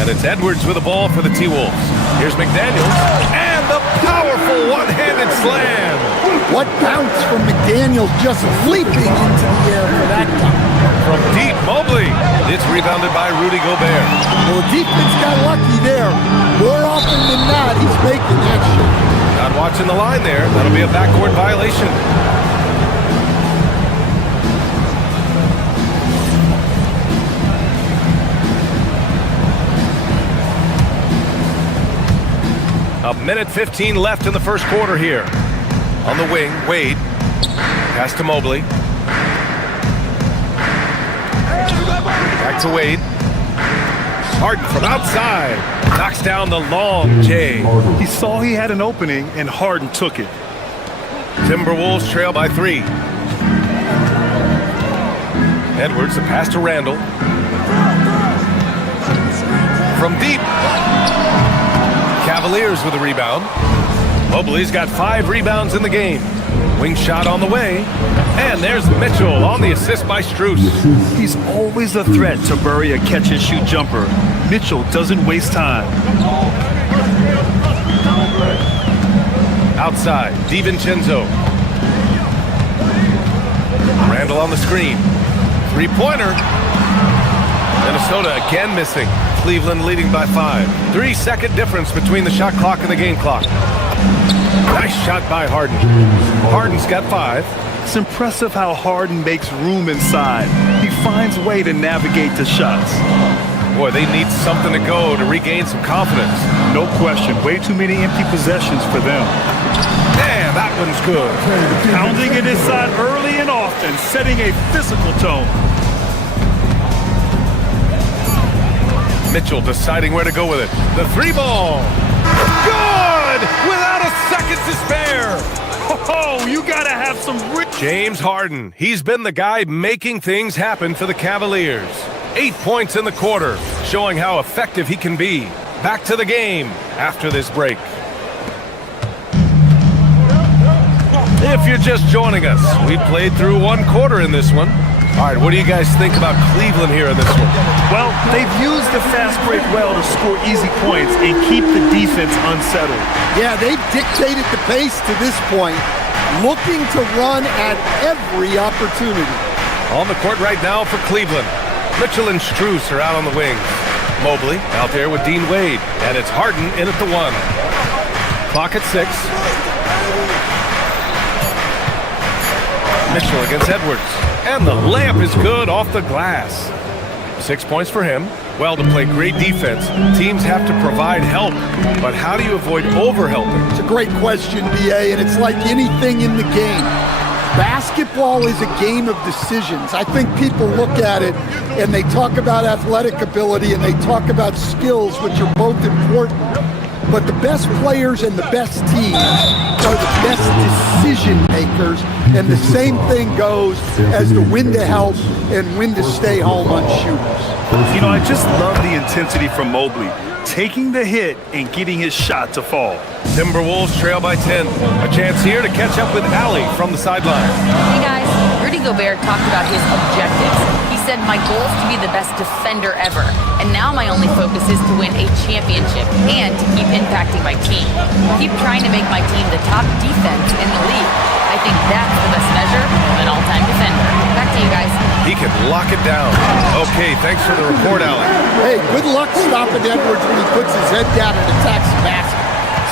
And it's Edwards with the ball for the T-Wolves. Here's McDaniels. And the powerful one-handed slam. What bounce from McDaniels, just leaping into the air for that time. From deep, Mobley. It's rebounded by Rudy Gobert. Well, defense got lucky there. More often than not, he's making that shot. Not watching the line there. That'll be a backcourt violation. A minute 15 left in the first quarter here. On the wing, Wade. Pass to Mobley. Back to Wade. Harden from outside. Knocks down the long J. He saw he had an opening, and Harden took it. Timberwolves trail by 3. Edwards, the pass to Randall. From deep. Cavaliers with a rebound. Mobley's got 5 rebounds in the game. Wing shot on the way. And there's Mitchell on the assist by Strus. He's always a threat to bury a catch-and-shoot jumper. Mitchell doesn't waste time. Outside, DiVincenzo. Randall on the screen. 3-pointer. Minnesota again missing. Cleveland leading by 5. 3-second difference between the shot clock and the game clock. Nice shot by Harden. Harden's got 5. It's impressive how Harden makes room inside. He finds a way to navigate the shots. Boy, they need something to go to regain some confidence. No question. Way too many empty possessions for them. Man, that one's good. Pounding it inside early and often, setting a physical tone. Mitchell deciding where to go with it. The three ball. Good! Without a second to spare. Oh, you gotta have some... James Harden. He's been the guy making things happen for the Cavaliers. 8 points in the quarter, showing how effective he can be. Back to the game after this break. If you're just joining us, we played through one quarter in this one. All right, what do you guys think about Cleveland here in this one? Well, they've used the fast break well to score easy points and keep the defense unsettled. Yeah, they've dictated the pace to this point, looking to run at every opportunity. On the court right now for Cleveland. Mitchell and Strus are out on the wings. Mobley out there with Dean Wade. And it's Harden in at the 1. Clock at 6. Mitchell against Edwards. And the layup is good off the glass. 6 points for him. Well, to play great defense, teams have to provide help. But how do you avoid overhelping? It's a great question, B.A., and it's like anything in the game. Basketball is a game of decisions. I think people look at it and they talk about athletic ability and they talk about skills, which are both important. But the best players and the best teams are the best decision makers. And the same thing goes as to when to help and when to stay home on shooters. You know, I just love the intensity from Mobley, taking the hit and getting his shot to fall. Timberwolves trail by 10. A chance here to catch up with Allie from the sideline. Hey guys, Rudy Gobert talked about his objectives. He said, my goal is to be the best defender ever. And now my only focus is to win a championship and to keep impacting my team. Keep trying to make my team the top defense in the league. I think that's the best measure of an all-time defender. Back to you guys. He can lock it down. Okay, thanks for the report, Allie. Hey, good luck stopping Edwards when he puts his head down and attacks the basket.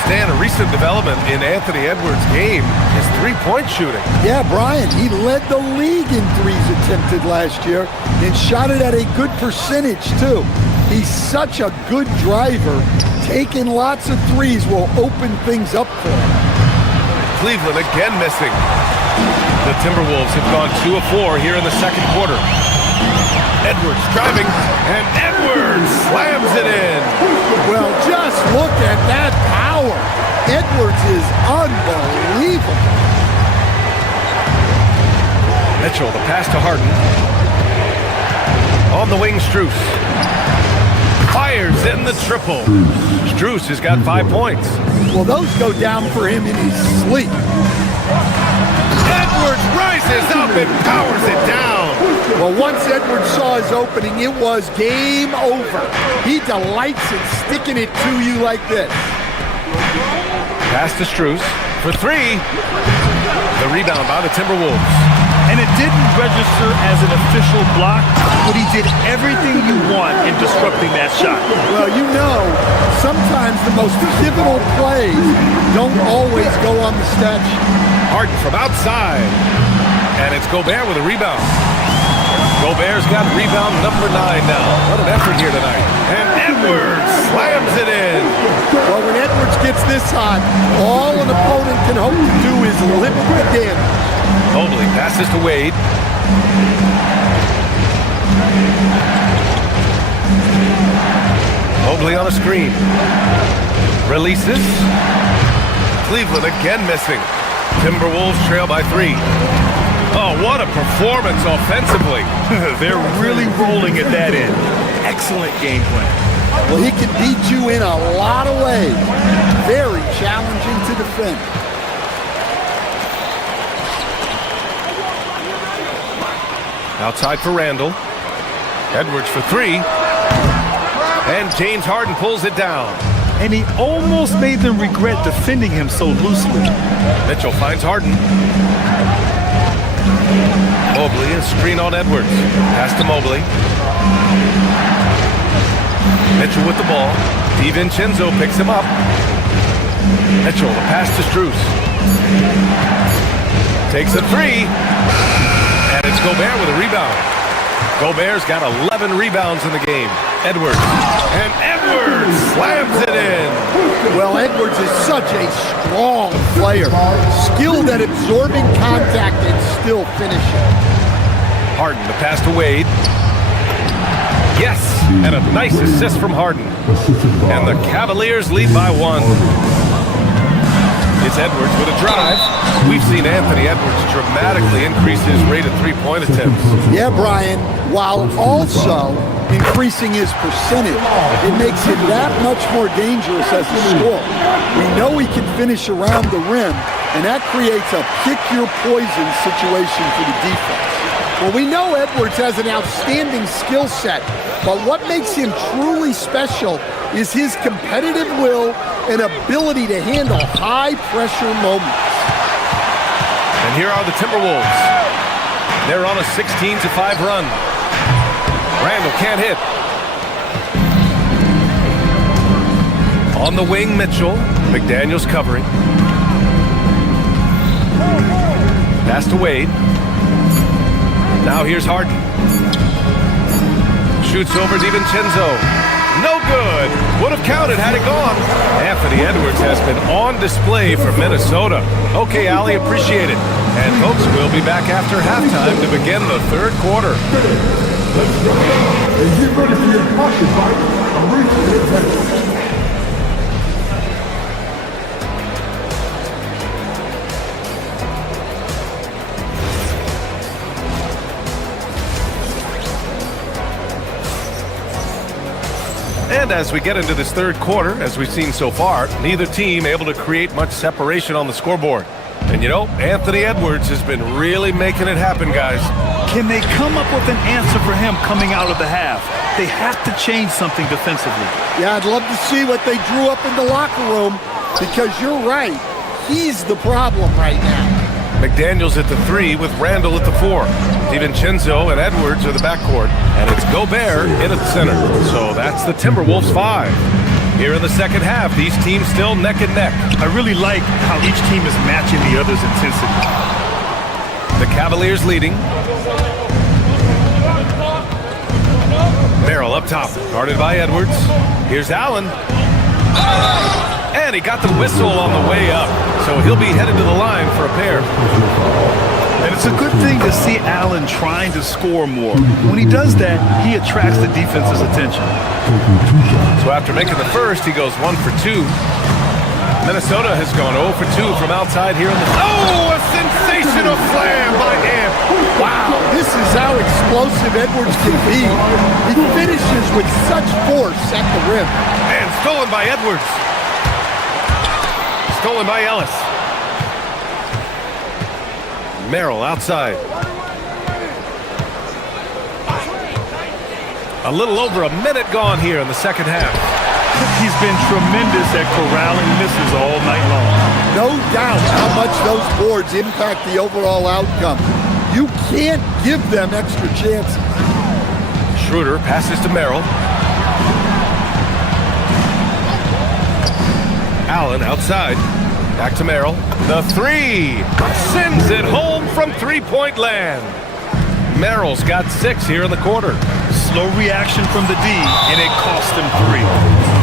Stan, a recent development in Anthony Edwards' game is three-point shooting. Yeah, Brian, he led the league in threes attempted last year and shot it at a good percentage, too. He's such a good driver. Taking lots of threes will open things up for him. Cleveland again missing. The Timberwolves have gone 2 of 4 here in the second quarter. Edwards driving, and Edwards slams it in. Well, just look at that power. Edwards is unbelievable. Mitchell, the pass to Harden. On the wing, Strus. Fires in the triple. Strus has got 5 points. Well, those go down for him in his sleep. Edwards rises up and powers it down. Well, once Edwards saw his opening, it was game over. He delights in sticking it to you like this. Pass to Strus for 3. The rebound by the Timberwolves. And it didn't register as an official block, but he did everything you want in disrupting that shot. Well, you know, sometimes the most pivotal plays don't always go on the stat sheet. Harden from outside. And it's Gobert with a rebound. Gobert's got rebound number 9 now. What an effort here tonight. And Edwards slams it in. Well, when Edwards gets this hot, all an opponent can hope to do is limit the damage. Mobley passes to Wade. Mobley on a screen. Releases. Cleveland again missing. Timberwolves trail by 3. Oh, what a performance offensively. They're really rolling at that end. Excellent game plan. Well, he can beat you in a lot of ways. Very challenging to defend. Outside for Randall. Edwards for 3. And James Harden pulls it down. And he almost made them regret defending him so loosely. Mitchell finds Harden. Mobley, a screen on Edwards. Pass to Mobley. Mitchell with the ball. DiVincenzo picks him up. Mitchell, the pass to Strus. Takes a three. And it's Gobert with a rebound. Gobert's got 11 rebounds in the game. Edwards. And Edwards slams it in. Well, Edwards is such a strong player. Skilled at absorbing contact and still finishing. Harden, the pass to Wade. Yes, and a nice assist from Harden. And the Cavaliers lead by 1. It's Edwards with a drive. We've seen Anthony Edwards dramatically increase his rate of three-point attempts. Yeah, Brian, while also increasing his percentage, it makes him that much more dangerous as a scorer. We know he can finish around the rim, and that creates a pick-your-poison situation for the defense. Well, we know Edwards has an outstanding skill set, but what makes him truly special is his competitive will and ability to handle high-pressure moments. And here are the Timberwolves. They're on a 16-5 run. Randall can't hit. On the wing, Mitchell. McDaniels covering. Pass to Wade. Now here's Harden. Shoots over DiVincenzo. No good. Would have counted had it gone. Anthony Edwards has been on display for Minnesota. Okay, Allie, appreciate it. And folks, we'll be back after halftime to begin the third quarter. And as we get into this third quarter, as we've seen so far, neither team able to create much separation on the scoreboard. And you know, Anthony Edwards has been really making it happen, guys. Can they come up with an answer for him coming out of the half? They have to change something defensively. Yeah, I'd love to see what they drew up in the locker room, because you're right. He's the problem right now. McDaniels at the 3 with Randall at the 4. DiVincenzo and Edwards are the backcourt. And it's Gobert in at the center. So that's the Timberwolves 5. Here in the second half, these teams still neck and neck. I really like how each team is matching the other's intensity. The Cavaliers leading. Merrill up top, guarded by Edwards. Here's Allen. And he got the whistle on the way up. So he'll be headed to the line for a pair. And it's a good thing to see Allen trying to score more. When he does that, he attracts the defense's attention. So after making the first, he goes 1 for 2. Minnesota has gone 0 for 2 from outside here in the... Oh, a sensational slam by Amp. Wow, this is how explosive Edwards can be. He finishes with such force at the rim. And stolen by Edwards. Stolen by Ellis. Merrill outside. A little over a minute gone here in the second half. He's been tremendous at corralling misses all night long. No doubt how much those boards impact the overall outcome. You can't give them extra chances. Schroeder passes to Merrill. Allen outside. Back to Merrill. The 3 sends it home from three-point land. Merrill's got 6 here in the quarter. Slow reaction from the D, and it cost him 3.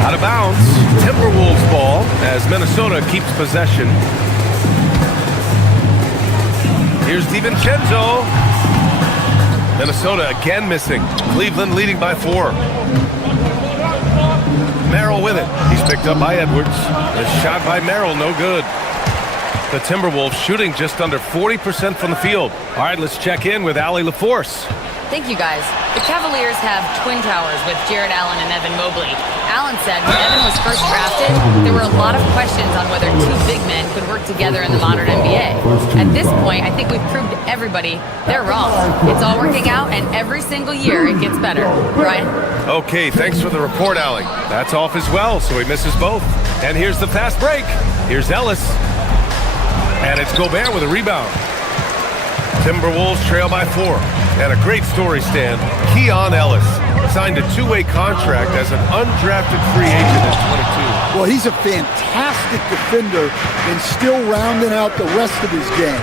Out of bounds. Timberwolves ball as Minnesota keeps possession. Here's DiVincenzo. Minnesota again missing. Cleveland leading by 4. Merrill with it. He's picked up by Edwards. The shot by Merrill, no good. The Timberwolves shooting just under 40% from the field. All right, let's check in with Allie LaForce. Thank you, guys. The Cavaliers have twin towers with Jared Allen and Evan Mobley. Allen said when Evan was first drafted, there were a lot of questions on whether two big men could work together in the modern NBA. At this point, I think we've proved to everybody they're wrong. It's all working out, and every single year it gets better. Brian? Okay, thanks for the report, Allie. That's off as well, so he misses both. And here's the fast break. Here's Ellis. And it's Gobert with a rebound. Timberwolves trail by 4. And a great story, Stan. Keon Ellis signed a 2-way contract as an undrafted free agent at 22. Well, he's a fantastic defender and still rounding out the rest of his game.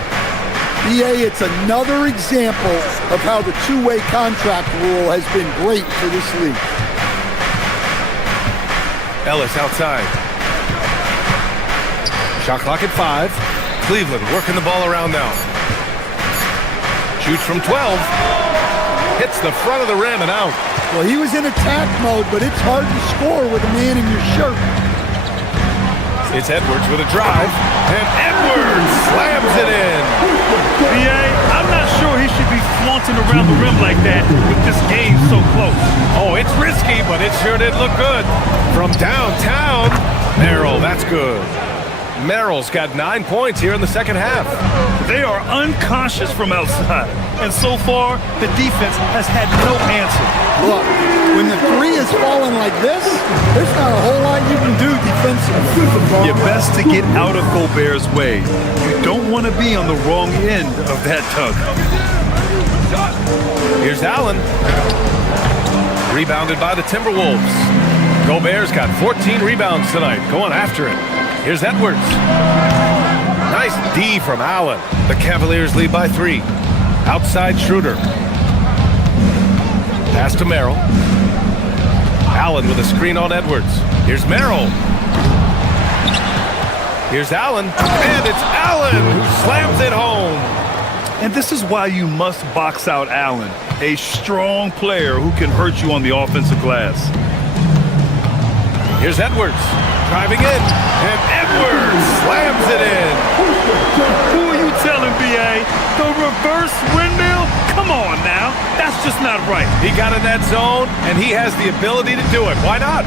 EA, it's another example of how the two-way contract rule has been great for this league. Ellis outside. Shot clock at 5. Cleveland working the ball around now. Shoots from 12. Hits the front of the rim and out. Well, he was in attack mode, but it's hard to score with a man in your shirt. It's Edwards with a drive, and Edwards slams it in. BA, I'm not sure he should be flaunting around the rim like that with this game so close. Oh, it's risky, but it sure did look good. From downtown, Merrill, that's good. Merrill's got 9 points here in the second half. They are unconscious from outside, and so far, the defense has had no answer. Look, when the three is falling like this, there's not a whole lot you can do defensively. You're best to get out of Gobert's way. You don't want to be on the wrong end of that tug. Here's Allen. Rebounded by the Timberwolves. Gobert's got 14 rebounds tonight, going after it. Here's Edwards. Nice D from Allen. The Cavaliers lead by 3. Outside Schroeder. Pass to Merrill. Allen with a screen on Edwards. Here's Merrill. Here's Allen. And it's Allen who slams it home. And this is why you must box out Allen, a strong player who can hurt you on the offensive glass. Here's Edwards. Driving in, and Edwards slams it in. Who are you telling, BA? The reverse windmill? Come on now. That's just not right. He got in that zone, and he has the ability to do it. Why not?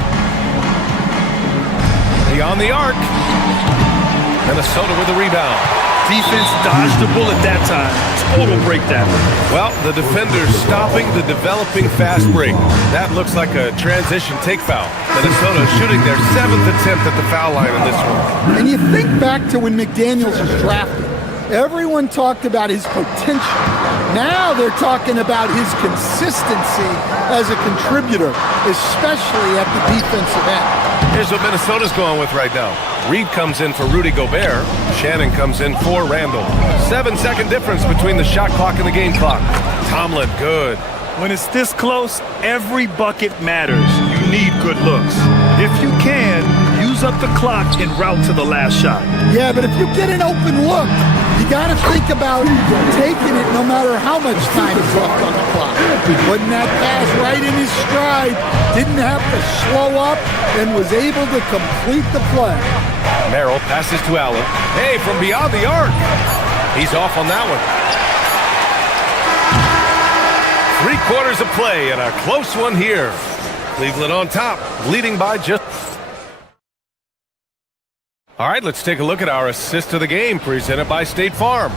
Beyond the arc. Minnesota with the rebound. Defense dodged the bullet that time. Total breakdown. Well, the defender's stopping the developing fast break. That looks like a transition take foul. Minnesota shooting their 7th attempt at the foul line in this one. And you think back to when McDaniels was drafted. Everyone talked about his potential. Now they're talking about his consistency as a contributor, especially at the defensive end. Here's what Minnesota's going with right now. Reed comes in for Rudy Gobert. Shannon comes in for Randall. 7-second difference between the shot clock and the game clock. Tomlin, good. When it's this close, every bucket matters. You need good looks. If you can, use up the clock en route to the last shot. Yeah, but if you get an open look, you got to think about taking it no matter how much time is left on the clock. Putting that pass right in his stride, didn't have to slow up, and was able to complete the play. Merrill passes to Allen. Hey, from beyond the arc. He's off on that one. 3 quarters of play and a close one here. Cleveland on top, leading by just... All right, let's take a look at our assist of the game presented by State Farm.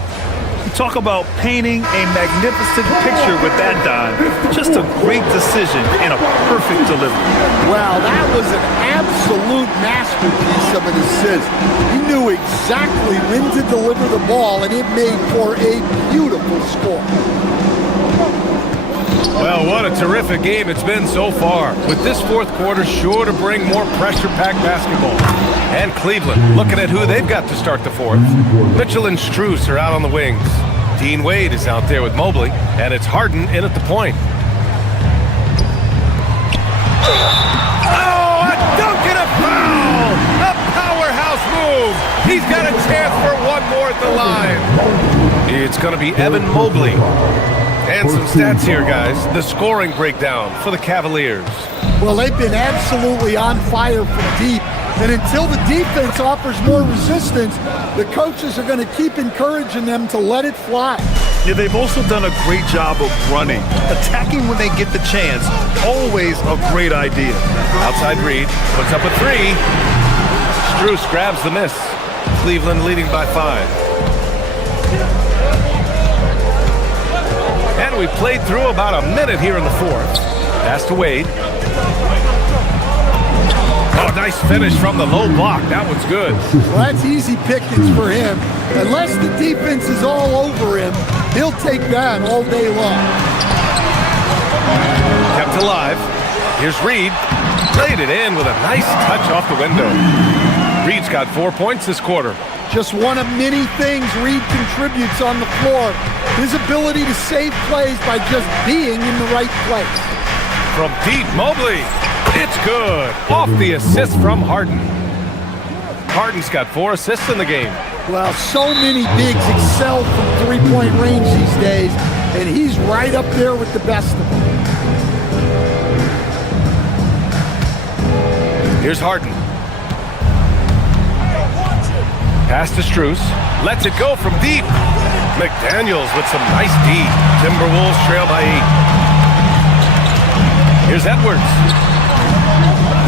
You talk about painting a magnificent picture with that dime. Just a great decision and a perfect delivery. Wow, that was an absolute masterpiece of an assist. He knew exactly when to deliver the ball, and it made for a beautiful score. Well, what a terrific game it's been so far. With this fourth quarter sure to bring more pressure-packed basketball. And Cleveland looking at who they've got to start the fourth. Mitchell and Strus are out on the wings. Dean Wade is out there with Mobley, and it's Harden in at the point. Oh, a dunk and a foul! A powerhouse move! He's got a chance for one more at the line. It's going to be Evan Mobley. And some stats here, guys. The scoring breakdown for the Cavaliers. Well, they've been absolutely on fire from deep. And until the defense offers more resistance, the coaches are going to keep encouraging them to let it fly. Yeah, they've also done a great job of running. Attacking when they get the chance, always a great idea. Outside Reed, puts up a 3. Strus grabs the miss. Cleveland leading by 5. And we played through about a minute here in the fourth. Pass to Wade. Oh, nice finish from the low block. That one's good. Well, that's easy pickings for him. Unless the defense is all over him, he'll take that all day long. Kept alive. Here's Reed. Played it in with a nice touch off the window. Reed's got 4 points this quarter. Just one of many things Reed contributes on the floor. His ability to save plays by just being in the right place. From deep, Mobley. It's good. Off the assist from Harden. Harden's got 4 assists in the game. Well, so many bigs excel from three-point range these days, and he's right up there with the best of them. Here's Harden. Pass to Strus. Lets it go from deep. McDaniels with some nice D. Timberwolves trail by 8. Here's Edwards.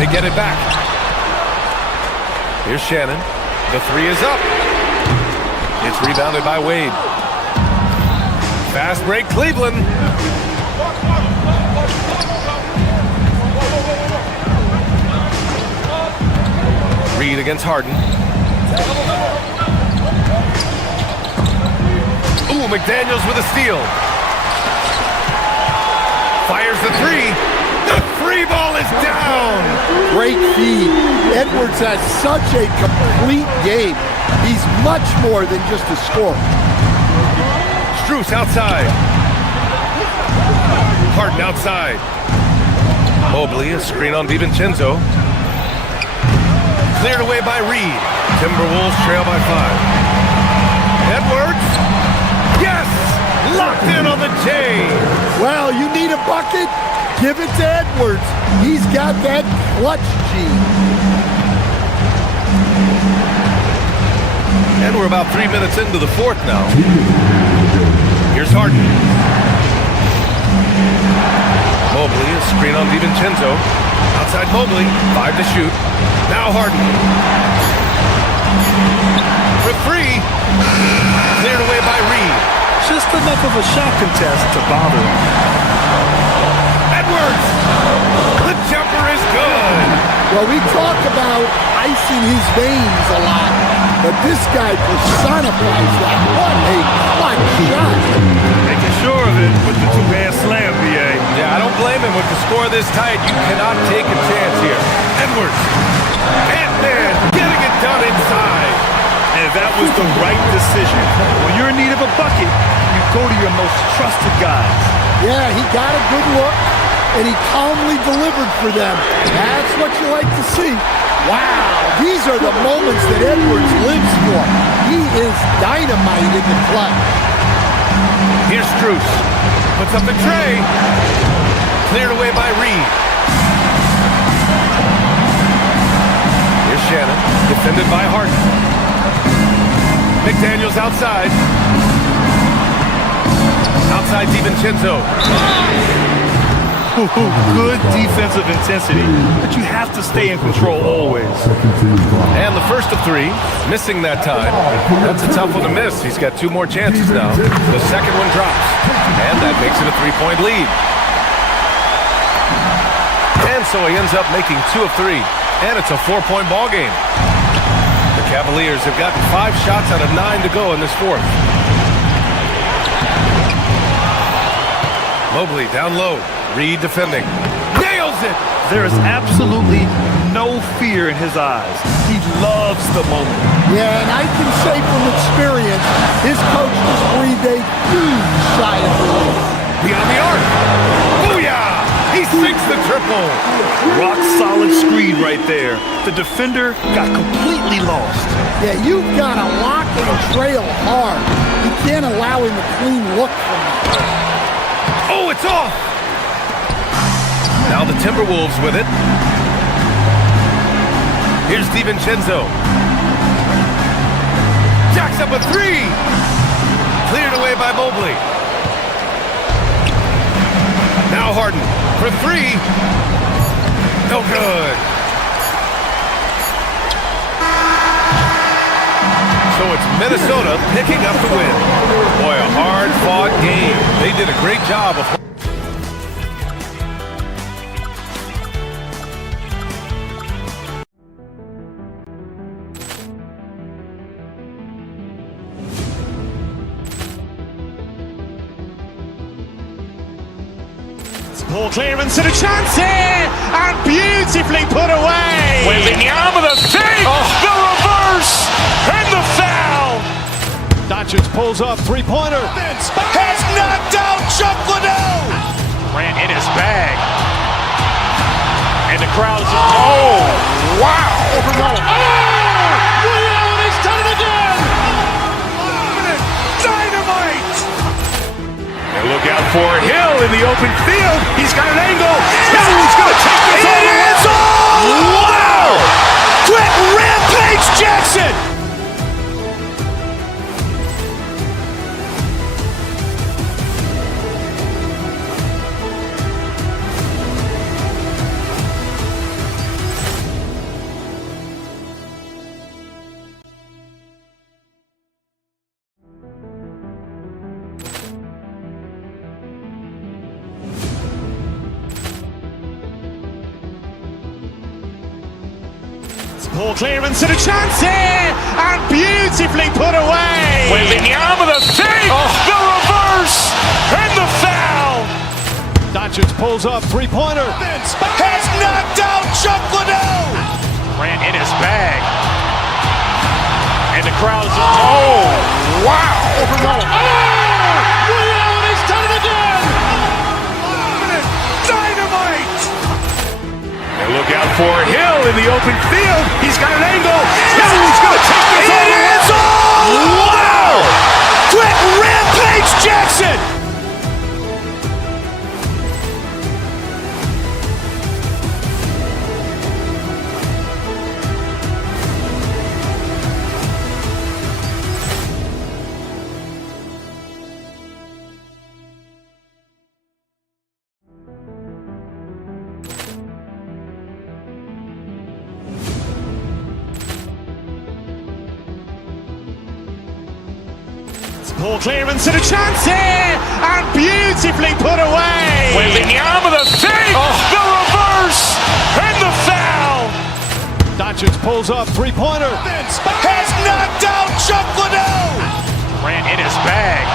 They get it back. Here's Shannon. The 3 is up. It's rebounded by Wade. Fast break, Cleveland. Reed against Harden. Ooh, McDaniels with a steal. Fires the 3. The 3 ball is down. Great feed. Edwards has such a complete game. He's much more than just a scorer. Strus outside. Harden outside. Mobley, a screen on DiVincenzo. Cleared away by Reed. Timberwolves trail by 5. Edwards. Yes! Locked in on the J. Well, you need a bucket? Give it to Edwards. He's got that clutch gene. And we're about 3 minutes into the 4th now. Here's Harden. Mobley, a screen on DiVincenzo. Outside Mobley, 5 to shoot. Now Harden. For 3. Cleared away by Reed. Just enough of a shot contest to bother him. Edwards! The jumper is good! Well, we talk about icing his veins a lot, but this guy personifies that. What a clutch shot! Making sure of it with the 2-hand slam, BA. Yeah, I don't blame him. With the score this tight, you cannot take a chance here. Edwards! Ant-Man getting it done inside! And that was the right decision. When you're in need of a bucket, you go to your most trusted guys. Yeah, he got a good look, and he calmly delivered for them. That's what you like to see. Wow, these are the moments that Edwards lives for. He is dynamite in the clutch. Here's Strus. Puts up the tray. Cleared away by Reed. Here's Shannon. Defended by Harden. McDaniels outside. Outside DiVincenzo. Good defensive intensity, but you have to stay in control always. And the first of 3, missing that time. That's a tough one to miss. He's got 2 more chances now. The second one drops, and that makes it a 3-point lead. And so he ends up making 2 of 3, and it's a 4-point ball game. The Cavaliers have gotten 5 shots out of 9 to go in this 4th. Mobley down low. Reed defending. Nails it! There is absolutely no fear in his eyes. He loves the moment. Yeah, and I can say from experience, his coach just breathed a huge sigh of relief. Beyond the arc. Booyah! He sinks the triple. Rock solid screen right there. The defender got completely lost. Yeah, you've got to lock and trail hard. You can't allow him a clean look from him. Oh, it's off! Now the Timberwolves with it. Here's DiVincenzo. Jacks up a 3! Cleared away by Mobley. Now Harden for 3. No good. So it's Minnesota picking up the win. Boy, a hard-fought game. They did a great job of... Ball clearance and a chance here, and beautifully put away. With the arm of the fake, the reverse, and the foul. pulls up, three-pointer. Has knocked out Chuck Liddell. Ran in his bag. And the crowd is... Oh, wow. Overrun. Ray Allen has done it again. Dynamite. And look out for Hill in the open field. He's got an angle. Hill's going to take this all the way. Wow. Quick Rampage Jackson. Poor clearance and a chance here, and beautifully put away. Wembanyama the fake, the reverse, and the foul. Doncic pulls up, three-pointer. Has knocked out Chuck Liddell. Ran in his bag. And the crowd is... Oh, wow. Overrun. Ray Allen has done it again. Dynamite. And look out for Hill in the open field. He's got an angle. Hill's going to take this all the way. Wow. Quick Rampage Jackson. Poor clearance and a chance here, and beautifully put away. Wembanyama the fake, the reverse, and the foul. Doncic pulls up, three-pointer. Has knocked out Chuck Liddell. Ran in his bag.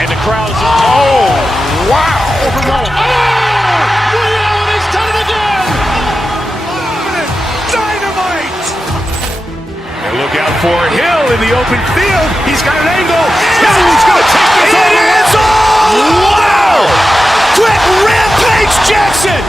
And the crowd is... Oh, wow. Overrun. Ray Allen has done it again. Dynamite. And look out for Hill in the open field. He's got an angle. Hill's going to take this all the way. Wow. Quick Rampage Jackson.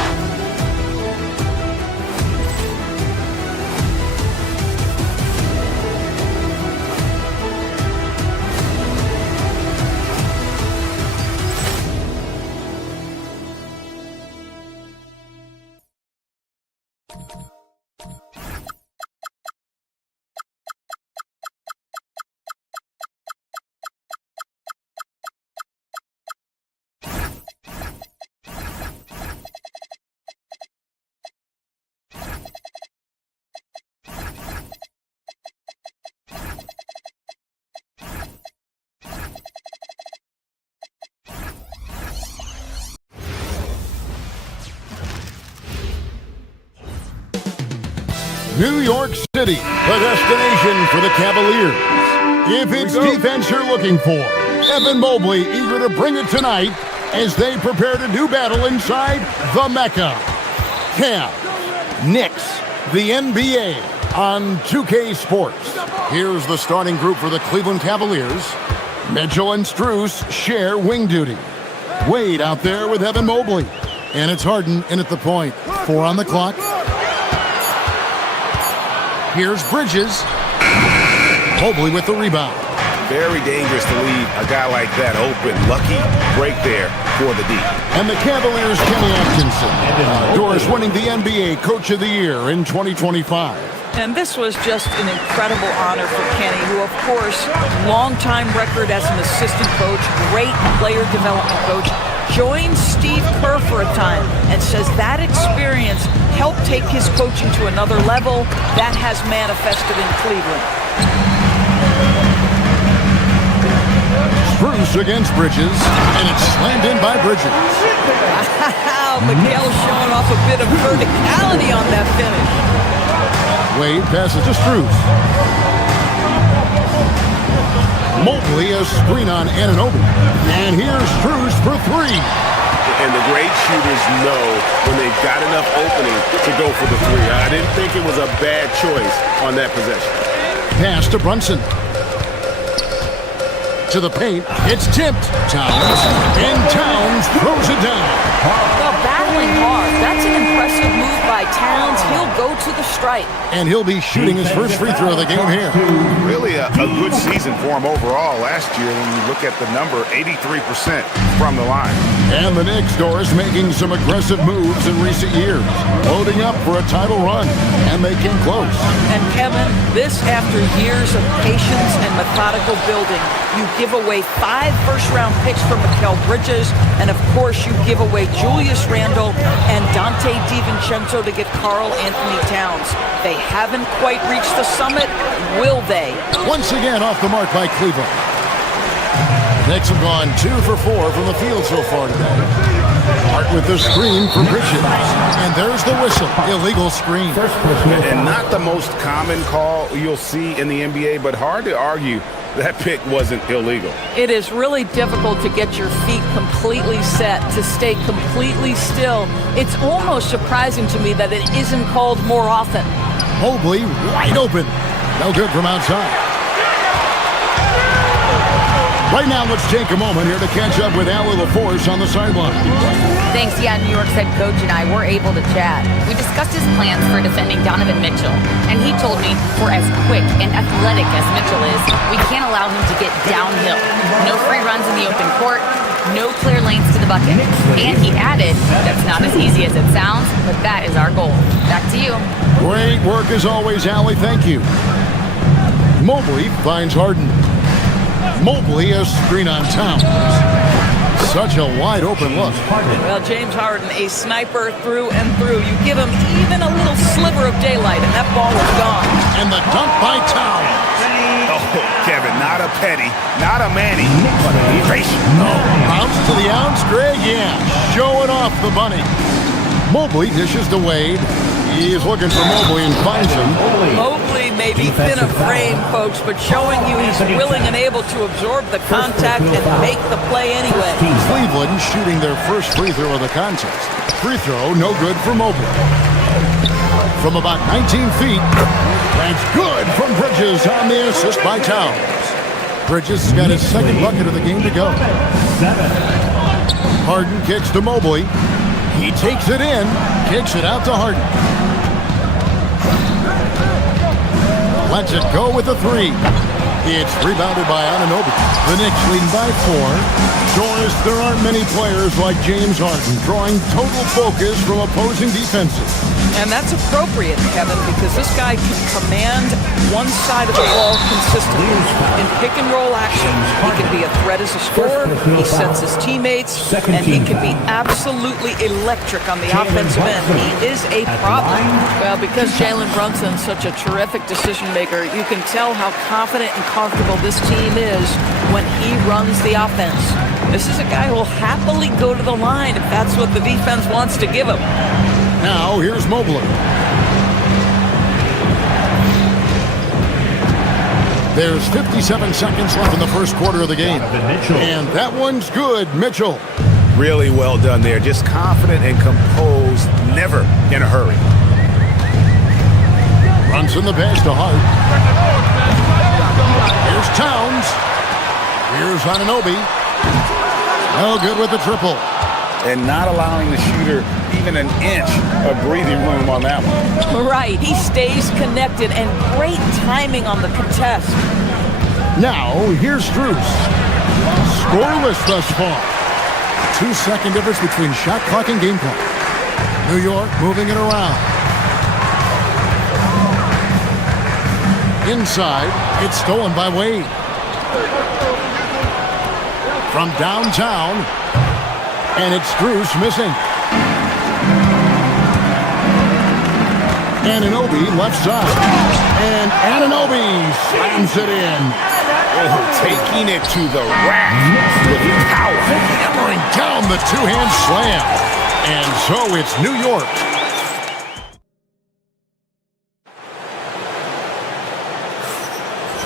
New York City, the destination for the Cavaliers. If it's defense you're looking for, Evan Mobley eager to bring it tonight as they prepare to do battle inside the Mecca. Cavs, Knicks, the NBA on 2K Sports. Here's the starting group for the Cleveland Cavaliers. Mitchell and Strus share wing duty. Wade out there with Evan Mobley. And it's Harden in at the point. 4 on the clock. Here's Bridges. Mobley with the rebound. Very dangerous to leave a guy like that open. Lucky break there for the D. And the Cavaliers' Kenny Atkinson. Doris winning the NBA Coach of the Year in 2025. And this was just an incredible honor for Kenny, who, of course, longtime record as an assistant coach, great player development coach, joined Steve Kerr for a time and says that experience helped take his coaching to another level. That has manifested in Cleveland. Strus against Bridges, and it's slammed in by Bridges. Wow, Miguel showing off a bit of verticality on that finish. Wade passes to Strus. Mobley a screen on Anunoby. And here's Strus for 3. And the great shooters know when they've got enough opening to go for the 3. I didn't think it was a bad choice on that possession. Pass to Brunson. To the paint. It's tipped. Towns. And Towns throws it down. Well, battling hard. That's an impressive move by Towns. He'll go to the stripe. And he'll be shooting his first free throw of the game here. Really a good season for him overall last year when you look at the number, 83% from the line. And the Knicks, Doris, making some aggressive moves in recent years, loading up for a title run, and they came close. And Kevin, this after years of patience and methodical building. You give away 5 first-round picks for Mikal Bridges, and of course you give away Julius Randle and Dante DiVincenzo to get Karl Anthony Towns. They haven't quite reached the summit, will they? Once again off the mark by Cleveland. Knicks have gone 2 for 4 from the field so far today. Hart with the screen for Bridges. And there's the whistle. Illegal screen. And not the most common call you'll see in the NBA, but hard to argue that pick wasn't illegal. It is really difficult to get your feet completely set, to stay completely still. It's almost surprising to me that it isn't called more often. Mobley wide open. No good from outside. Right now, let's take a moment here to catch up with Allie LaForce on the sideline. Thanks, New York's head coach and I were able to chat. We discussed his plans for defending Donovan Mitchell, and he told me for as quick and athletic as Mitchell is, we can't allow him to get downhill. No free runs in the open court, no clear lanes to the bucket. And he added, that's not as easy as it sounds, but that is our goal. Back to you. Great work as always, Allie. Thank you. Mobley finds Harden. Mobley a screen on Towns. Such a wide open look. Well, James Harden, a sniper through and through. You give him even a little sliver of daylight, and that ball is gone. And the dunk by Towns. Oh, Kevin, not a Petty, not a Manny, but a erasure. Bounce to the ounce, Greg, yeah. Showing off the bunny. Mobley dishes to Wade. He is looking for Mobley and finds him. Mobley may be thin of frame, folks, but showing you he's willing and able to absorb the contact and make the play anyway. Cleveland shooting their first free throw of the contest. Free throw, no good for Mobley. From about 19 feet, that's good from Bridges on the assist by Towns. Bridges has got his second bucket of the game to go. Harden kicks to Mobley. He takes it in, kicks it out to Harden. Lets it go with a 3. It's rebounded by Anunoby. The Knicks leading by 4. Doris, there aren't many players like James Harden drawing total focus from opposing defenses. And that's appropriate, Kevin, because this guy can command one side of the ball consistently. In pick-and-roll action, he can be a threat as a scorer, he sets his teammates, and he can be absolutely electric on the offensive end. He is a problem. Well, because Jalen Brunson's such a terrific decision-maker, you can tell how confident and comfortable this team is when he runs the offense. This is a guy who will happily go to the line if that's what the defense wants to give him. Now, here's Mobley. There's 57 seconds left in the first quarter of the game. And that one's good, Mitchell. Really well done there. Just confident and composed, never in a hurry. Runs in the pass to Hart. Here's Towns. Here's Anunoby. No good with the triple. And not allowing the shooter even an inch of breathing room on that one. Right, he stays connected, and great timing on the contest. Now, here's Strus. Scoreless thus far. 2-second difference between shot clock and game clock. New York moving it around. Inside, it's stolen by Wade. From downtown, and it's Strus missing. Anunoby left side. And Anunoby slams it in. Oh, taking it to the rack with power. Hammering down the two-hand slam. And so it's New York.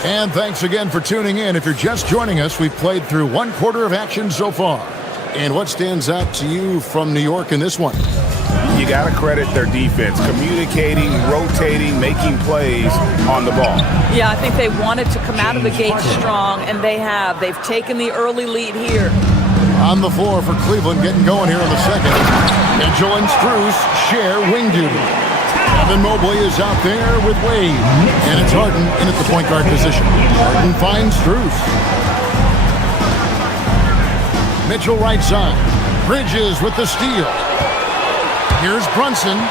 And thanks again for tuning in. If you're just joining us, we've played through one quarter of action so far. And what stands out to you from New York in this one? you got to credit their defense, communicating, rotating, making plays on the ball. Yeah, I think they wanted to come out of the gate strong, and they have. They've taken the early lead here. On the floor for Cleveland, getting going here in the second. Mitchell and Strus share wing duty. Evan Mobley is out there with Wade. And it's Harden in at the point guard position. Harden finds Strus. Mitchell right side. Bridges with the steal. Here's Brunson.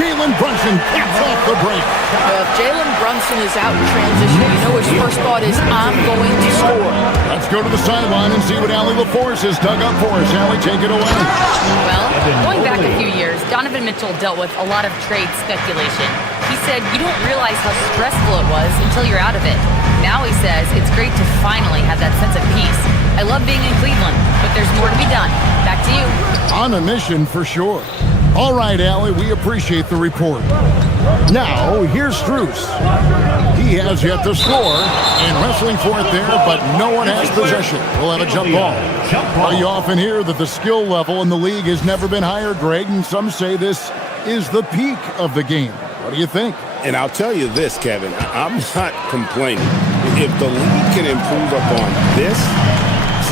Jalen Brunson caps off the break. If Jalen Brunson is out in transition, you know his first thought is, I'm going to score. Let's go to the sideline and see what Allie LaForce has dug up for us. Allie, take it away. Well, going back a few years, Donovan Mitchell dealt with a lot of trade speculation. He said, you don't realize how stressful it was until you're out of it. Now he says, it's great to finally have that sense of peace. I love being in Cleveland, but there's more to be done. Back to you. On a mission for sure. All right, Allie, we appreciate the report. Now, here's Strus. He has yet to score, and wrestling for it there, but no one has possession. We'll have a jump ball. You often hear that the skill level in the league has never been higher, Greg, and some say this is the peak of the game. What do you think? And I'll tell you this, Kevin, I'm not complaining. If the league can improve upon this,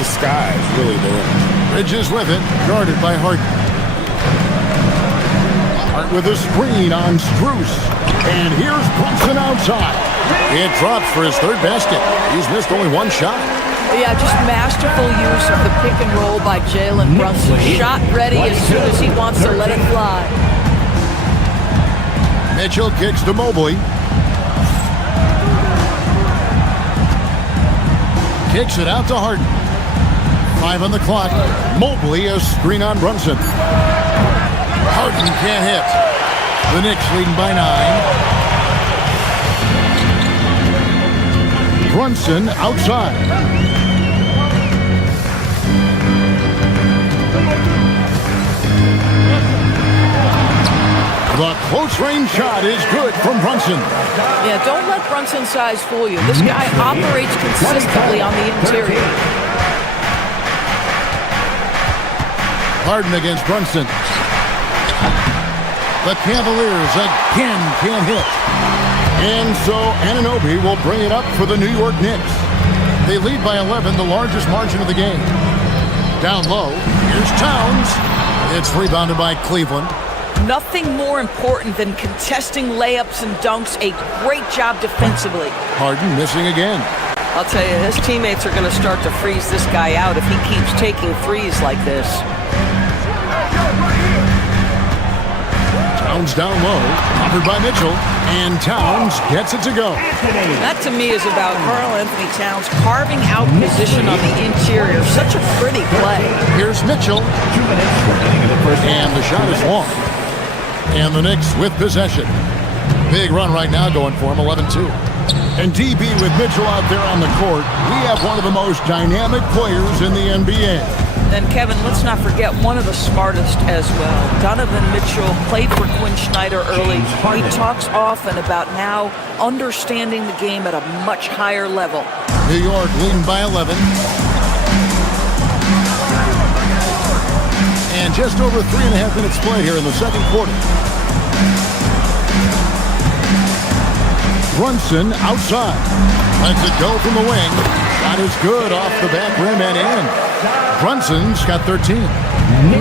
the sky's really the limit. Bridges with it, guarded by Harden. Hart with a screen on Strus. And here's Brunson outside. It drops for his third basket. He's missed only one shot. Yeah, just masterful use of the pick and roll by Jalen Brunson. Shot ready as soon as he wants to let it fly. Mitchell kicks to Mobley. Kicks it out to Harden. 5 on the clock. Mobley a screen on Brunson. Harden can't hit. The Knicks leading by 9. Brunson outside. The close range shot is good from Brunson. Yeah, don't let Brunson's size fool you. This guy operates consistently on the interior. Harden against Brunson. The Cavaliers again can't hit. And so Anunoby will bring it up for the New York Knicks. They lead by 11, the largest margin of the game. Down low, here's Towns. It's rebounded by Cleveland. Nothing more important than contesting layups and dunks. A great job defensively. Harden missing again. I'll tell you, his teammates are going to start to freeze this guy out if he keeps taking threes like this. Towns down low, covered by Mitchell, and Towns gets it to go. That to me is about Karl-Anthony Towns carving out position on the interior. Such a pretty play. Here's Mitchell, and the shot is long. And the Knicks with possession. Big run right now going for him, 11-2. And DB with Mitchell out there on the court, we have one of the most dynamic players in the NBA. And Kevin, let's not forget one of the smartest as well. Donovan Mitchell played for Quinn Snyder early. He talks often about now understanding the game at a much higher level. New York leading by 11. And just over 3.5 minutes play here in the second quarter. Brunson outside. Lets it go from the wing. That is good off the back rim and in. Brunson's got 13.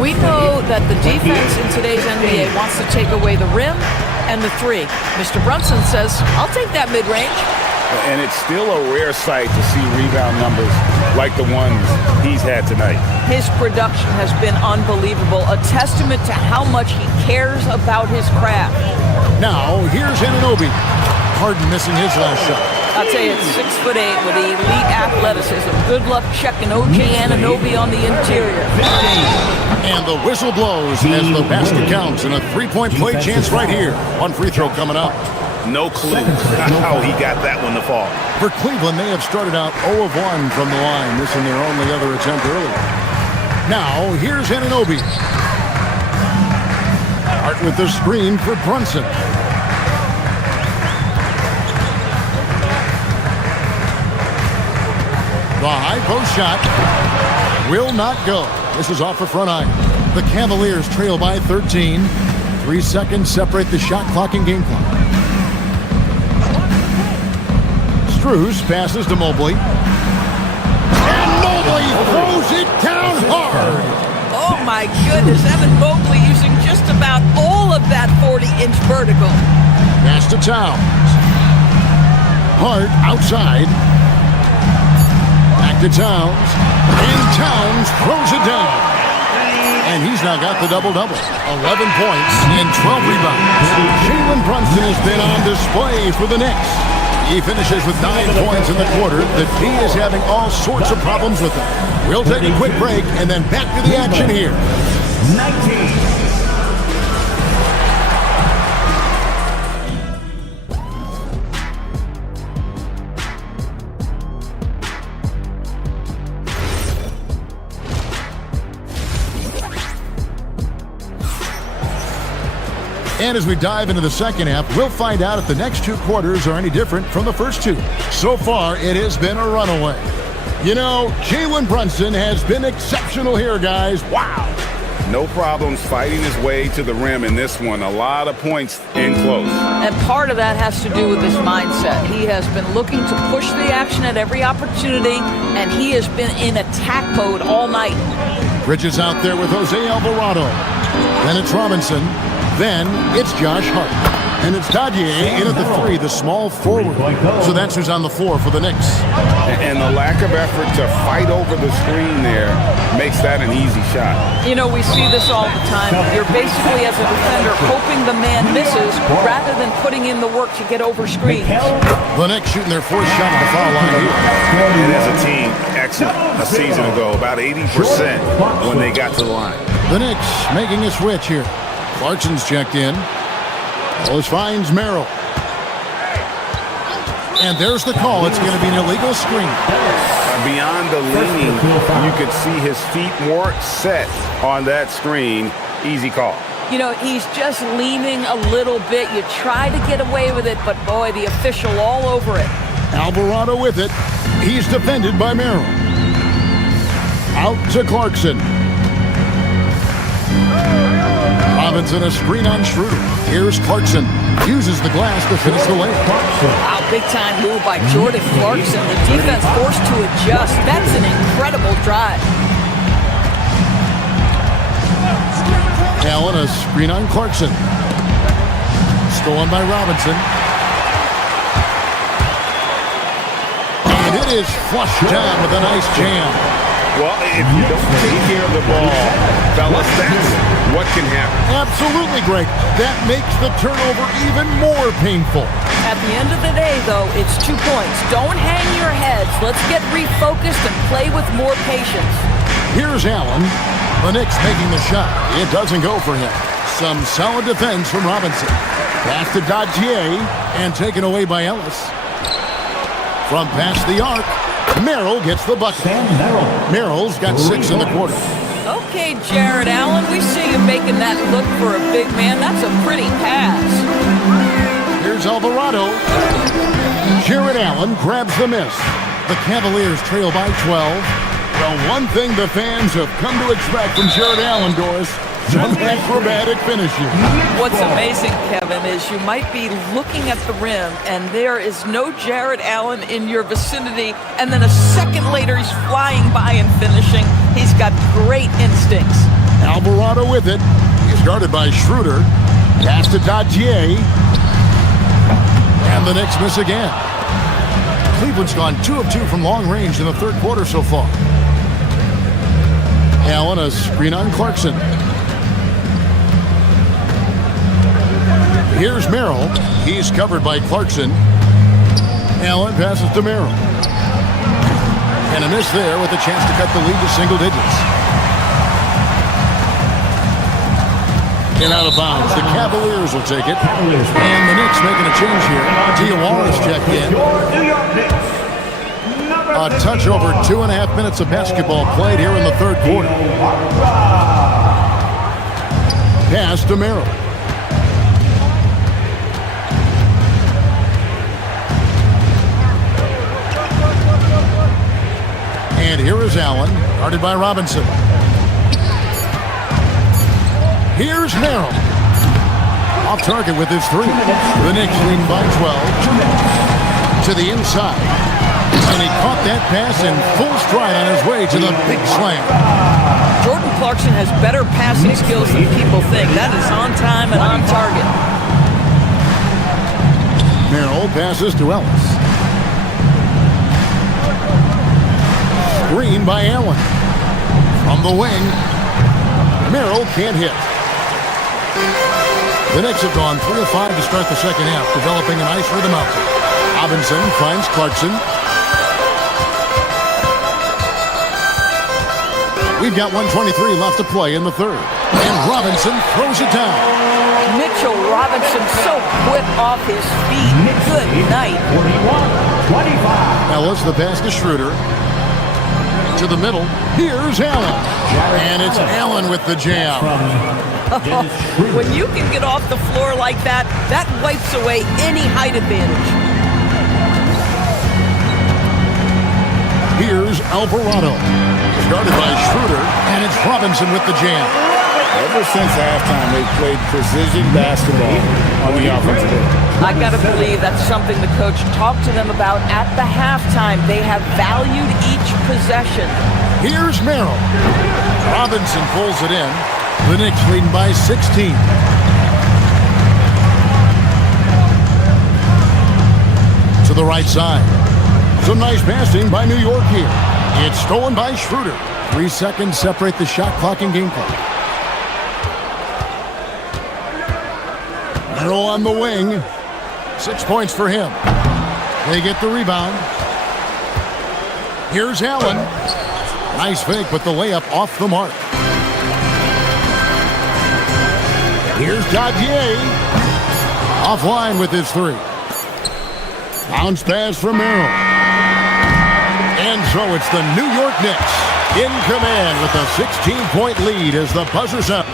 We know that the defense in today's NBA wants to take away the rim and the three. Mr. Brunson says, I'll take that mid-range. And it's still a rare sight to see rebound numbers like the ones he's had tonight. His production has been unbelievable, a testament to how much he cares about his craft. Now, here's Anunoby. Harden missing his last shot. I'll tell you, it's 6'8" with elite athleticism. Good luck checking OG Anunoby on the interior. And the whistle blows as the basket counts, and a three-point play chance right here. One free throw coming up. No clue how he got that one to fall. For Cleveland, they have started out 0 of 1 from the line, missing their only other attempt earlier. Now, here's Anunoby. Hart with the screen for Brunson. The high post shot will not go. This is off the front iron. The Cavaliers trail by 13. 3 seconds separate the shot clock and game clock. Strus passes to Mobley. And Mobley throws it down hard. Oh my goodness, Evan Mobley using just about all of that 40-inch vertical. Pass to Towns. Hart outside. Back to Towns. And Towns throws it down. And he's now got the double-double. 11 points and 12 rebounds. Jalen Brunson has been on display for the Knicks. He finishes with 9 points in the quarter. The D is having all sorts of problems with him. We'll take a quick break and then back to the action here. 19. And as we dive into the second half, we'll find out if the next 2 quarters are any different from the first 2. So far, it has been a runaway. You know, Jalen Brunson has been exceptional here, guys. Wow. No problems fighting his way to the rim in this one. A lot of points in close. And part of that has to do with his mindset. He has been looking to push the action at every opportunity, and he has been in attack mode all night. Bridges out there with Jose Alvarado. Then it's Robinson. Then it's Josh Hart. And it's Dadier in at the 3, the small forward. So that's who's on the floor for the Knicks. And the lack of effort to fight over the screen there makes that an easy shot. You know, we see this all the time. You're basically, as a defender, hoping the man misses rather than putting in the work to get over screens. The Knicks shooting their 4th shot at the foul line here. And as a team, excellent a season ago, about 80% when they got to the line. The Knicks making a switch here. Clarkson's checked in. Ellis finds Merrill. And there's the call. It's going to be an illegal screen. Beyond the leaning, you could see his feet more set on that screen. Easy call. You know, he's just leaning a little bit. You try to get away with it, but boy, the official all over it. Alvarado with it. He's defended by Merrill. Out to Clarkson. Robinson, a screen on Schroeder. Here's Clarkson. Uses the glass to finish the layup. Wow, big-time move by Jordan Clarkson. The defense forced to adjust. That's an incredible drive. Allen, a screen on Clarkson. Stolen by Robinson. And it is flushed down with a nice jam. Well, if you don't take care of the ball, fellas, that's what can happen. Absolutely, Greg. That makes the turnover even more painful. At the end of the day, though, it's 2 points. Don't hang your heads. Let's get refocused and play with more patience. Here's Allen. The Knicks making the shot. It doesn't go for him. Some solid defense from Robinson. Pass to Dadier and taken away by Ellis. From past the arc, Merrill gets the bucket. Merrill's got 6 in the quarter. Okay, Jared Allen, we see you making that look for a big man. That's a pretty pass. Here's Alvarado. Jared Allen grabs the miss. The Cavaliers trail by 12. Well, one thing the fans have come to expect from Jared Allen, Doris, some acrobatic finishing. What's amazing, Kevin, is you might be looking at the rim and there is no Jared Allen in your vicinity, and then a second later he's flying by and finishing. He's got great instincts. Alvarado with it. He's guarded by Schroeder. Pass to Dadier. And the Knicks miss again. Cleveland's gone 2 of 2 from long range in the 3rd quarter so far. Allen, a screen on Clarkson. Here's Merrill. He's covered by Clarkson. Allen passes to Merrill. And a miss there with a chance to cut the lead to single digits. And out of bounds. The Cavaliers will take it. And the Knicks making a change here. Diawara's checked in. A touch over 2.5 minutes of basketball played here in the 3rd quarter. Pass to Merrill. And here is Allen, guarded by Robinson. Here's Merrill. Off target with his 3. The Knicks lead by 12. To the inside. And he caught that pass in full stride on his way to the big slam. Jordan Clarkson has better passing skills than people think. That is on time and on target. Merrill passes to Ellis. Screen by Allen. From the wing. Merrill can't hit. The Knicks have gone 3 of 5 to start the second half, developing a nice rhythm out there. Robinson finds Clarkson. We've got 1:23 left to play in the third. And Robinson throws it down. Mitchell Robinson so quick off his feet. Good night. 41-25. Ellis, the pass to Schroeder. To the middle. Here's Allen. And it's Allen with the jam. When you can get off the floor like that, that wipes away any height advantage. Here's Alvarado. Started by Schroeder, and it's Robinson with the jam. Ever since halftime, they've played precision basketball on the offensive end. I got to believe that's something the coach talked to them about at the halftime. They have valued each possession. Here's Merrill. Robinson pulls it in. The Knicks leading by 16. To the right side. Some nice passing by New York here. It's stolen by Schroeder. 3 seconds separate the shot clock and game clock. Merrill on the wing. 6 points for him. They get the rebound. Here's Allen. Nice fake, but the layup off the mark. Here's Dadier. Offline with his 3. Bounce pass from Merrill. And so it's the New York Knicks in command with a 16-point lead as the buzzer's up.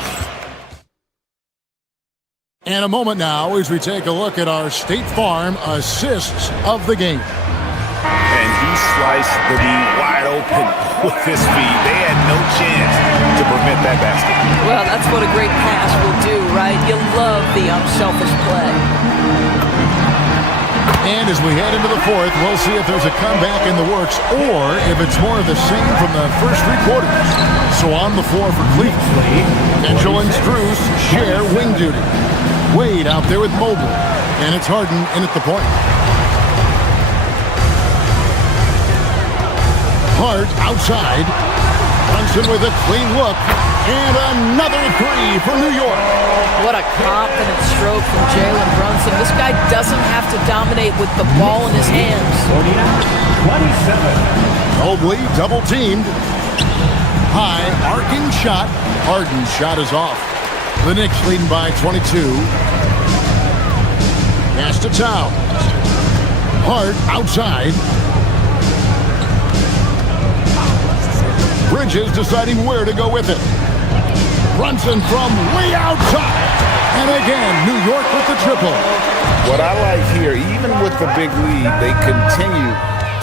And a moment now as we take a look at our State Farm assists of the game. And he sliced the D wide open with his feet. They had no chance to prevent that basket. Well, that's what a great pass will do, right? You love the unselfish play. And as we head into the fourth, we'll see if there's a comeback in the works or if it's more of the same from the first 3 quarters. So on the floor for Cleveland, Mitchell and Strus share wing duty. Wade out there with Mobley, and it's Harden in at the point. Hart outside. Brunson with a clean look, and another 3 for New York. What a confident stroke from Jalen Brunson. This guy doesn't have to dominate with the ball in his hands. 49-27. Mobley double-teamed. High, arcing shot. Harden's shot is off. The Knicks leading by 22. Pass to Towns. Hart outside. Bridges deciding where to go with it. Brunson from way outside. And again, New York with the triple. What I like here, even with the big lead, they continue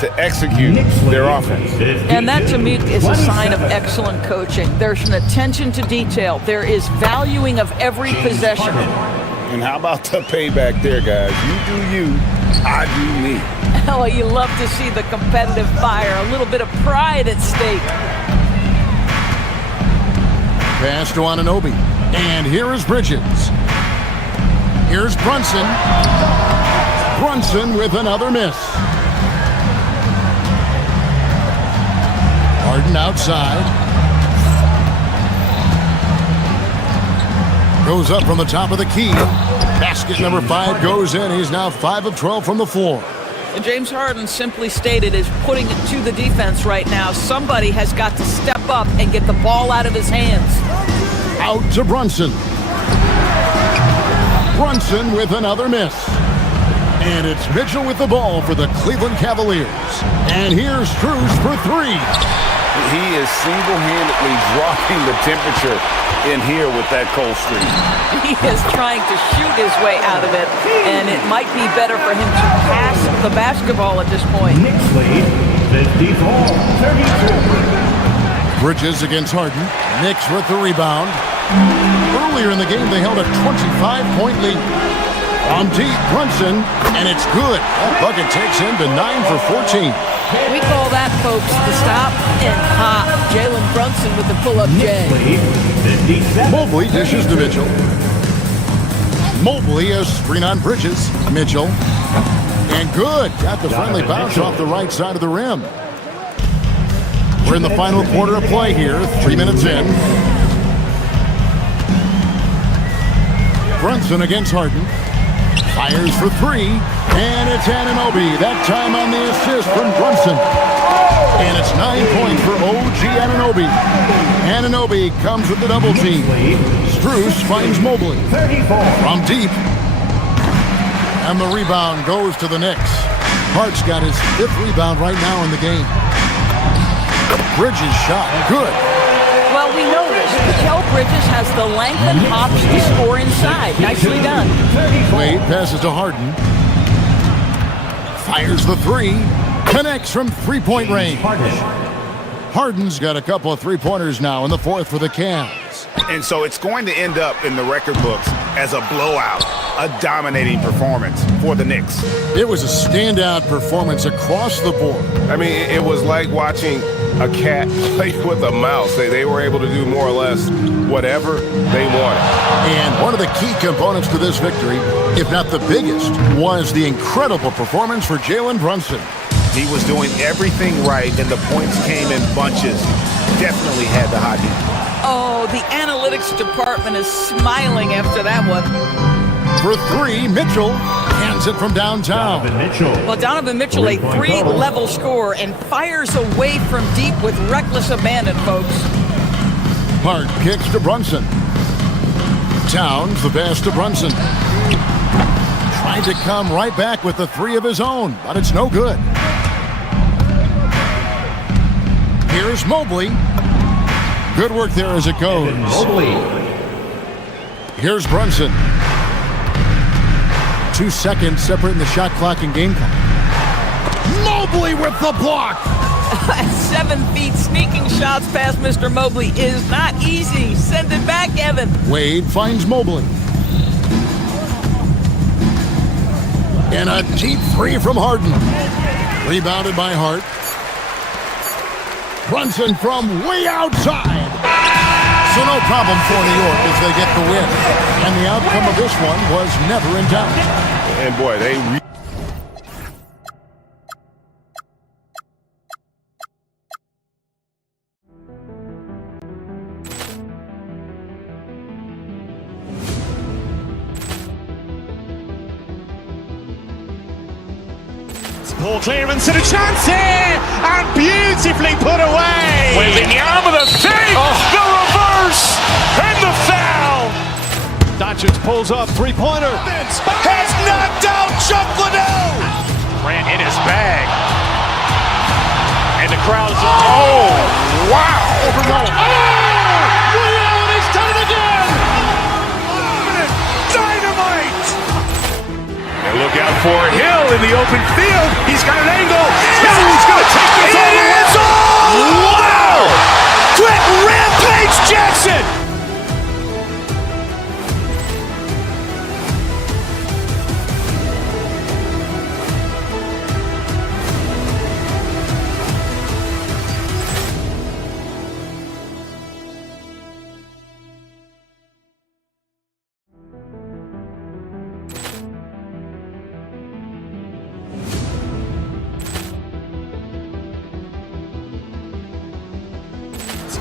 to execute their offense. And that, to me, is a sign of excellent coaching. There's an attention to detail. There is valuing of every possession. And how about the payback there, guys? You do you, I do me. Oh, you love to see the competitive fire. A little bit of pride at stake. Pass to Anunoby. And here is Bridges. Here's Brunson. Brunson with another miss. Harden outside. Goes up from the top of the key. Basket number 5 goes in. He's now 5 of 12 from the floor. And James Harden simply stated is putting it to the defense right now. Somebody has got to step up and get the ball out of his hands. Out to Brunson. Brunson with another miss. And it's Mitchell with the ball for the Cleveland Cavaliers. And here's Strus for 3. He is single-handedly dropping the temperature in here with that cold streak. He is trying to shoot his way out of it, and it might be better for him to pass the basketball at this point. Knicks lead 54-32. Bridges against Harden. Knicks with the rebound. Earlier in the game, they held a 25-point lead. From deep, Brunson, and it's good. That bucket takes him to 9 for 14. We call that, folks, the stop and pop. Jalen Brunson with the pull-up J. Mobley dishes to Mitchell. Mobley has screen on Bridges. Mitchell. And good. Got the friendly bounce off the right side of the rim. We're in the final quarter of play here. 3 minutes in. Brunson against Harden. Fires for three. And it's Anunoby. That time on the assist from Brunson. And it's 9 points for OG Anunoby. Anunoby comes with the double team. Strus finds Mobley. From deep. And the rebound goes to the Knicks. Hart's got his 5th rebound right now in the game. Bridges shot. Good. Well, we know this. Mikal Bridges has the length and hops to score inside. Nicely done. Wade passes to Harden. Fires the three. Connects from three-point range. Harden's got a couple of three-pointers now in the 4th for the Cavs. And so it's going to end up in the record books as a blowout, a dominating performance for the Knicks. It was a standout performance across the board. I mean, it was like watching a cat play with a mouse. They were able to do more or less whatever they wanted. And one of the key components to this victory, if not the biggest, was the incredible performance for Jalen Brunson. He was doing everything right, and the points came in bunches. Definitely had the hot heat. Oh, the analytics department is smiling after that one. For three, Mitchell hands it from downtown. Well, Donovan Mitchell, a 3-level scorer, and fires away from deep with reckless abandon, folks. Hart kicks to Brunson. Towns the pass to Brunson. Trying to come right back with the 3 of his own, but it's no good. Here's Mobley. Good work there as it goes. Mobley. Here's Brunson. 2 seconds separating the shot clock and game clock. Mobley with the block. At 7 feet, sneaking shots past Mr. Mobley is not easy. Send it back, Evan. Wade finds Mobley. And a deep 3 from Harden. Rebounded by Hart. Brunson from way outside. So no problem for New York as they get the win. And the outcome of this one was never in doubt. And boy, they Ball clearance and a chance here, and beautifully put away. Wembanyama the save, the reverse, and the foul. Doncic pulls up, three-pointer. Has knocked out Chuck Liddell. Ran in his bag. And the crowd is, oh, wow. He's done it again. Dynamite. And look out for Hill in the open field. He's got an angle. Hill's going to take this all the way. Wow. Quick Rampage Jackson.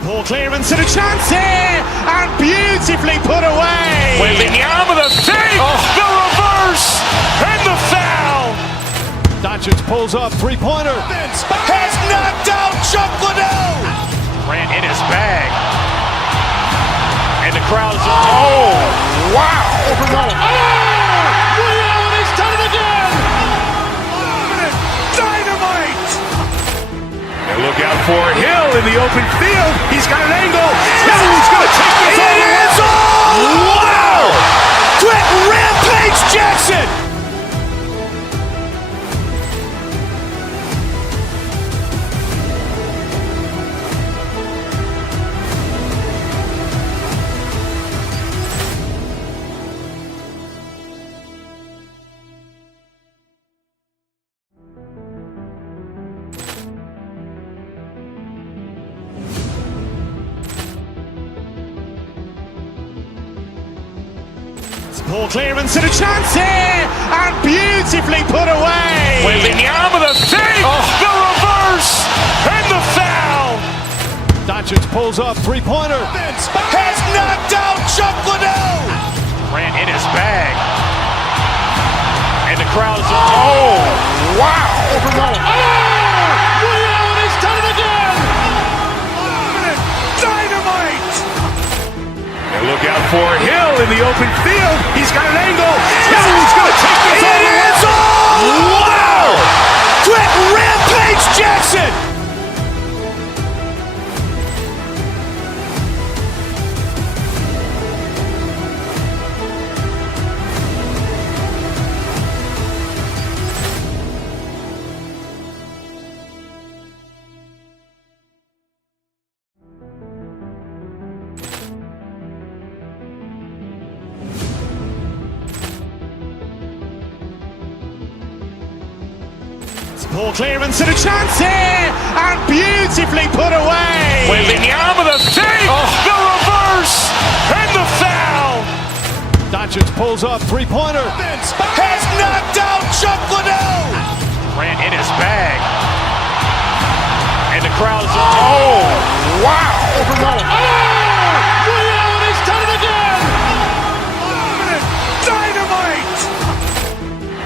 Ball clearance and a chance here, and beautifully put away. Wembanyama the save, the reverse, and the foul. Doncic pulls up, three-pointer. Has knocked out Chuck Liddell. Ran in his bag. And the crowd is, oh, wow. He's done it again. Dynamite. And look out for Hill in the open field. He's got an angle. Hill's going to take this all the way. Wow. Quick Rampage Jackson. Ball clearance and a chance here, and beautifully put away. Wembanyama the save, the reverse, and the foul. Doncic pulls up, three-pointer. Has knocked out Chuck Liddell. Ran in his bag. And the crowd is, oh, wow. Ray Allen has done it again. Dynamite. And look out for Hill in the open field. He's got an angle. Hill's going to take this all the way. Wow. Quick Rampage Jackson. Ball clearance and a chance here, and beautifully put away. Wembanyama the save, the reverse, and the foul. Doncic pulls up, three-pointer. Has knocked out Chuck Liddell. Ran in his bag. And the crowd is, oh, wow. Ray Allen has done it again. Dynamite.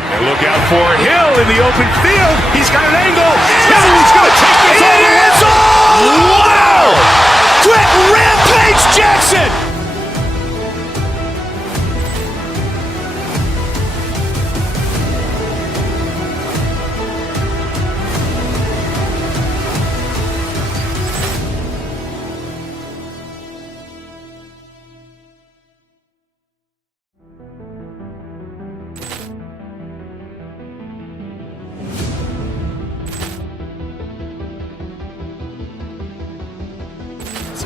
And look out for Hill in the open field. He's got an angle. Hill's going to take this all the way. Wow. Quick Rampage Jackson.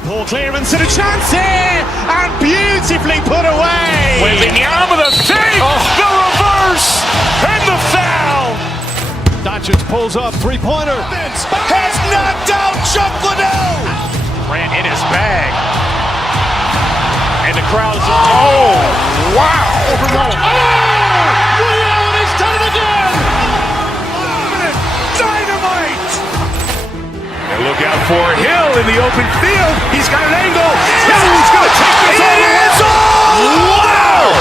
Ball clearance and a chance here, and beautifully put away. Wembanyama the save, the reverse, and the foul. Doncic pulls up, three-pointer. Has knocked out Chuck Liddell. Ran in his bag. And the crowd is, oh, wow. Ray Allen has done it again. Dynamite. And look out for Hill in the open field. He's got an angle. Hill's going to take this all the way. Wow.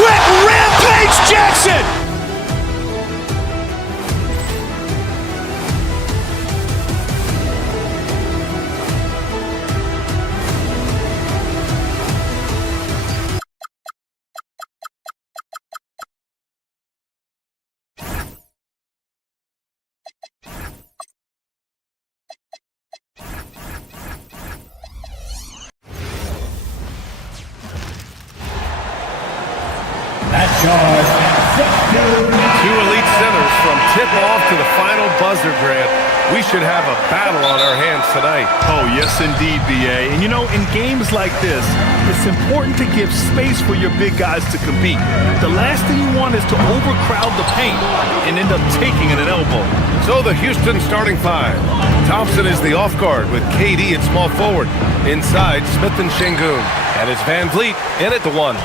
Quick Rampage Jackson. Two elite centers from tip-off to the final buzzer, Grant. We should have a battle on our hands tonight. Oh, yes, indeed, B.A. And, you know, in games like this, it's important to give space for your big guys to compete. The last thing you want is to overcrowd the paint and end up taking an elbow. So the Houston starting five. Thompson is the off guard with KD at small forward. Inside, Smith and Şengün. And it's Van Vliet in at the one.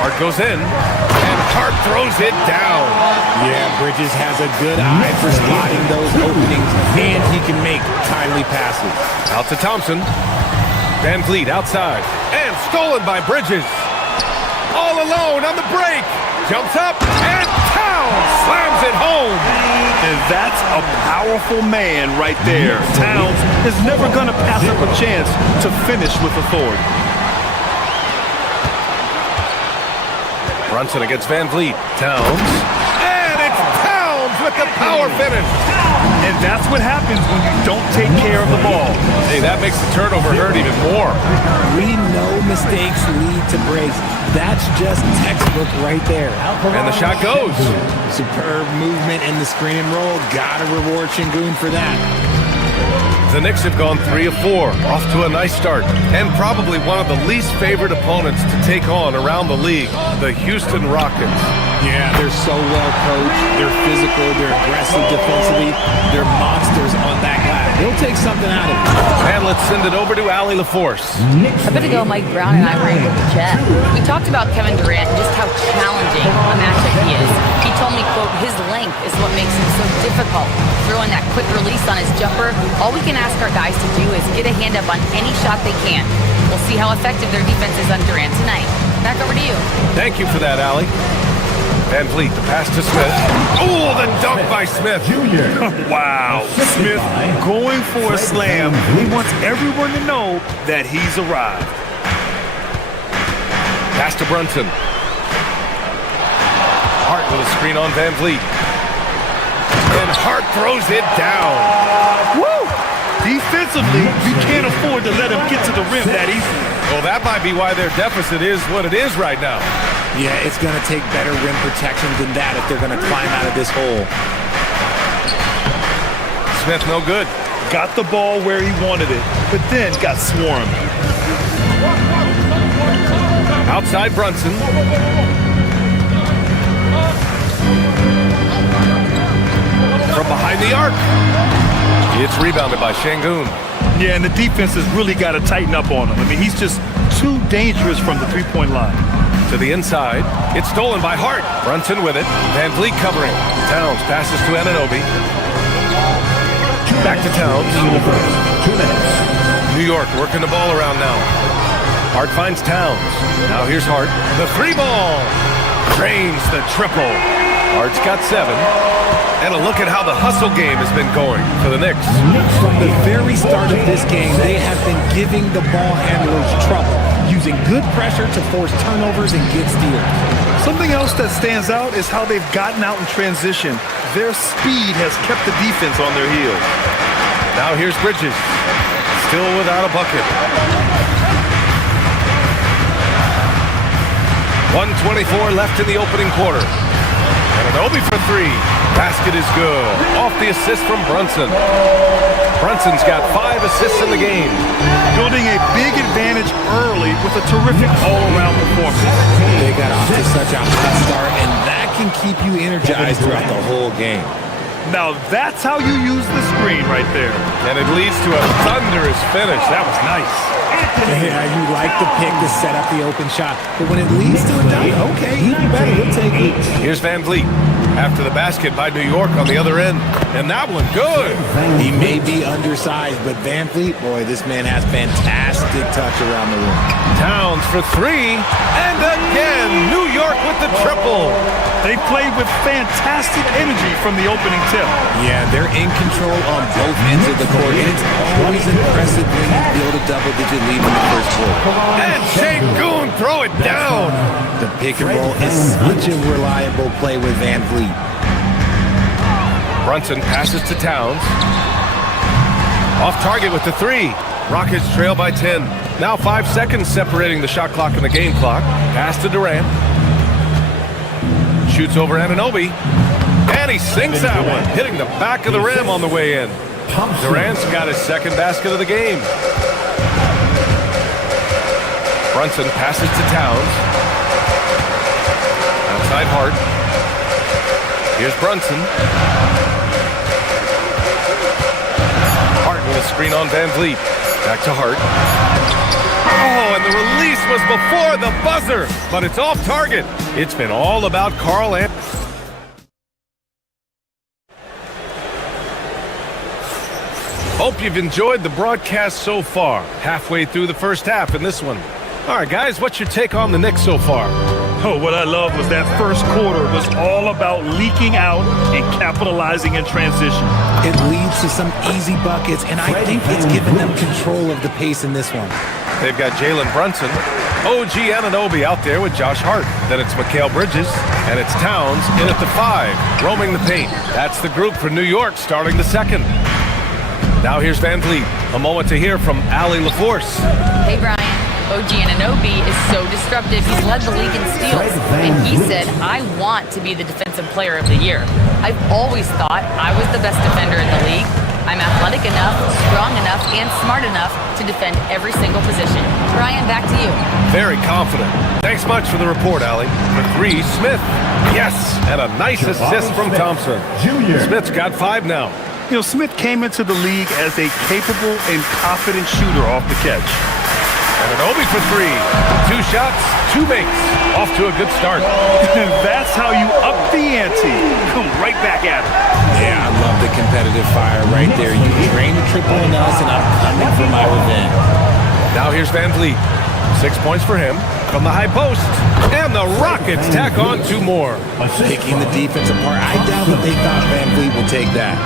Hart goes in, and Hart throws it down. Yeah, Bridges has a good eye for spotting those openings, and he can make timely passes. Out to Thompson. Van Vliet outside, and stolen by Bridges. All alone on the break. Jumps up, and Towns slams it home. And that's a powerful man right there. Towns is never going to pass up a chance to finish with authority. Brunson against Van Vliet. Towns. And it's Towns with the power finish. And that's what happens when you don't take care of the ball. Hey, that makes the turnover hurt even more. We know mistakes lead to breaks. That's just textbook right there. And the shot goes. Superb movement in the screen and roll. Gotta reward Şengün for that. The Knicks have gone 3 of 4, off to a nice start, and probably one of the least favored opponents to take on around the league, the Houston Rockets. Yeah, they're so well coached. They're physical. They're aggressive defensively. They're monsters on that glass. They'll take something out of it. And let's send it over to Allie LaForce. A bit ago, Mike Brown and I were able to chat. We talked about Kevin Durant and just how challenging a matchup he is. He told me, quote, his length is what makes him so difficult. Throwing that quick release on his jumper, all we can ask our guys to do is get a hand up on any shot they can. We'll see how effective their defense is on Durant tonight. Back over to you. Thank you for that, Allie. Van Vliet, the pass to Smith. Oh, the dunk by Smith. Wow. Smith going for a slam. He wants everyone to know that he's arrived. Pass to Brunson. Hart with a screen on Van Vliet. And Hart throws it down. Woo! Defensively, you can't afford to let him get to the rim that easily. Well, that might be why their deficit is what it is right now. Yeah, it's going to take better rim protection than that if they're going to climb out of this hole. Smith no good. Got the ball where he wanted it, but then got swarmed. Outside Brunson. From behind the arc. It's rebounded by Şengün. Yeah, and the defense has really got to tighten up on him. I mean, he's just too dangerous from the three-point line. To the inside. It's stolen by Hart. Brunson with it. Van Vliet covering. Towns passes to Anunoby. Back to Towns. 2 minutes. New York working the ball around now. Hart finds Towns. Now here's Hart. The three ball. Drains the triple. Hart's got 7. And a look at how the hustle game has been going for the Knicks. From the very start of this game, they have been giving the ball handlers trouble, using good pressure to force turnovers and get steals. Something else that stands out is how they've gotten out in transition. Their speed has kept the defense on their heels. Now here's Bridges. Still without a bucket. 1:24 left in the opening quarter. Anunoby for 3. Basket is good. Off the assist from Brunson. Brunson's got 5 assists in the game. Building a big advantage early with a terrific all-around performance. They got off to such a hot start, and that can keep you energized throughout the whole game. Now that's how you use the screen right there. And it leads to a thunderous finish. That was nice. Yeah, you like the pick to set up the open shot, but when it leads to a dunk, okay, even better, we'll take it. Here's Van Vliet after the basket by New York on the other end. And that one, good. He may be undersized, but Van Vliet, boy, this man has fantastic touch around the rim. Towns for 3, and again, New York with the triple. They played with fantastic energy from the opening tip. Yeah, they're in control on both ends of the court, and it's always impressive when you build a double-digit lead in the first quarter. And Şengün throw it down. The pick and roll is such a reliable play with Van Vliet. Brunson passes to Towns. Off target with the 3. Rockets trail by 10. Now 5 seconds separating the shot clock and the game clock. Pass to Durant. Shoots over Anunoby. And he sinks that one, hitting the back of the rim on the way in. Durant's got his second basket of the game. Brunson passes to Towns. Outside Hart. Here's Brunson. Hart with a screen on Van Vliet. Back to Hart. Oh, and the release was before the buzzer, but it's off target. It's been all about Carl Anthony. Hope you've enjoyed the broadcast so far. Halfway through the first half in this one. All right, guys, what's your take on the Knicks so far? Oh, what I love was that first quarter was all about leaking out and capitalizing in transition. It leads to some easy buckets, and I think it's given them control of the pace in this one. They've got Jalen Brunson, OG Anunoby out there with Josh Hart. Then it's Mikal Bridges, and it's Towns in at the 5, roaming the paint. That's the group for New York starting the second. Now here's Van Vliet. A moment to hear from Allie LaForce. Hey, Brian. OG Anunoby is so disruptive. He's led the league in steals. And he said, I want to be the defensive player of the year. I've always thought I was the best defender in the league. I'm athletic enough, strong enough, and smart enough to defend every single position. Ryan, back to you. Very confident. Thanks much for the report, Allie. For 3, Smith. Yes, and a nice assist from Thompson. Smith's got 5 now. You know, Smith came into the league as a capable and confident shooter off the catch. And an Obi for 3. 2 shots, 2 makes. Off to a good start. That's how you up the ante. Come right back at it. Yeah, I love the competitive fire right there. You drain the triple on us, and I'm coming for my revenge. Now here's Van Vliet. 6 points for him from the high post. And the Rockets tack on 2 more. Picking the defense apart. I doubt that they thought Van Vliet would take that.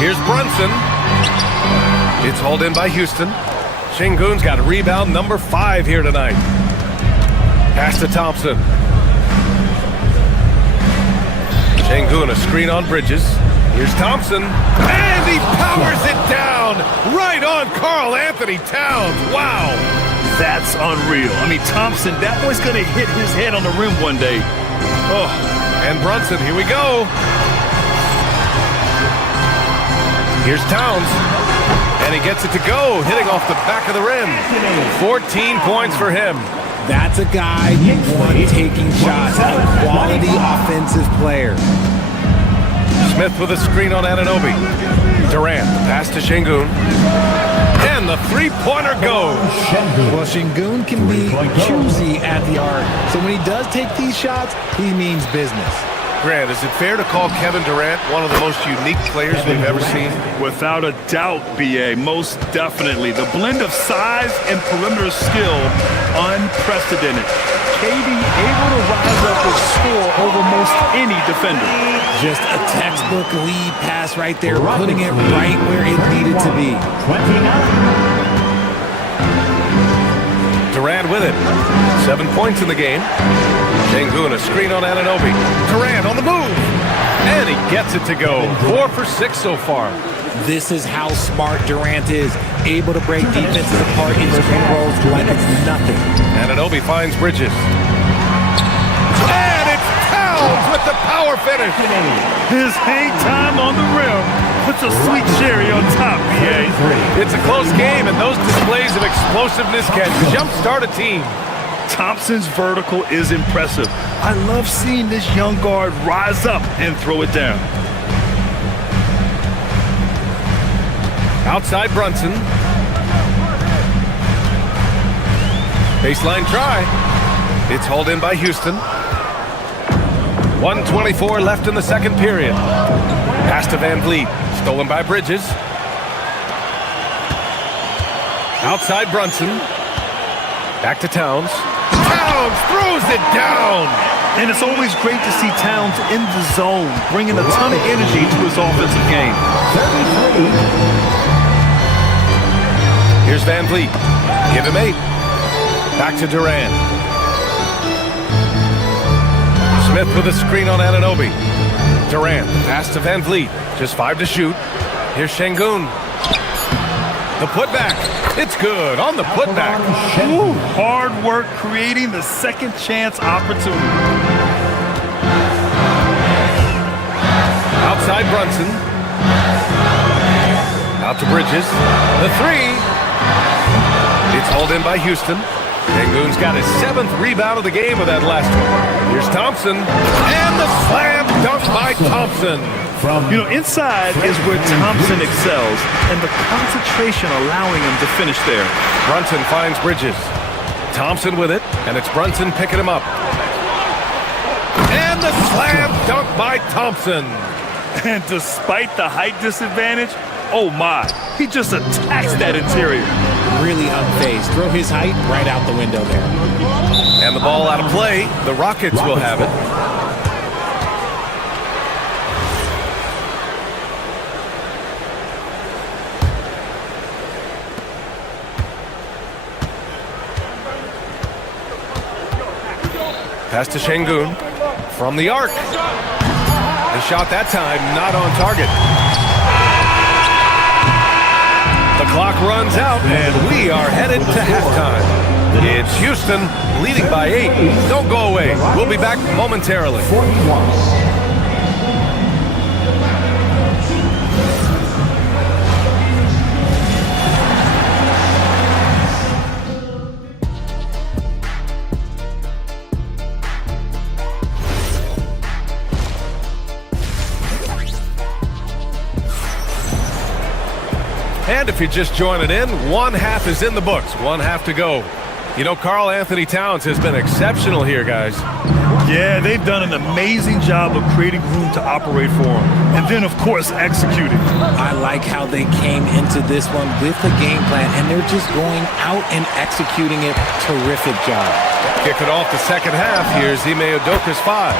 Here's Brunson. It's hauled in by Houston. Şengün's got rebound number 5 here tonight. Pass to Thompson. Şengün, a screen on Bridges. Here's Thompson. And he powers it down. Right on Karl Anthony Towns. Wow. That's unreal. I mean, Thompson, that boy's going to hit his head on the rim one day. Oh, and Brunson, here we go. Here's Towns. And he gets it to go, hitting off the back of the rim. 14 points for him. That's a guy you want taking shots, a quality offensive player. Smith with a screen on Anunoby. Durant, pass to Şengün. And the three-pointer goes. Well, Şengün can be choosy at the arc, so when he does take these shots, he means business. Grant, is it fair to call Kevin Durant one of the most unique players we've ever seen? Without a doubt, B.A., most definitely. The blend of size and perimeter skill, unprecedented. KD able to rise up and score over most any defender. Just a textbook lead pass right there, putting it right where it needed to be. Durant with it. 7 points in the game. Şengün, a screen on Anunoby. Durant on the move. And he gets it to go. 4 for 6 so far. This is how smart Durant is. Able to break defenses apart in screen rolls like it's nothing. Anunoby finds Bridges. And it's Towns with the power finish. His hang time on the rim puts a sweet cherry on top, B.A. It's a close game, and those displays of explosiveness can jumpstart a team. Thompson's vertical is impressive. I love seeing this young guard rise up and throw it down. Outside Brunson. Baseline try. It's hauled in by Houston. 1:24 left in the second period. Pass to Van Vliet. Stolen by Bridges. Outside Brunson. Back to Towns. Towns throws it down. And it's always great to see Towns in the zone, bringing a ton of energy to his offensive game. Here's Van Vliet. Give him 8. Back to Durant. Smith with a screen on Anunoby. Durant, pass to Van Vliet. Just 5 to shoot. Here's Şengün. The putback. It's good on the putback. Ooh, hard work creating the second chance opportunity. Outside Brunson. Out to Bridges. The 3. It's hauled in by Houston. Şengün's got his 7th rebound of the game with that last one. Here's Thompson. And the slam dunk by Thompson. You know, inside is where Thompson excels, and the concentration allowing him to finish there. Brunson finds Bridges. Thompson with it, and it's Brunson picking him up. And the slam dunk by Thompson. And despite the height disadvantage, oh my, he just attacks that interior. Really unfazed. Throw his height right out the window there. And the ball out of play. The Rockets will have it. Pass to Şengün from the arc. The shot that time not on target. The clock runs out and we are headed to halftime. It's Houston leading by 8. Don't go away. We'll be back momentarily. And if you're just joining in, one half is in the books, one half to go. You know, Karl Anthony Towns has been exceptional here, guys. Yeah, they've done an amazing job of creating room to operate for him. And then, of course, executing. I like how they came into this one with the game plan, and they're just going out and executing it. Terrific job. Kick it off the second half. Here's Ime Udoka's 5.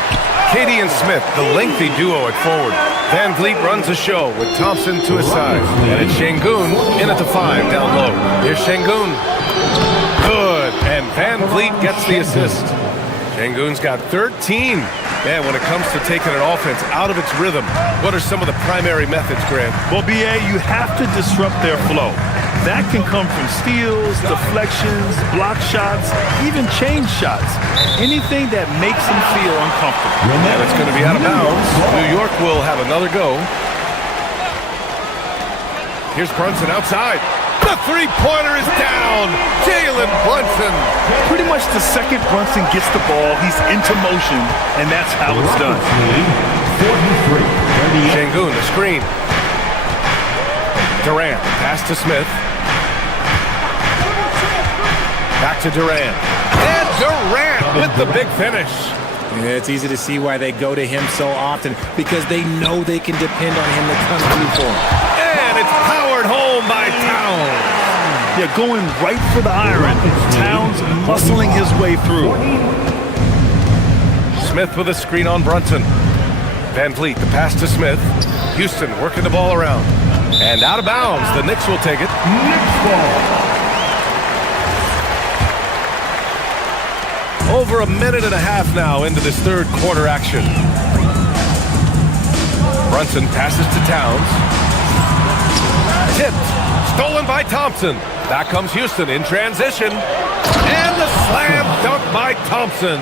Katie and Smith, the lengthy duo at forward. Van Vliet runs the show with Thompson to his side. And it's Şengün in at the 5 down low. Here's Şengün. Good. And Van Vliet gets the assist. Şengün's got 13. Man, when it comes to taking an offense out of its rhythm, what are some of the primary methods, Grant? Well, B.A., you have to disrupt their flow. That can come from steals, deflections, block shots, even change shots. Anything that makes them feel uncomfortable. And it's going to be out of bounds. New York will have another go. Here's Brunson outside. The three-pointer is down. Jalen Brunson. Pretty much the second Brunson gets the ball, he's into motion, and that's how it's done. Şengün, the screen. Durant, pass to Smith. Back to Durant. And Durant with the big finish. Yeah, it's easy to see why they go to him so often, because they know they can depend on him to come through for them. And it's powered home by Towns. Yeah, going right for the iron. Towns muscling his way through. Smith with a screen on Brunson. Van Vliet, the pass to Smith. Houston working the ball around. And out of bounds, the Knicks will take it. Knicks ball. Over a minute and a half now into this third quarter action. Brunson passes to Towns. Tipped. Stolen by Thompson. Back comes Houston in transition. And the slam dunk by Thompson.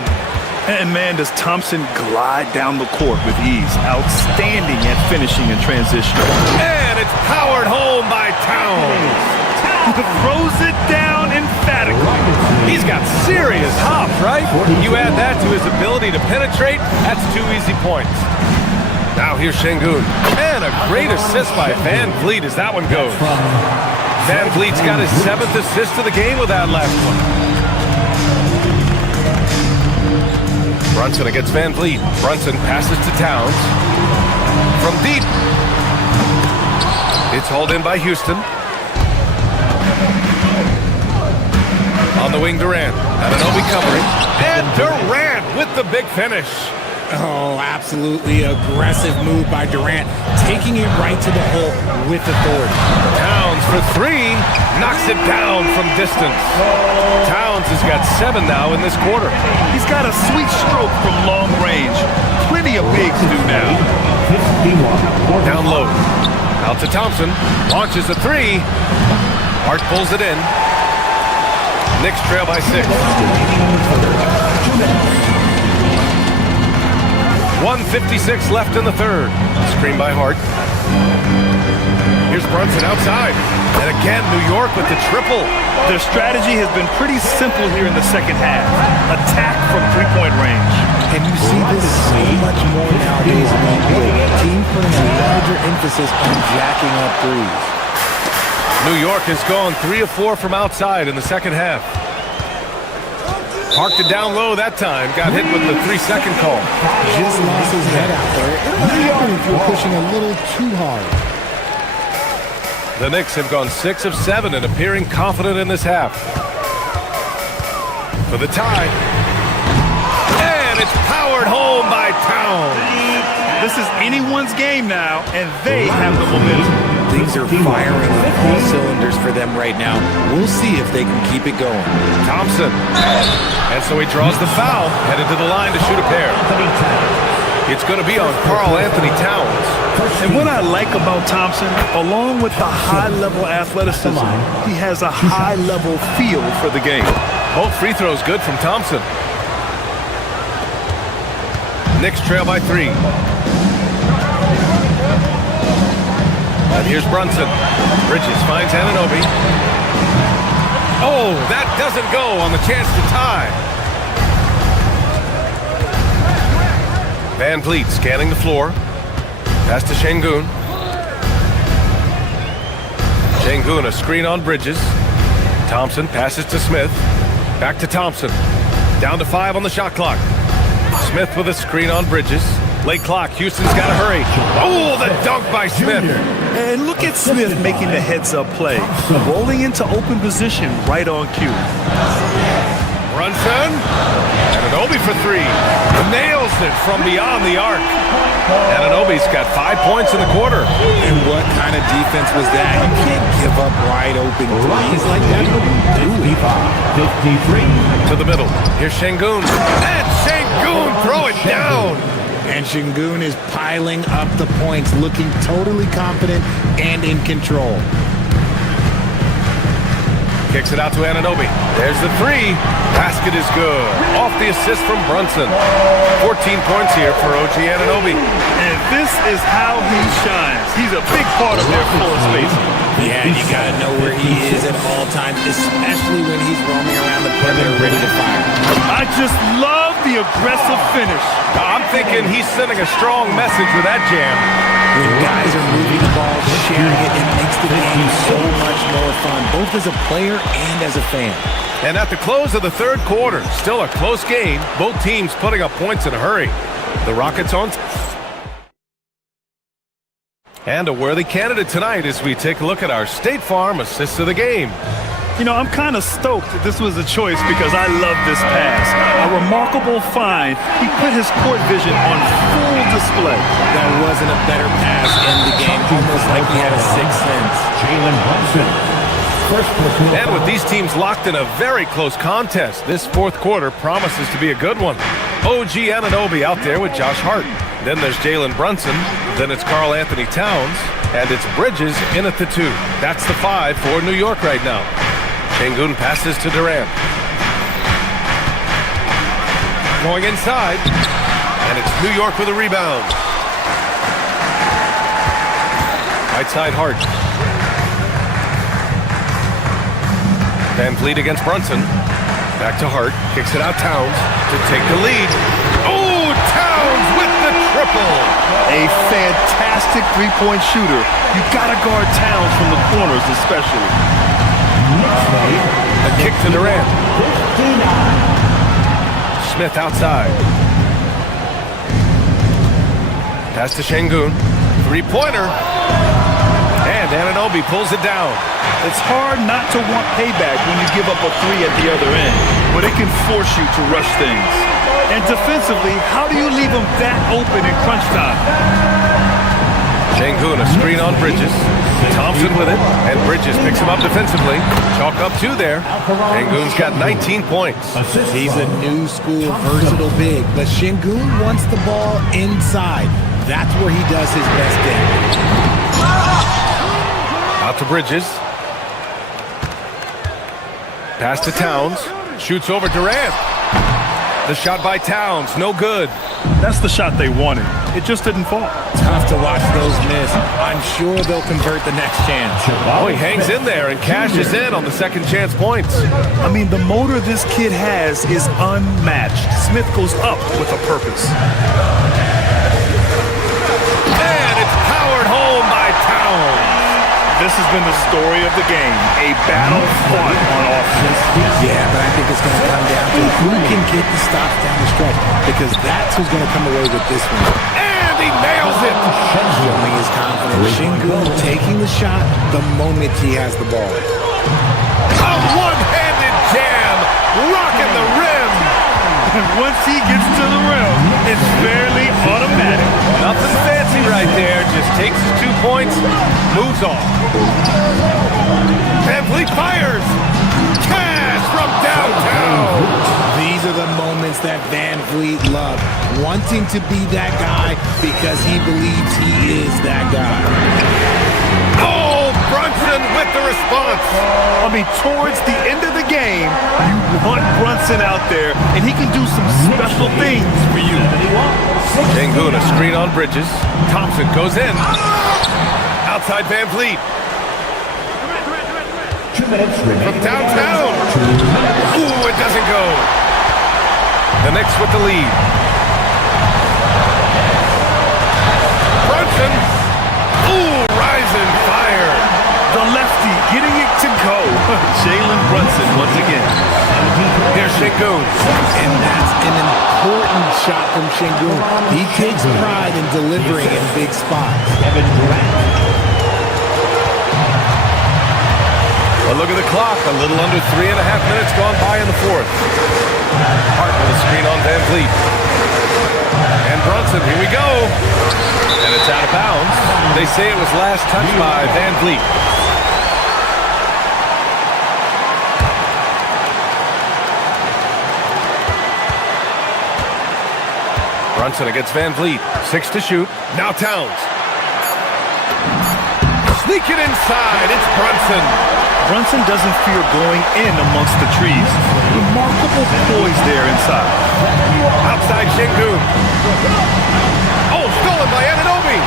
And man, does Thompson glide down the court with ease. Outstanding at finishing in transition. And it's powered home by Towns. Throws it down emphatically. He's got serious hop, right? You add that to his ability to penetrate, that's 2 easy points. Now here's Şengün. And a great assist by Van Vliet as that one goes. Van Vliet's got his 7th assist of the game with that last one. Brunson against Van Vliet. Brunson passes to Towns. From deep. It's hauled in by Houston. On the wing, Durant. Anunoby covering. And Durant with the big finish. Oh, absolutely aggressive move by Durant, taking it right to the hole with authority. Towns for 3, knocks it down from distance. Towns has got 7 now in this quarter. He's got a sweet stroke from long range. Plenty of bigs do now. Down low. Out to Thompson. Launches a 3. Hart pulls it in. Knicks trail by 6. 1:56 left in the third. Screen by Hart. Here's Brunson outside. And again, New York with the triple. Their strategy has been pretty simple here in the second half. Attack from three-point range. And you see this so much more nowadays in the NBA. Team putting a larger emphasis on jacking up threes. New York has gone 3 of 4 from outside in the second half. Parked it down low that time. Got hit with the 3-second call. Just lost his head out there. It'll happen if you're pushing a little too hard. The Knicks have gone 6 of 7 and appearing confident in this half. For the tie. And it's powered home by Towns. This is anyone's game now, and they have the momentum. Things are firing on all cylinders for them right now. We'll see if they can keep it going. Thompson. And so he draws the foul, headed to the line to shoot a pair. It's going to be on Karl Anthony Towns. And what I like about Thompson, along with the high-level athleticism, he has a high-level feel for the game. Both free throws good from Thompson. Knicks trail by 3. And here's Brunson. Bridges finds Anunoby. Oh, that doesn't go on the chance to tie. Van Vliet scanning the floor. Pass to Şengün. Şengün, a screen on Bridges. Thompson passes to Smith. Back to Thompson. Down to 5 on the shot clock. Smith with a screen on Bridges. Late clock. Houston's got to hurry. Oh, the dunk by Smith. And look at Smith making the heads-up play. Rolling into open position right on cue. Brunson. Anunoby for 3. Nails it from beyond the arc. Anunoby's got 5 points in the quarter. And what kind of defense was that? You can't give up wide open threes like that. 53. To the middle. Here's Şengün. And Şengün throw it down. And Şengün is piling up the points, looking totally confident and in control. Kicks it out to Anunoby. There's the 3. Basket is good. Off the assist from Brunson. 14 points here for OG Anunoby. And this is how he shines. He's a big part of their floor spacing. Yeah, and you got to know where he is at all times, especially when he's roaming around the perimeter ready to fire. I just love the aggressive finish. I'm thinking he's sending a strong message with that jam. When guys are moving the ball, sharing it, it makes the game so much more fun, both as a player and as a fan. And at the close of the third quarter, still a close game, both teams putting up points in a hurry. The Rockets on. And a worthy candidate tonight as we take a look at our State Farm assists of the game. You know, I'm kind of stoked that this was a choice because I love this pass. A remarkable find. He put his court vision on full display. That wasn't a better pass in the game, almost like he had a sixth sense. Jalen Brunson. And with these teams locked in a very close contest, this fourth quarter promises to be a good one. OG Anunoby out there with Josh Hart. Then there's Jalen Brunson. Then it's Karl Anthony Towns. And it's Bridges in at the 2. That's the 5 for New York right now. Şengün passes to Durant. Going inside. And it's New York with a rebound. Right side Hart. Van Vliet against Brunson. Back to Hart. Kicks it out Towns to take the lead. Oh, Towns with the triple. A fantastic three-point shooter. You gotta guard Towns from the corners especially. A kick to Durant. Smith outside. Pass to Şengün. Three-pointer. And Anunoby pulls it down. It's hard not to want payback when you give up a 3 at the other end, but it can force you to rush things. And defensively, how do you leave them that open in crunch time? Şengün, a screen on Bridges. Thompson with it, and Bridges picks him up defensively. Chalk up 2 there. Şengün's got 19 points. He's a new school versatile big, but Şengün wants the ball inside. That's where he does his best damage. Out to Bridges. Pass to Towns. Shoots over Durant. The shot by Towns, no good. That's the shot they wanted. It just didn't fall. Tough to watch those miss. I'm sure they'll convert the next chance. Oh, he hangs in there and cashes in on the second chance points. I mean, the motor this kid has is unmatched. Smith goes up with a purpose. And it's powered home by Towns. This has been the story of the game, a battle fought on offense. Yeah, but I think it's going to come down to who can get the stops down the stretch, because that's who's going to come away with this one. And he nails it! Showing his confidence. Şengün taking the shot the moment he has the ball. A one-handed jam, rocking the rim. And once he gets to the rim, it's fairly automatic. Nothing fancy right there, just takes his 2 points, moves on. Van Vliet fires! Cash from downtown! These are the moments that Van Vliet loved, wanting to be that guy because he believes he is that guy. Oh, Brunson with the response! I mean, towards the end of the game, you want Brunson out there, and he can do some special things for you. Şengün, a screen on Bridges. Thompson goes in. Outside Van Vliet. 2 minutes remaining. From downtown. Ooh, it doesn't go. The Knicks with the lead. Brunson. Ooh, rising fire. The lefty to go. Jalen Brunson once again. Here's Şengün. And that's an important shot from Şengün. He takes pride in delivering in big spots. Well, look at the clock. A little under 3.5 minutes gone by in the fourth. Hart with a screen on Van Vliet. And Brunson, here we go. And it's out of bounds. They say it was last touched by Van Vliet. Brunson against Van Vliet. 6 to shoot. Now Towns. Sneaking inside. It's Brunson. Brunson doesn't fear going in amongst the trees. Remarkable poise there inside. Outside Şengün. Oh, stolen by Anunoby.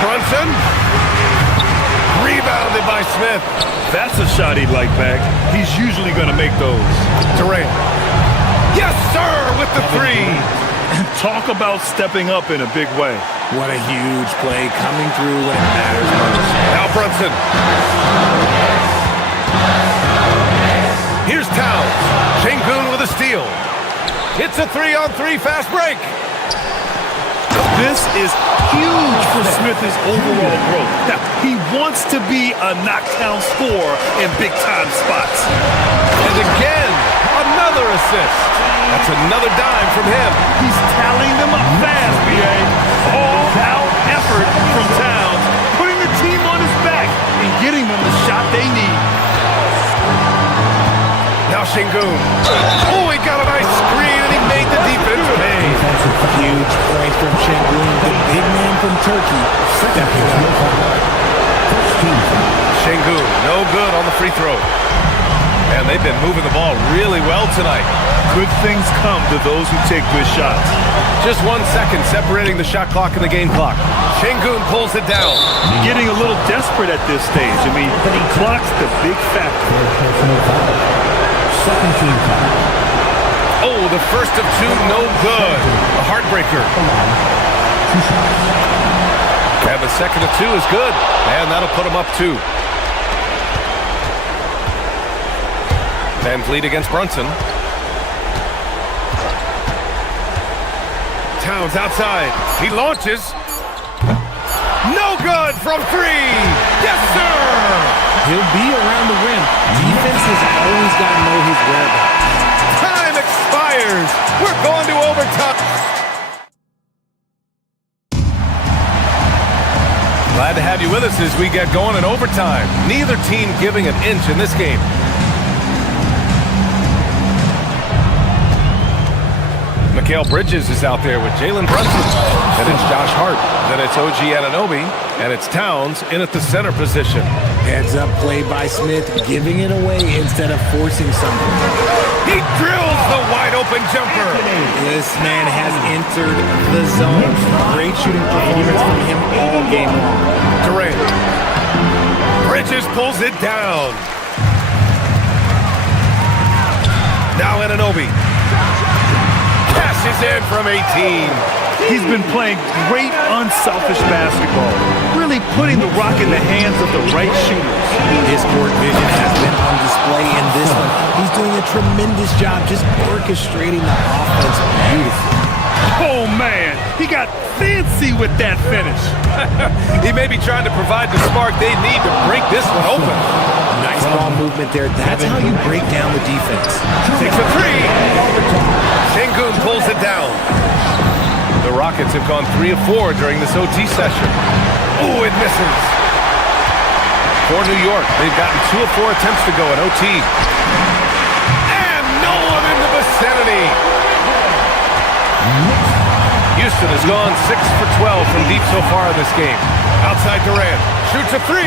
Brunson. Rebounded by Smith. That's a shot he'd like back. He's usually going to make those. Durant. Yes, sir, with the three. Talk about stepping up in a big way. What a huge play coming through when it matters most. Now Brunson. Here's Towns. Şengün with a steal. It's a 3-on-3 fast break. This is huge for Smith's overall growth. Now, he wants to be a knockdown scorer in big-time spots. And again, another assist. That's another dime from him. He's tallying them up fast, B.A. All-out effort from Towns, putting the team on his back and getting them the shot they need. Now Şengün. Oh, he got a nice screen, and he made the defense pay. Huge point from Şengün, the big man from Turkey. Şengün, no good on the free throw. And they've been moving the ball really well tonight. Good things come to those who take good shots. Just 1 second separating the shot clock and the game clock. Şengün pulls it down. Getting a little desperate at this stage. I mean, the clock's the big factor. Second team foul. Oh, the first of two, no good. A heartbreaker. And the second of two is good. And that'll put him up 2. Van Vliet against Brunson. Towns outside. He launches. No good from 3. Yes, sir. He'll be around the rim. Defense has always got to know his whereabouts. Time expires. We're going to overtime. Glad to have you with us as we get going in overtime. Neither team giving an inch in this game. Mikal Bridges is out there with Jalen Brunson. Then it's Josh Hart. Then it's OG Anunoby. And it's Towns in at the center position. Heads up play by Smith, giving it away instead of forcing something. He drills the wide open jumper. This man has entered the zone. Great shooting performance from him all game long. Durant. Bridges pulls it down. Now Anunoby. Is in from 18. He's been playing great unselfish basketball, really putting the rock in the hands of the right shooters. His court vision has been on display in this one. He's doing a tremendous job just orchestrating the offense beautifully. Oh, man, he got fancy with that finish. He may be trying to provide the spark they need to break this one open. Nice ball movement there. That's how you break down the defense. Takes a 3. Şengün pulls it down. The Rockets have gone 3 of 4 during this OT session. Oh, it misses. For New York, they've gotten 2 of 4 attempts to go in OT. And no one in the vicinity. Houston has gone 6 for 12 from deep so far in this game. Outside Durant. Shoots a 3.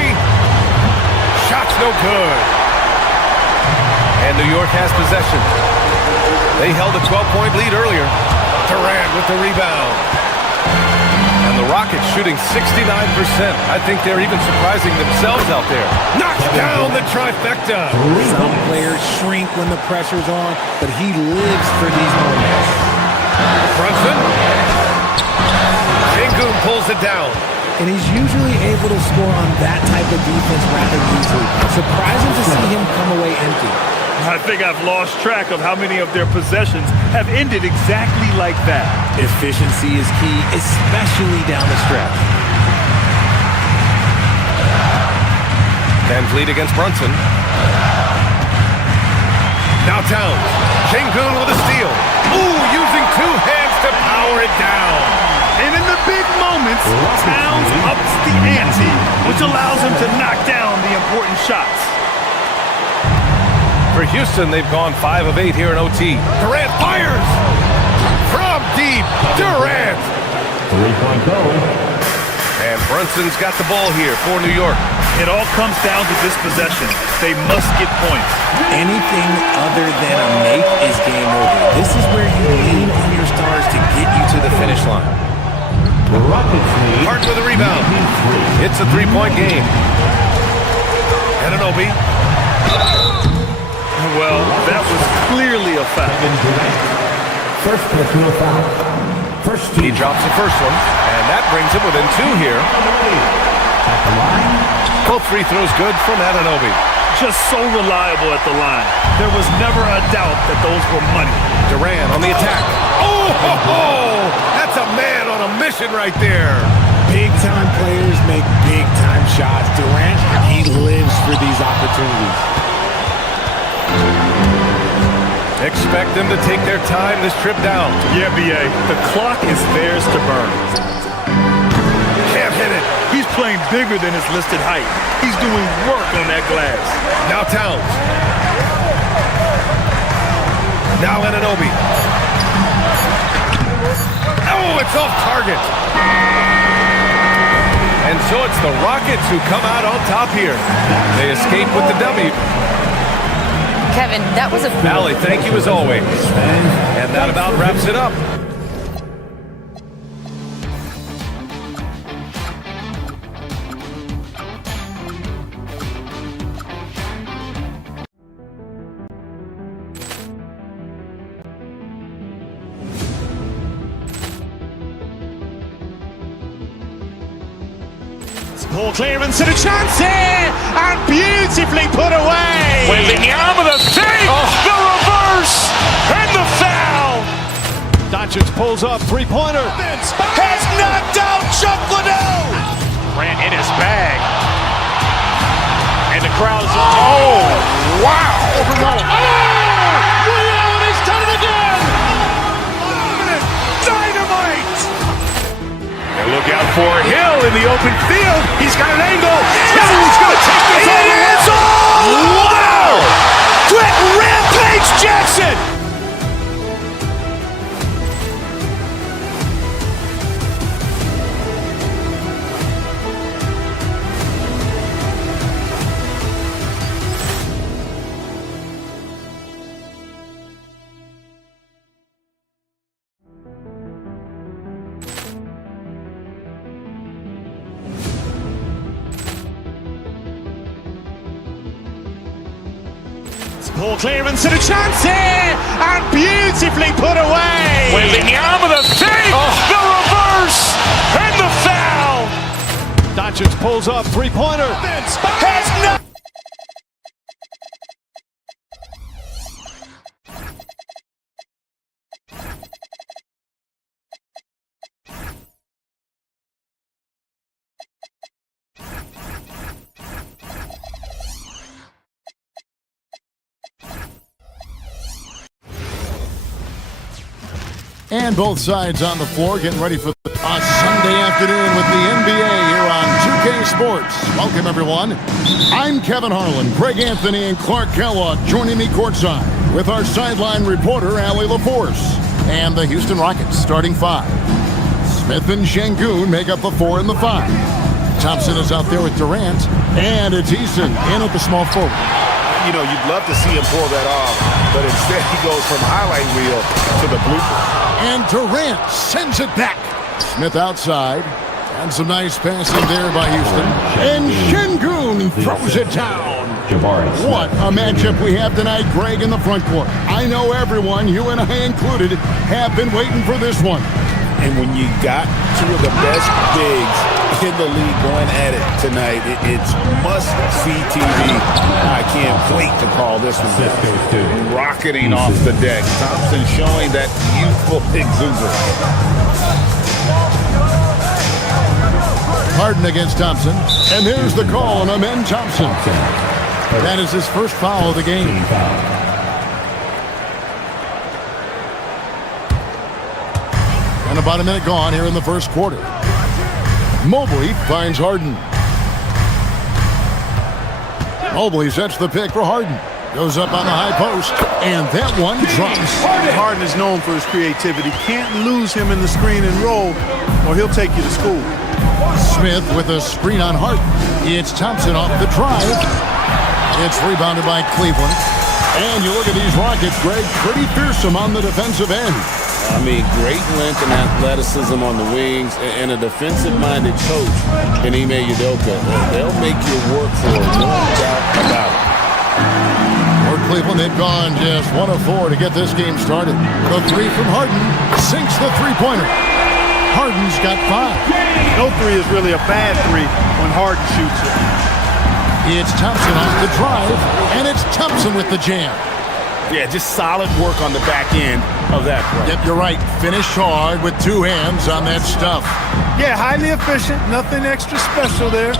Shot's no good. And New York has possession. They held a 12-point lead earlier. Durant with the rebound. And the Rockets shooting 69%. I think they're even surprising themselves out there. Knocks down the trifecta. Some players shrink when the pressure's on, but he lives for these moments. Brunson. Şengün pulls it down. And he's usually able to score on that type of defense rather easily. Surprising to see him come away empty. I think I've lost track of how many of their possessions have ended exactly like that. Efficiency is key, especially down the stretch. Van Vliet against Brunson. Now Towns. Şengün with a steal. Ooh, using two hands to power it down. And in the big moments, Towns ups the ante, which allows him to knock down the important shots. For Houston, they've gone 5 of 8 here in OT. Durant fires! From deep, Durant! Three-point goal. And Brunson's got the ball here for New York. It all comes down to this possession. They must get points. Anything other than a make is game over. This is where you lean on your stars to get you to the finish line. The Rockets lead. Hart with a rebound. It's a three-point game. Anunoby. Well, that was clearly a foul. First personal foul. He drops the first one, and that brings him within 2 here. At the line. Both free throws good from Anunoby. Just so reliable at the line. There was never a doubt that those were money. Durant on the attack. Oh, ho, ho! That's a man on a mission right there. Big-time players make big-time shots. Durant, he lives for these opportunities. Expect them to take their time this trip down. Yeah, B.A. The clock is theirs to burn. Can't hit it. He's playing bigger than his listed height. He's doing work on that glass. Now Towns. Now Anunoby. Oh, it's off target. And so it's the Rockets who come out on top here. They escape with the W. Kevin, that was a... Valley, thank you as always. And that about wraps it up. Ball clearance and a chance here, and beautifully put away. Wembanyama with a save, the reverse, and the foul. Doncic pulls up, three-pointer. Has knocked out Chuck Liddell. Ran in his bag, and the crowd's wow! Reality's done it again. Dynamite. And look out for Hill in the open field. He's got an angle. Hill's going to take this all the way. Wow! Quick Rampage Jackson. Ball clearance and a chance here, and beautifully put away. Wembanyama with a save, the reverse, and the foul. Doncic pulls up, three-pointer. Has no. And both sides on the floor getting ready for a Sunday afternoon with the NBA here on 2K Sports. Welcome, everyone. I'm Kevin Harlan, Greg Anthony, and Clark Kellogg joining me courtside with our sideline reporter, Allie LaForce, and the Houston Rockets starting 5. Smith and Şengün make up the 4 and the 5. Thompson is out there with Durant, and it's Eason in at the small forward. You know, you'd love to see him pull that off, but instead he goes from highlight reel to the blooper. And Durant sends it back. Smith outside. And some nice passing there by Houston. And Şengün throws it down. What a matchup we have tonight, Greg, in the front court. I know everyone, you and I included, have been waiting for this one. And when you got two of the best bigs in the league going at it tonight, it's must-see TV. I can't wait to call this one. Rocketing off the deck. Thompson showing that youthful exuberance. Harden against Thompson. And there's the call on Amen Thompson. That is his first foul of the game. And about a minute gone here in the first quarter. Mobley finds Harden. Mobley sets the pick for Harden. Goes up on the high post, and that one drops. Harden is known for his creativity. Can't lose him in the screen and roll, or he'll take you to school. Smith with a screen on Harden. It's Thompson off the drive. It's rebounded by Cleveland. And you look at these Rockets, Greg, pretty fearsome on the defensive end. I mean, great length and athleticism on the wings, and a defensive-minded coach in Ime Udoka. They'll make you work for it, no doubt about it. For Cleveland, they've gone just 1 of 4 to get this game started. The three from Harden sinks the three-pointer. Harden's got 5. No three is really a bad three when Harden shoots it. It's Thompson off the drive, and it's Thompson with the jam. Yeah, just solid work on the back end of that play. Yep, you're right. Finish hard with 2 hands on that stuff. Yeah, highly efficient. Nothing extra special there.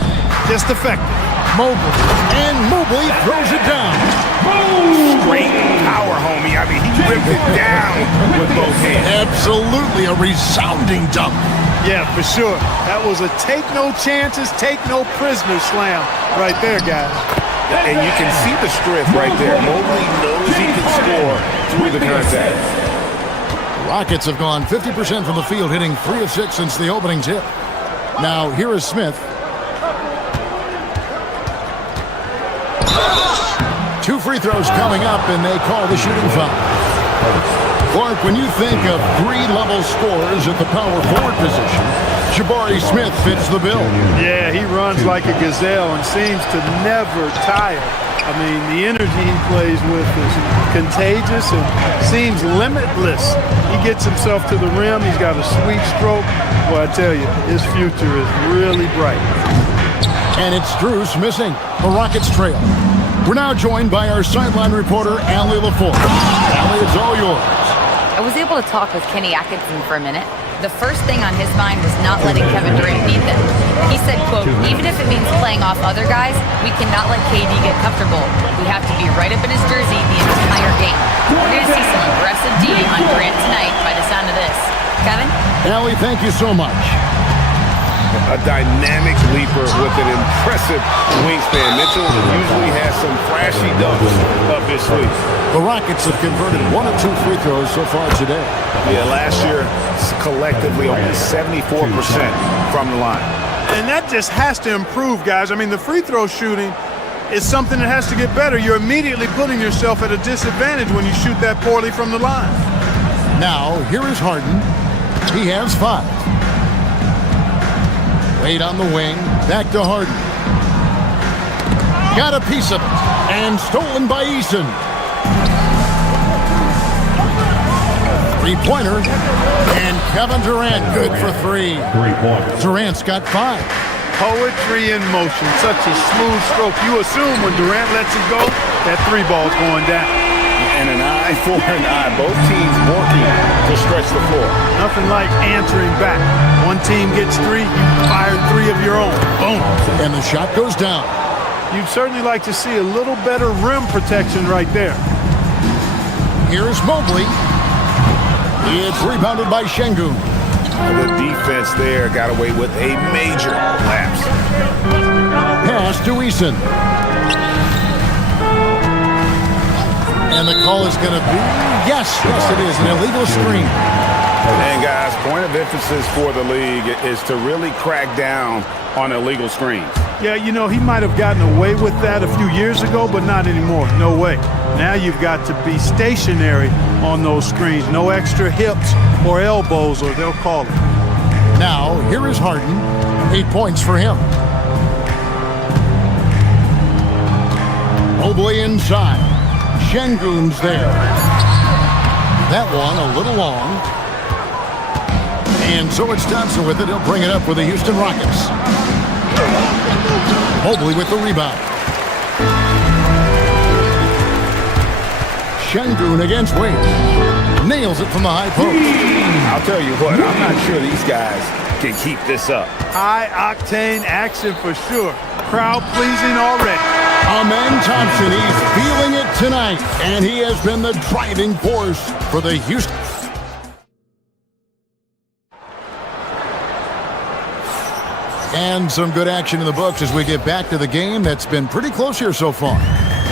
Just effective. Mobley. And Mobley throws it down. Great power, homie. I mean, he ripped it down with both hands. Absolutely a resounding dunk. Yeah, for sure. That was a take no chances, take no prisoners slam right there, guys. And you can see the strength right there. Mobley knows he can score through the contact. Rockets have gone 50% from the field, hitting 3 of 6 since the opening tip. Now, here is Smith. 2 free throws coming up, and they call the shooting foul. Clark, when you think of 3-level scorers at the power forward position, Jabari Smith fits the bill. Yeah, he runs like a gazelle and seems to never tire. I mean, the energy he plays with is contagious and seems limitless. He gets himself to the rim. He's got a sweet stroke. Well, I tell you, his future is really bright. And it's Strus missing. The Rockets trail. We're now joined by our sideline reporter, Allie LaForce. Allie, it's all yours. I was able to talk with Kenny Atkinson for a minute. The first thing on his mind was not letting Kevin Durant beat them. He said, quote, even if it means playing off other guys, we cannot let KD get comfortable. We have to be right up in his jersey the entire game. We're going to see some aggressive D on Durant tonight by the sound of this. Kevin? Allie, thank you so much. A dynamic leaper with an impressive wingspan. Mitchell usually has some flashy dunks up his sleeve. The Rockets have converted 1 of 2 free throws so far today. Yeah, last year, collectively, only 74% from the line. And that just has to improve, guys. I mean, the free throw shooting is something that has to get better. You're immediately putting yourself at a disadvantage when you shoot that poorly from the line. Now, here is Harden. He has 5. Wade on the wing, back to Harden. Got a piece of it, and stolen by Eason. 3-pointer, and Kevin Durant good for 3. 3 points. Durant's got 5. Poetry in motion, such a smooth stroke. You assume when Durant lets it go, that 3 ball's going down. And an eye for an eye. Both teams working to stretch the floor. Nothing like answering back. One team gets 3, you fire 3 of your own. Boom. And the shot goes down. You'd certainly like to see a little better rim protection right there. Here's Mobley. It's rebounded by Şengün. The defense there got away with a major lapse. Pass to Eason. And the call is going to be, yes, it is, an illegal screen. And guys, point of emphasis for the league is to really crack down on illegal screens. Yeah, you know, he might have gotten away with that a few years ago, but not anymore. No way. Now you've got to be stationary on those screens. No extra hips or elbows, or they'll call it. Now, here is Harden. 8 points for him. Mobley inside. Şengün's there. That one a little long. And so it's Thompson with it. He'll bring it up for the Houston Rockets. Mobley with the rebound. Şengün against Wade. Nails it from the high post. I'll tell you what, I'm not sure these guys can keep this up. High-octane action for sure. Crowd-pleasing already. Amen Thompson, he's feeling it tonight, and he has been the driving force for the Houston. And some good action in the books as we get back to the game that's been pretty close here so far.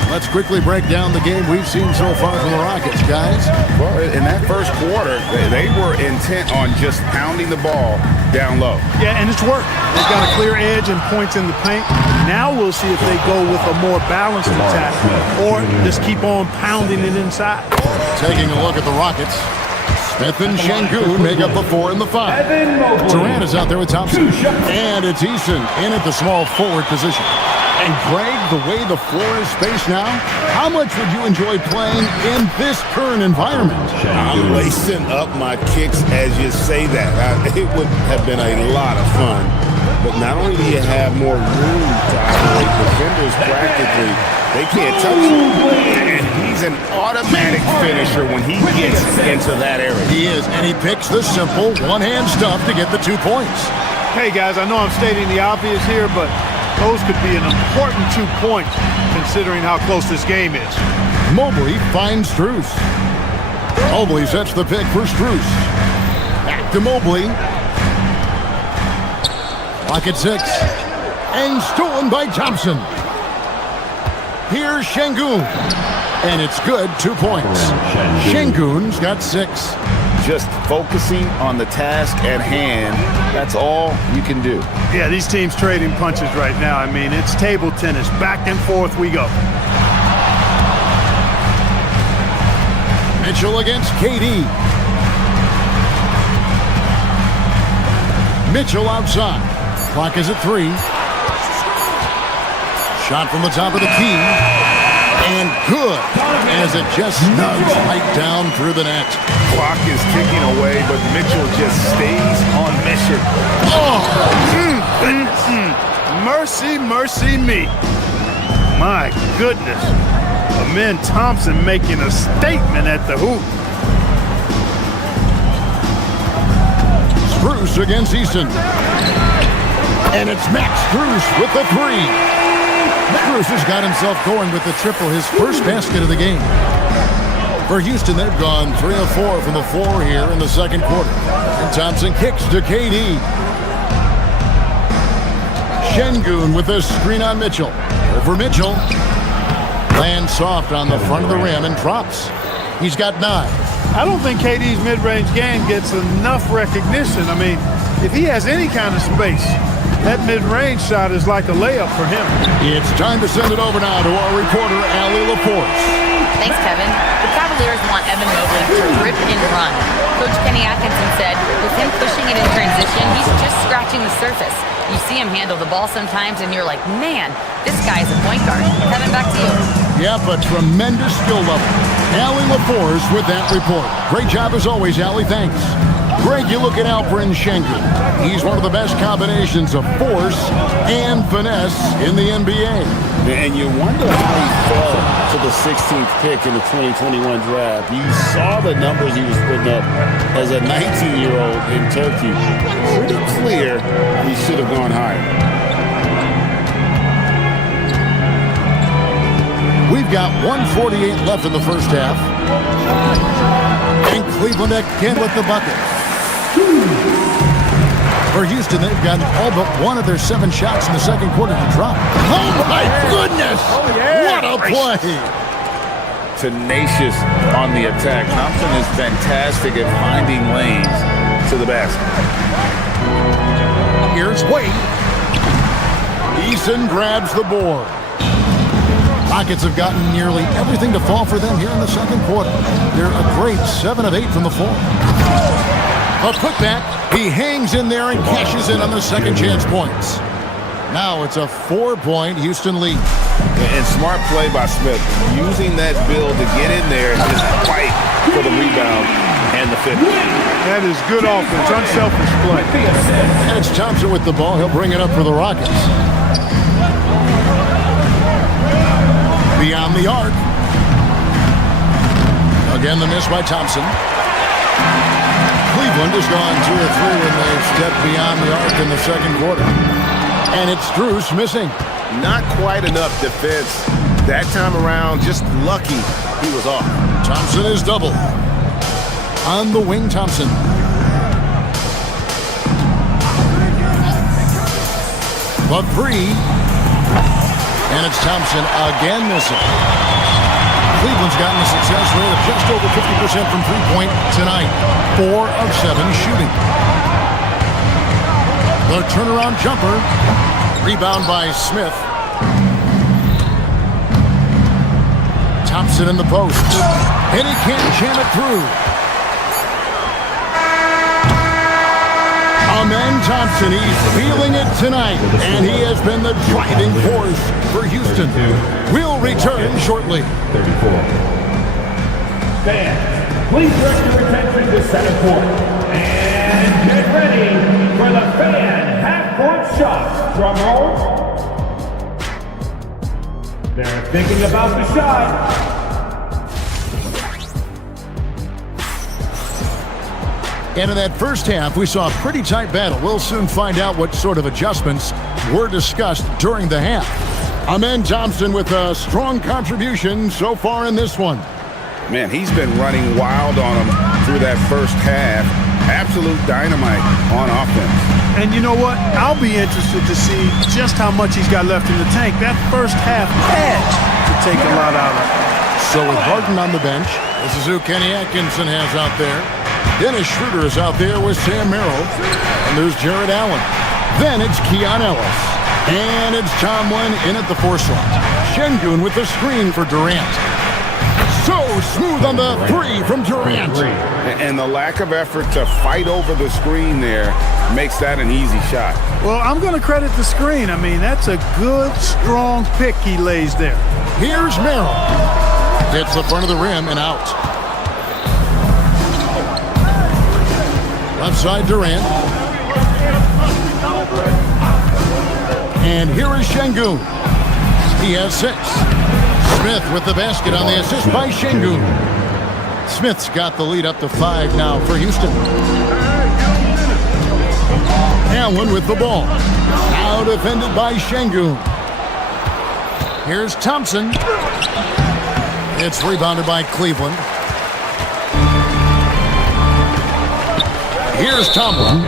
Let's quickly break down the game we've seen so far from the Rockets, guys. Well, in that first quarter, they were intent on just pounding the ball down low. Yeah, and it's worked. They've got a clear edge and points in the paint. Now we'll see if they go with a more balanced attack or just keep on pounding it inside. Taking a look at the Rockets. Smith and Şengün make up the 4 and the 5. Durant is out there with Thompson. And it's Eason in at the small forward position. And Greg, the way the floor is spaced now, how much would you enjoy playing in this current environment? I'm lacing up my kicks as you say that. It would have been a lot of fun. But not only do you have more room to operate, defenders practically, they can't touch him. And he's an automatic finisher when he gets into that area. He is, and he picks the simple one-hand stuff to get the 2 points. Hey, guys, I know I'm stating the obvious here, but those could be an important 2 points considering how close this game is. Mobley finds Strus. Mobley sets the pick for Strus. Back to Mobley. Pocket 6. And stolen by Thompson. Here's Şengün. And it's good, 2 points. Şengün's got 6. Just focusing on the task at hand, that's all you can do. Yeah, these teams trading punches right now. I mean, it's table tennis. Back and forth we go. Mitchell against KD. Mitchell outside. Clock is at 3. Shot from the top of the key. And good, as it just snugs right down through the net. Clock is ticking away, but Mitchell just stays on mission. Oh! Mercy, mercy me. My goodness. Amen Thompson making a statement at the hoop. Strus against Easton. And it's Max Strus with the 3. Strus has got himself going with the triple, his first basket of the game. For Houston, they've gone 3 of 4 from the floor here in the second quarter. And Thompson kicks to KD. Şengün with the screen on Mitchell. Over Mitchell. Lands soft on the front of the rim and drops. He's got 9. I don't think KD's mid-range game gets enough recognition. I mean, if he has any kind of space, that mid-range shot is like a layup for him. It's time to send it over now to our reporter, Allie LaForce. Thanks, Kevin. The Cavaliers want Evan Mobley to rip and run. Coach Kenny Atkinson said, with him pushing it in transition, he's just scratching the surface. You see him handle the ball sometimes, and you're like, man, this guy's a point guard. Kevin, back to you. Yeah, but tremendous skill level. Allie LaForce with that report. Great job as always, Allie. Thanks. Greg, you looking out for Şengün. He's one of the best combinations of force and finesse in the NBA. And you wonder how he fell to the 16th pick in the 2021 draft. You saw the numbers he was putting up as a 19-year-old in Turkey. Pretty clear he should have gone higher. We've got 1:48 left in the first half. And Cleveland again with the bucket. For Houston, they've gotten all but one of their 7 shots in the second quarter to drop. Oh, my goodness! Oh, yeah. What a play! Tenacious on the attack. Thompson is fantastic at finding lanes to the basket. Here's Wade. Eason grabs the board. Rockets have gotten nearly everything to fall for them here in the second quarter. They're a great 7 of 8 from the floor. A putback. He hangs in there and cashes in on the second chance points. Now it's a 4-point Houston lead. And smart play by Smith. Using that build to get in there and just fight for the rebound. and the 50. That is good offense, unselfish play. And it's Thompson with the ball. He'll bring it up for the Rockets. Beyond the arc. Again, the miss by Thompson. Cleveland has gone 2 or 3 when they stepped beyond the arc in the second quarter. And it's Strus missing. Not quite enough defense that time around. Just lucky he was off. Thompson is double. On the wing, Thompson. The 3. And it's Thompson again missing. Cleveland's gotten a success rate of just over 50% from three-point tonight. 4 of 7 shooting. The turnaround jumper. Rebound by Smith. Thompson in the post. And he can't jam it through. Amen Thompson, he's feeling it tonight. And he has been the driving force for Houston. We'll return shortly. 34. Fans, please direct your attention to center court. And get ready for the fan half-court shot. Drum roll. They're thinking about the shot. And in that first half, we saw a pretty tight battle. We'll soon find out what sort of adjustments were discussed during the half. Amen Thompson with a strong contribution so far in this one. Man, he's been running wild on him through that first half. Absolute dynamite on offense. And you know what? I'll be interested to see just how much he's got left in the tank. That first half had to take a lot out of it. So with Harden on the bench, this is who Kenny Atkinson has out there. Dennis Schroeder is out there with Sam Merrill. And there's Jared Allen. Then it's Keon Ellis. And it's Tomlin in at the 4 slot. Şengün with the screen for Durant. So smooth on the 3 from Durant. And the lack of effort to fight over the screen there makes that an easy shot. Well, I'm going to credit the screen. I mean, that's a good, strong pick he lays there. Here's Merrill. Hits the front of the rim and out. Left side Durant. And here is Şengün. He has 6. Smith with the basket on the assist by Şengün. Smith's got the lead up to 5 now for Houston. Allen with the ball. Now defended by Şengün. Here's Thompson. It's rebounded by Cleveland. Here's Tomlin.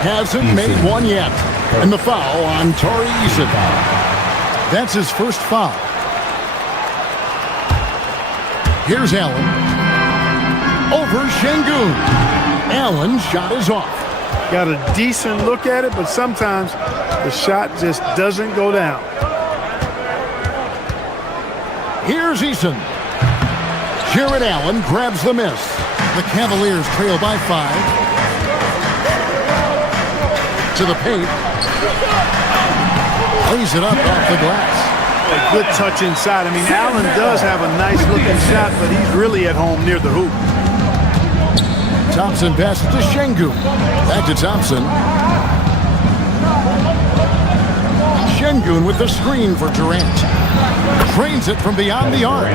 Hasn't made one yet. And the foul on Tari Eason. That's his first foul. Here's Allen. Over Şengün. Allen's shot is off. Got a decent look at it, but sometimes the shot just doesn't go down. Here's Eason. Jared Allen grabs the miss. The Cavaliers trail by 5. To the paint. Lays it up off the glass. A good touch inside. I mean, Allen does have a nice looking shot, but he's really at home near the hoop. Thompson passes to Şengün. Back to Thompson. Şengün with the screen for Durant. Trains it from beyond the arc.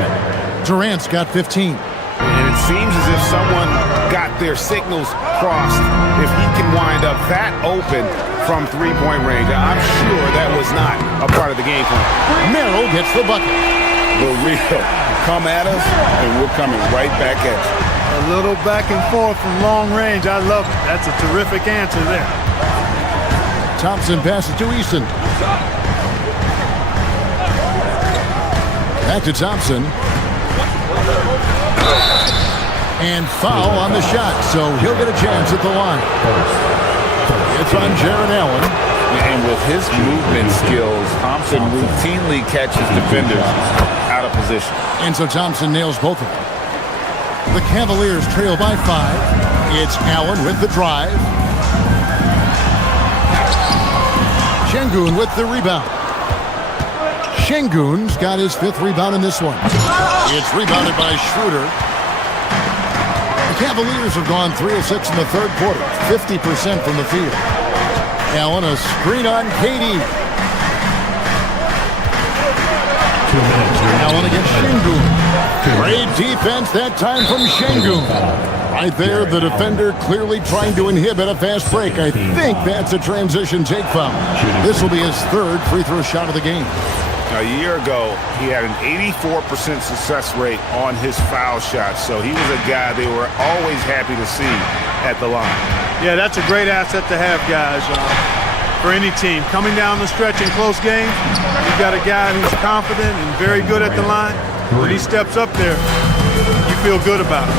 Durant's got 15. And it seems as if someone got their signals crossed. If he can wind up that open from three-point range, I'm sure that was not a part of the game plan. Merrill gets the bucket. The real come at us, and we're coming right back at you. A little back and forth from long range. I love it. That's a terrific answer there. Thompson passes to Eason. Back to Thompson. And foul on the shot, so he'll get a chance at the line. It's on Jared Allen. And with his movement skills, Thompson routinely catches defenders out of position. And so Thompson nails both of them. The Cavaliers trail by 5. It's Allen with the drive. Şengün with the rebound. Şengün's got his 5th rebound in this one. It's rebounded by Schroeder. The Cavaliers have gone 3 of 6 in the third quarter, 50% from the field. Allen, a screen on KD. Allen against Şengün. Great defense that time from Şengün. Right there, the defender clearly trying to inhibit a fast break. I think that's a transition take foul. This will be his third free throw shot of the game. A year ago, he had an 84% success rate on his foul shots, so he was a guy they were always happy to see at the line. Yeah, that's a great asset to have, guys, for any team. Coming down the stretch in close games, you've got a guy who's confident and very good at the line. When he steps up there, you feel good about it.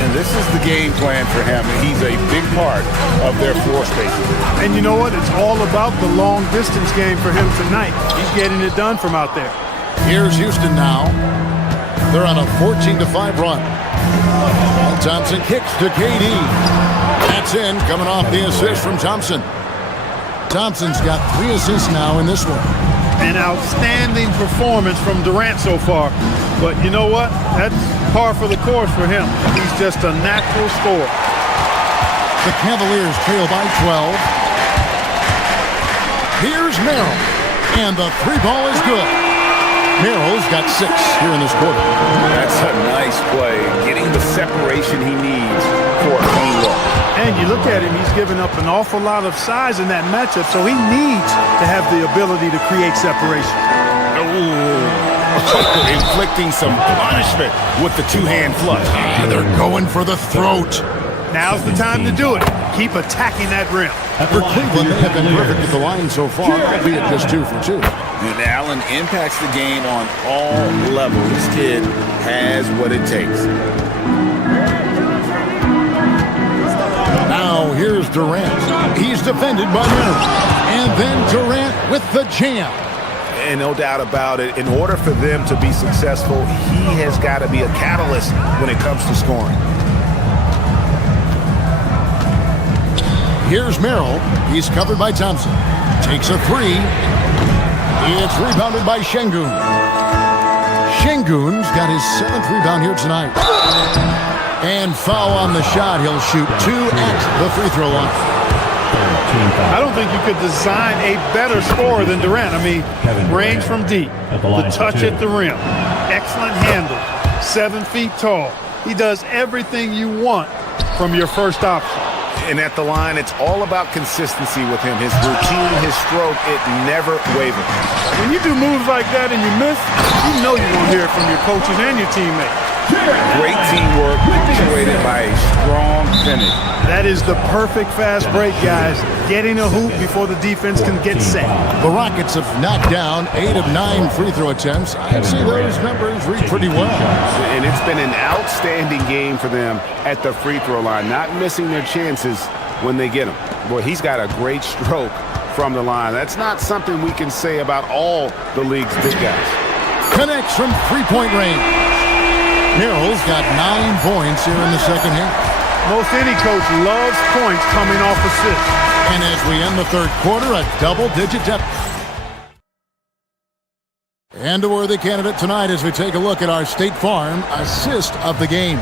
And this is the game plan for him, and he's a big part of their floor spacing. And you know what? It's all about the long-distance game for him tonight. He's getting it done from out there. Here's Houston now. They're on a 14-5 run. Thompson kicks to KD. That's in, coming off the assist from Thompson. Thompson's got 3 assists now in this one. An outstanding performance from Durant so far. But you know what? That's par for the course for him. He's just a natural scorer. The Cavaliers trail by 12. Here's Merrill. And the 3-ball is good. Merrill's got 6 here in this quarter. That's a nice play, getting the separation he needs for a clean look. And you look at him, he's given up an awful lot of size in that matchup, so he needs to have the ability to create separation. Inflicting some punishment with the 2-hand flush. They're going for the throat. Now's the time to do it. Keep attacking that rim. For Cleveland, they have been perfect at the line so far, albeit just 2 for 2. And Allen impacts the game on all levels. This kid has what it takes. Now here's Durant. He's defended by Merrill. And then Durant with the jam. And no doubt about it, in order for them to be successful, he has got to be a catalyst when it comes to scoring. Here's Merrill. He's covered by Thompson. Takes a 3. It's rebounded by Şengün. Şengün's got his 7th rebound here tonight. And foul on the shot. He'll shoot 2 at the free throw line. I don't think you could design a better scorer than Durant. I mean, range from deep, the touch at the rim, excellent handle, 7 feet tall. He does everything you want from your first option. And at the line, it's all about consistency with him. His routine, his stroke, it never wavers. When you do moves like that and you miss, you know you're going to hear it from your coaches and your teammates. Great teamwork, punctuated by a strong finish. That is the perfect fast break, guys. Getting a hoop before the defense can get set. The Rockets have knocked down 8 of 9 free throw attempts. I'd say those numbers read pretty well. And it's been an outstanding game for them at the free throw line, not missing their chances when they get them. Boy, he's got a great stroke from the line. That's not something we can say about all the league's big guys. Connects from 3-point range. Merrill's got 9 points here in the second half. Most any coach loves points coming off assists. And as we end the third quarter, a double-digit deficit. And a worthy candidate tonight as we take a look at our State Farm assist of the game.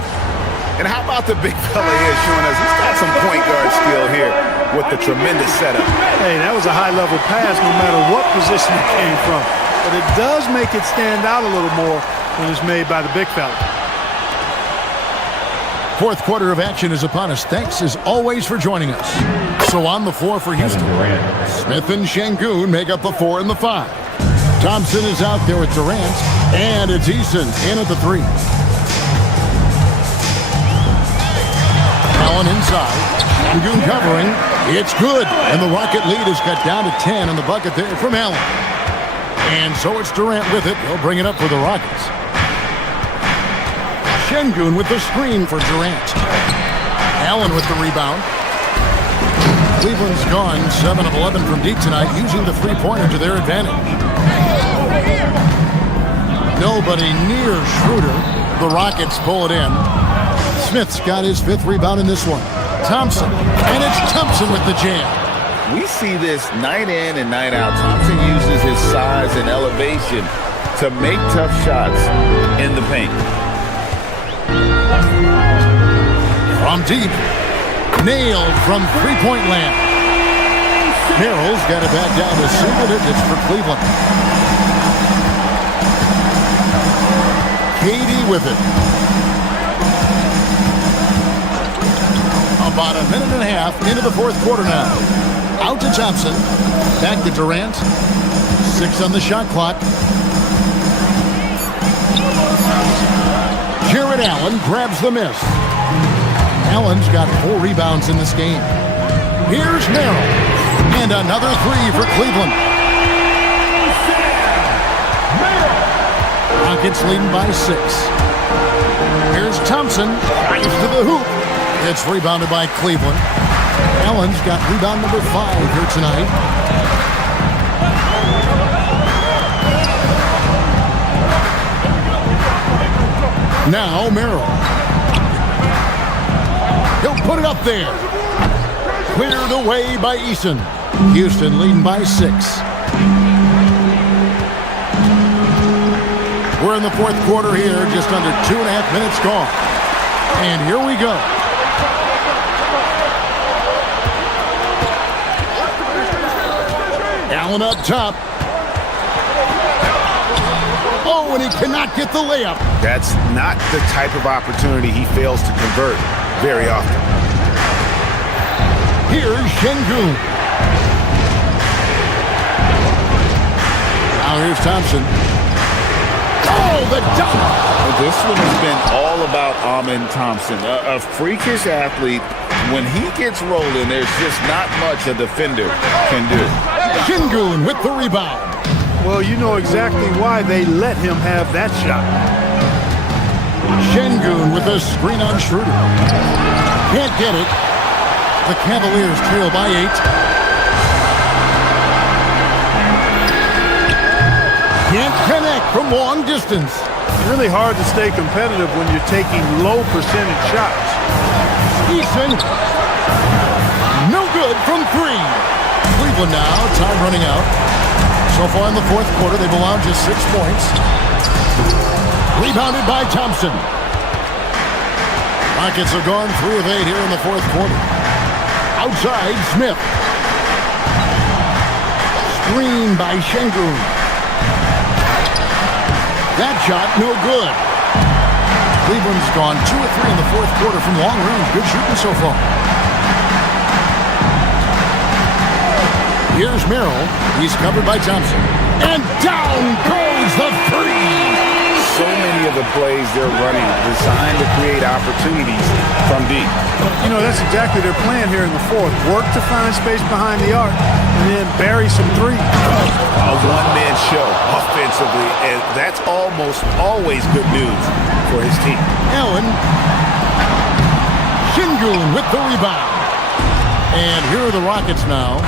And how about the big fella here showing us he's got some point guard skill here with the tremendous setup. Hey, that was a high-level pass no matter what position it came from. But it does make it stand out a little more when it's made by the big fella. Fourth quarter of action is upon us. Thanks, as always, for joining us. So on the floor for Houston, Smith and Şengün make up the 4 and the 5. Thompson is out there with Durant, and it's Eason in at the 3. Allen inside. Şengün covering. It's good, and the Rocket lead is cut down to 10 on the bucket there from Allen. And so it's Durant with it. He'll bring it up for the Rockets. Şengün with the screen for Durant. Allen with the rebound. Cleveland's gone 7 of 11 from deep tonight, using the three-pointer to their advantage. Nobody near Schroeder. The Rockets pull it in. Smith's got his 5th rebound in this one. Thompson, and it's Thompson with the jam. We see this night in and night out. Thompson uses his size and elevation to make tough shots in the paint. From deep. Nailed from three-point land. Merrill's got it back down to single digits for Cleveland. Katie with it. About a minute and a half into the fourth quarter now. Out to Thompson. Back to Durant. 6 on the shot clock. Jared Allen grabs the miss. Allen's got 4 rebounds in this game. Here's Merrill. And another 3 for Cleveland. Rockets leading by 6. Here's Thompson. Drives to the hoop. It's rebounded by Cleveland. Allen's got rebound number 5 here tonight. Now Merrill. He'll put it up there. Cleared away by Eason. Houston leading by 6. We're in the fourth quarter here, just under 2.5 minutes gone. And here we go. Allen up top. Oh, and he cannot get the layup. That's not the type of opportunity he fails to convert very often. Here's Şengün. Now here's Thompson. Oh, the dunk! This one has been all about Amen Thompson. A freakish athlete. When he gets rolling, there's just not much a defender can do. Şengün with the rebound. Well, you know exactly why they let him have that shot. Şengün with a screen on Schroeder. Can't get it. The Cavaliers trail by 8. Can't connect from long distance. It's really hard to stay competitive when you're taking low percentage shots. Eason. No good from 3. Cleveland now, time running out. So far in the fourth quarter, they've allowed just 6 points. Rebounded by Thompson. Rockets have gone 3 of 8 here in the fourth quarter. Outside, Smith. Screen by Şengün. That shot, no good. Cleveland's gone 2 of 3 in the fourth quarter from long range. Good shooting so far. Here's Merrill. He's covered by Thompson. And down goes the 3. So many of the plays they're running designed to create opportunities from deep. You know, that's exactly their plan here in the fourth. Work to find space behind the arc and then bury some threes. A one-man show offensively, and that's almost always good news for his team. Allen. Şengün with the rebound. And here are the Rockets now.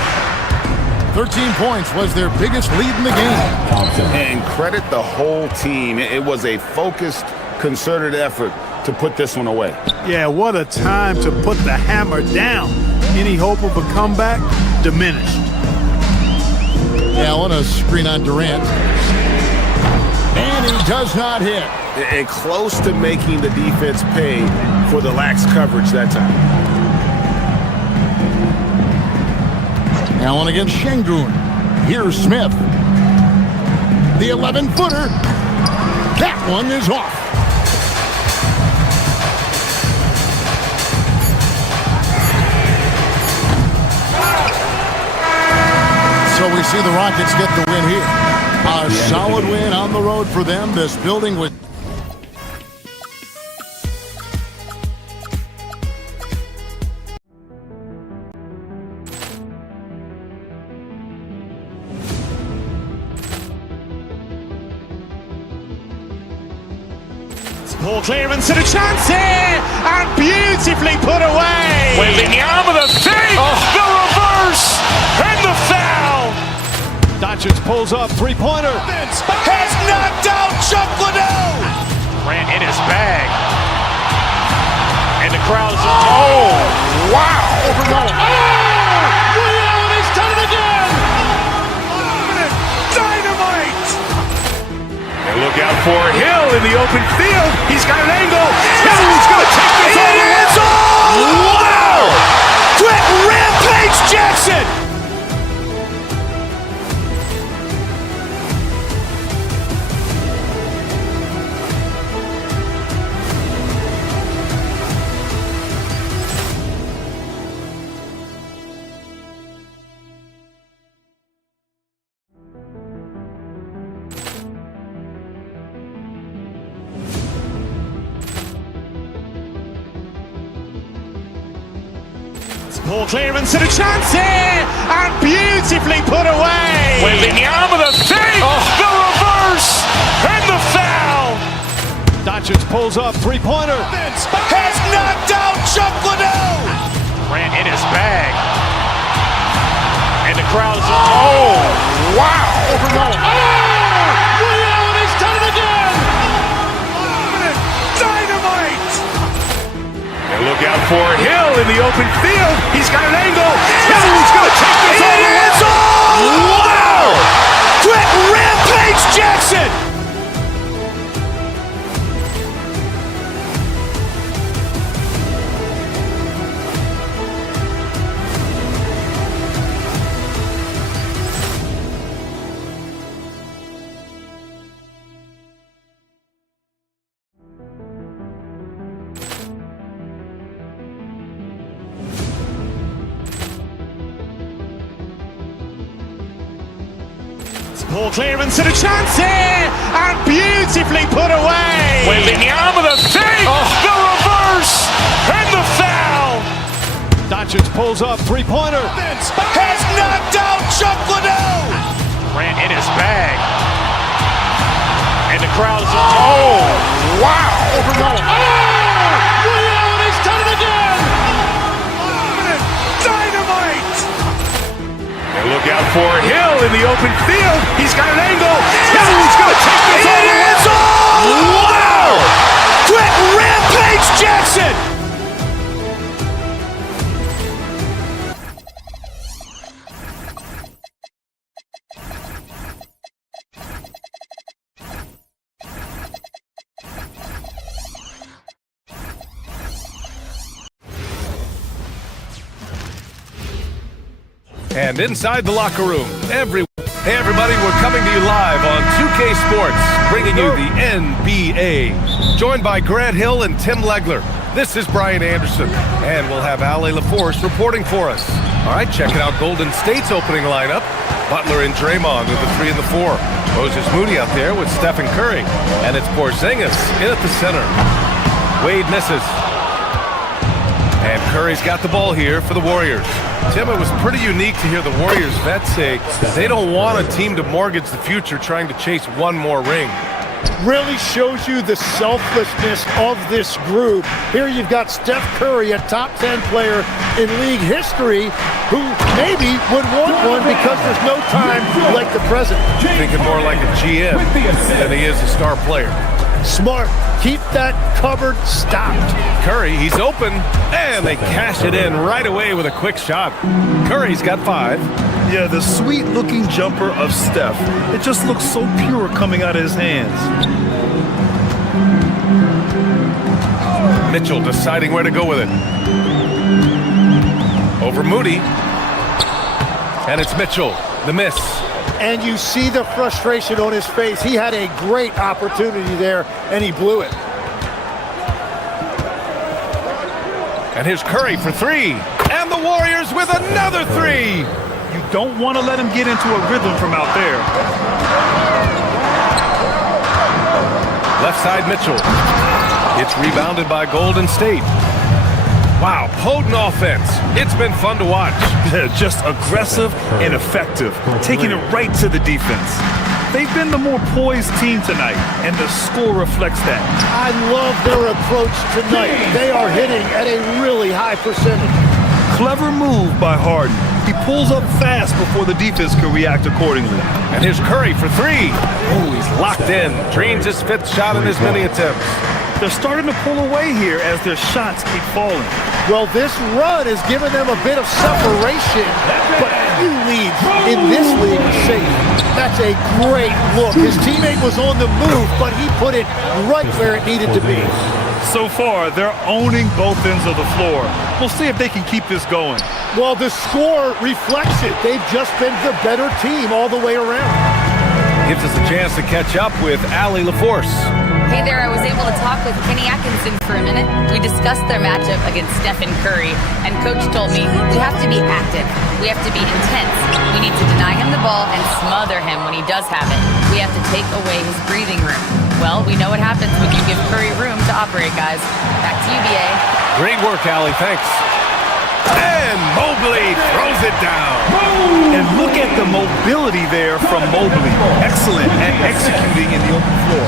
13 points was their biggest lead in the game. And credit the whole team. It was a focused, concerted effort to put this one away. Yeah, what a time to put the hammer down. Any hope of a comeback diminished. Allen, a screen on Durant. And he does not hit. And close to making the defense pay for the lax coverage that time. Allen against Şengün. Here's Smith. The 11-footer. That one is off. So we see the Rockets get the win here. A solid win on the road for them. This building was... Poor clearance and a chance here, and beautifully put away. Wembanyama with a dig, the reverse, and the foul. Doncic pulls up, three-pointer. Has knocked out Chuck Liddell. Ran in his bag, and the crowd is. Oh, wow! He's done it again. Dynamite. And look out for Hill in the open field. He's got an angle. Hill's going to take this all the way. Poor clearance and a chance here, and beautifully put away. Wembanyama the save, the reverse, and the foul. Doncic pulls up, three-pointer. Has knocked out Chuck Liddell. Grant in his bag. And the crowd's, oh, wow. He's done it again. Dynamite. And look out for Hill in the open field. He's got an angle. Hill's going to take this all the way. Wow! Quick Rampage Jackson. Poor clearance and a chance here, and beautifully put away. Wembanyama the save, the reverse, and the foul. Doncic pulls up, three-pointer. Has knocked out Chuck Liddell. Grant in his bag. And the crowd's, oh, wow. He's done it again. Dynamite. And look out for Hill in the open field. He's got an angle. Hill's going to take this all the way. Wow! Quick Rampage Jackson. And inside the locker room, hey everybody, we're coming to you live on 2K Sports, bringing you the NBA. Joined by Grant Hill and Tim Legler. This is Brian Anderson, and we'll have Ale LaForce reporting for us. All right, checking out Golden State's opening lineup. Butler and Draymond with the 3 and the 4. Moses Moody out there with Stephen Curry. And it's Porzingis in at the center. Wade misses. And Curry's got the ball here for the Warriors. Tim, it was pretty unique to hear the Warriors vets say they don't want a team to mortgage the future trying to chase one more ring. Really shows you the selflessness of this group. Here you've got Steph Curry, a top 10 player in league history, who maybe would want one because there's no time like the present. Thinking more like a GM than he is a star player. Smart. Keep that cupboard stocked. Curry, he's open, and they cash it in right away with a quick shot. Curry's got 5. Yeah, the sweet-looking jumper of Steph. It just looks so pure coming out of his hands. Mitchell deciding where to go with it. Over Moody. And it's Mitchell, the miss. And you see the frustration on his face. He had a great opportunity there, and he blew it. And here's Curry for 3. And the Warriors with another 3. You don't want to let him get into a rhythm from out there. Left side Mitchell. It's rebounded by Golden State. Wow, potent offense. It's been fun to watch. Just aggressive and effective, taking it right to the defense. They've been the more poised team tonight, and the score reflects that. I love their approach tonight. They are hitting at a really high percentage. Clever move by Harden. He pulls up fast before the defense can react accordingly. And here's Curry for 3. Oh, he's locked in. Drains his 5th shot in his many attempts. They're starting to pull away here as their shots keep falling. Well, this run has given them a bit of separation, but few leads in this league are safe. That's a great look. His teammate was on the move, but he put it right where it needed to be. So far, they're owning both ends of the floor. We'll see if they can keep this going. Well, the score reflects it. They've just been the better team all the way around. Gives us a chance to catch up with Ale LaForce. Hey there, I was able to talk with Kenny Atkinson for a minute. We discussed their matchup against Stephen Curry, and Coach told me we have to be active. We have to be intense. We need to deny him the ball and smother him when he does have it. We have to take away his breathing room. Well, we know what happens when you give Curry room to operate, guys. Back to you, BA. Great work, Ale. Thanks. And Mobley throws it down. And look at the mobility there from Mobley. Excellent at executing in the open floor.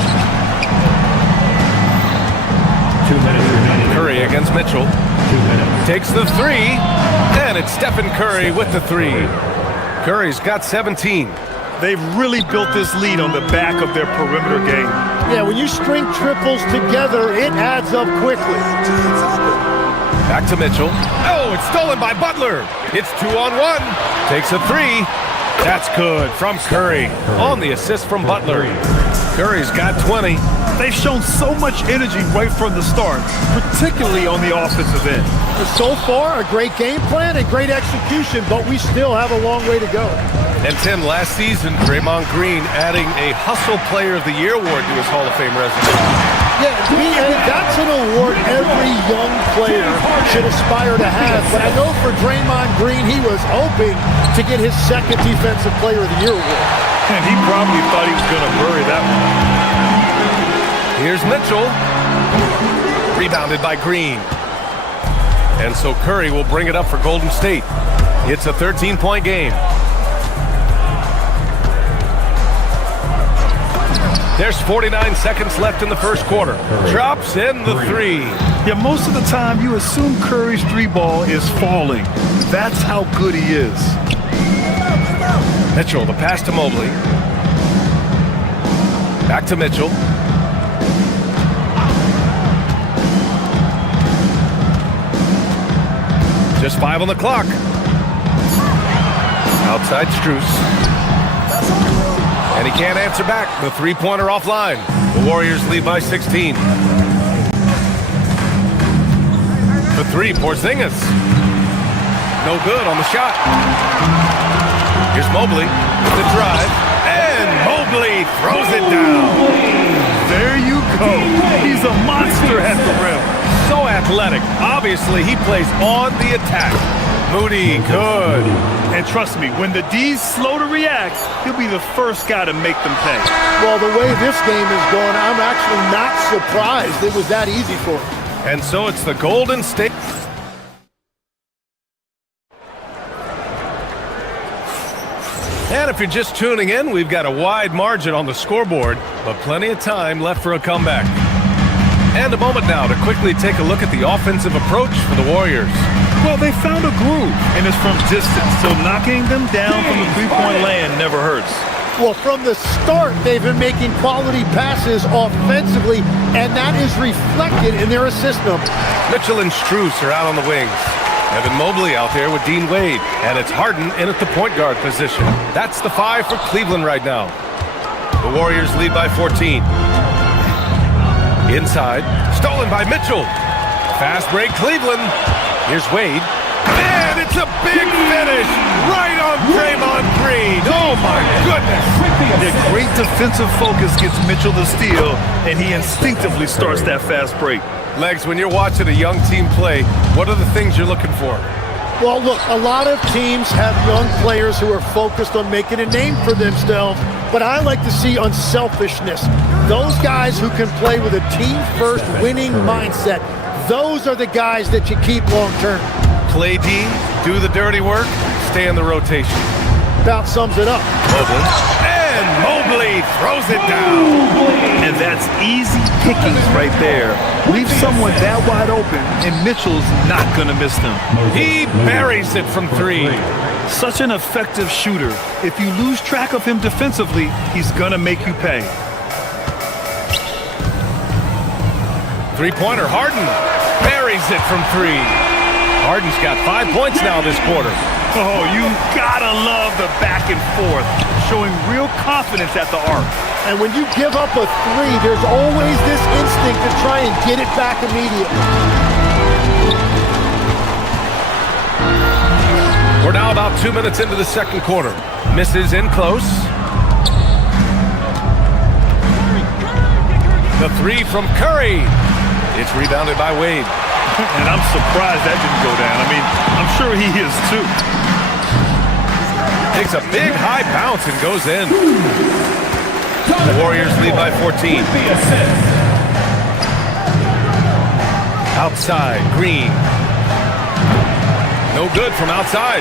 2 minutes remaining. Curry against Mitchell. 2 minutes. Takes the three, and it's Stephen Curry with the three. Curry's got 17. They've really built this lead on the back of their perimeter game. Yeah, when you string triples together, it adds up quickly. Back to Mitchell. Oh, it's stolen by Butler. It's 2-on-1. Takes a three. That's good from Curry on the assist from Butler. Curry's got 20. They've shown so much energy right from the start, particularly on the offensive end. So far, a great game plan and great execution, but we still have a long way to go. And Tim, last season, Draymond Green adding a Hustle Player of the Year award to his Hall of Fame resume. Yeah, that's an award every young player should aspire to have. But I know for Draymond Green, he was hoping to get his second Defensive Player of the Year award. And he probably thought he was going to bury that one. Here's Mitchell. Rebounded by Green. And so Curry will bring it up for Golden State. It's a 13-point game. There's 49 seconds left in the first quarter. Drops in the three. Yeah, most of the time you assume Curry's three ball is falling. That's how good he is. Mitchell, the pass to Mobley. Back to Mitchell. Just 5 on the clock. Outside Strus. And he can't answer back. The three-pointer offline. The Warriors lead by 16. For three, Porzingis. No good on the shot. Here's Mobley with the drive. And Mobley throws it down. There you go. He's a monster at the rim. So athletic. Obviously, he plays on the attack. Moody, good. And trust me, when the D's slow to react, he'll be the first guy to make them pay. Well, the way this game is going, I'm actually not surprised it was that easy for him. And so it's the Golden State. And if you're just tuning in, we've got a wide margin on the scoreboard, but plenty of time left for a comeback. And a moment now to quickly take a look at the offensive approach for the Warriors. Well, they found a groove, and it's from distance, so knocking them down from the three-point land never hurts. Well, from the start, they've been making quality passes offensively, and that is reflected in their assist number. Mitchell and Strus are out on the wings. Evan Mobley out there with Dean Wade, and it's Harden in at the point guard position. That's the 5 for Cleveland right now. The Warriors lead by 14. Inside, stolen by Mitchell. Fast break, Cleveland. Here's Wade. And it's a big finish right on Draymond Green. Oh, my goodness. The great defensive focus gets Mitchell the steal, and he instinctively starts that fast break. Legs, when you're watching a young team play, what are the things you're looking for? Well, look, a lot of teams have young players who are focused on making a name for themselves, but I like to see unselfishness. Those guys who can play with a team-first winning mindset, those are the guys that you keep long-term. Play D, do the dirty work, stay in the rotation. About sums it up. Mobley. And Mobley throws it down. And that's easy pickings right there. Leave someone that wide open, and Mitchell's not going to miss them. He buries it from three. Such an effective shooter. If you lose track of him defensively, he's going to make you pay. Three-pointer, Harden buries it from three. Harden's got 5 points now this quarter. Oh, you gotta love the back and forth, showing real confidence at the arc. And when you give up a three, there's always this instinct to try and get it back immediately. We're now about 2 minutes into the second quarter. Misses in close. The three from Curry. It's rebounded by Wade. And I'm surprised that didn't go down. I mean, I'm sure he is too. Takes a big high bounce and goes in. The Warriors lead by 14. Outside, Green. No good from outside.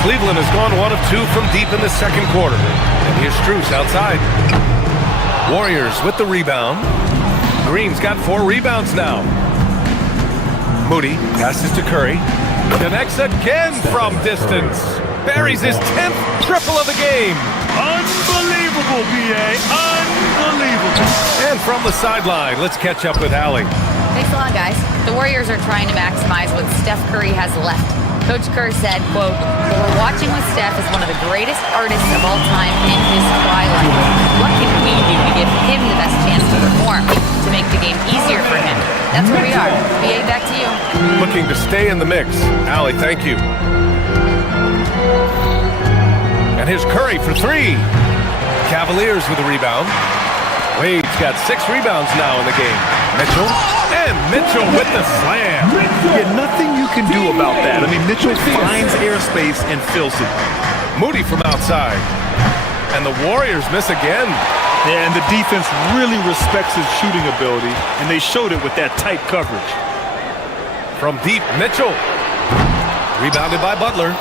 Cleveland has gone 1 of 2 from deep in the second quarter. And here's Strus outside. Warriors with the rebound. Green's got 4 rebounds now. Moody passes to Curry. Connects again from distance. Buries his 10th triple of the game. Unbelievable, B.A. Unbelievable. And from the sideline, let's catch up with Allie. Thanks a lot, guys. The Warriors are trying to maximize what Steph Curry has left. Coach Kerr said, quote, "What we're watching with Steph is one of the greatest artists of all time in his twilight. What can we do to give him the best chance to perform, to make the game easier for him?" That's where we are. B.A., back to you. Looking to stay in the mix. Allie, thank you. And here's Curry for 3. Cavaliers with the rebound. Wade's got 6 rebounds now in the game. Mitchell, and Mitchell with the slam. Yeah, nothing you can do about that. I mean, Mitchell finds airspace and fills it. Moody from outside. And the Warriors miss again. Yeah, and the defense really respects his shooting ability, and they showed it with that tight coverage. From deep, Mitchell. Rebounded by Butler.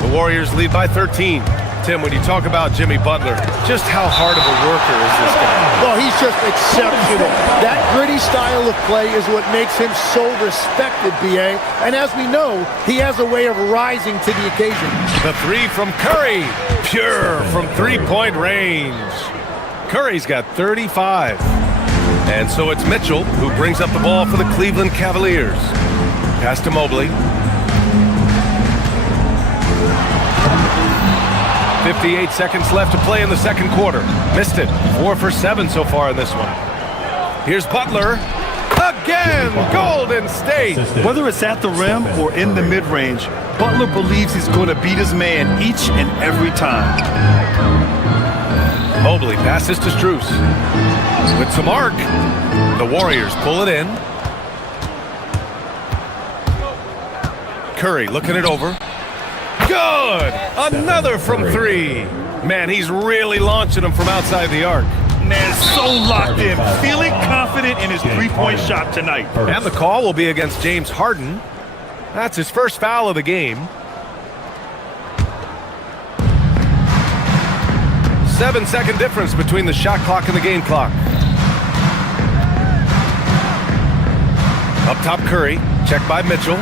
The Warriors lead by 13. Tim, when you talk about Jimmy Butler, just how hard of a worker is this guy? Well, he's just exceptional. That gritty style of play is what makes him so respected, B.A. And as we know, he has a way of rising to the occasion. The 3 from Curry. Pure from three-point range. Curry's got 35. And so it's Mitchell who brings up the ball for the Cleveland Cavaliers. Pass to Mobley. 58 seconds left to play in the second quarter. Missed it. 4 for 7 so far in this one. Here's Butler. Again, Golden State. Whether it's at the rim or in the mid-range, Butler believes he's going to beat his man each and every time. Mobley passes to Strus. With some arc. The Warriors pull it in. Curry looking it over. Good! Another from 3. Man, he's really launching them from outside the arc. Man, so locked in, feeling confident in his three-point shot tonight. And the call will be against James Harden. That's his first foul of the game. 7-second difference between the shot clock and the game clock. Up top, Curry. Checked by Mitchell.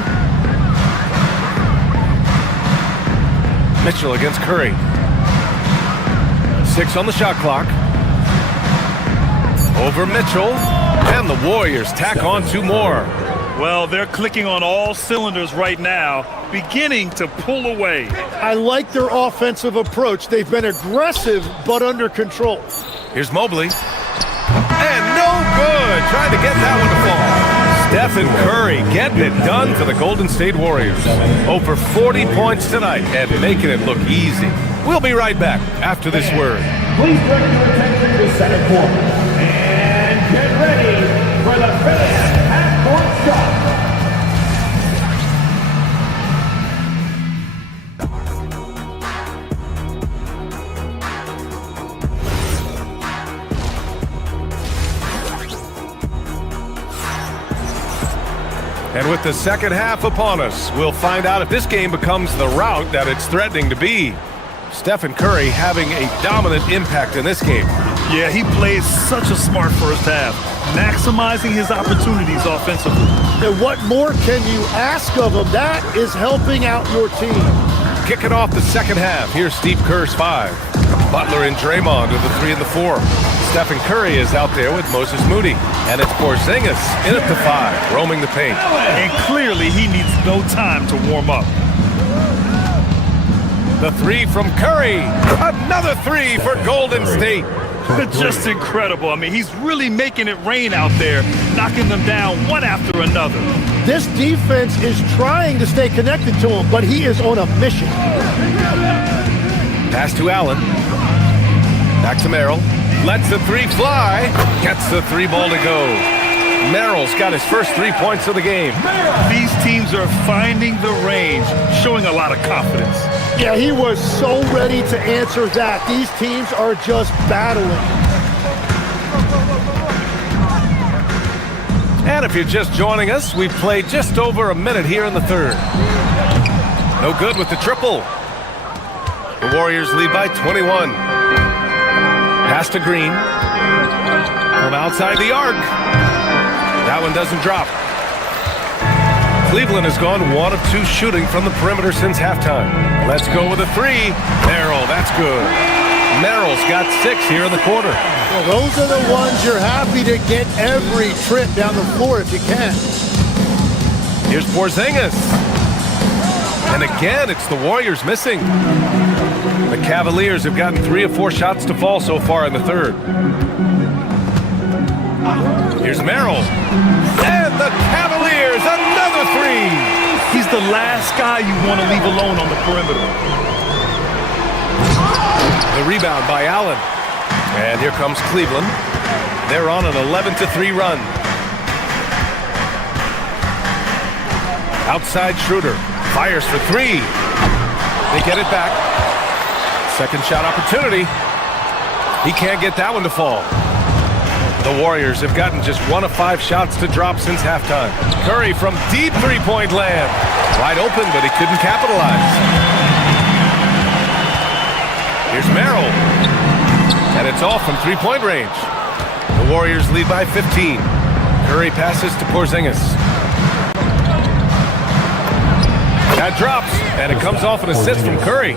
Mitchell against Curry. 6 on the shot clock. Over Mitchell. And the Warriors tack on 2 more. Well, they're clicking on all cylinders right now, beginning to pull away. I like their offensive approach. They've been aggressive, but under control. Here's Mobley. And no good. Trying to get that one to fall. Stephen Curry getting it done for the Golden State Warriors. Over 40 points tonight and making it look easy. We'll be right back after this word. Please direct your attention to center court. And get ready for the fan half-court shot. And with the second half upon us, we'll find out if this game becomes the rout that it's threatening to be. Stephen Curry having a dominant impact in this game. Yeah, he plays such a smart first half, maximizing his opportunities offensively. And what more can you ask of him? That is helping out your team. Kicking off the second half, here's Steve Kerr's 5. Butler and Draymond are the 3 and the 4. Stephen Curry is out there with Moses Moody. And it's Porzingis in at the 5, roaming the paint. And clearly he needs no time to warm up. The 3 from Curry. Another 3 for Golden State. Just incredible. I mean, he's really making it rain out there, knocking them down one after another. This defense is trying to stay connected to him, but he is on a mission. Pass to Allen. Back to Merrill. Lets the 3 fly. Gets the 3 ball to go. Merrill's got his first 3 points of the game. These teams are finding the range, showing a lot of confidence. Yeah, he was so ready to answer that. These teams are just battling. And if you're just joining us, we've played just over a minute here in the third. No good with the triple. The Warriors lead by 21. Pass to Green. From outside the arc. That one doesn't drop. Cleveland has gone 1 of 2 shooting from the perimeter since halftime. Let's go with a 3. Merrill, that's good. Merrill's got 6 here in the quarter. Well, those are the ones you're happy to get every trip down the floor if you can. Here's Porzingis. And again, it's the Warriors missing. The Cavaliers have gotten 3 of 4 shots to fall so far in the third. Here's Merrill. And the Cavaliers, another 3. He's the last guy you want to leave alone on the perimeter. The rebound by Allen. And here comes Cleveland. They're on an 11-3 run. Outside Schroeder. Fires for 3. They get it back. Second shot opportunity. He can't get that one to fall. The Warriors have gotten just 1 of 5 shots to drop since halftime. Curry from deep three-point land. Wide open, but he couldn't capitalize. Here's Merrill. And it's off from three-point range. The Warriors lead by 15. Curry passes to Porzingis. That drops, and it comes off an assist from Curry.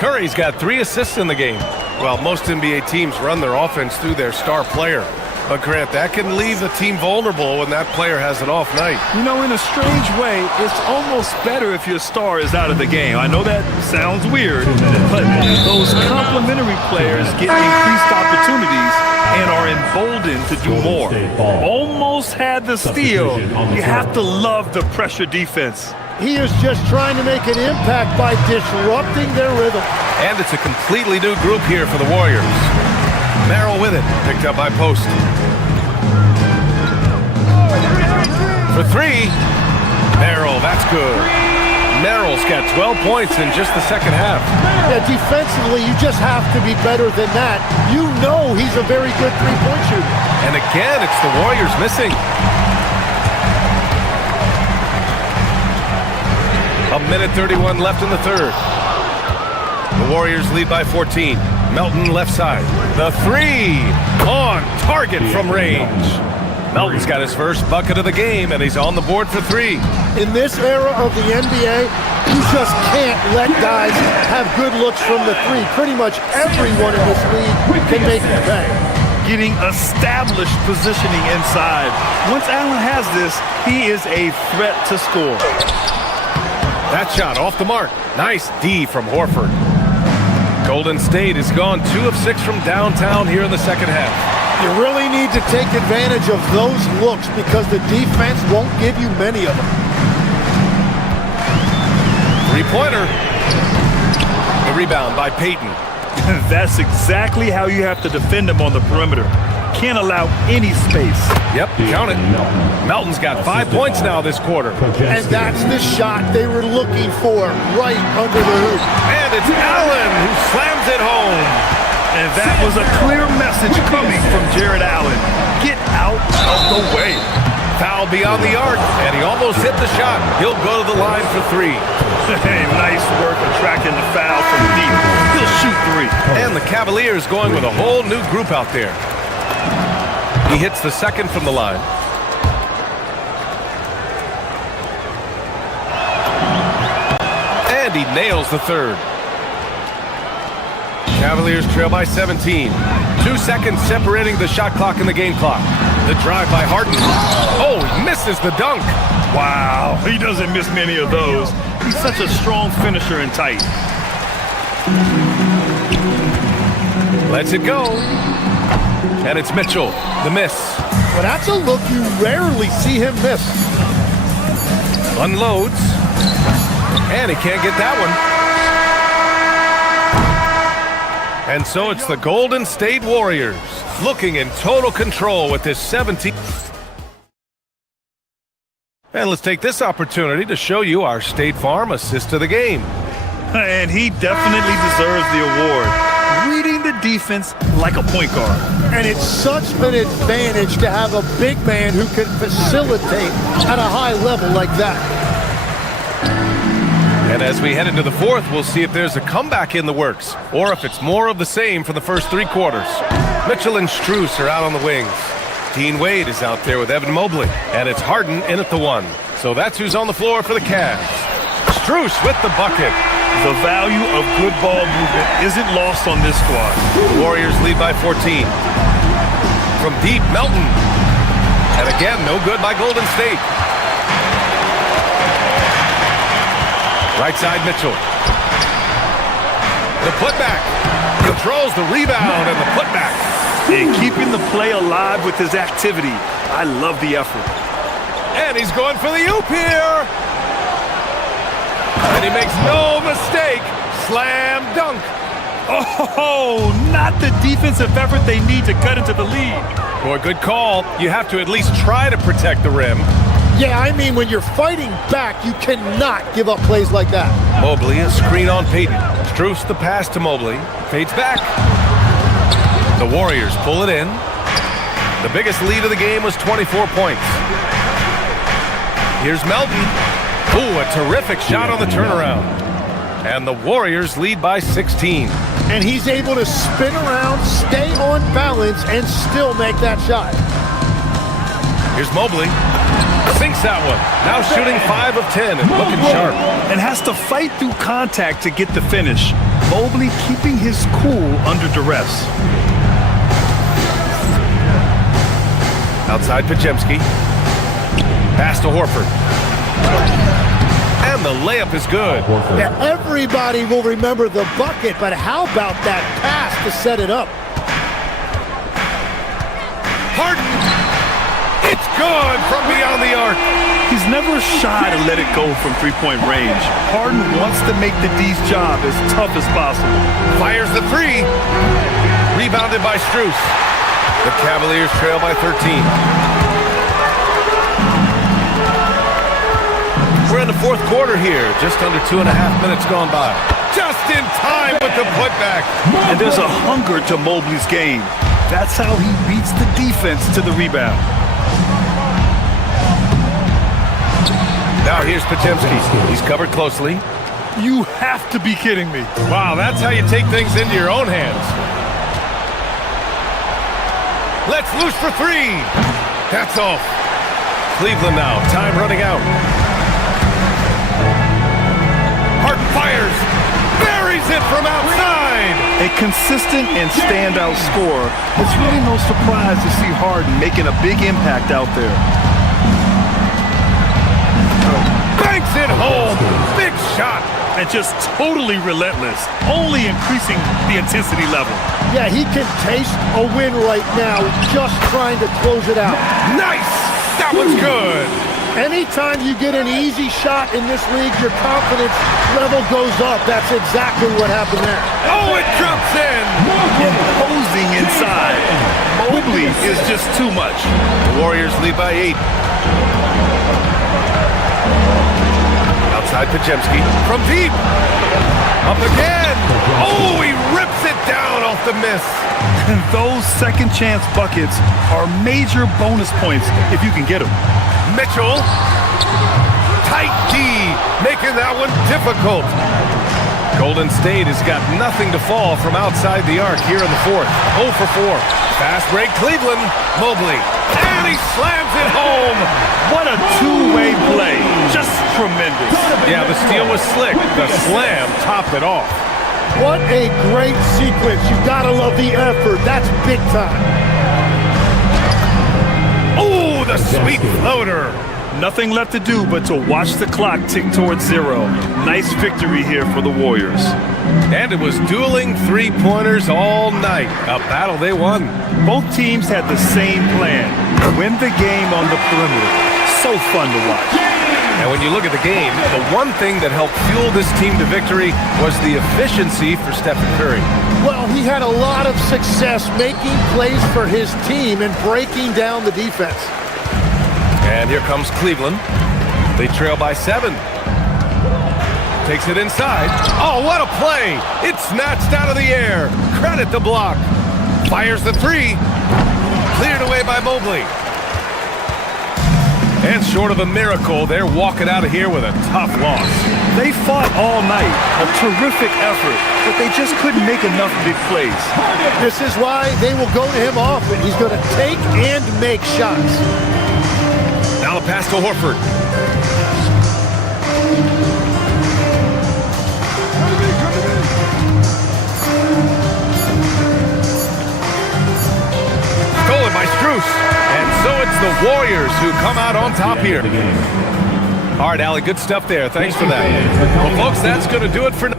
Curry's got 3 assists in the game. Well, most NBA teams run their offense through their star player. But Grant, that can leave the team vulnerable when that player has an off night. You know, in a strange way, it's almost better if your star is out of the game. I know that sounds weird, but those complementary players get increased opportunities and are emboldened to do more. Almost had the steal. You have to love the pressure defense. He is just trying to make an impact by disrupting their rhythm. And it's a completely new group here for the Warriors. Merrill with it, picked up by Post. For 3, Merrill, that's good. Merrill's got 12 points in just the second half. Yeah, defensively, you just have to be better than that. You know he's a very good three-point shooter. And again, it's the Warriors missing. A minute 31 left in the third. The Warriors lead by 14. Melton left side. The 3 on target from range. Melton's got his first bucket of the game, and he's on the board for 3. In this era of the NBA, you just can't let guys have good looks from the 3. Pretty much everyone in this league can make it pay. Getting established positioning inside. Once Allen has this, he is a threat to score. That shot off the mark. Nice D from Horford. Golden State has gone 2 of 6 from downtown here in the second half. You really need to take advantage of those looks because the defense won't give you many of them. Three-pointer. The rebound by Payton. That's exactly how you have to defend him on the perimeter. Can't allow any space. Yep, count it. Melton's got 5 points now this quarter. And that's the shot they were looking for right under the hoop. And it's Allen who slams it home. And that was a clear message coming from Jared Allen. Get out of the way. Foul beyond the arc, and he almost hit the shot. He'll go to the line for 3. Hey, nice work attracting the foul from deep. He'll shoot 3. And the Cavaliers going with a whole new group out there. He hits the second from the line. And he nails the third. Cavaliers trail by 17. 2 seconds separating the shot clock and the game clock. The drive by Harden. Oh, he misses the dunk. Wow, he doesn't miss many of those. He's such a strong finisher and tight. Lets it go. And it's Mitchell, the miss. Well, that's a look you rarely see him miss. Unloads. And he can't get that one. And so it's the Golden State Warriors looking in total control with this 17. And let's take this opportunity to show you our State Farm assist of the game. And he definitely deserves the award. Reading the defense. defense like a point guard. And it's such an advantage to have a big man who can facilitate at a high level like that. And as we head into the fourth, we'll see if there's a comeback in the works, or if it's more of the same for the first 3 quarters. Mitchell and Strus are out on the wings. Dean Wade is out there with Evan Mobley, and it's Harden in at the 1. So that's who's on the floor for the Cavs. Strus with the bucket. The value of good ball movement isn't lost on this squad. Warriors lead by 14. From deep, Melton. And again, no good by Golden State. Right side, Mitchell. The putback. Controls the rebound and the putback. And keeping the play alive with his activity. I love the effort. And he's going for the oop here. And he makes no mistake. Slam dunk. Oh, not the defensive effort they need to cut into the lead. Boy, good call. You have to at least try to protect the rim. Yeah, I mean, when you're fighting back, you cannot give up plays like that. Mobley, a screen on Payton. Strus the pass to Mobley. Fades back. The Warriors pull it in. The biggest lead of the game was 24 points. Here's Melton. Ooh, a terrific shot on the turnaround. And the Warriors lead by 16. And he's able to spin around, stay on balance, and still make that shot. Here's Mobley. Sinks that one. Now shooting 5 of 10 and looking sharp. And has to fight through contact to get the finish. Mobley keeping his cool under duress. Outside Podziemski. Pass to Horford. And the layup is good. Yeah, everybody will remember the bucket, but how about that pass to set it up? Harden. It's good from beyond the arc. He's never shy to let it go from three-point range. Harden wants to make the D's job as tough as possible. Fires the 3. Rebounded by Strus. The Cavaliers trail by 13. We're in the fourth quarter here. Just under 2.5 minutes gone by. Just in time with the putback. And there's a hunger to Mobley's game. That's how he beats the defense to the rebound. Now here's Podziemski. He's covered closely. You have to be kidding me. Wow, that's how you take things into your own hands. Let's loose for 3. That's off. Cleveland now. Time running out. Harden fires. Buries it from outside. A consistent and standout scorer. It's really no surprise to see Harden making a big impact out there. Banks it home. Big shot. And just totally relentless, only increasing the intensity level. Yeah, he can taste a win right now, just trying to close it out. Nice! That one's good. Anytime you get an easy shot in this league, your confidence level goes up. That's exactly what happened there. Oh, it drops in. Imposing inside. Mobley is just too much. The Warriors lead by 8. Outside Podziemski. From deep. Up again. Oh, he rips it down off the miss. And those second chance buckets are major bonus points if you can get them. Mitchell. Tight D. Making that one difficult. Golden State has got nothing to fall from outside the arc here in the fourth. 0 for 4. Fast break Cleveland. Mobley. And he slams it home. What a two-way play. Just tremendous. Yeah, the steal was slick. The slam topped it off. What a great sequence. You've got to love the effort. That's big time. Oh, the sweet floater. Nothing left to do but to watch the clock tick towards 0. Nice victory here for the Warriors. And it was dueling three-pointers all night. A battle they won. Both teams had the same plan. Win the game on the perimeter. So fun to watch. And when you look at the game, the one thing that helped fuel this team to victory was the efficiency for Stephen Curry. Well, he had a lot of success making plays for his team and breaking down the defense. And here comes Cleveland. They trail by 7. Takes it inside. Oh, what a play! It's snatched out of the air. Credit the block. Fires the three. Cleared away by Mobley. And short of a miracle, they're walking out of here with a tough loss. They fought all night, a terrific effort, but they just couldn't make enough big plays. This is why they will go to him often. He's going to take and make shots. Now the pass to Horford. Stolen by Strus. And so it's the Warriors who come out on top here. All right, Allie, good stuff there. Thanks for that. Well, folks, that's going to do it for now.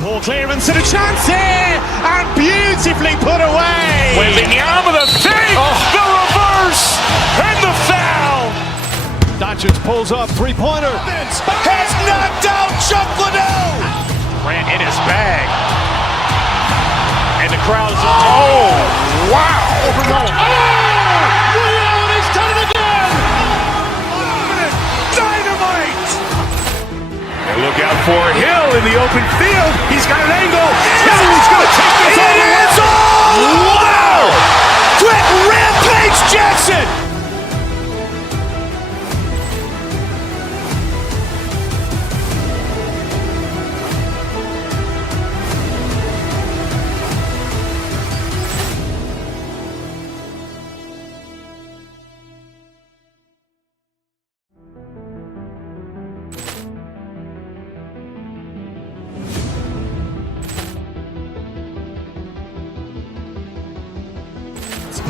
Ball clearance and a chance here, and beautifully put away. Wembanyama with a fake, the reverse, and the foul. Doncic pulls up, three-pointer. Has knocked out Chuck Liddell. Grant in his bag. And the crowd's, oh, wow. He's done it again. Dynamite. And look out for Hill in the open field. He's got an angle. He's going to take this all the way. Wow! Quick rampage Jackson.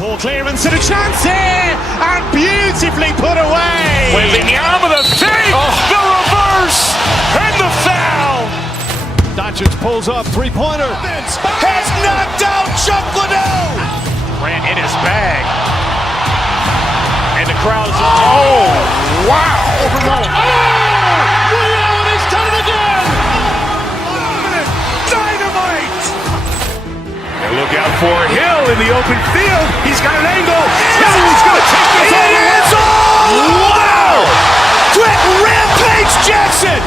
Ball clearance and a chance here, and beautifully put away. Wembanyama with a fake, the reverse, and the foul. Doncic pulls up, three-pointer. Has knocked out Chuck Liddell. Grant in his bag. And the crowd's, oh, wow. He's done it again. Dynamite. And look out for Hill in the open field. He's got an angle. He's going to take this all the way. Wow! Quick rampage Jackson.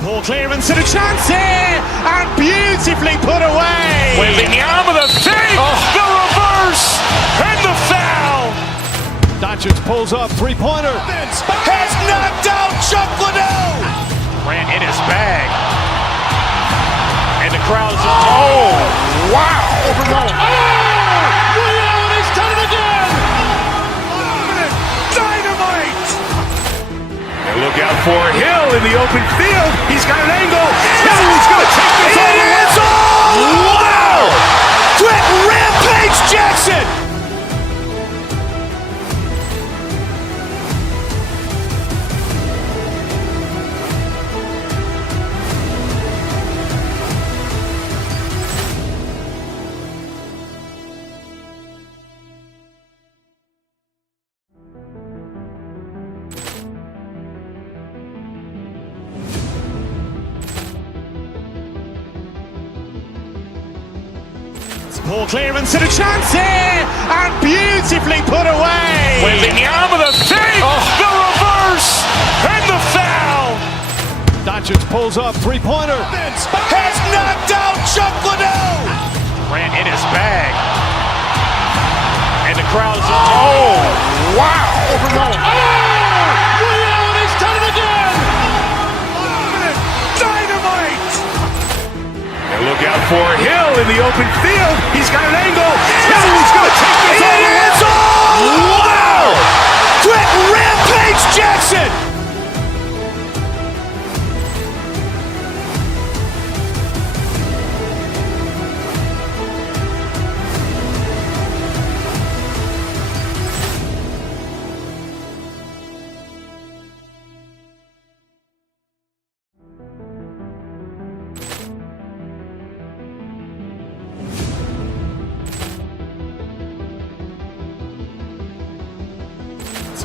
Ball clearance and a chance here, and beautifully put away. Wembanyama with a fake, the reverse, and the foul. Doncic pulls up, three-pointer. Has knocked out Chuck Liddell. Grant in his bag. And the crowd's, oh, wow. He's done it again. Dynamite. And look out for Hill in the open field. He's got an angle. He's going to take this all the way. Wow! Quick rampage Jackson. Ball clearance and a chance here, and beautifully put away. Wembanyama with a fake, the reverse, and the foul. Doncic pulls up, three-pointer. Has knocked out Chuck Liddell. Grant in his bag. And the crowd's, oh, wow. He's done it again. Dynamite. And look out for Hill in the open field. He's got an angle. He's going to take this all the way. Wow! Quick rampage Jackson.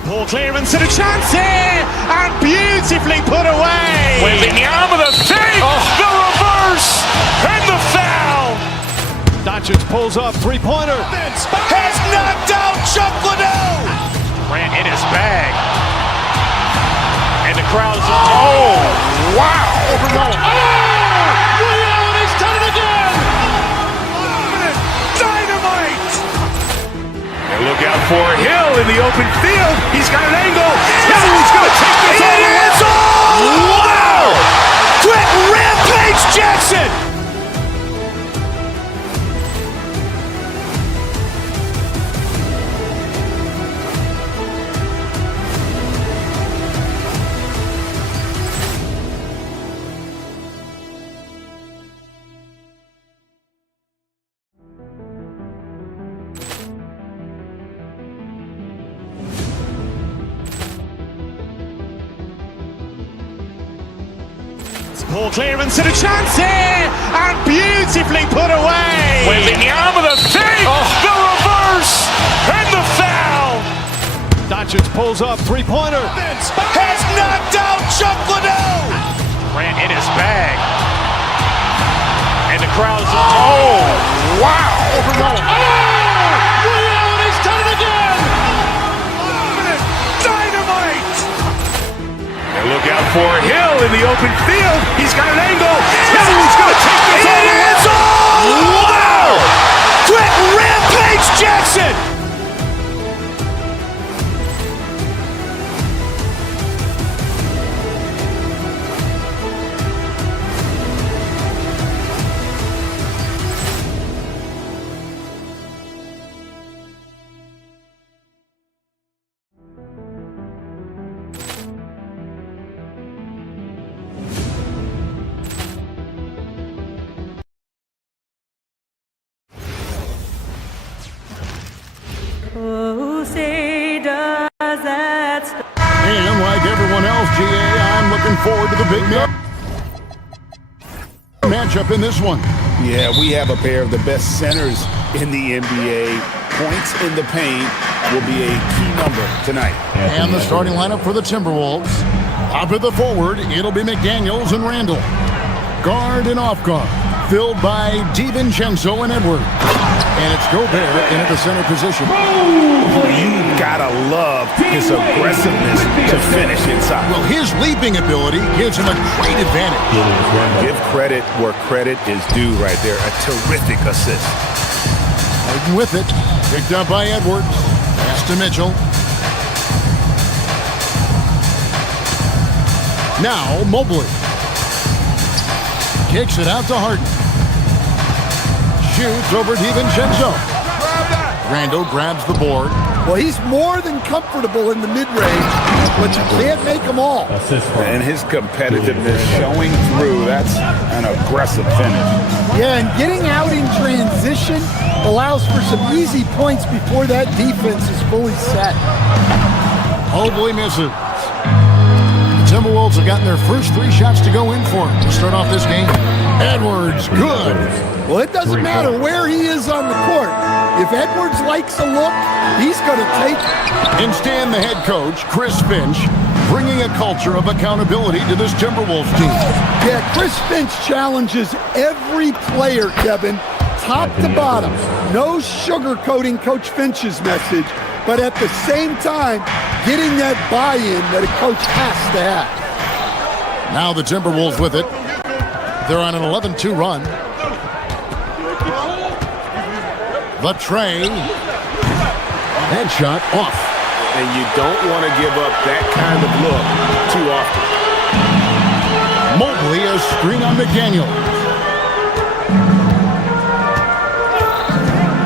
Poor clearance and a chance here, and beautifully put away. Wembanyama the fake, the reverse, and the foul. Doncic pulls up, three-pointer. Has knocked out Chuck Liddell. Ran in his bag. And the crowd's, oh, wow. Reality's done it again. Dynamite. And look out for Hill in the open field. He's got an angle. He's going to take this all the way. Wow. Quick rampage Jackson. Poor clearance and a chance here, and beautifully put away. Wembanyama the fake, the reverse, and the foul. Doncic pulls up, three-pointer. Has knocked out Chuck Liddell. Ran in his bag. And the crowd's, oh, wow. Reality's done it again. Dynamite. And look out for Hill in the open field. He's got an angle. He's going to take this all the way. Wow. Quick rampage Jackson. And like everyone else, GA, I'm looking forward to the big matchup in this one. Yeah, we have a pair of the best centers in the NBA. Points in the paint will be a key number tonight. And the starting lineup for the Timberwolves. Up at the forward, it'll be McDaniels and Randall. Guard and off guard, filled by DiVincenzo and Edwards. And it's Gobert in at the center position. You gotta love his aggressiveness to finish inside. Well, his leaping ability gives him a great advantage. Give credit where credit is due right there. A terrific assist. Holding with it. Picked up by Edwards. Pass to Mitchell. Now Mobley. Kicks it out to Harden. Shoots over DiVincenzo. Randall grabs the board. Well, he's more than comfortable in the mid-range, but you can't make them all. And his competitiveness showing through. That's an aggressive finish. Yeah, and getting out in transition allows for some easy points before that defense is fully set. Mobley misses. The Timberwolves have gotten their first 3 shots to go in for him to start off this game. Edwards, good. Well, it doesn't matter where he is on the court. If Edwards likes a look, he's going to take it. And Stan, the head coach, Chris Finch, bringing a culture of accountability to this Timberwolves team. Yeah, Chris Finch challenges every player, Kevin, top to bottom. No sugarcoating Coach Finch's message, but at the same time, getting that buy-in that a coach has to have. Now the Timberwolves with it. They're on an 11-2 run. The tray. Headshot off. And you don't want to give up that kind of look too often. Mobley a screen on McDaniel.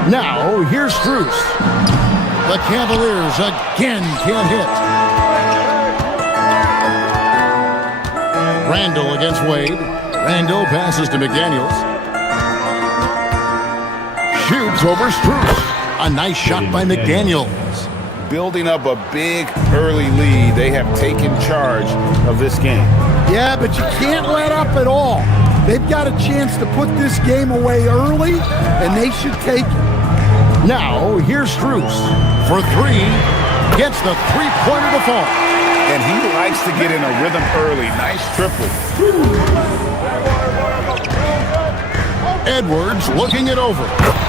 Now here's Strus. The Cavaliers again can't hit. Randall against Wade. Randall passes to McDaniels. Shoots over Strus. A nice shot by McDaniels. Building up a big early lead. They have taken charge of this game. Yeah, but you can't let up at all. They've got a chance to put this game away early, and they should take it. Now, here's Strus for 3. Gets the three-pointer to fall. And he likes to get in a rhythm early. Nice triple. Edwards looking it over.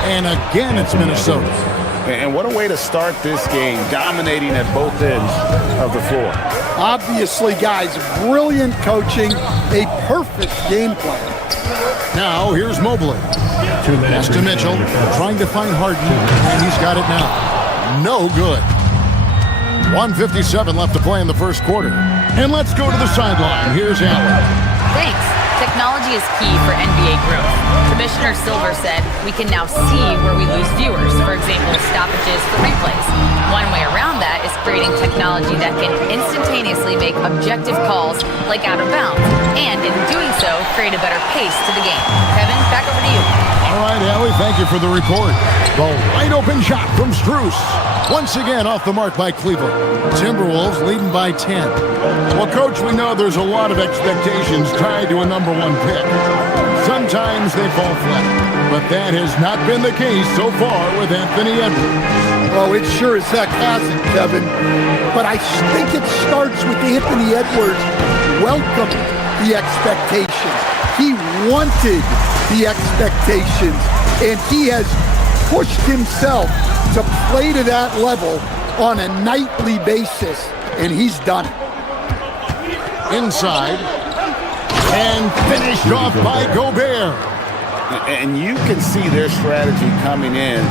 And again, it's Minnesota. And what a way to start this game, dominating at both ends of the floor. Obviously, guys, brilliant coaching, a perfect game plan. Now, here's Mobley. Pass to Mitchell, trying to find Harden, and he's got it now. No good. 1:57 left to play in the first quarter. And let's go to the sideline. Here's Allen. Thanks. Technology is key for NBA growth. Commissioner Silver said we can now see where we lose viewers, for example, stoppages for replays. One way around that is creating technology that can instantaneously make objective calls like out of bounds, and in doing so, create a better pace to the game. Kevin, back over to you. All right, Allie, thank you for the report. The wide open shot from Strus. Once again off the mark by Cleveland. Timberwolves leading by 10. Well, Coach, we know there's a lot of expectations tied to a number one pick. Sometimes they fall flat, but that has not been the case so far with Anthony Edwards. Oh, it sure as heck hasn't, Kevin. But I think it starts with Anthony Edwards welcoming the expectations. He wanted the expectations, and he has pushed himself to play to that level on a nightly basis, and he's done it. Inside, and finished off by Gobert. And you can see their strategy coming in.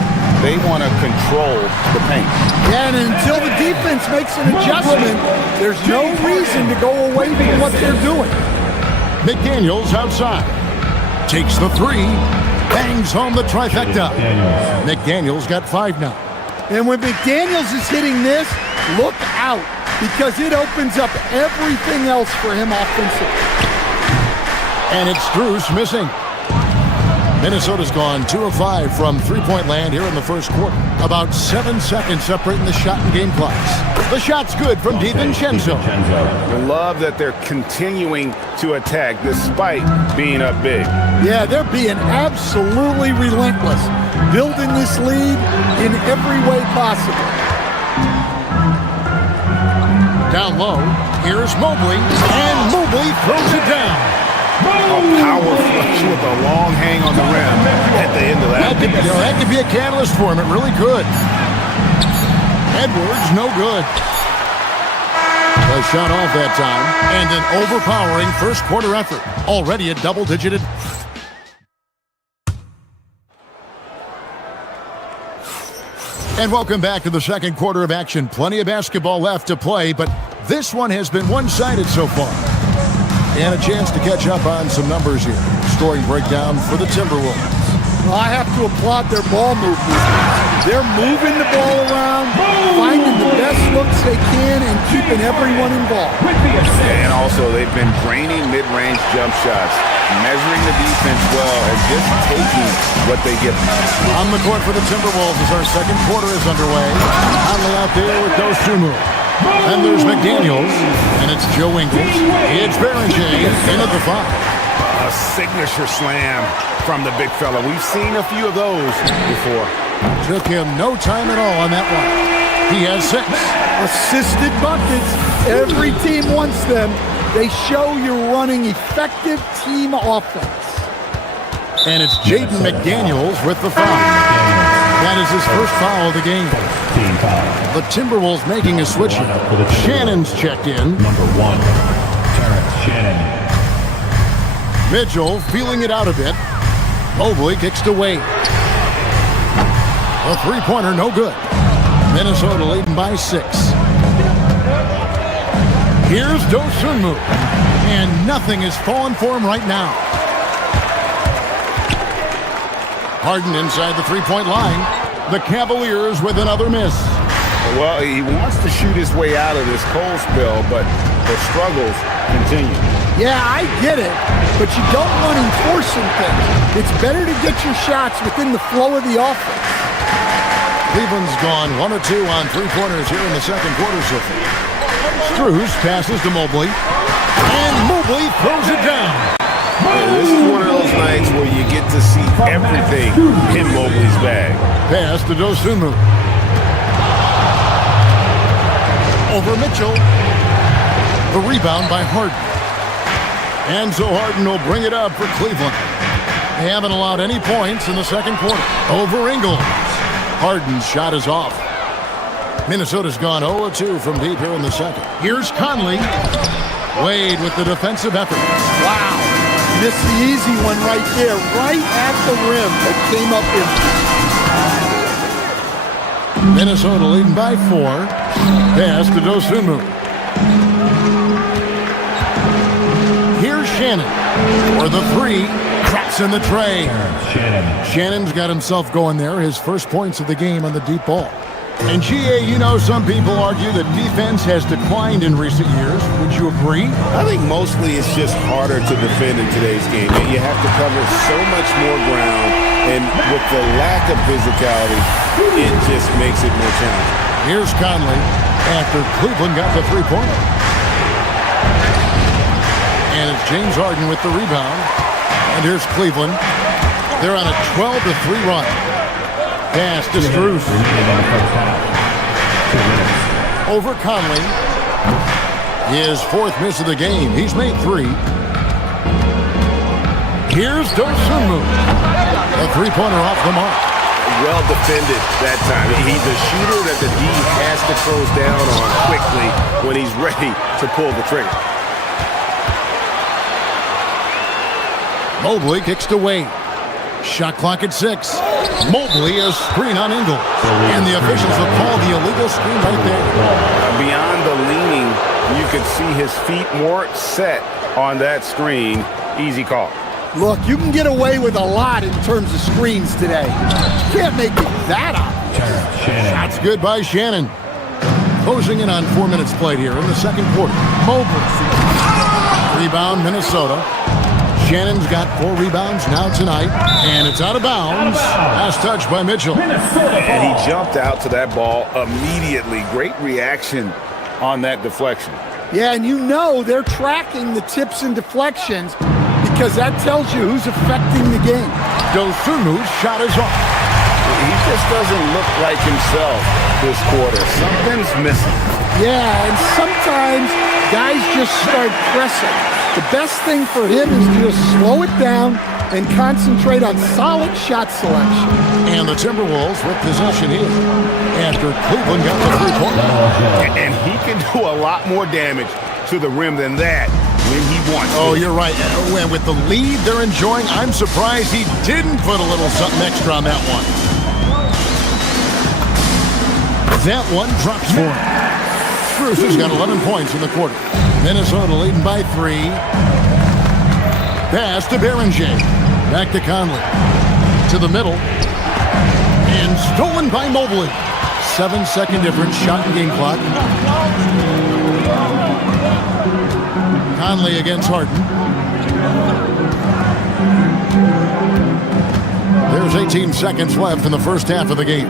They want to control the paint. And until the defense makes an adjustment, there's no reason to go away from what they're doing. McDaniels outside. Takes the three. Bangs home the trifecta. McDaniels got 5 now. And when McDaniels is hitting this, look out, because it opens up everything else for him offensively. And it's Strus missing. Minnesota's gone 2 of 5 from three-point land here in the first quarter. About 7 seconds separating the shot and game clocks. The shot's good from DiVincenzo. I love that they're continuing to attack despite being up big. Yeah, they're being absolutely relentless, building this lead in every way possible. Down low, here's Mobley, and Mobley throws it down. A power flush with a long hang on the rim at the end of that. That could be a catalyst for him. It really could. Edwards, no good. A shot off that time, and an overpowering first quarter effort. Already a double-digited. And welcome back to the second quarter of action. Plenty of basketball left to play, but this one has been one-sided so far. And a chance to catch up on some numbers here. Scoring breakdown for the Timberwolves. Well, I have to applaud their ball movement. They're moving the ball around, finding the best looks they can, and keeping everyone involved. And also, they've been draining mid-range jump shots, measuring the defense well, and just taking what they give them. On the court for the Timberwolves as our second quarter is underway. Conley out there with Dosunmu. And there's McDaniels, and it's Joe Ingles. It's Berenger in at the 5. A signature slam from the big fella. We've seen a few of those before. Took him no time at all on that one. He has 6. Assisted buckets. Every team wants them. They show you're running effective team offense. And it's Jaden McDaniels with the foul. That is his first foul of the game. The Timberwolves making a switch here. Shannon's checked in. Number 1, Terrence Shannon. Mitchell feeling it out a bit. Mobley kicks to Wade. A three-pointer, no good. Minnesota leading by 6. Here's Dosunmu. And nothing is falling for him right now. Harden inside the three-point line. The Cavaliers with another miss. Well, he wants to shoot his way out of this cold spell, but the struggles continue. Yeah, I get it, but you don't want him forcing things. It's better to get your shots within the flow of the offense. Cleveland's gone 1 of 2 on three-pointers here in the second quarter so far. Strus passes to Mobley, and Mobley throws it down. This is one of those nights where you get to see everything in Mobley's bag. Pass to Dosunmu. over Mitchell. The rebound by Harden. And so Harden will bring it up for Cleveland. They haven't allowed any points in the second quarter. Over Ingles. Harden's shot is off. Minnesota's gone 0-2 from deep here in the second. Here's Conley. Wade with the defensive effort. Wow. Missed the easy one right there, right at the rim, but came up empty. Minnesota leading by 4. Pass to Dosunmu. Here's Shannon. For the 3. Cracks in the tray. Shannon's got himself going there. His first points of the game on the deep ball. And GA, you know, some people argue that defense has declined in recent years. Would you agree? I think mostly it's just harder to defend in today's game. You have to cover so much more ground, and with the lack of physicality, it just makes it more challenging. Here's Conley after Cleveland got the three-pointer. And it's James Harden with the rebound. And here's Cleveland. They're on a 12-3 run. Pass to Strus. Over Conley. His 4th miss of the game. He's made 3. Here's Dosunmu. A three-pointer off the mark. Well defended that time. He's a shooter that the D has to close down on quickly when he's ready to pull the trigger. Mobley kicks to Wade. Shot clock at 6. Mobley a screen on Ingles. And the officials will call the illegal screen right there. Beyond the leaning, you could see his feet more set on that screen. Easy call. Look, you can get away with a lot in terms of screens today. You can't make it that obvious. Shot's good by Shannon. Closing in on 4 minutes played here in the second quarter. Mobley. Rebound, Minnesota. Shannon's got 4 rebounds now tonight, and it's out of bounds. Last touch by Mitchell. And he jumped out to that ball immediately. Great reaction on that deflection. Yeah, and you know they're tracking the tips and deflections because that tells you who's affecting the game. Dosunmu's shot is off. He just doesn't look like himself this quarter. Something's missing. Yeah, and sometimes guys just start pressing. The best thing for him is to just slow it down and concentrate on solid shot selection. And the Timberwolves with possession here after Cleveland got the three-pointer. And he can do a lot more damage to the rim than that when he wants to. Oh, you're right. And with the lead they're enjoying, I'm surprised he didn't put a little something extra on that one. That one drops for him. Strus has got 11 points in the quarter. Minnesota leading by 3. Pass to Berenger. Back to Conley. To the middle. And stolen by Mobley. 7-second difference. Shot and game clock. Conley against Harden. There's 18 seconds left in the first half of the game.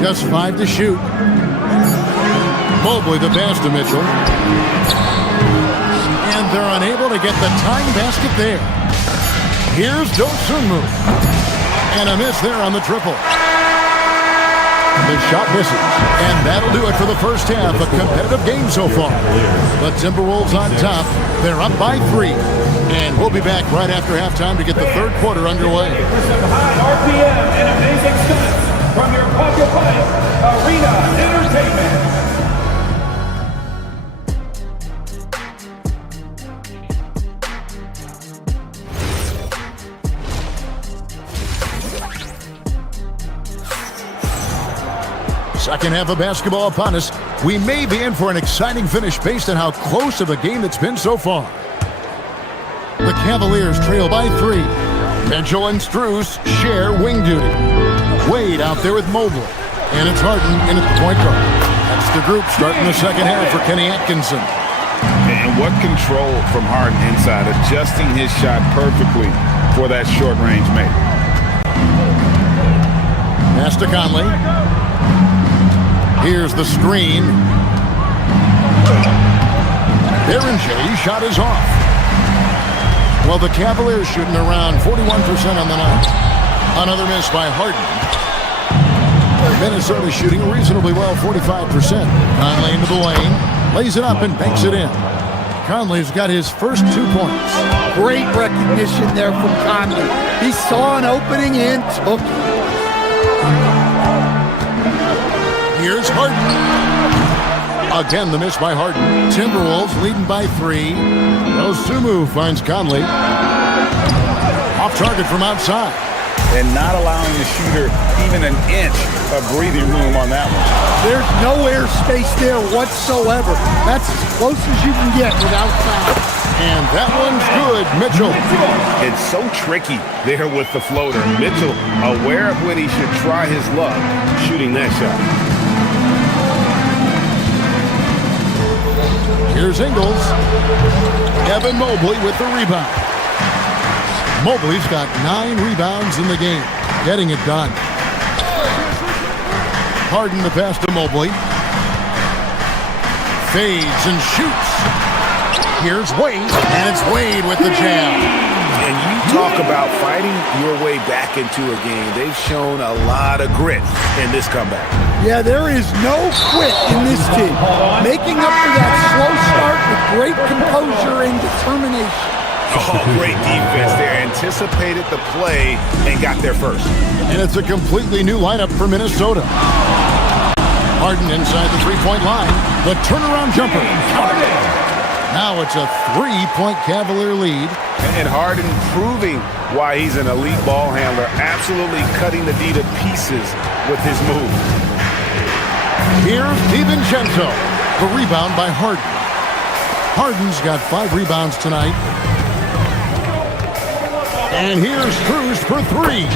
Just 5 to shoot. Mobley the pass to Mitchell. And they're unable to get the tying basket there. Here's Dosunmu. And a miss there on the triple. The shot misses. And that'll do it for the first half. A competitive game so far. But Timberwolves on top. They're up by 3. And we'll be back right after halftime to get the third quarter underway. RPM and amazing stunts from your Pocket Pipe Arena Entertainment. Second half of basketball upon us. We may be in for an exciting finish based on how close of a game it's been so far. The Cavaliers trail by 3. Mitchell and Strus share wing duty. Wade out there with Mobley. And it's Harden in at the point guard. That's the group starting the second half for Kenny Atkinson. And what control from Harden inside, adjusting his shot perfectly for that short-range make. Pass to Conley. Here's the screen. Berenger, shot is off. Well, the Cavaliers shooting around 41% on the night. Another miss by Harden. Minnesota shooting reasonably well, 45%. Conley into the lane, lays it up and banks it in. Conley's got his first 2 points. Great recognition there from Conley. He saw an opening and took it. Here's Harden. Again, the miss by Harden. Timberwolves leading by 3. Osumu finds Conley. Off target from outside. And not allowing the shooter even an inch of breathing room on that one. There's no air space there whatsoever. That's as close as you can get without foul. And that one's good, Mitchell. It's so tricky there with the floater. Mitchell aware of when he should try his luck shooting that shot. Here's Ingles. Evan Mobley with the rebound. Mobley's got 9 rebounds in the game, getting it done. Harden the pass to Mobley. Fades and shoots. Here's Wade, and it's Wade with the jam. And you talk about fighting your way back into a game. They've shown a lot of grit in this comeback. Yeah, there is no quit in this team. Making up for that slow start with great composure and determination. Oh, great defense there. Anticipated the play and got there first. And it's a completely new lineup for Minnesota. Harden inside the three-point line. The turnaround jumper. Now it's a 3-point Cavalier lead. And Harden proving why he's an elite ball handler. Absolutely cutting the D to pieces with his move. Here's DiVincenzo. The rebound by Harden. Harden's got 5 rebounds tonight. And here's Cruz for 3.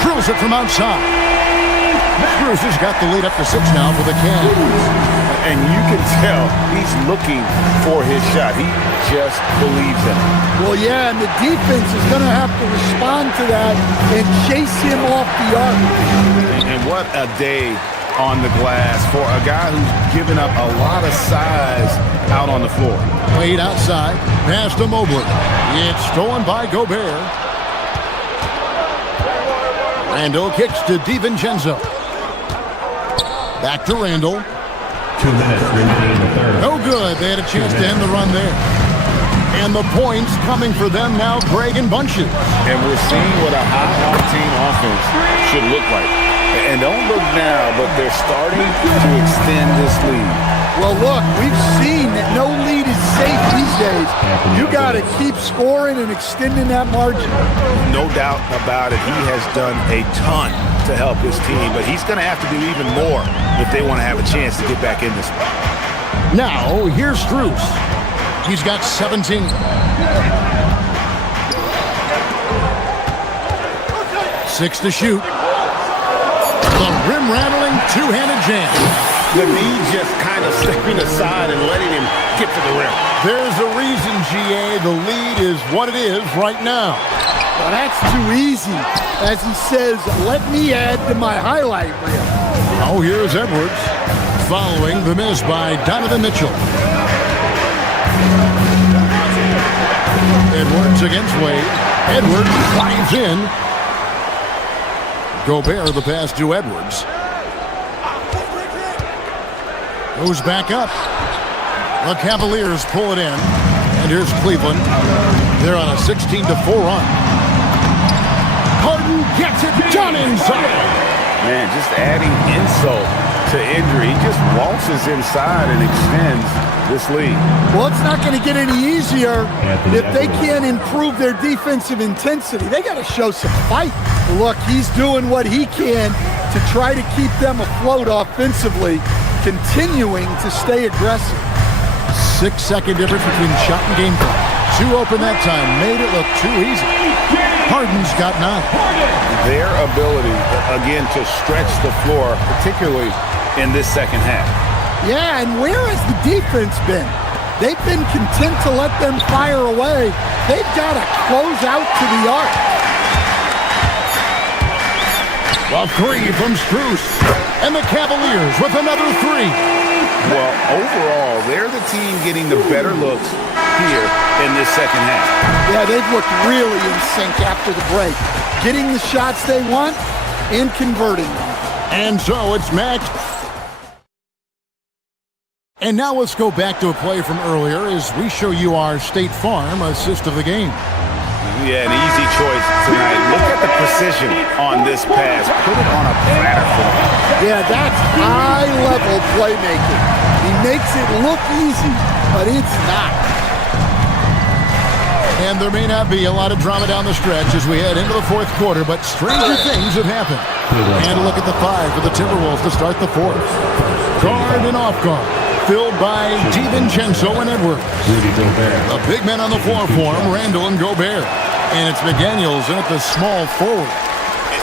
Drills it from outside. Cruz has got the lead up to 6 now for the Cavs. And you can tell he's looking for his shot. He just believes in it. Well, yeah, and the defense is going to have to respond to that and chase him off the arc. And what a day on the glass for a guy who's given up a lot of size out on the floor. Played outside. Pass to Mobley. It's stolen by Gobert. Randall kicks to DiVincenzo. Back to Randall. 2 minutes remaining in the third. No good. They had a chance to end the run there. And the points coming for them now, Greg and bunches. And we're seeing what a high-octane offense should look like. And don't look now, but they're starting to extend this lead. Well, look, we've seen that no lead is safe these days. You got to keep scoring and extending that margin. No doubt about it. He has done a ton to help his team, but he's going to have to do even more if they want to have a chance to get back in this one. Now, here's Strus. He's got 17. 6 to shoot. The rim-rattling two-handed jam. The knee just kind of stepping aside and letting him get to the rim. There's a reason, GA. The lead is what it is right now. Well, that's too easy. As he says, let me add to my highlight reel. Oh, here's Edwards. Following the miss by Donovan Mitchell. Edwards against Wade. Edwards drives in. Gobert the pass to Edwards. Goes back up. The Cavaliers pull it in. And here's Cleveland. They're on a 16-4 run. Harden gets it done inside. Man, just adding insult to injury. He just waltzes inside and extends this lead. Well, it's not going to get any easier if they can't improve their defensive intensity. They got to show some fight. Look, he's doing what he can to try to keep them afloat offensively, continuing to stay aggressive. 6-second difference between shot and game clock. 2 open that time made it look too easy. Harden's got 9. Their ability, again, to stretch the floor, particularly in this second half. Yeah, and where has the defense been? They've been content to let them fire away. They've got to close out to the arc. A 3 from Strus. And the Cavaliers with another 3. Well, overall, they're the team getting the better looks here in this second half. Yeah, they've looked really in sync after the break. Getting the shots they want and converting them. And so it's match. And now let's go back to a play from earlier as we show you our State Farm assist of the game. Yeah, an easy choice tonight. Look at the precision on this pass. Put it on a platter for him. Yeah, that's high-level playmaking. He makes it look easy, but it's not. And there may not be a lot of drama down the stretch as we head into the fourth quarter, but stranger things have happened. And look at the 5 for the Timberwolves to start the fourth. Guard and off guard, filled by DiVincenzo and Edwards. The big men on the floor for him, Randall and Gobert. And it's McDaniels in at the small forward.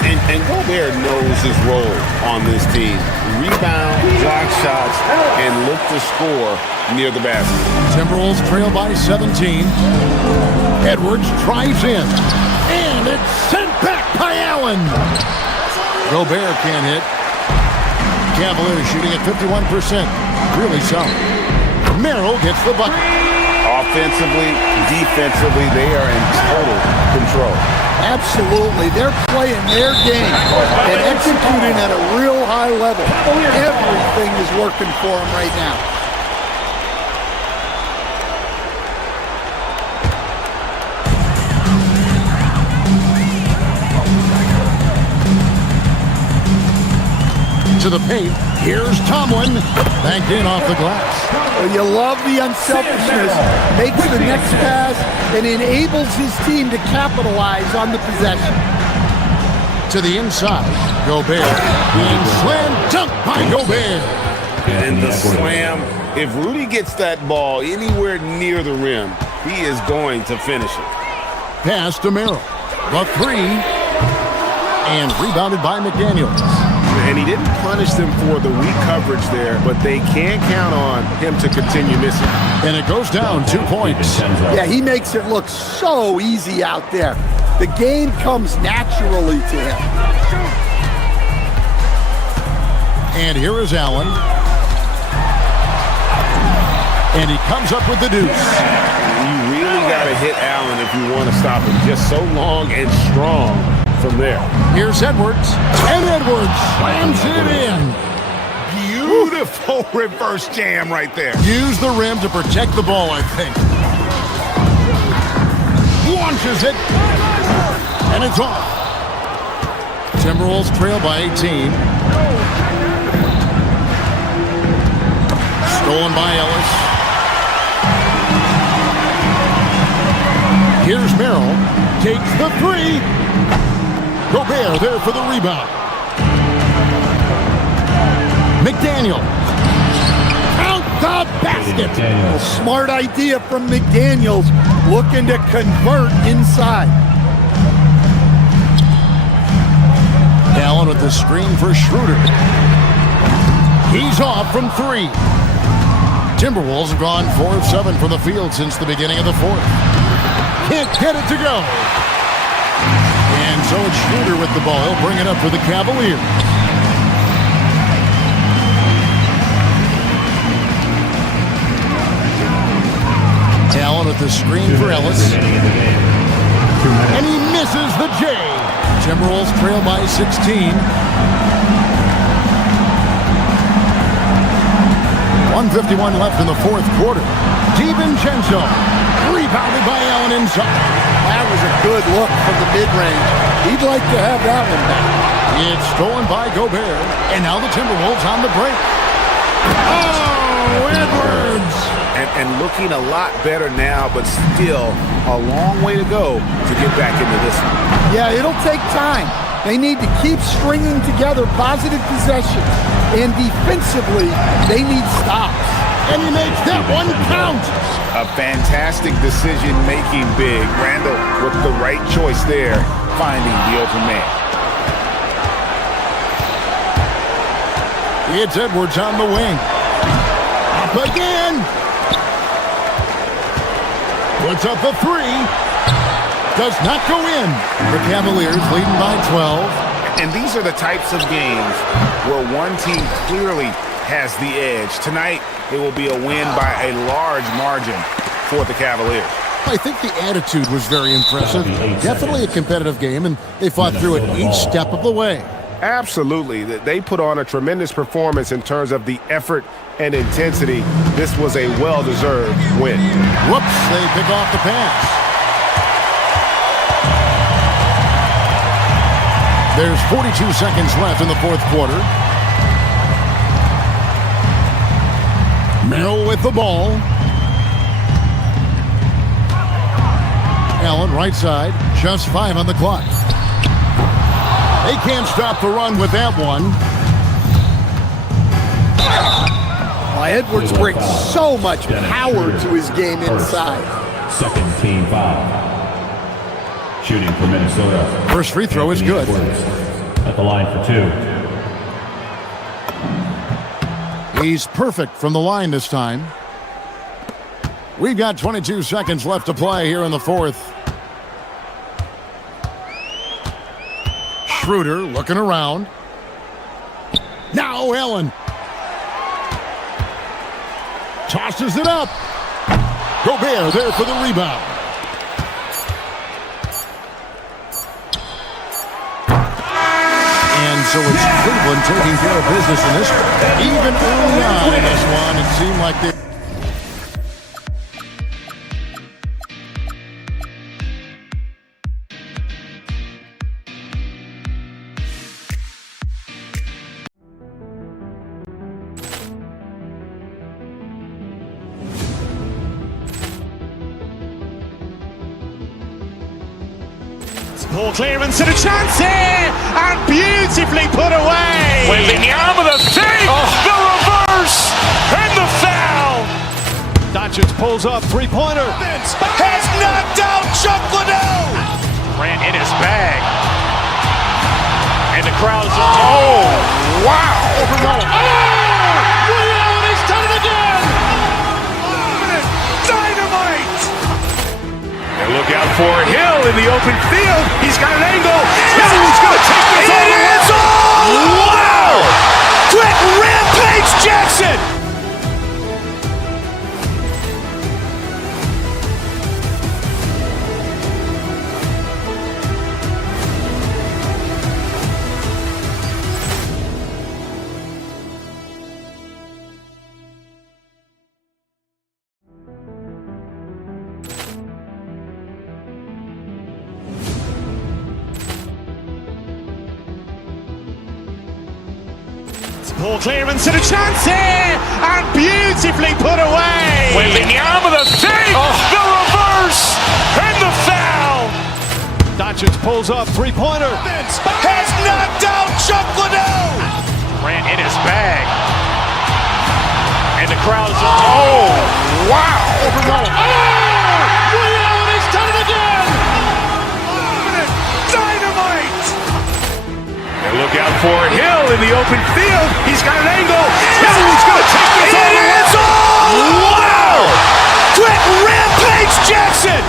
And Gobert knows his role on this team. Rebound, block shots, and look to score near the basket. Timberwolves trail by 17. Edwards drives in. And it's sent back by Allen. Gobert can't hit. Cavaliers shooting at 51%. Really solid. Merrill gets the bucket. Offensively, defensively, they are in total control. Absolutely. They're playing their game and executing at a real high level. Everything is working for them right now. To the paint. Here's Tomlin. Banked in off the glass. Well, you love the unselfishness. Makes the next pass and enables his team to capitalize on the possession. To the inside. Gobert. Being slam dunked by Gobert. And the slam. If Rudy gets that ball anywhere near the rim, he is going to finish it. Pass to Merrill. The 3. And rebounded by McDaniels. And he didn't punish them for the weak coverage there, but they can't count on him to continue missing. And it goes down 2 points. Yeah, he makes it look so easy out there. The game comes naturally to him. And here is Allen. And he comes up with the deuce. You really got to hit Allen if you want to stop him. Just so long and strong from there. Here's Edwards. And Edwards slams it in. Beautiful reverse jam right there. Use the rim to protect the ball, I think. Launches it. And it's off. Timberwolves trail by 18. Stolen by Ellis. Here's Merrill. Takes the 3. Gobert there for the rebound. McDaniel. Count the basket. A smart idea from McDaniels, looking to convert inside. Allen with the screen for Schroeder. He's off from 3. Timberwolves have gone 4 of 7 from the field since the beginning of the fourth. Can't get it to go. And so it's Schroeder with the ball. He'll bring it up for the Cavaliers. Allen with the screen for Ellis. And he misses the J. Timberwolves trail by 16. 1:51 left in the fourth quarter. DiVincenzo rebounded by Allen inside. That was a good look from the mid-range. He'd like to have that one back. It's stolen by Gobert, and now the Timberwolves on the break. Oh, Edwards! And looking a lot better now, but still a long way to go to get back into this one. Yeah, it'll take time. They need to keep stringing together positive possessions. And defensively, they need stops. And he makes that one count. A fantastic decision-making big. Randall with the right choice there, finding the open man. It's Edwards on the wing. Up again. Puts up a 3. Does not go in. The Cavaliers leading by 12. And these are the types of games where one team clearly has the edge. Tonight, it will be a win by a large margin for the Cavaliers. I think the attitude was very impressive. Definitely a competitive game, and they fought through it each step of the way. Absolutely. They put on a tremendous performance in terms of the effort and intensity. This was a well-deserved win. Whoops, they pick off the pass. There's 42 seconds left in the fourth quarter. Merrill with the ball. Allen, right side, just 5 on the clock. They can't stop the run with that one. Well, Edwards brings so much power to his game inside. Second team foul. Shooting for Minnesota. First free throw is good. At the line for 2. He's perfect from the line this time. We've got 22 seconds left to play here in the fourth. Schroeder looking around. Now Allen. Tosses it up. Gobert there for the rebound. And so it's Cleveland taking care of business in this one. Even early on in this one, it seemed like they... Ball clearance and a chance here, and beautifully put away. Wembanyama with a save, the reverse, and the foul. Doncic pulls up, three-pointer. Has knocked out Chuck Liddell. Ran in his bag, and the crowd's oh wow! Liddell, he's done it again. Dynamite. And look out for Hill in the open field. He's got an angle. Hill's going to take this all the way. Wow! Quick rampage Jackson. Ball clearance and a chance here, and beautifully put away. Wembanyama with a save, the reverse, and the foul. Doncic pulls up, three-pointer. Has knocked out Chuck Liddell. Ran in his bag, and the crowd's oh wow! Liddell, he's done it again. Dynamite. Look out for Hill in the open field. He's got an angle. Hill's going to take this all the way. Wow! Quick rampage Jackson.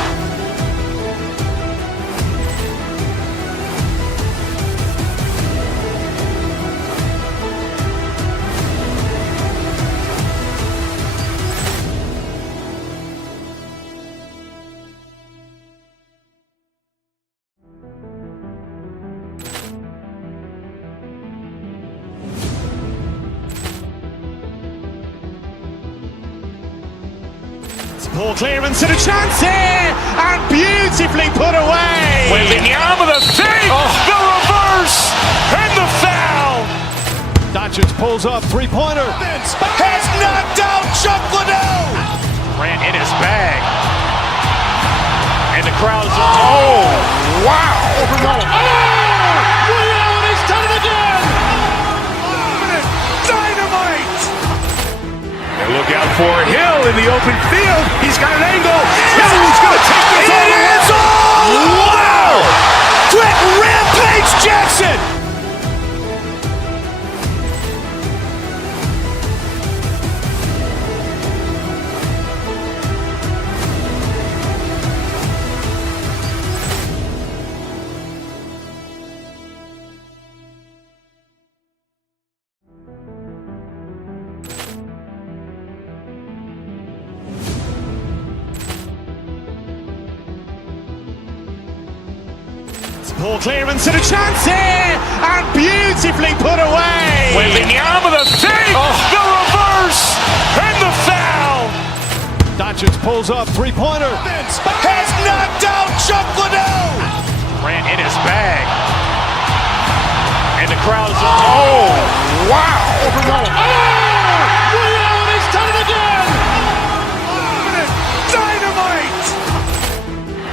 Ball clearance and a chance here, and beautifully put away. Wembanyama with a save, the reverse, and the foul. Doncic pulls up, three-pointer. Has knocked out Chuck Liddell. Ran in his bag, and the crowd's oh wow! Liddell, he's done it again. Dynamite. And look out for Hill in the open field. He's got an angle. Hill's going to take this all the way. Wow! Quick rampage Jackson. Ball clearance and a chance here, and beauty. put away. Wembanyama the save, the reverse, and the foul. Doncic pulls up, three-pointer. Has knocked out Chuck Liddell. Ran in his bag. And the crowd is, oh, wow. Ray Allen has done it again. Dynamite.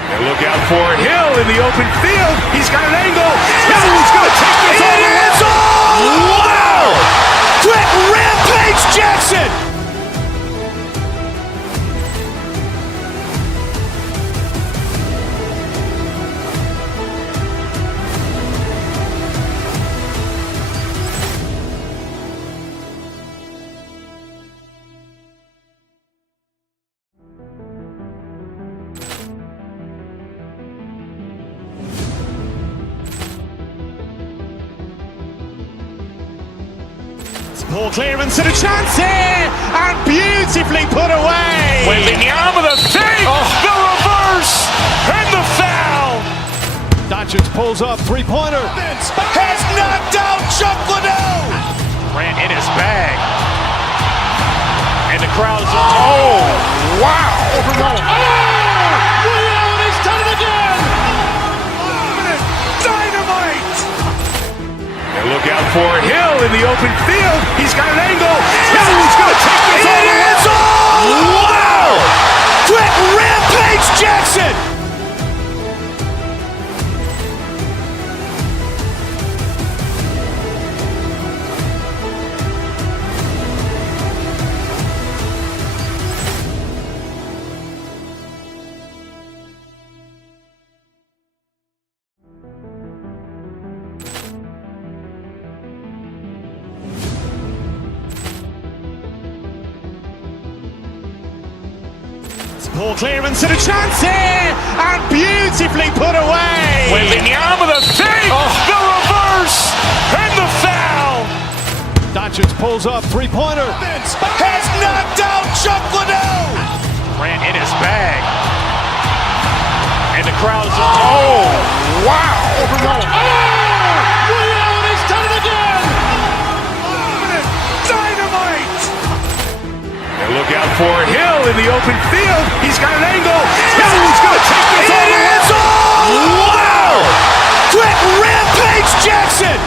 And look out for Hill in the open field. He's got an angle. He's going to take this all the way. Wow. Quick rampage Jackson. Poor clearance and a chance here, and beautifully put away. Wembanyama the save, the reverse, and the foul. Doncic pulls up, three-pointer. Has knocked out Chuck Liddell. Ran in his bag. And the crowd is, oh, wow. Ray Allen has done it again. Dynamite. And look out for Hill in the open field. He's got an angle. He's going to take this all the way. Wow! Quick rampage Jackson. Poor clearance and a chance here, and beautifully put away. Wembanyama the save, the reverse, and the foul. Doncic pulls up, three-pointer. Has knocked out Chuck Liddell. Ran in his bag. And the crowd is, oh, wow. Ray Allen has done it again. Dynamite. And look out for Hill in the open field. He's got an angle. He's going to take this all the way. Wow! Quick rampage Jackson.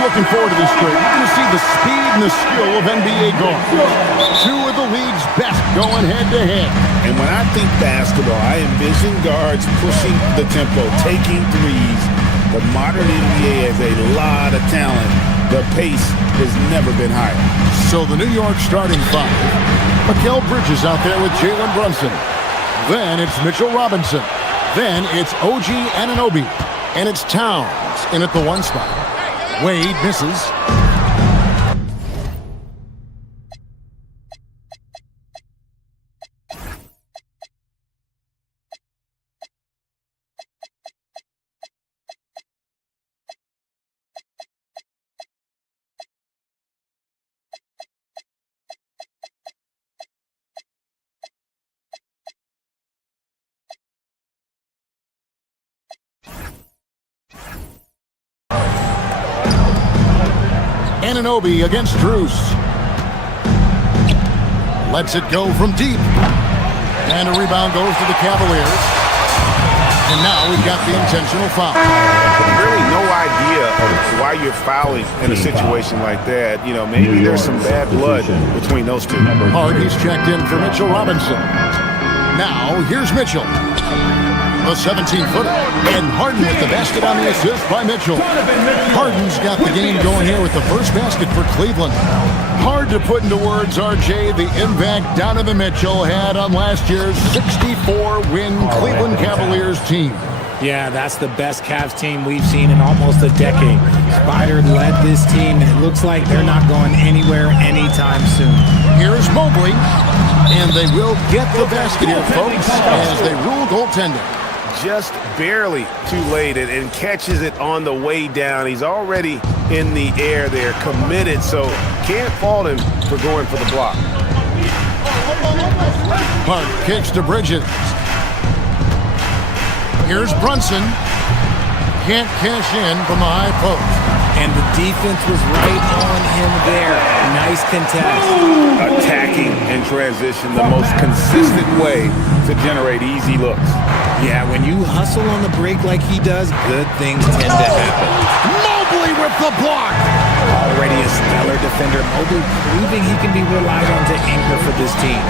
Looking forward to this trade. You're going to see the speed and the skill of NBA guards. Two of the league's best going head-to-head. And when I think basketball, I envision guards pushing the tempo, taking threes. The modern NBA has a lot of talent. The pace has never been higher. So the New York starting five. Mikal Bridges out there with Jalen Brunson. Then it's Mitchell Robinson. Then it's OG Anunoby. And it's Towns in at the one spot. Wade misses. Anunoby against Drews. Lets it go from deep. And a rebound goes to the Cavaliers. And now we've got the intentional foul. Really no idea of why you're fouling in a situation like that. You know, maybe there's some bad blood between those two. Hardy's checked in for Mitchell Robinson. Now, here's Mitchell. A 17-footer. And Harden with the basket on the assist by Mitchell. Harden's got the game going here with the first basket for Cleveland. Hard to put into words, RJ, the impact Donovan Mitchell had on last year's 64-win Cleveland Cavaliers team. Yeah, that's the best Cavs team we've seen in almost a decade. Spider led this team, and it looks like they're not going anywhere anytime soon. Here's Mobley, and they will get the basket here, folks, as they rule goaltending. just barely too late and catches it on the way down. He's already in the air there, committed, so can't fault him for going for the block. Park kicks to Bridges. Here's Brunson. Can't cash in from the high post. And the defense was right on him there. Nice contest. Attacking in transition, the most consistent way to generate easy looks. Yeah, when you hustle on the break like he does, good things tend to happen. Mobley with the block. Already a stellar defender, Mobley proving he can be relied on to anchor for this team.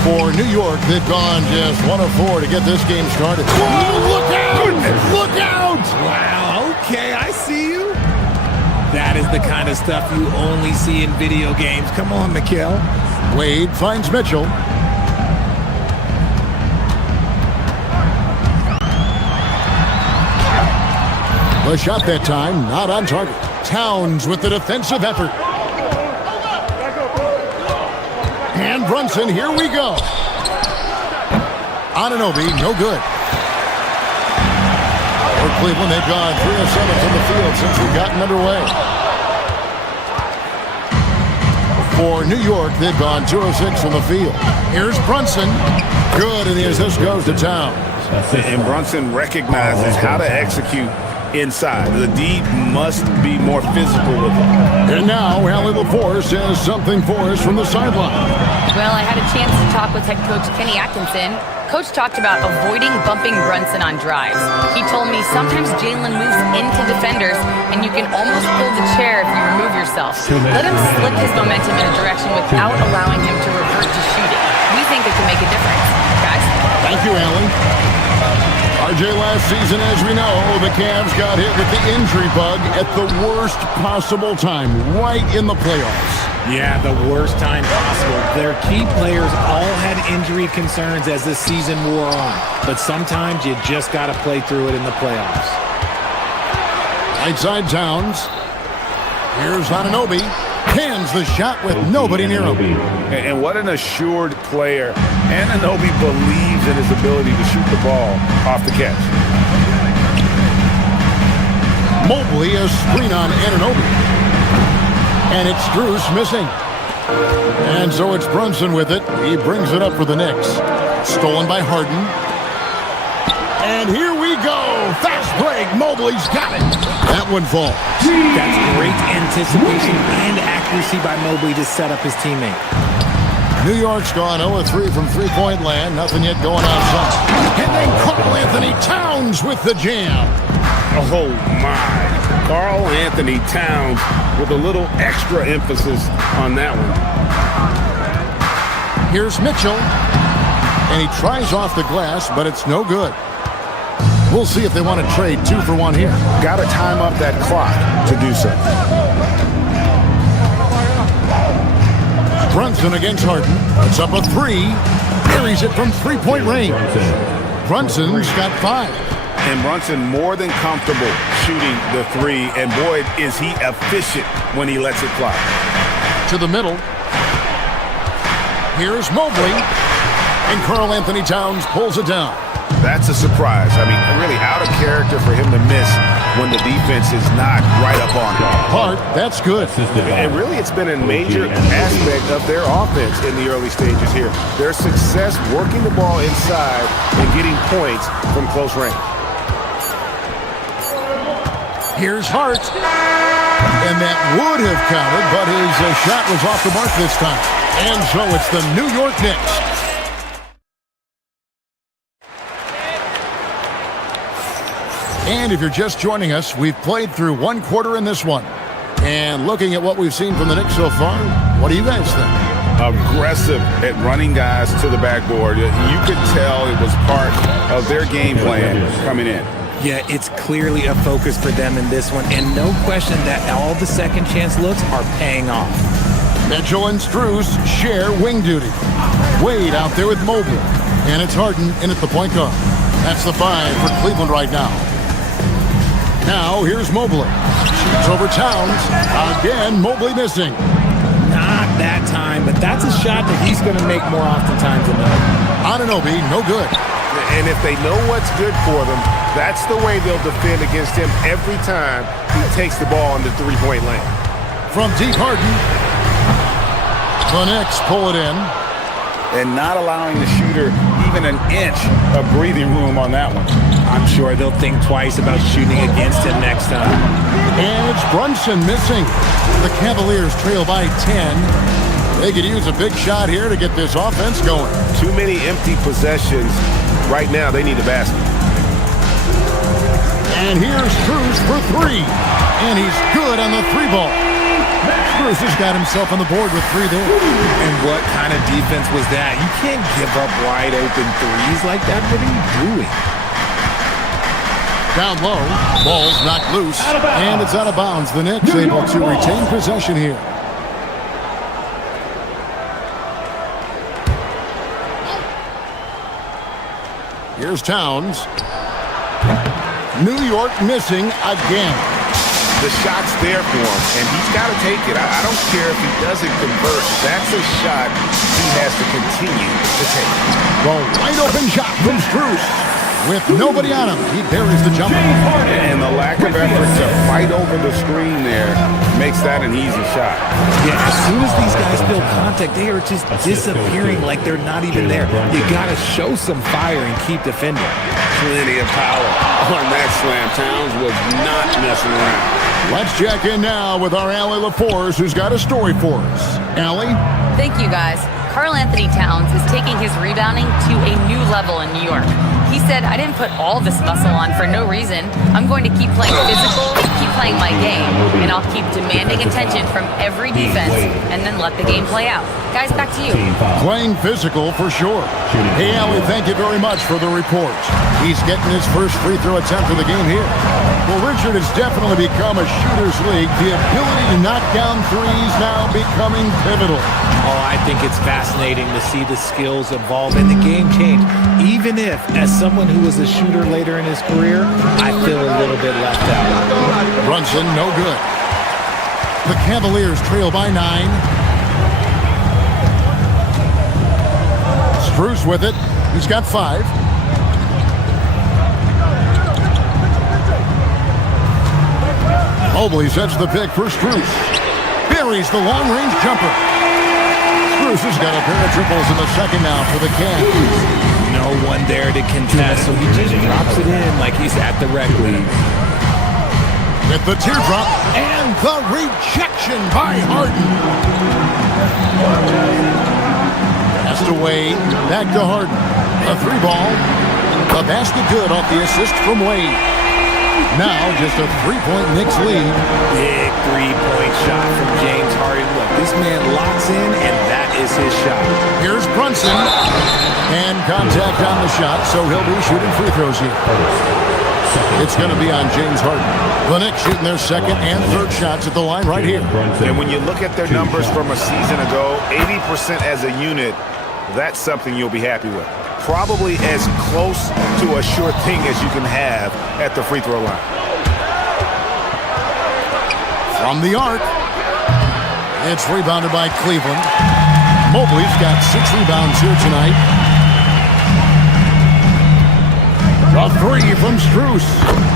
For New York, they've gone just 1 of 4 to get this game started. Whoa, look out! Look out! Wow, okay, I see you. That is the kind of stuff you only see in video games. Come on, Mikhail. Wade finds Mitchell. The shot that time, not on target. Towns with the defensive effort. And Brunson, here we go. Anunoby, no good. For Cleveland, they've gone 3 of 7 from the field since we've gotten underway. For New York, they've gone 2 of 6 from the field. Here's Brunson. Good, and the assist goes to Towns. And Brunson recognizes how to execute inside. The D must be more physical with him. And now, Allie LaForce has something for us from the sideline. Well, I had a chance to talk with head coach Kenny Atkinson. Coach talked about avoiding bumping Brunson on drives. He told me sometimes Jalen moves into defenders, and you can almost pull the chair if you remove yourself. Let him slip his momentum in a direction without allowing him to revert to shooting. We think it can make a difference. Guys? Thank you, Allie. RJ, last season, as we know, the Cavs got hit with the injury bug at the worst possible time, right in the playoffs. Yeah, the worst time possible. Their key players all had injury concerns as the season wore on. But sometimes you just got to play through it in the playoffs. Right side Towns. Here's Anunoby. Hands the shot with nobody near him. And what an assured player. Anunoby believes in his ability to shoot the ball off the catch. Mobley, a screen on Anunoby. And it's Strus missing. And so it's Brunson with it. He brings it up for the Knicks. Stolen by Harden. And here we go. Fast break. Mobley's got it. That one falls. That's great anticipation and accuracy by Mobley to set up his teammate. New York's gone 0-3 from three-point land. Nothing yet going outside. And then Karl Anthony Towns with the jam. Oh, my. Karl Anthony Towns with a little extra emphasis on that one. Here's Mitchell. And he tries off the glass, but it's no good. We'll see if they want to trade 2 for 1 here. Got to time up that clock to do so. Brunson against Harden. It's up a 3. Carries it from three-point range. Brunson's got 5. And Brunson more than comfortable shooting the 3. And boy, is he efficient when he lets it fly. To the middle. Here's Mobley. And Karl Anthony Towns pulls it down. That's a surprise. I mean, really out of character for him to miss when the defense is not right up on him. Hart, that's good. And really, it's been a major aspect of their offense in the early stages here. Their success working the ball inside and getting points from close range. Here's Hart. And that would have counted, but his shot was off the mark this time. And so it's the New York Knicks. And if you're just joining us, we've played through 1 quarter in this one. And looking at what we've seen from the Knicks so far, what do you guys think? Aggressive at running guys to the backboard. You could tell it was part of their game plan coming in. Yeah, it's clearly a focus for them in this one. And no question that all the second chance looks are paying off. Mitchell and Strus share wing duty. Wade out there with Mobley. And it's Harden in at the point guard. That's the 5 for Cleveland right now. Now, here's Mobley. Shoots over Towns. Again, Mobley missing. Not that time, but that's a shot that he's going to make more oftentimes than not. Anunoby, no good. And if they know what's good for them, that's the way they'll defend against him every time he takes the ball in the three-point lane. From deep, Harden. The Knicks pull it in. And not allowing the shooter even an inch of breathing room on that one. I'm sure they'll think twice about shooting against him next time. And it's Brunson missing. The Cavaliers trail by 10. They could use a big shot here to get this offense going. Too many empty possessions. Right now, they need a basket. And here's Strus for three. And he's good on the three ball. Strus has got himself on the board with three there. And what kind of defense was that? You can't give up wide open threes like that. What are you doing? Down low, ball's knocked loose, and it's out of bounds. The Knicks able to retain possession here. Here's Towns. New York missing again. The shot's there for him, and he's got to take it. I don't care if he doesn't convert. That's a shot he has to continue to take. The wide open shot from Strus. With nobody on him, he buries the jumper. And the lack of effort to fight over the screen there makes that an easy shot. Yeah, as soon as these guys feel contact, they are just disappearing like they're not even there. You got to show some fire and keep defending. Plenty of power on that slam. Towns was not messing around. Let's check in now with our Allie LaForce, who's got a story for us. Allie? Thank you, guys. Karl Anthony Towns is taking his rebounding to a new level in New York. He said, I didn't put all this muscle on for no reason. I'm going to keep playing physical, keep playing my game, and I'll keep demanding attention from every defense and then let the game play out. Guys, back to you. Playing physical for sure. Hey, Allie, thank you very much for the report. He's getting his first free throw attempt of the game here. Well, Richard has definitely become a shooter's league. The ability to knock down threes now becoming pivotal. Oh, I think it's fascinating to see the skills evolve and the game change. Even if, as someone who was a shooter later in his career, I feel a little bit left out. Brunson, no good. The Cavaliers trail by 9. Strus with it. He's got 5. Mobley sets the pick for Strus. Buries the long-range jumper. Strus has got a pair of triples in the second now for the Cavs. No one there to contest, so he just drops it in like he's at the rec league. With the teardrop and the rejection by Harden. Pass to Wade, back to Harden. A 3-ball. A basket good off the assist from Wade. Now just a 3-point Knicks lead. Big 3-point shot from James Harden. Look, this man locks in, and that is his shot. Here's Brunson. And contact on the shot, so he'll be shooting free throws here. It's going to be on James Harden. The Knicks shooting their second and third shots at the line right here. And when you look at their numbers from a season ago, 80% as a unit, that's something you'll be happy with. Probably as close to a sure thing as you can have at the free throw line. From the arc, it's rebounded by Cleveland. Mobley's got 6 rebounds here tonight. A 3 from Strus.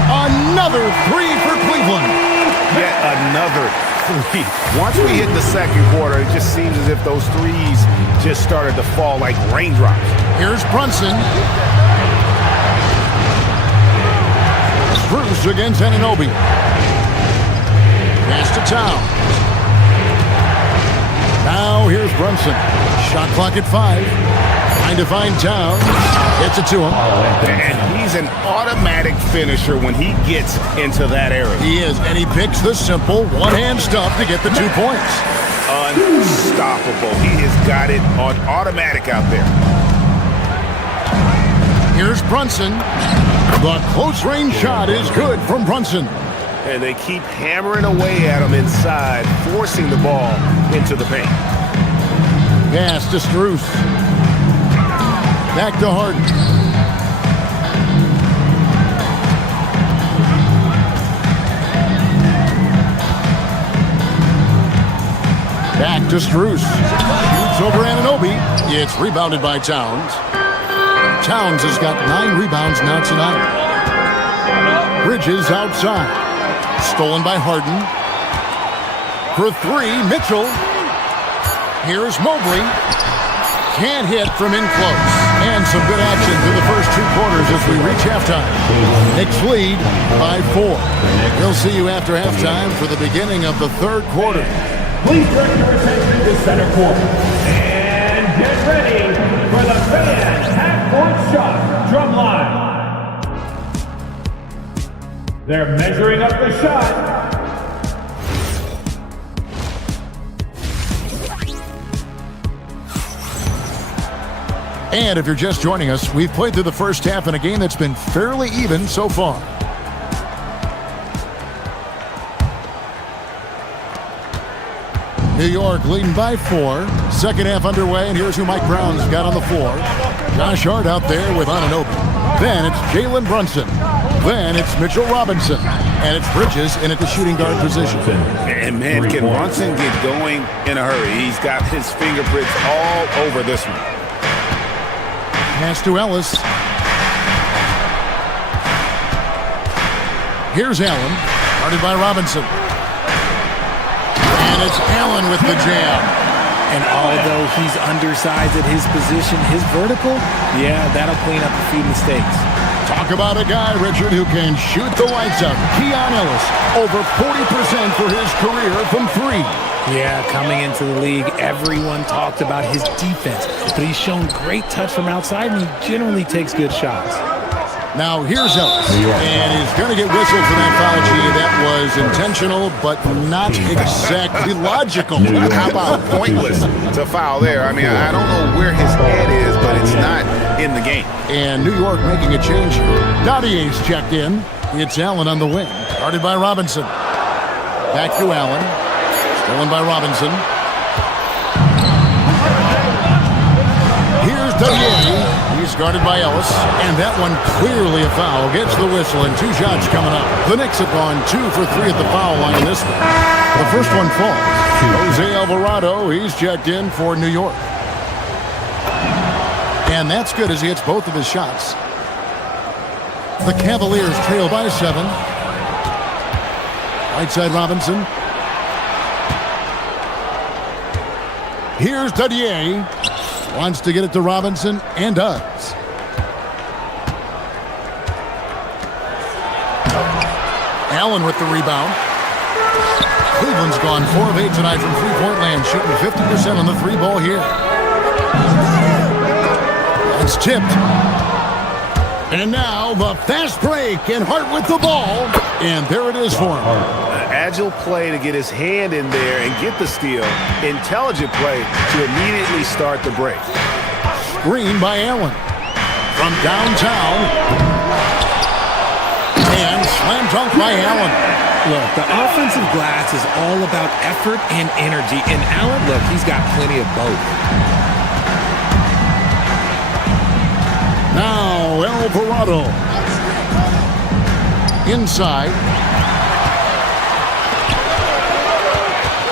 Another 3 for Cleveland. Yet another 3. Once we hit the second quarter, it just seems as if those threes just started to fall like raindrops. Here's Brunson. Strus against Anunoby. Pass to Towns. Now here's Brunson. Shot clock at 5. Trying to find Towns. Gets it to him. And he's an automatic finisher when he gets into that area. He is, and he picks the simple one-hand stuff to get the 2 points. Unstoppable. He has got it on automatic out there. Here's Brunson. The close-range shot is good from Brunson. And they keep hammering away at him inside, forcing the ball into the paint. Pass to Strus. Back to Harden. Back to Strus. Shoots over Anunoby. It's rebounded by Towns. Towns has got 9 rebounds now tonight. Bridges outside. Stolen by Harden. For 3, Mitchell. Here's Mobley. Can't hit from in close. And some good action through the first 2 quarters as we reach halftime. Knicks lead by 4. We'll see you after halftime for the beginning of the 3rd quarter. Please direct your attention to center court. And get ready for the fan half-court shot drum line. They're measuring up the shot. And if you're just joining us, we've played through the first half in a game that's been fairly even so far. New York leading by 4. Second half underway, and here's who Mike Brown's got on the floor. Josh Hart out there with Anunoby. Then it's Jalen Brunson. Then it's Mitchell Robinson. And it's Bridges in at the shooting guard position. And man, can Brunson get going in a hurry? He's got his fingerprints all over this one. Pass to Ellis. Here's Allen, guarded by Robinson. And it's Allen with the jam. And although he's undersized at his position, his vertical, yeah, that'll clean up a few mistakes. Talk about a guy, Richard, who can shoot the lights out. Keon Ellis, over 40% for his career from 3. Yeah, coming into the league, everyone talked about his defense, but he's shown great touch from outside, and he generally takes good shots. Now here's Ellis, and he's going to get whistled for that foul, G. That was intentional, but not exactly logical. How about pointless to foul there? I mean, I don't know where his head is, but it's not in the game. And New York making a change here. Dottier's checked in. It's Allen on the wing, guarded by Robinson. Back to Allen. Stolen by Robinson. Here's Dotier. He's guarded by Ellis. And that one clearly a foul. Gets the whistle and 2 shots coming up. The Knicks have gone 2 for 3 at the foul line in this one. The first one falls. Jose Alvarado, he's checked in for New York. And that's good as he hits both of his shots. The Cavaliers trail by 7. Right side Robinson. Here's Dotier. Wants to get it to Robinson, and does. Allen with the rebound. Cleveland's gone 4 of 8 tonight from three-point land, shooting 50% on the 3-ball here. It's tipped. And now the fast break, and Hart with the ball. And there it is for him. Agile play to get his hand in there and get the steal. Intelligent play to immediately start the break. Screen by Allen. From downtown. And slam dunk by Allen. Look, the offensive glass is all about effort and energy. And Allen, look, he's got plenty of both. Now Alvarado. Inside.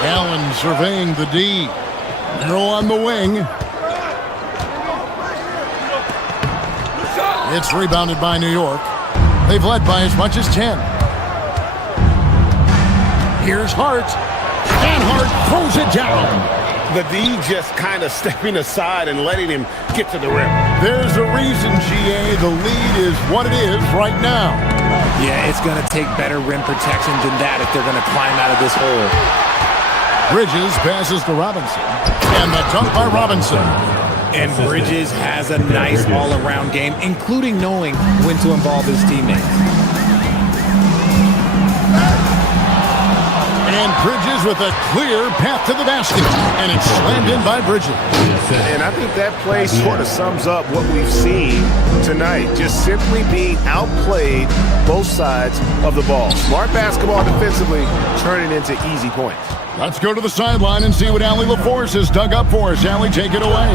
Allen surveying the D. Throw on the wing. It's rebounded by New York. They've led by as much as 10. Here's Hart. And Hart throws it down. The D just kind of stepping aside and letting him get to the rim. There's a reason, GA. The lead is what it is right now. Yeah, it's going to take better rim protection than that if they're going to climb out of this hole. Bridges passes to Robinson. And the dunk by Robinson. And Bridges has a nice all-around game, including knowing when to involve his teammates. And Bridges with a clear path to the basket. And it's slammed in by Bridges. And I think that play sort of sums up what we've seen tonight. Just simply being outplayed both sides of the ball. Smart basketball defensively, turning into easy points. Let's go to the sideline and see what Allie LaForce has dug up for us. Allie, take it away.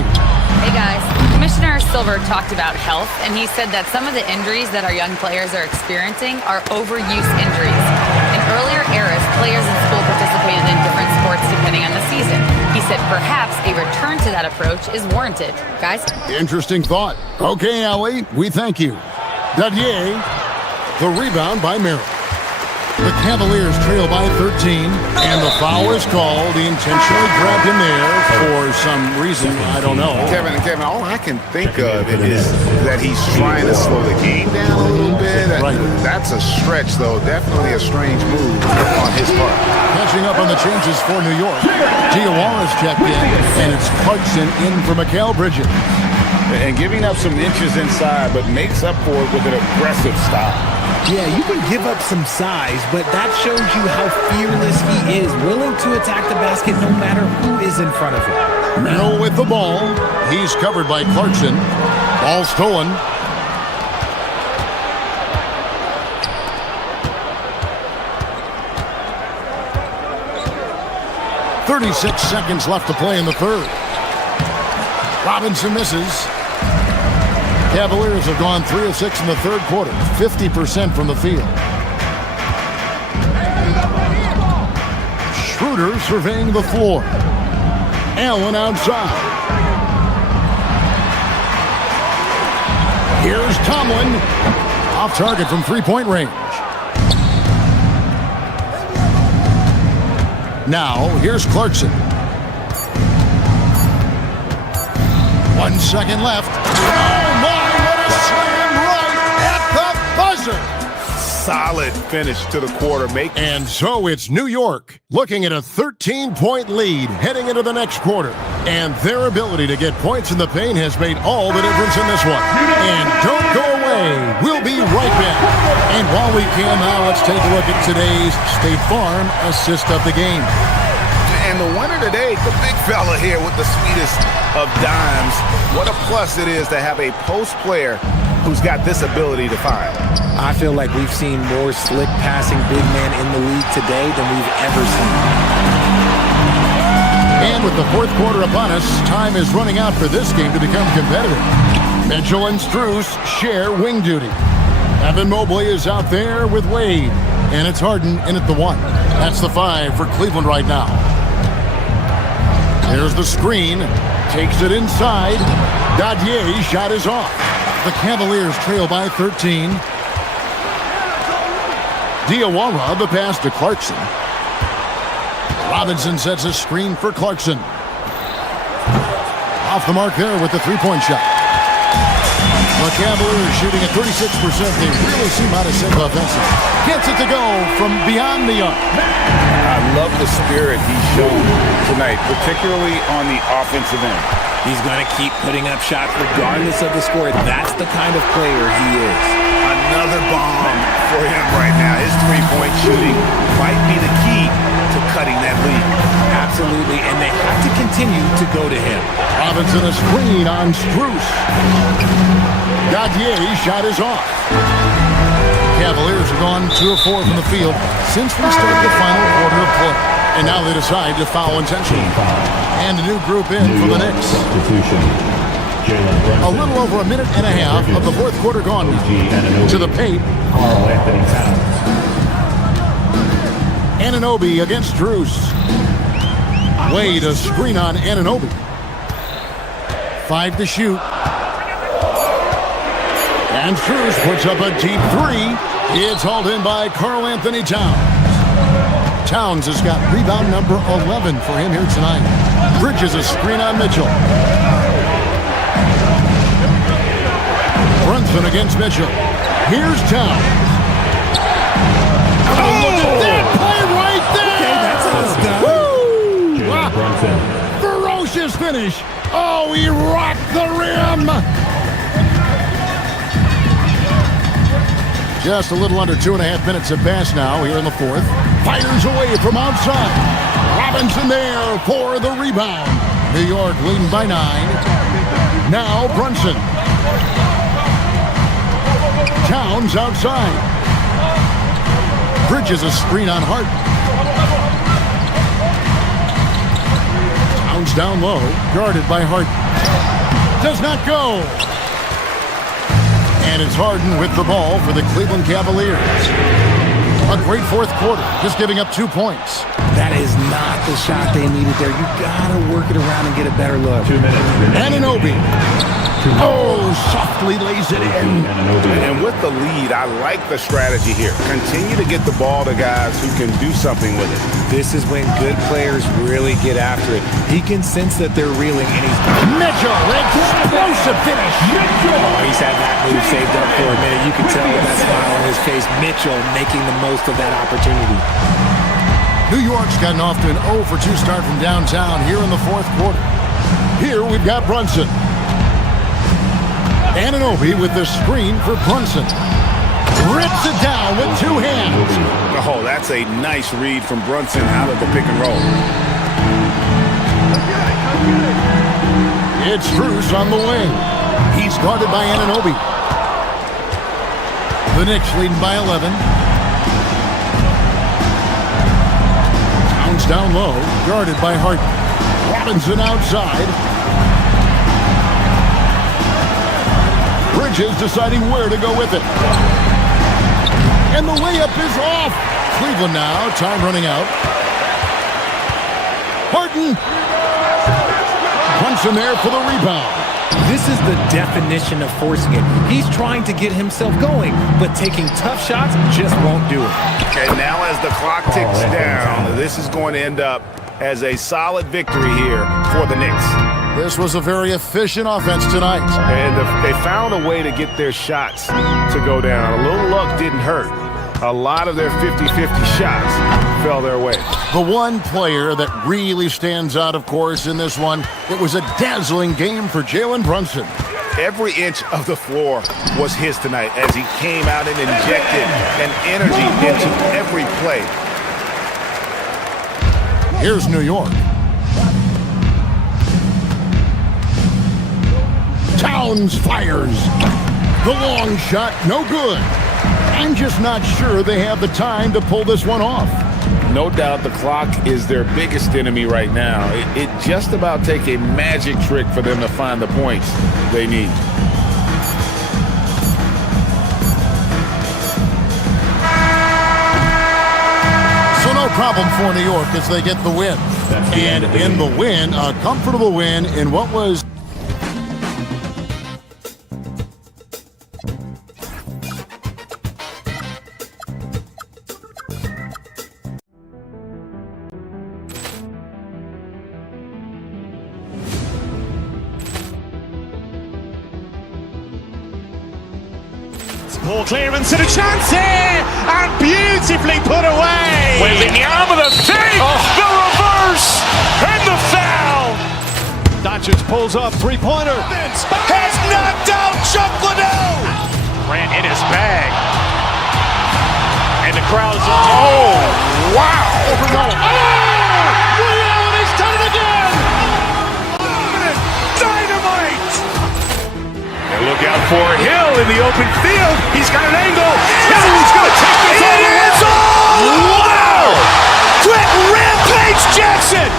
Hey guys, Commissioner Silver talked about health, and he said that some of the injuries that our young players are experiencing are overuse injuries. And earlier eras, players in school participated in different sports depending on the season. He said perhaps a return to that approach is warranted. Guys? Interesting thought. Okay, Allie, we thank you. Dadier, the rebound by Merrill. The Cavaliers trail by 13, and the foul is called. He intentionally grabbed him there for some reason. I don't know. Kevin, all I can think of is that he's trying to slow the game down a little bit. Right. That's a stretch, though. Definitely a strange move on his part. Catching up on the changes for New York. Diawara's checked in, and it's Clarkson in for Mikal Bridges. And giving up some inches inside, but makes up for it with an aggressive style. Yeah, you can give up some size, but that shows you how fearless he is, willing to attack the basket no matter who is in front of him. Merrill with the ball. He's covered by Clarkson. Ball stolen. .36 seconds left to play in the third. Robinson misses. Cavaliers have gone 3 of 6 in the third quarter, 50% from the field. Schroeder surveying the floor. Allen outside. Here's Tomlin. Off target from three-point range. Now, here's Clarkson. 1 second left. Oh, my, what a slam right at the buzzer. Solid finish to the quarter. And so it's New York looking at a 13-point lead heading into the next quarter. And their ability to get points in the paint has made all the difference in this one. And don't go away. We'll be right back. And while we can now, let's take a look at today's State Farm assist of the game. And the winner today, the big fella here with the sweetest of dimes. What a plus it is to have a post player who's got this ability to find. I feel like we've seen more slick passing big men in the league today than we've ever seen. And with the fourth quarter upon us, time is running out for this game to become competitive. Mitchell and Strus share wing duty. Evan Mobley is out there with Wade. And it's Harden in at the 1. That's the 5 for Cleveland right now. There's the screen. Takes it inside. Dadier's shot is off. The Cavaliers trail by 13. Diawara, the pass to Clarkson. Robinson sets a screen for Clarkson. Off the mark there with the three-point shot. The Cavaliers shooting at 36%. They really seem out of sync offensively. Gets it to go from beyond the arc. I love the spirit he's shown tonight, particularly on the offensive end. He's going to keep putting up shots regardless of the score. That's the kind of player he is. Another bomb for him right now. His three-point shooting might be the key to cutting that lead. Absolutely, and they have to continue to go to him. Robinson a screen on Strus. Dadier's shot is off. Cavaliers have gone 2 of 4 from the field since we started the final quarter of play. And now they decide to foul intentionally. And a new group in for the Knicks. A little over a minute and a half of the fourth quarter gone to the paint. Anunoby against Strus. Wade a screen on Anunoby. 5 to shoot. And Strus puts up a deep 3. It's hauled in by Karl-Anthony Towns. Towns has got rebound number 11 for him here tonight. Bridges a screen on Mitchell. Brunson against Mitchell. Here's Towns. Oh, look at that play right there! Okay, that's how it's done. Woo! Wow. Ferocious finish. Oh, he rocked the rim. Just a little under 2.5 minutes have passed now here in the fourth. Fires away from outside. Robinson there for the rebound. New York leading by 9. Now Brunson. Towns outside. Bridges a screen on Harden. Towns down low, guarded by Harden. Does not go. And it's Harden with the ball for the Cleveland Cavaliers. A A great fourth quarter, just giving up 2 points. That is not the shot they needed there. You gotta work it around and get a better look. 2 minutes. Anunoby. Oh, softly lays it in. And with the lead, I like the strategy here. Continue to get the ball to guys who can do something with it. This is when good players really get after it. He can sense that they're reeling, and he's... Mitchell, explosive finish. Oh, he's had that move saved up for a minute. You can tell with that smile on his face, Mitchell making the most of that opportunity. New York's gotten off to an 0 for 2 start from downtown here in the fourth quarter. Here we've got Brunson. Anunoby with the screen for Brunson. Rips it down with 2 hands. Oh, that's a nice read from Brunson out of the pick and roll. It's Bruce on the wing. He's guarded by Anunoby. The Knicks leading by 11. Bounce down low, guarded by Harden. Robinson outside. Bridges deciding where to go with it. And the layup is off. Cleveland now, time running out. Harden. Brunson there for the rebound. This is the definition of forcing it. He's trying to get himself going, but taking tough shots just won't do it. And now as the clock ticks down, this is going to end up as a solid victory here for the Knicks. This was a very efficient offense tonight. And they found a way to get their shots to go down. A little luck didn't hurt. A lot of their 50-50 shots fell their way. The one player that really stands out, of course, in this one, it was a dazzling game for Jalen Brunson. Every inch of the floor was his tonight as he came out and injected an energy into every play. Here's New York. Towns fires. The long shot, no good. I'm just not sure they have the time to pull this one off. No doubt the clock is their biggest enemy right now. It just about take a magic trick for them to find the points they need. So no problem for New York as they get the win. And in the win, a comfortable win in what was... Ball clearance and a chance here, and beautifully put away. Wembanyama the fake, the reverse, and the foul. Doncic pulls up, three-pointer. Has knocked out Chuck Liddell. Grant in his bag, and the crowd is. Oh, wow! He's done it again. Dynamite. And look out for Hill in the open field. He's got an angle. Hill's going to take this all the way. Wow! Quick rampage Jackson.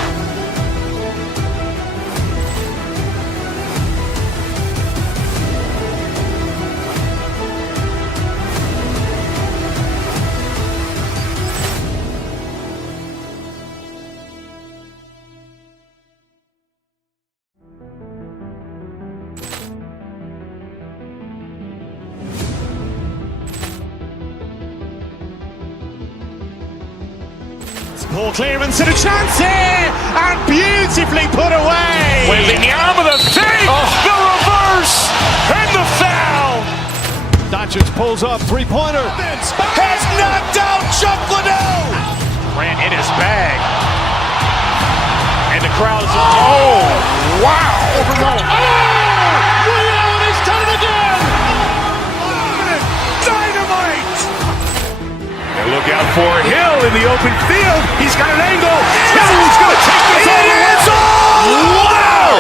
Ball clearance and a chance here, and beautifully put away. Wembanyama the fake, the reverse, and the foul. Doncic pulls up, three-pointer. Has knocked out Chuck Liddell. Grant in his bag, and the crowd is. Oh, wow! He's done it again. Dynamite. And look out for Hill in the open field. He's got an angle. Hill's going to take this all the way. Wow!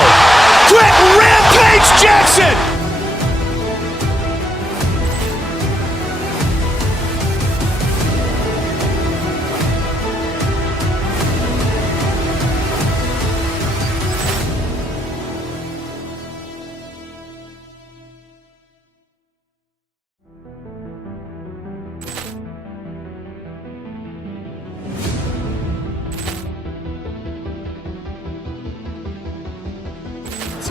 Quick rampage Jackson.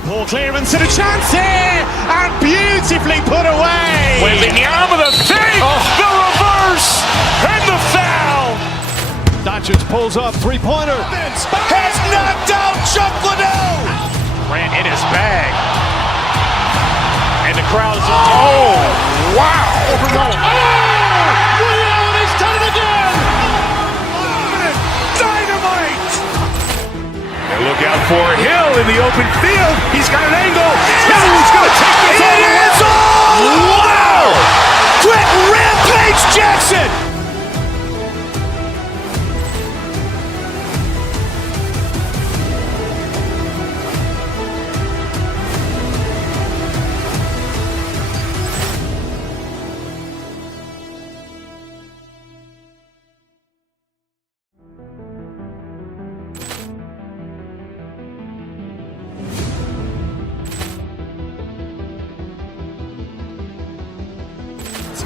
Ball clearance and a chance here, and beautifully put away. Waving the arm of the thing, the reverse, and the foul. Doncic pulls up, three-pointer. Has knocked out Chuck Liddell. Grant in his bag. And the crowd is, oh, wow. Liddell, he's done it again. Dynamite. And look out for Hill in the open field. He's got an angle. Hill's going to take this all the way. Wow! Quick Rampage Jackson.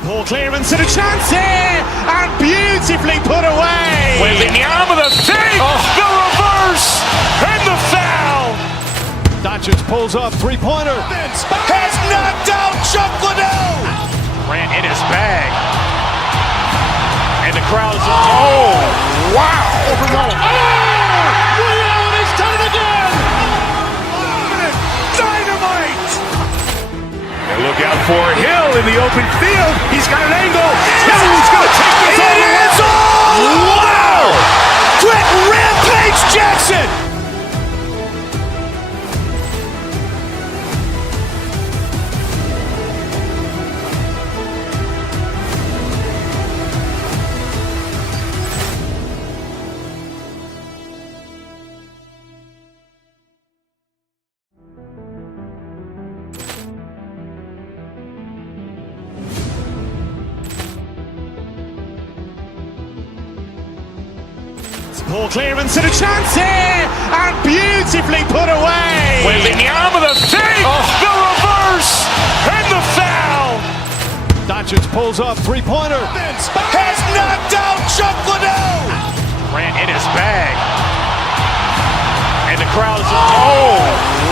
Ball clearance and a chance here, and beautifully put away. Waving the arm of the thing, the reverse, and the foul. Doncic pulls up, three-pointer. Has knocked out Chuck Liddell. Grant in his bag. And the crowd is, oh, wow. Liddell, he's done it again. Dynamite. And look out for Hill in the open field. He's got an angle. Hill's going to take this all the way. Wow! Quick Rampage Jackson. Ball clearance and a chance here, and beautifully put away. Waving the arm of the thing, the reverse, and the foul. Doncic pulls up, three-pointer. Has knocked out Chuck Liddell. Grant in his bag. And the crowd is, oh,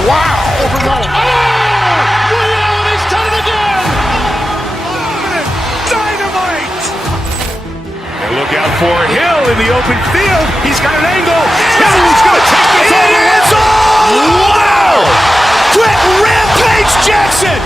wow. Liddell, he's done it again. Dynamite. And look out for Hill in the open field. He's got an angle. Hill's going to take this all the way. Wow! Quick Rampage Jackson.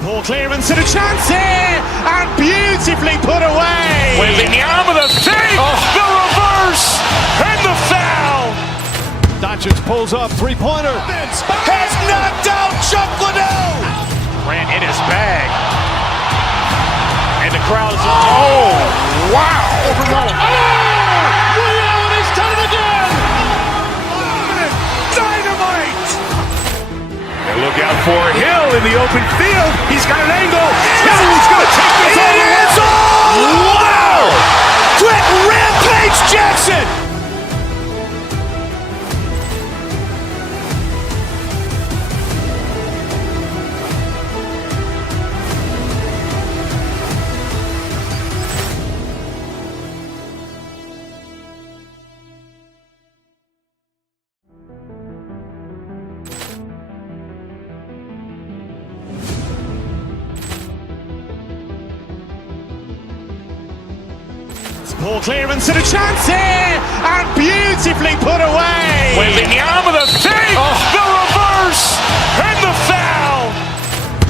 Ball clearance and a chance here, and beautifully put away. Waving the arm of the thing, the reverse, and the foul. Doncic pulls up, three-pointer. Has knocked out Chuck Liddell. Grant in his bag. And the crowd is, oh, wow. Liddell, he's done it again. Dynamite. And look out for Hill in the open field. He's got an angle. Hill's going to take this all the way. Wow! Quick Rampage Jackson. Ball clearance and a chance here, and beautifully put away. Waving the arm of the thing, the reverse, and the foul.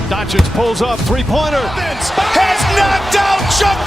Doncic pulls up, three-pointer. Has knocked out Chuck